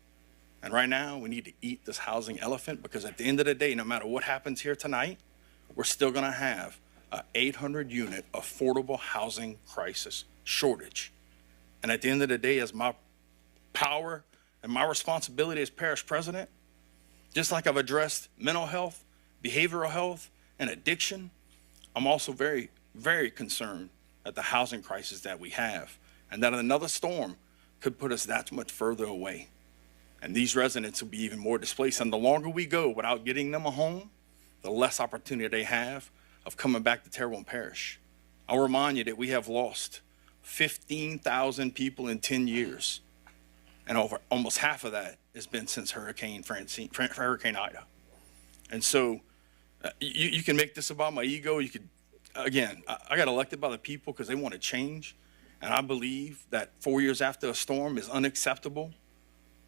And right now, we need to eat this housing elephant, because at the end of the day, no matter what happens here tonight, we're still going to have an 800-unit affordable housing crisis shortage. And at the end of the day, as my power and my responsibility as parish president, just like I've addressed mental health, behavioral health, and addiction, I'm also very, very concerned at the housing crisis that we have, and that another storm could put us that much further away. And these residents will be even more displaced. And the longer we go without getting them a home, the less opportunity they have of coming back to Terrebonne Parish. I'll remind you that we have lost 15,000 people in 10 years. And over almost half of that has been since Hurricane Ida. And so you can make this about my ego. You could, again, I got elected by the people because they want to change. And I believe that 4 years after a storm is unacceptable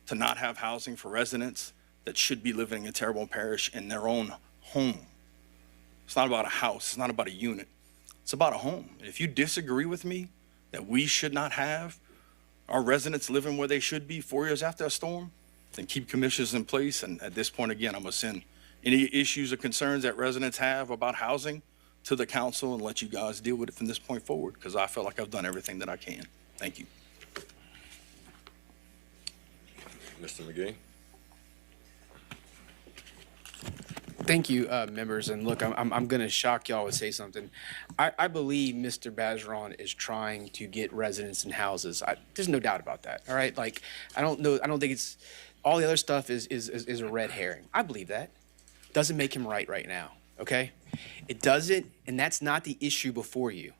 to not have housing for residents that should be living in Terrebonne Parish in their own home. It's not about a house. It's not about a unit. It's about a home. And if you disagree with me that we should not have our residents living where they should be 4 years after a storm, then keep commissioners in place. And at this point, again, I'm going to send any issues or concerns that residents have about housing to the council and let you guys deal with it from this point forward, because I feel like I've done everything that I can. Thank you. Mr. McGee? Thank you, members. And look, I'm going to shock y'all and say something. I believe Mr. Bazeron is trying to get residents in houses. There's no doubt about that. All right. Like, I don't think it's all the other stuff is a red herring. I believe that. Doesn't make him right now. Okay. It doesn't. And that's not the issue before you.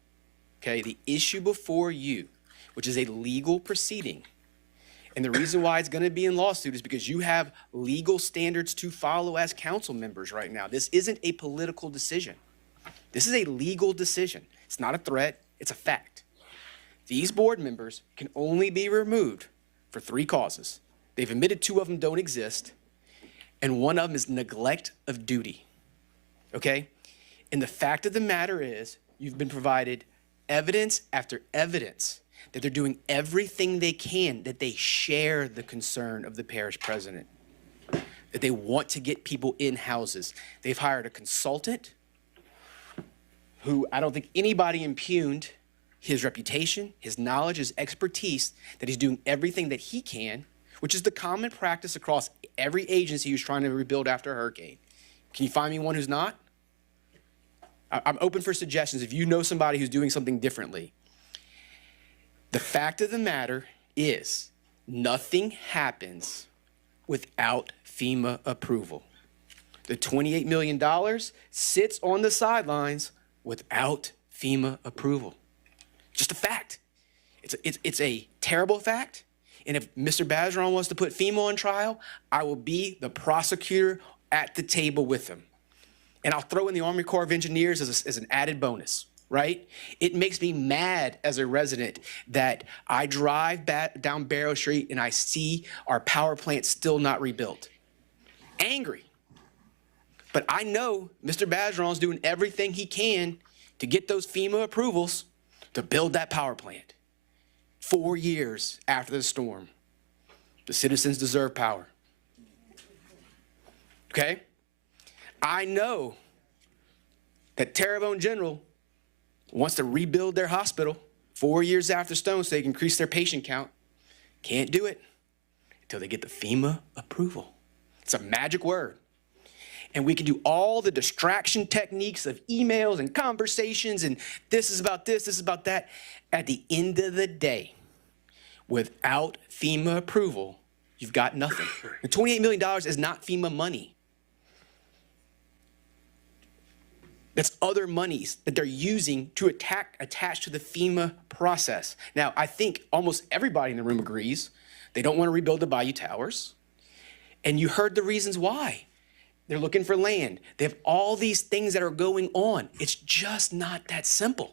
Okay. The issue before you, which is a legal proceeding. And the reason why it's going to be in lawsuit is because you have legal standards to follow as council members right now. This isn't a political decision. This is a legal decision. It's not a threat. It's a fact. These board members can only be removed for 3 causes. They've admitted 2 of them don't exist, and 1 of them is neglect of duty. Okay? And the fact of the matter is, you've been provided evidence after evidence that they're doing everything they can, that they share the concern of the parish president, that they want to get people in houses. They've hired a consultant who I don't think anybody impugned his reputation, his knowledge, his expertise, that he's doing everything that he can, which is the common practice across every agency who's trying to rebuild after a hurricane. Can you find me one who's not? I'm open for suggestions if you know somebody who's doing something differently. The fact of the matter is, nothing happens without FEMA approval. The $28 million sits on the sidelines without FEMA approval. Just a fact. It's a terrible fact. And if Mr. Bazeron wants to put FEMA on trial, I will be the prosecutor at the table with him. And I'll throw in the Army Corps of Engineers as an added bonus. Right? It makes me mad as a resident that I drive down Barrow Street and I see our power plant still not rebuilt. Angry. But I know Mr. Bazeron's doing everything he can to get those FEMA approvals to build that power plant. 4 years after the storm. The citizens deserve power. Okay? I know that Terrebonne General wants to rebuild their hospital 4 years after storm so they can increase their patient count. Can't do it until they get the FEMA approval. It's a magic word. And we can do all the distraction techniques of emails and conversations and this is about this is about that. At the end of the day, without FEMA approval, you've got nothing. The $28 million is not FEMA money. That's other monies that they're using to attach to the FEMA process. Now, I think almost everybody in the room agrees they don't want to rebuild the Bayou Towers. And you heard the reasons why. They're looking for land. They have all these things that are going on. It's just not that simple.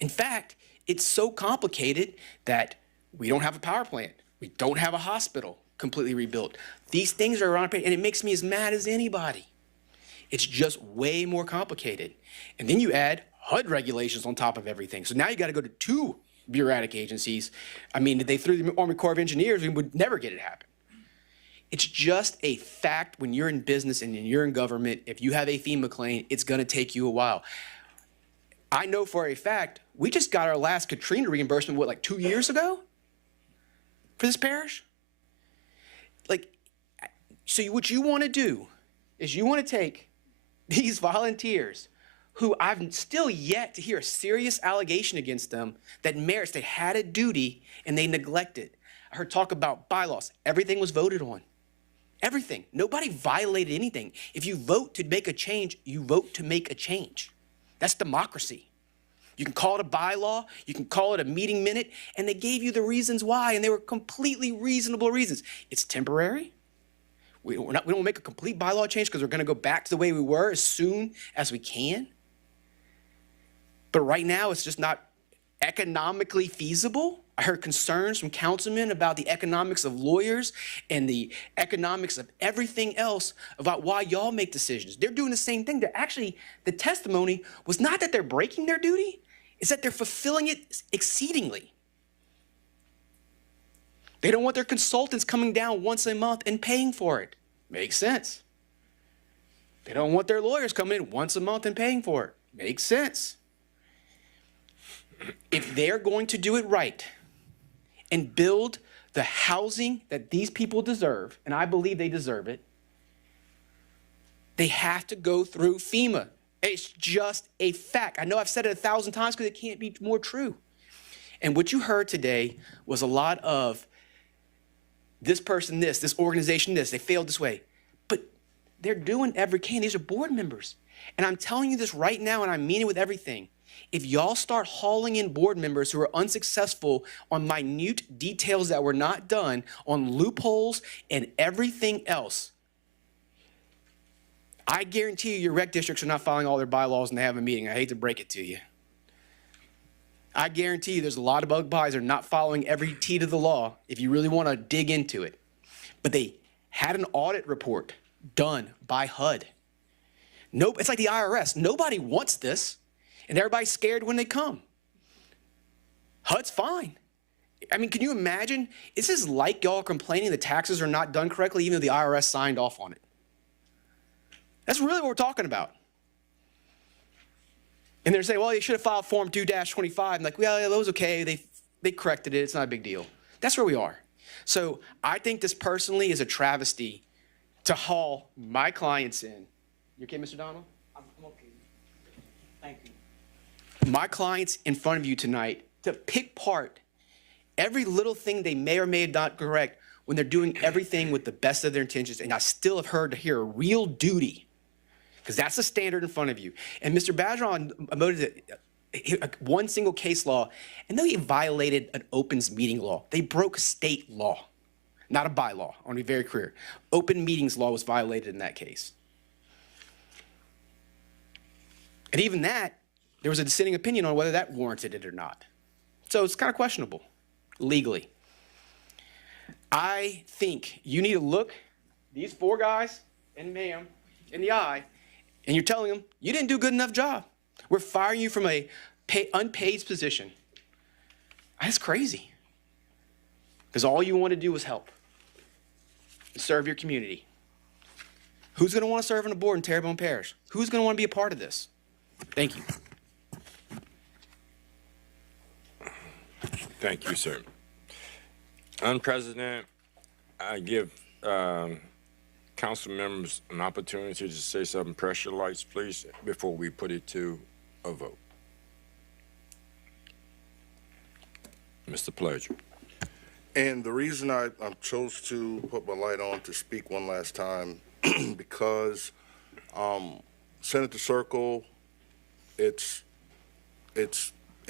In fact, it's so complicated that we don't have a power plant. We don't have a hospital completely rebuilt. These things are on paper, and it makes me as mad as anybody. It's just way more complicated. And then you add HUD regulations on top of everything. So now you got to go to 2 bureaucratic agencies. I mean, if they threw the Army Corps of Engineers, we would never get it happen. It's just a fact when you're in business and you're in government, if you have a FEMA claim, it's going to take you a while. I know for a fact, we just got our last Katrina reimbursement, like 2 years ago for this parish? Like, so what you want to do is you want to take these volunteers who I've still yet to hear a serious allegation against them that merits, they had a duty and they neglected. I heard talk about bylaws. Everything was voted on. Everything. Nobody violated anything. If you vote to make a change, you vote to make a change. That's democracy. You can call it a bylaw, you can call it a meeting minute, and they gave you the reasons why, and they were completely reasonable reasons. It's temporary. We don't make a complete bylaw change because we're going to go back to the way we were as soon as we can. But right now, it's just not economically feasible. I heard concerns from councilmen about the economics of lawyers and the economics of everything else about why y'all make decisions. They're doing the same thing. They're actually, the testimony was not that they're breaking their duty, it's that they're fulfilling it exceedingly. They don't want their consultants coming down once a month and paying for it. Makes sense. They don't want their lawyers coming in once a month and paying for it. Makes sense. If they're going to do it right and build the housing that these people deserve, and I believe they deserve it, they have to go through FEMA. It's just a fact. I know I've said it 1,000 times because it can't be more true. And what you heard today was a lot of this person this organization this, they failed this way. But they're doing every can. These are board members. And I'm telling you this right now, and I mean it with everything. If y'all start hauling in board members who are unsuccessful on minute details that were not done, on loopholes and everything else, I guarantee you your rec districts are not following all their bylaws and they have a meeting. I hate to break it to you. I guarantee you there's a lot of bug bodies that are not following every T to the law if you really want to dig into it. But they had an audit report done by HUD. Nope, it's like the IRS. Nobody wants this, and everybody's scared when they come. HUD's fine. I mean, can you imagine? This is like y'all complaining the taxes are not done correctly even though the IRS signed off on it. That's really what we're talking about. And they're saying, well, you should have filed Form 2-25. I'm like, well, yeah, that was okay. They corrected it. It's not a big deal. That's where we are. So I think this personally is a travesty to haul my clients in. You okay, Mr. Donald? I'm okay. Thank you. My clients in front of you tonight to pick apart every little thing they may or may not correct when they're doing everything with the best of their intentions. And I still have heard to hear a real duty, because that's the standard in front of you. And Mr. Badgeron moted one single case law, and though he violated an opens meeting law, they broke state law, not a bylaw. I want to be very clear. Open meetings law was violated in that case. And even that, there was a dissenting opinion on whether that warranted it or not. So it's kind of questionable legally. I think you need to look these four guys and ma'am in the eye, and you're telling them, you didn't do a good enough job. We're firing you from a unpaid position. That's crazy. Because all you want to do is help and serve your community. Who's going to want to serve on a board in Terrebonne Parish? Who's going to want to be a part of this? Thank you. Thank you, sir. President, I give council members an opportunity to say something. Press your lights, please, before we put it to a vote. Mr. Pledger. And the reason I chose to put my light on to speak one last time, because Senator Circle, it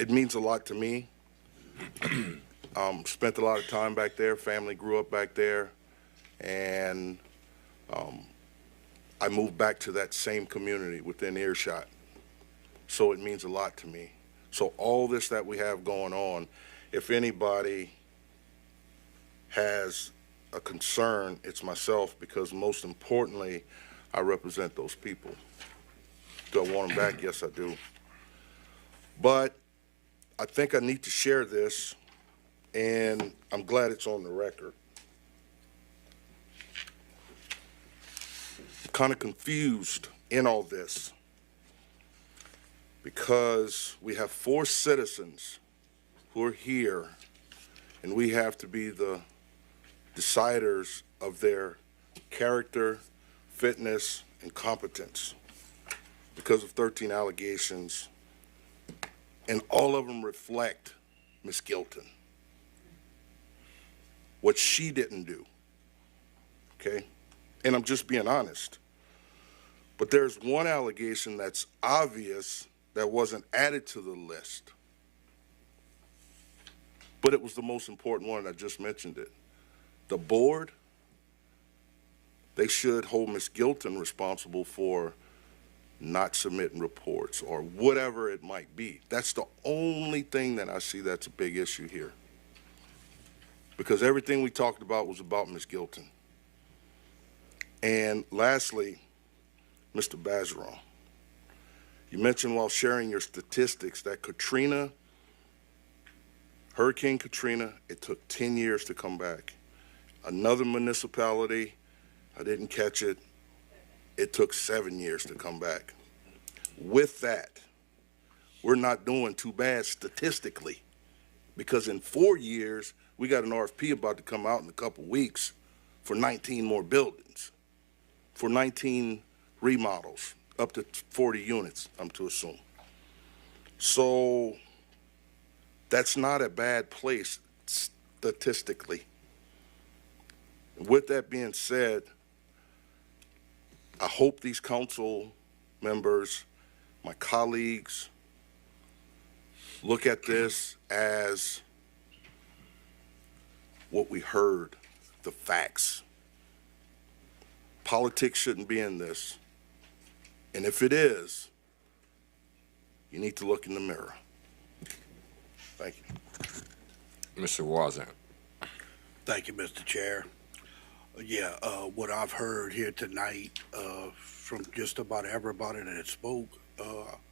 means a lot to me. Spent a lot of time back there, family grew up back there, and I moved back to that same community within earshot. So it means a lot to me. So all this that we have going on, if anybody has a concern, it's myself, because most importantly, I represent those people. Do I want them back? Yes, I do. But I think I need to share this, and I'm glad it's on the record. I'm kind of confused in all this because we have 4 citizens who are here, and we have to be the deciders of their character, fitness, and competence because of 13 allegations, and all of them reflect Ms. Gilton. What she didn't do, okay? And I'm just being honest. But there's one allegation that's obvious that wasn't added to the list. But it was the most important one, I just mentioned it. The board, they should hold Ms. Gilton responsible for not submitting reports or whatever it might be. That's the only thing that I see that's a big issue here. Because everything we talked about was about Ms. Gilton. And lastly, Mr. Badgeron, you mentioned while sharing your statistics that Hurricane Katrina, it took 10 years to come back. Another municipality, I didn't catch it, it took 7 years to come back. With that, we're not doing too bad statistically, because in 4 years, we got an RFP about to come out in a couple weeks for 19 more buildings, for 19 remodels, up to 40 units, I'm to assume. So that's not a bad place statistically. With that being said, I hope these council members, my colleagues, look at this as what we heard, the facts. Politics shouldn't be in this. And if it is, you need to look in the mirror. Thank you. Mr. Wazan. Thank you, Mr. Chair. Yeah, what I've heard here tonight from just about everybody that spoke,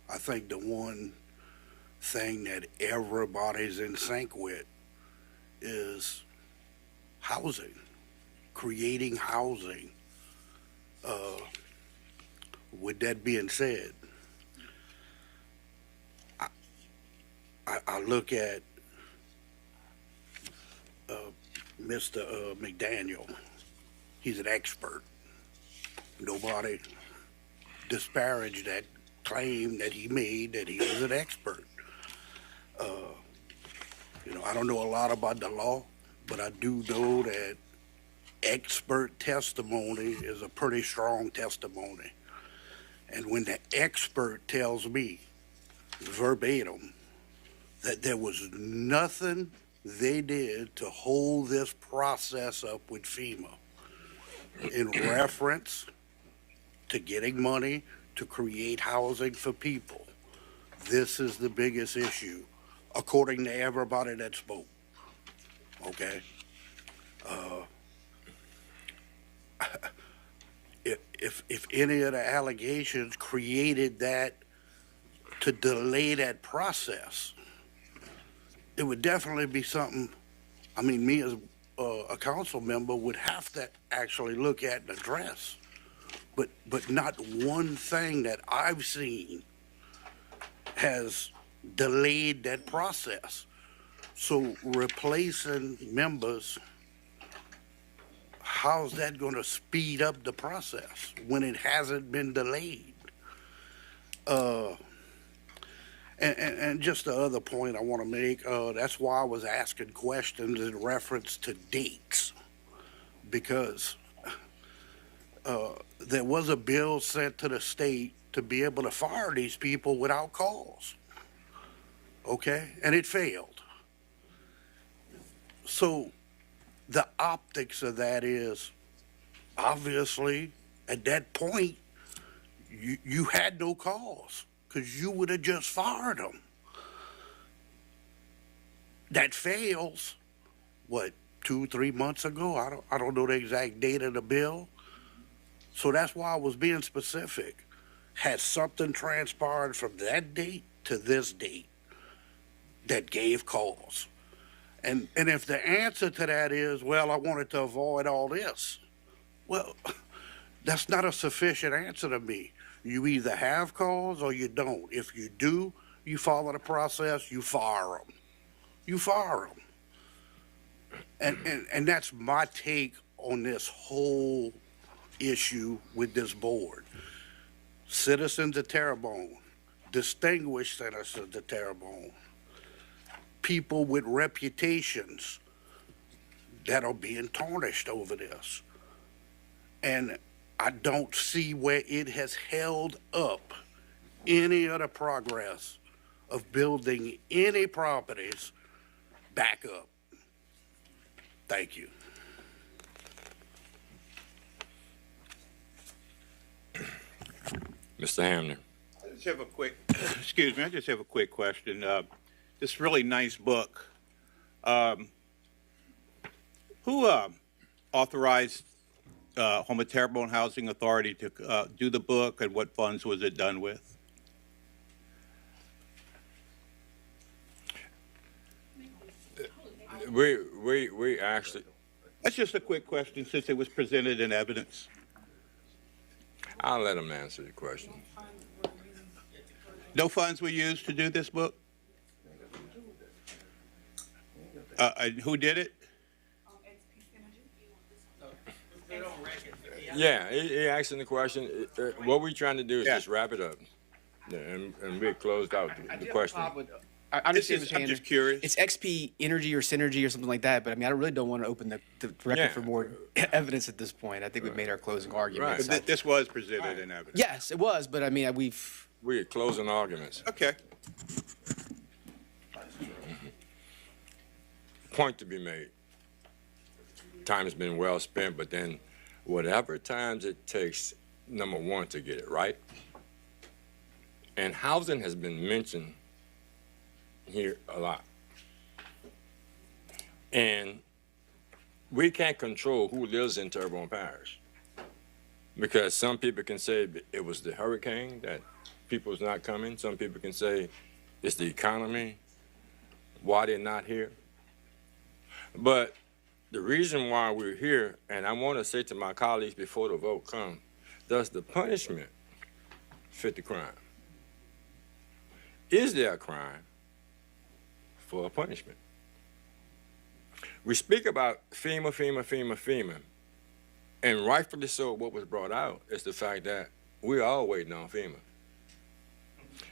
I think the one thing that everybody's in sync with is housing, creating housing. With that being said, I look at Mr. McDaniel. He's an expert. Nobody disparaged that claim that he made that he was an expert. You know, I don't know a lot about the law, but I do know that expert testimony is a pretty strong testimony. And when the expert tells me verbatim that there was nothing they did to hold this process up with FEMA in reference to getting money to create housing for people, this is the biggest issue, according to everybody that spoke. Okay? If any of the allegations created that to delay that process, it would definitely be something, I mean, me as a council member would have to actually look at and address. But not one thing that I've seen has delayed that process. So replacing members, how's that going to speed up the process when it hasn't been delayed? And just the other point I want to make, that's why I was asking questions in reference to dates, because there was a bill sent to the state to be able to fire these people without cause, okay? And it failed. So the optics of that is, obviously, at that point, you had no cause, because you would have just fired them. That fails, what, 2-3 months ago? I don't know the exact date of the bill. So that's why I was being specific. Has something transpired from that date to this date that gave cause? And if the answer to that is, well, I wanted to avoid all this, well, that's not a sufficient answer to me. You either have cause or you don't. If you do, you follow the process, you fire them. You fire them. And that's my take on this whole issue with this board. Citizens of Terrebonne, distinguished citizens of Terrebonne, people with reputations that are being tarnished over this. And I don't see where it has held up any of the progress of building any properties back up. Thank you. Mr. Hamner. I just have a quick, excuse me, I just have a quick question. This really nice book. Who authorized Home of Terrebonne Housing Authority to do the book, and what funds was it done with? We actually. That's just a quick question since it was presented in evidence. I'll let him answer the question. No funds were used to do this book? And who did it? Yeah, he asking the question. What we trying to do is just wrap it up. Yeah, and we closed out the question. I understand, This is- Mr. I'm Hanner. just curious. It's XP Energy or Synergy or something like that, but I mean, I really don't want to open the record Yeah. for more evidence at this point. I think we've made our closing argument. Right. so- But this was presented in evidence. Yes, it was, but I mean, We're closing arguments. Okay. Point to be made. Time has been well spent, but then whatever times it takes, number one, to get it right. And housing has been mentioned here a lot. And we can't control who lives in Terrebonne Parish. Because some people can say it was the hurricane that people's not coming. Some people can say it's the economy, why they're not here. But the reason why we're here, and I want to say to my colleagues before the vote comes, does the punishment fit the crime? Is there a crime for a punishment? We speak about FEMA, and rightfully so, what was brought out is the fact that we're all waiting on FEMA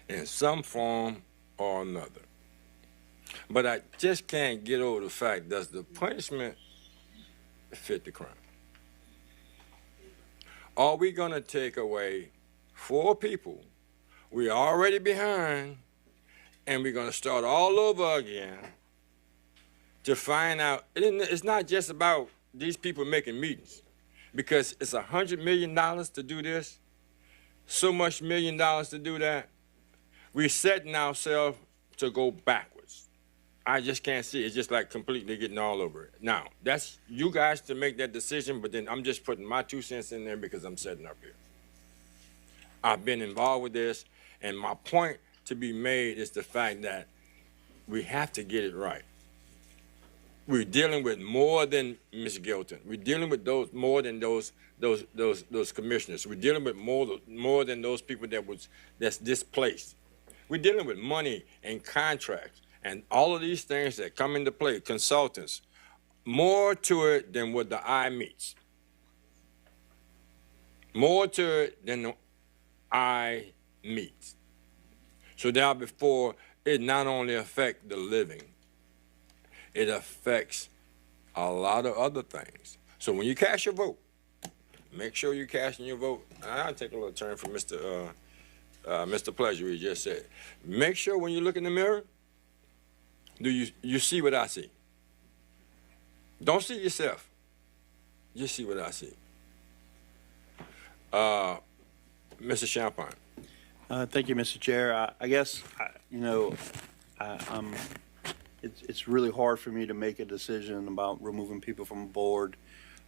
in some form or another. But I just can't get over the fact, does the punishment fit the crime? Are we going to take away 4 people? We're already behind, and we're going to start all over again to find out. It's not just about these people making meetings, because it's $100 million to do this, so much $1 million to do that. We're setting ourselves to go backwards. I just can't see it. It's just like completely getting all over it. Now, that's you guys to make that decision, but then I'm just putting my 2 cents in there because I'm sitting up here. I've been involved with this, and my point to be made is the fact that we have to get it right. We're dealing with more than Ms. Gilton. We're dealing with more than those commissioners. We're dealing with more than those people that's displaced. We're dealing with money and contracts and all of these things that come into play, consultants, more to it than what the eye meets. More to it than the eye meets. So therefore, it not only affects the living, it affects a lot of other things. So when you cast your vote, make sure you're casting your vote. I'll take a little turn from Mr. Pleasure, he just said. Make sure when you look in the mirror, do you see what I see? Don't see yourself. Just see what I see. Mr. Champagne. Thank you, Mr. Chair. I guess, it's really hard for me to make a decision about removing people from a board.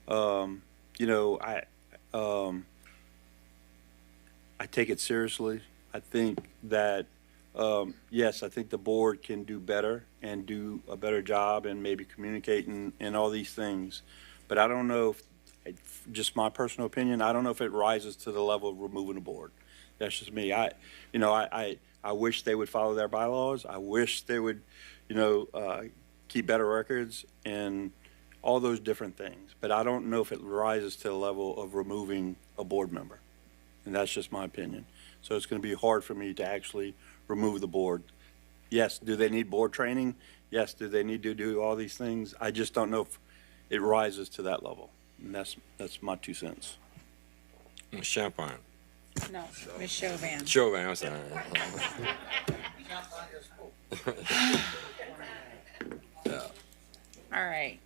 I take it seriously. I think that, yes, I think the board can do better and do a better job and maybe communicate and all these things. But I don't know if, just my personal opinion, I don't know if it rises to the level of removing the board. That's just me. I wish they would follow their bylaws. I wish they would, keep better records and all those different things. But I don't know if it rises to the level of removing a board member. And that's just my opinion. So it's going to be hard for me to actually remove the board. Yes, do they need board training? Yes, do they need to do all these things? I just don't know if it rises to that level. And that's my 2 cents. Ms. Champagne. No, Ms. Chauvin. Chauvin, I'm sorry. All right.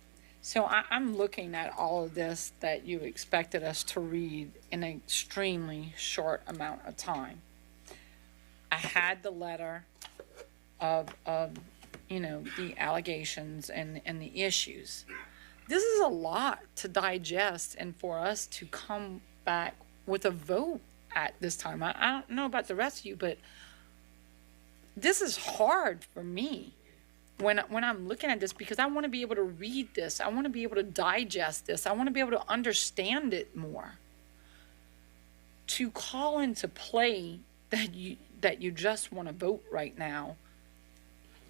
So I'm looking at all of this that you expected us to read in an extremely short amount of time. I had the letter of the allegations and the issues. This is a lot to digest and for us to come back with a vote at this time. I don't know about the rest of you, but this is hard for me when I'm looking at this, because I want to be able to read this. I want to be able to digest this. I want to be able to understand it more. To call into play that you just want to vote right now,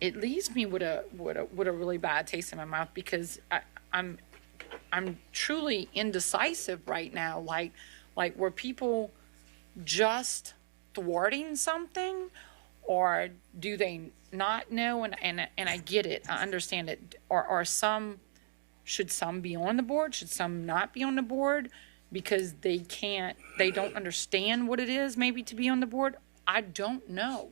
it leaves me with a really bad taste in my mouth, because I'm I'm truly indecisive right now. Like were people just thwarting something, or do they not know? And I get it. I understand it. Or should some be on the board? Should some not be on the board because they don't understand what it is maybe to be on the board? I don't know.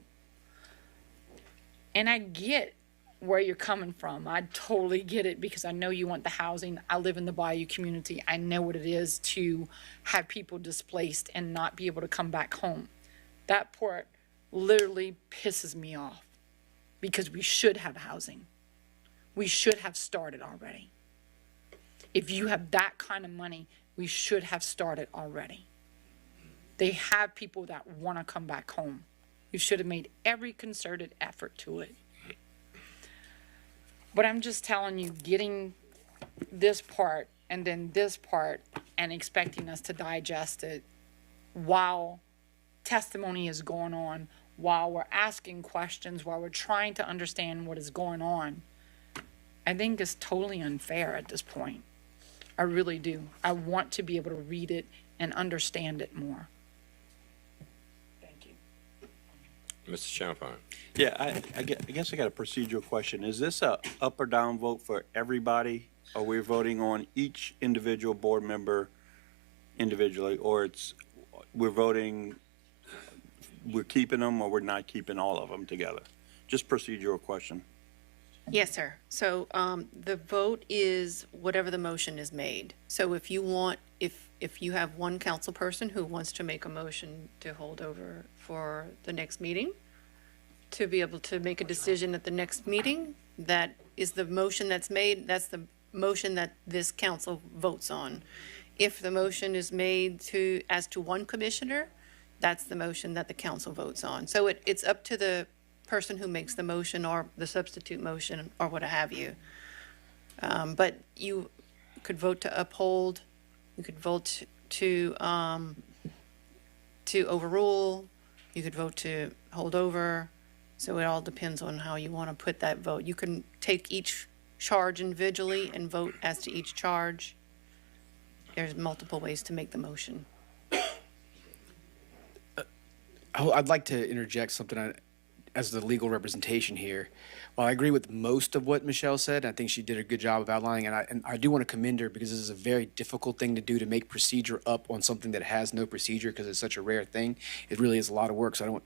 And I get where you're coming from. I totally get it because I know you want the housing. I live in the Bayou community. I know what it is to have people displaced and not be able to come back home. That part literally pisses me off because we should have housing. We should have started already. If you have that kind of money, we should have started already. They have people that want to come back home. You should have made every concerted effort to it. But I'm just telling you, getting this part and then this part and expecting us to digest it while testimony is going on, while we're asking questions, while we're trying to understand what is going on, I think is totally unfair at this point. I really do. I want to be able to read it and understand it more. Thank you. Mr. Champagne. Yeah, I guess I got a procedural question. Is this a up or down vote for everybody? Are we voting on each individual board member individually, or we're keeping them or we're not keeping all of them together? Just procedural question. Yes, sir. So the vote is whatever the motion is made. So if you want, if you have one council person who wants to make a motion to hold over for the next meeting, to be able to make a decision at the next meeting, that is the motion that's made. That's the motion that this council votes on. If the motion is made as to one commissioner, that's the motion that the council votes on. So it's up to the person who makes the motion or the substitute motion or what have you. But you could vote to uphold, you could vote to overrule, you could vote to hold over. So it all depends on how you want to put that vote. You can take each charge individually and vote as to each charge. There's multiple ways to make the motion. I'd like to interject something as the legal representation here. While I agree with most of what Michelle said, I think she did a good job of outlining, and I do want to commend her because this is a very difficult thing to do, to make procedure up on something that has no procedure because it's such a rare thing. It really is a lot of work, so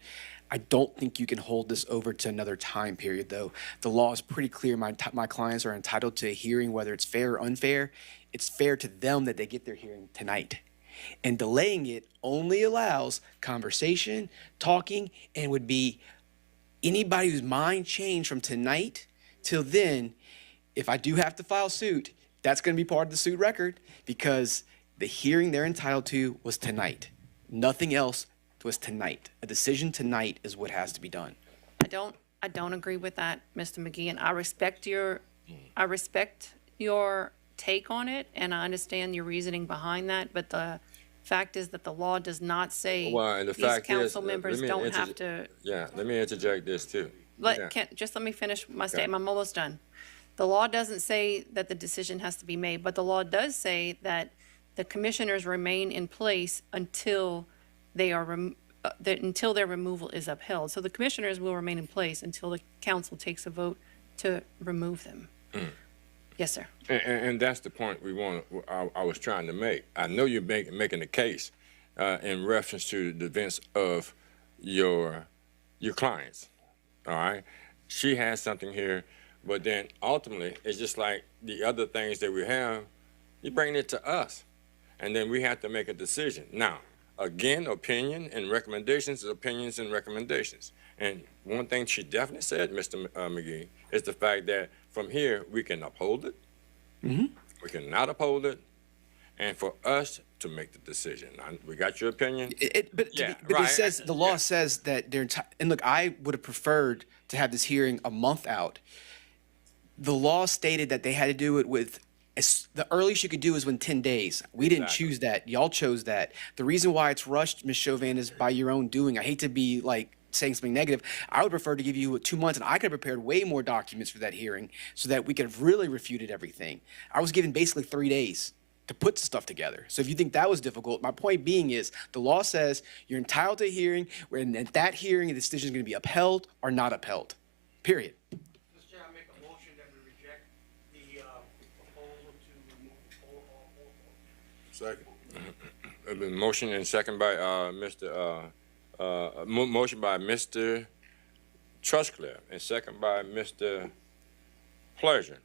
I don't think you can hold this over to another time period, though. The law is pretty clear. My clients are entitled to a hearing, whether it's fair or unfair. It's fair to them that they get their hearing tonight. And delaying it only allows conversation, talking, and would be anybody whose mind changed from tonight till then. If I do have to file suit, that's going to be part of the suit record because the hearing they're entitled to was tonight. Nothing else was tonight. A decision tonight is what has to be done. I don't agree with that, Mr. McGee, and I respect your take on it, and I understand your reasoning behind that, but the fact is that the law does not say these council members don't have to. Yeah, let me interject this too. Just let me finish my statement. I'm almost done. The law doesn't say that the decision has to be made, but the law does say that the commissioners remain in place until they are until their removal is upheld. So the commissioners will remain in place until the council takes a vote to remove them. Yes, sir. And that's the point I was trying to make. I know you're making a case in reference to the events of your clients. All right, she has something here, but then ultimately it's just like the other things that we have. You bring it to us, and then we have to make a decision. Now, again, opinion and recommendations is opinions and recommendations. And one thing she definitely said, Mr. McGee, is the fact that from here we can uphold it, we cannot uphold it, and for us to make the decision. We got your opinion. But it says the law says that they're and look, I would have preferred to have this hearing a month out. The law stated that they had to do it with the earliest you could do is within 10 days. We didn't choose that. Y'all chose that. The reason why it's rushed, Ms. Chauvin, is by your own doing. I hate to be like saying something negative. I would prefer to give you 2 months, and I could have prepared way more documents for that hearing so that we could have really refuted everything. I was given basically 3 days to put stuff together. So if you think that was difficult, my point being is the law says you're entitled to a hearing, and at that hearing, the decision is going to be upheld or not upheld. Period. Mr. Chair, I make a motion that we reject the proposal to remove all four. Second. Motion and second by motion by Mr. Trusclair and second by Mr. Pleasure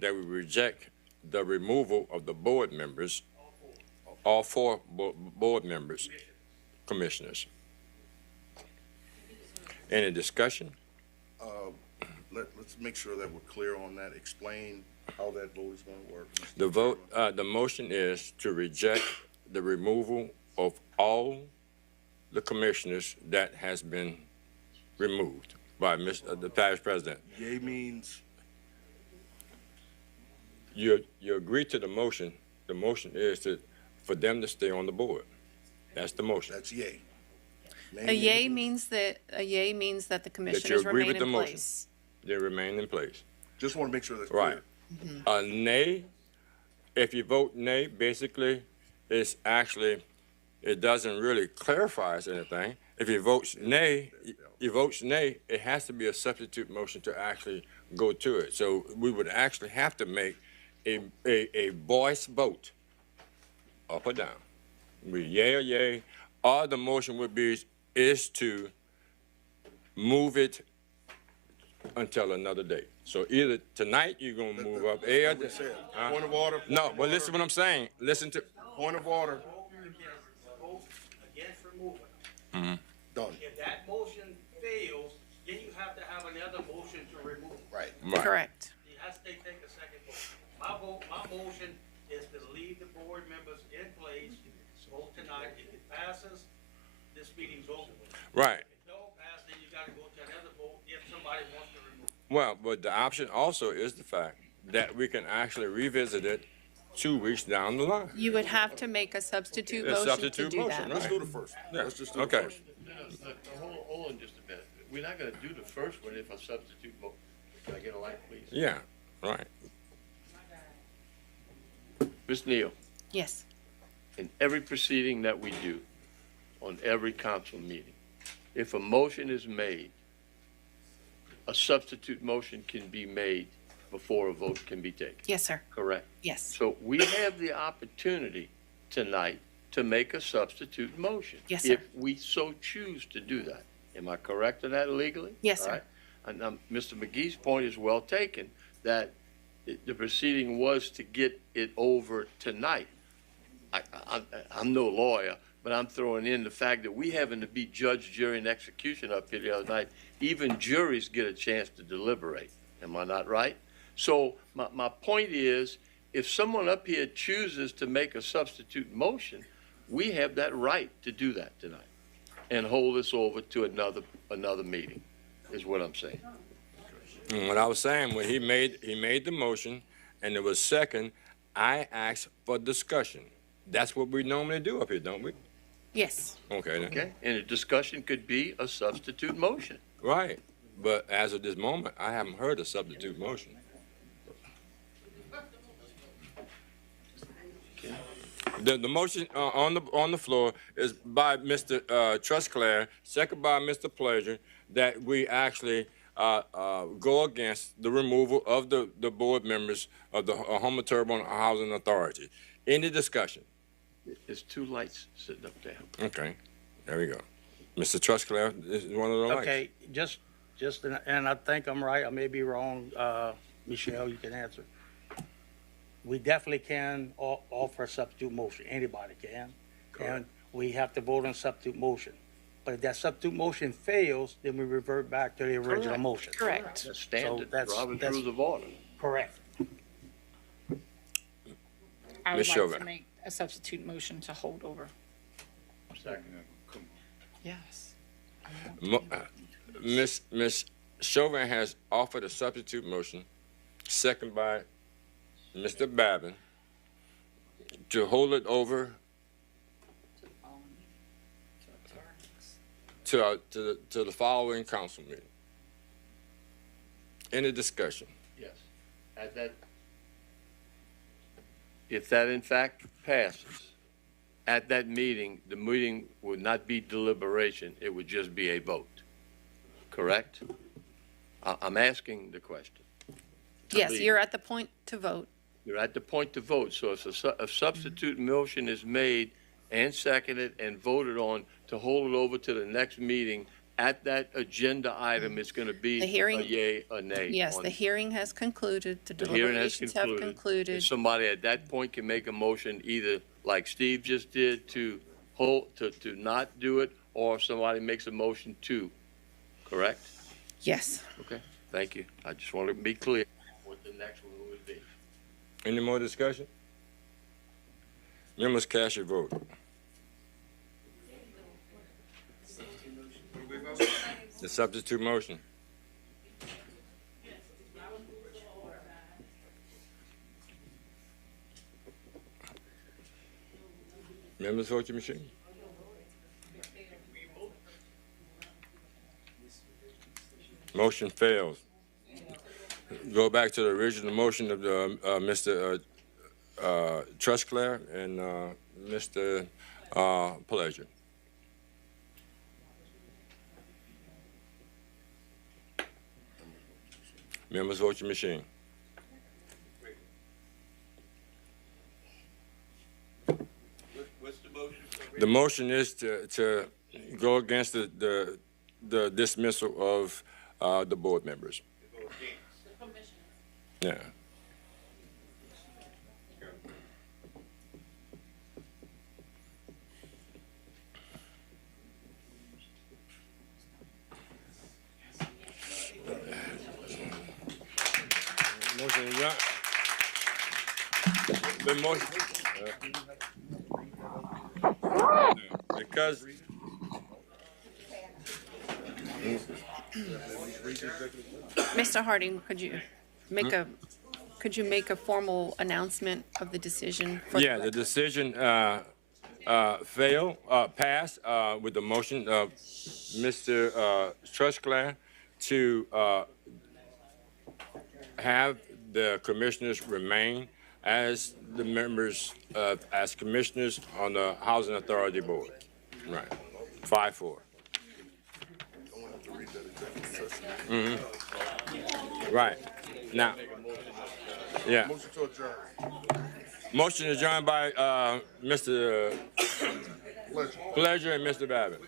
that we reject the removal of the board members, all four board members, commissioners. Any discussion? Let's make sure that we're clear on that. Explain how that vote is going to work. The vote, the motion is to reject the removal of all the commissioners that has been removed by the parish president. Yea means You agree to the motion. The motion is for them to stay on the board. That's the motion. that's yea. A yay means that the commissioners agree remain with the in motion. place. They remain in place. Just want to make sure that's Right. clear. A nay, if you vote nay, basically, it's actually, it doesn't really clarify anything. If you vote nay, it has to be a substitute motion to actually go to it. So we would actually have to make a voice vote, up or down. We yea or yea, or the motion would be, is to move it until another date. So either tonight you're gonna move up, or What we said. Point of order. no, but listen to what I'm saying. Listen to. Point of order. Vote against removal. Done. If that motion fails, then you have to have another motion to remove. Right. Right. Correct. You have to take a second vote. My motion is to leave the board members in place, vote tonight. If it passes, this meeting's over. Right. If it don't pass, then you gotta go to another vote if somebody wants to remove. Well, but the option also is the fact that we can actually revisit it 2 weeks down the line. You would have to make a substitute A motion to substitute do motion, that. Let's right. do the first. Yeah. Let's just do Okay. the first. Hold on just a minute. We're not gonna do the first one if a substitute vote. Can I get a light, please? Yeah, right. Ms. Neal, Yes. in every proceeding that we do, on every council meeting, if a motion is made, a substitute motion can be made before a vote can be taken, Yes, sir. correct? Yes. So we have the opportunity tonight to make a substitute motion. Yes, sir. If we so choose to do that. Am I correct in that legally? Yes, All sir. right. And Mr. McGee's point is well taken, that the proceeding was to get it over tonight. I'm no lawyer, but I'm throwing in the fact that we having to be judge, jury, and execution up here the other night. Even juries get a chance to deliberate. Am I not right? So my point is, if someone up here chooses to make a substitute motion, we have that right to do that tonight and hold this over to another meeting, is what I'm saying. And what I was saying, when he made the motion and it was second, I asked for discussion. That's what we normally do up here, don't we? Yes. Okay, then. Okay? And a discussion could be a substitute motion. Right. But as of this moment, I haven't heard a substitute motion. The motion on the floor is by Mr. Trusclair, second by Mr. Pleasure, that we actually go against the removal of the board members of the Homer Terrebonne Housing Authority. Any discussion? There's two lights sitting up there. Okay, there we go. Mr. Trusclair is one of the lights. Okay, just, and I think I'm right, I may be wrong, Michelle, you can answer. We definitely can offer a substitute motion, anybody can. And we have to vote on substitute motion. But if that substitute motion fails, then we revert back to the original Correct. motion. Correct. That's standard, that's- Robert's that's- Rules of Order. Correct. I would Ms. like Chauvin. to make a substitute motion to hold over. Yes. Ms. Chauvin has offered a substitute motion, second by Mr. Babin, to hold it over to the following council meeting. Any discussion? Yes. If that in fact passes, at that meeting, the meeting would not be deliberation, it would just be a vote. Correct? I'm asking the question. Yes, Please. you're at the point to vote. You're at the point to vote, so if a substitute motion is made and seconded and voted on to hold it over to the next meeting, at that agenda item, it's going to be The hearing- a yea or nay. Yes, on the it. hearing has concluded, the The hearing has deliberations have concluded. If somebody at that point can make a motion, either like Steve just did, to hold, to not do it, or if somebody makes a motion to, correct? Yes. Okay, thank you. I just want to be clear what the next one would be. Any more discussion? Members, cast your vote. The substitute motion. Members, vote your machine. Motion fails. Go back to the original motion of the, Mr. Trusclair and Mr. Pleasure. Members, vote your machine. What's the motion? The motion is to go against the dismissal of the board members. Yeah. Motion is not. The motion. Because. Mr. Harding, could you make a formal announcement of the decision? For Yeah, the decision passed with the motion of Mr. Trusclair to have the commissioners remain as the members as commissioners on the Housing Authority Board. Right. 5-4. Mm-hmm. Right. Now. Yeah. Motion to adjourn. Motion adjourned by Mr. Pleasure and Mr. Babbitt.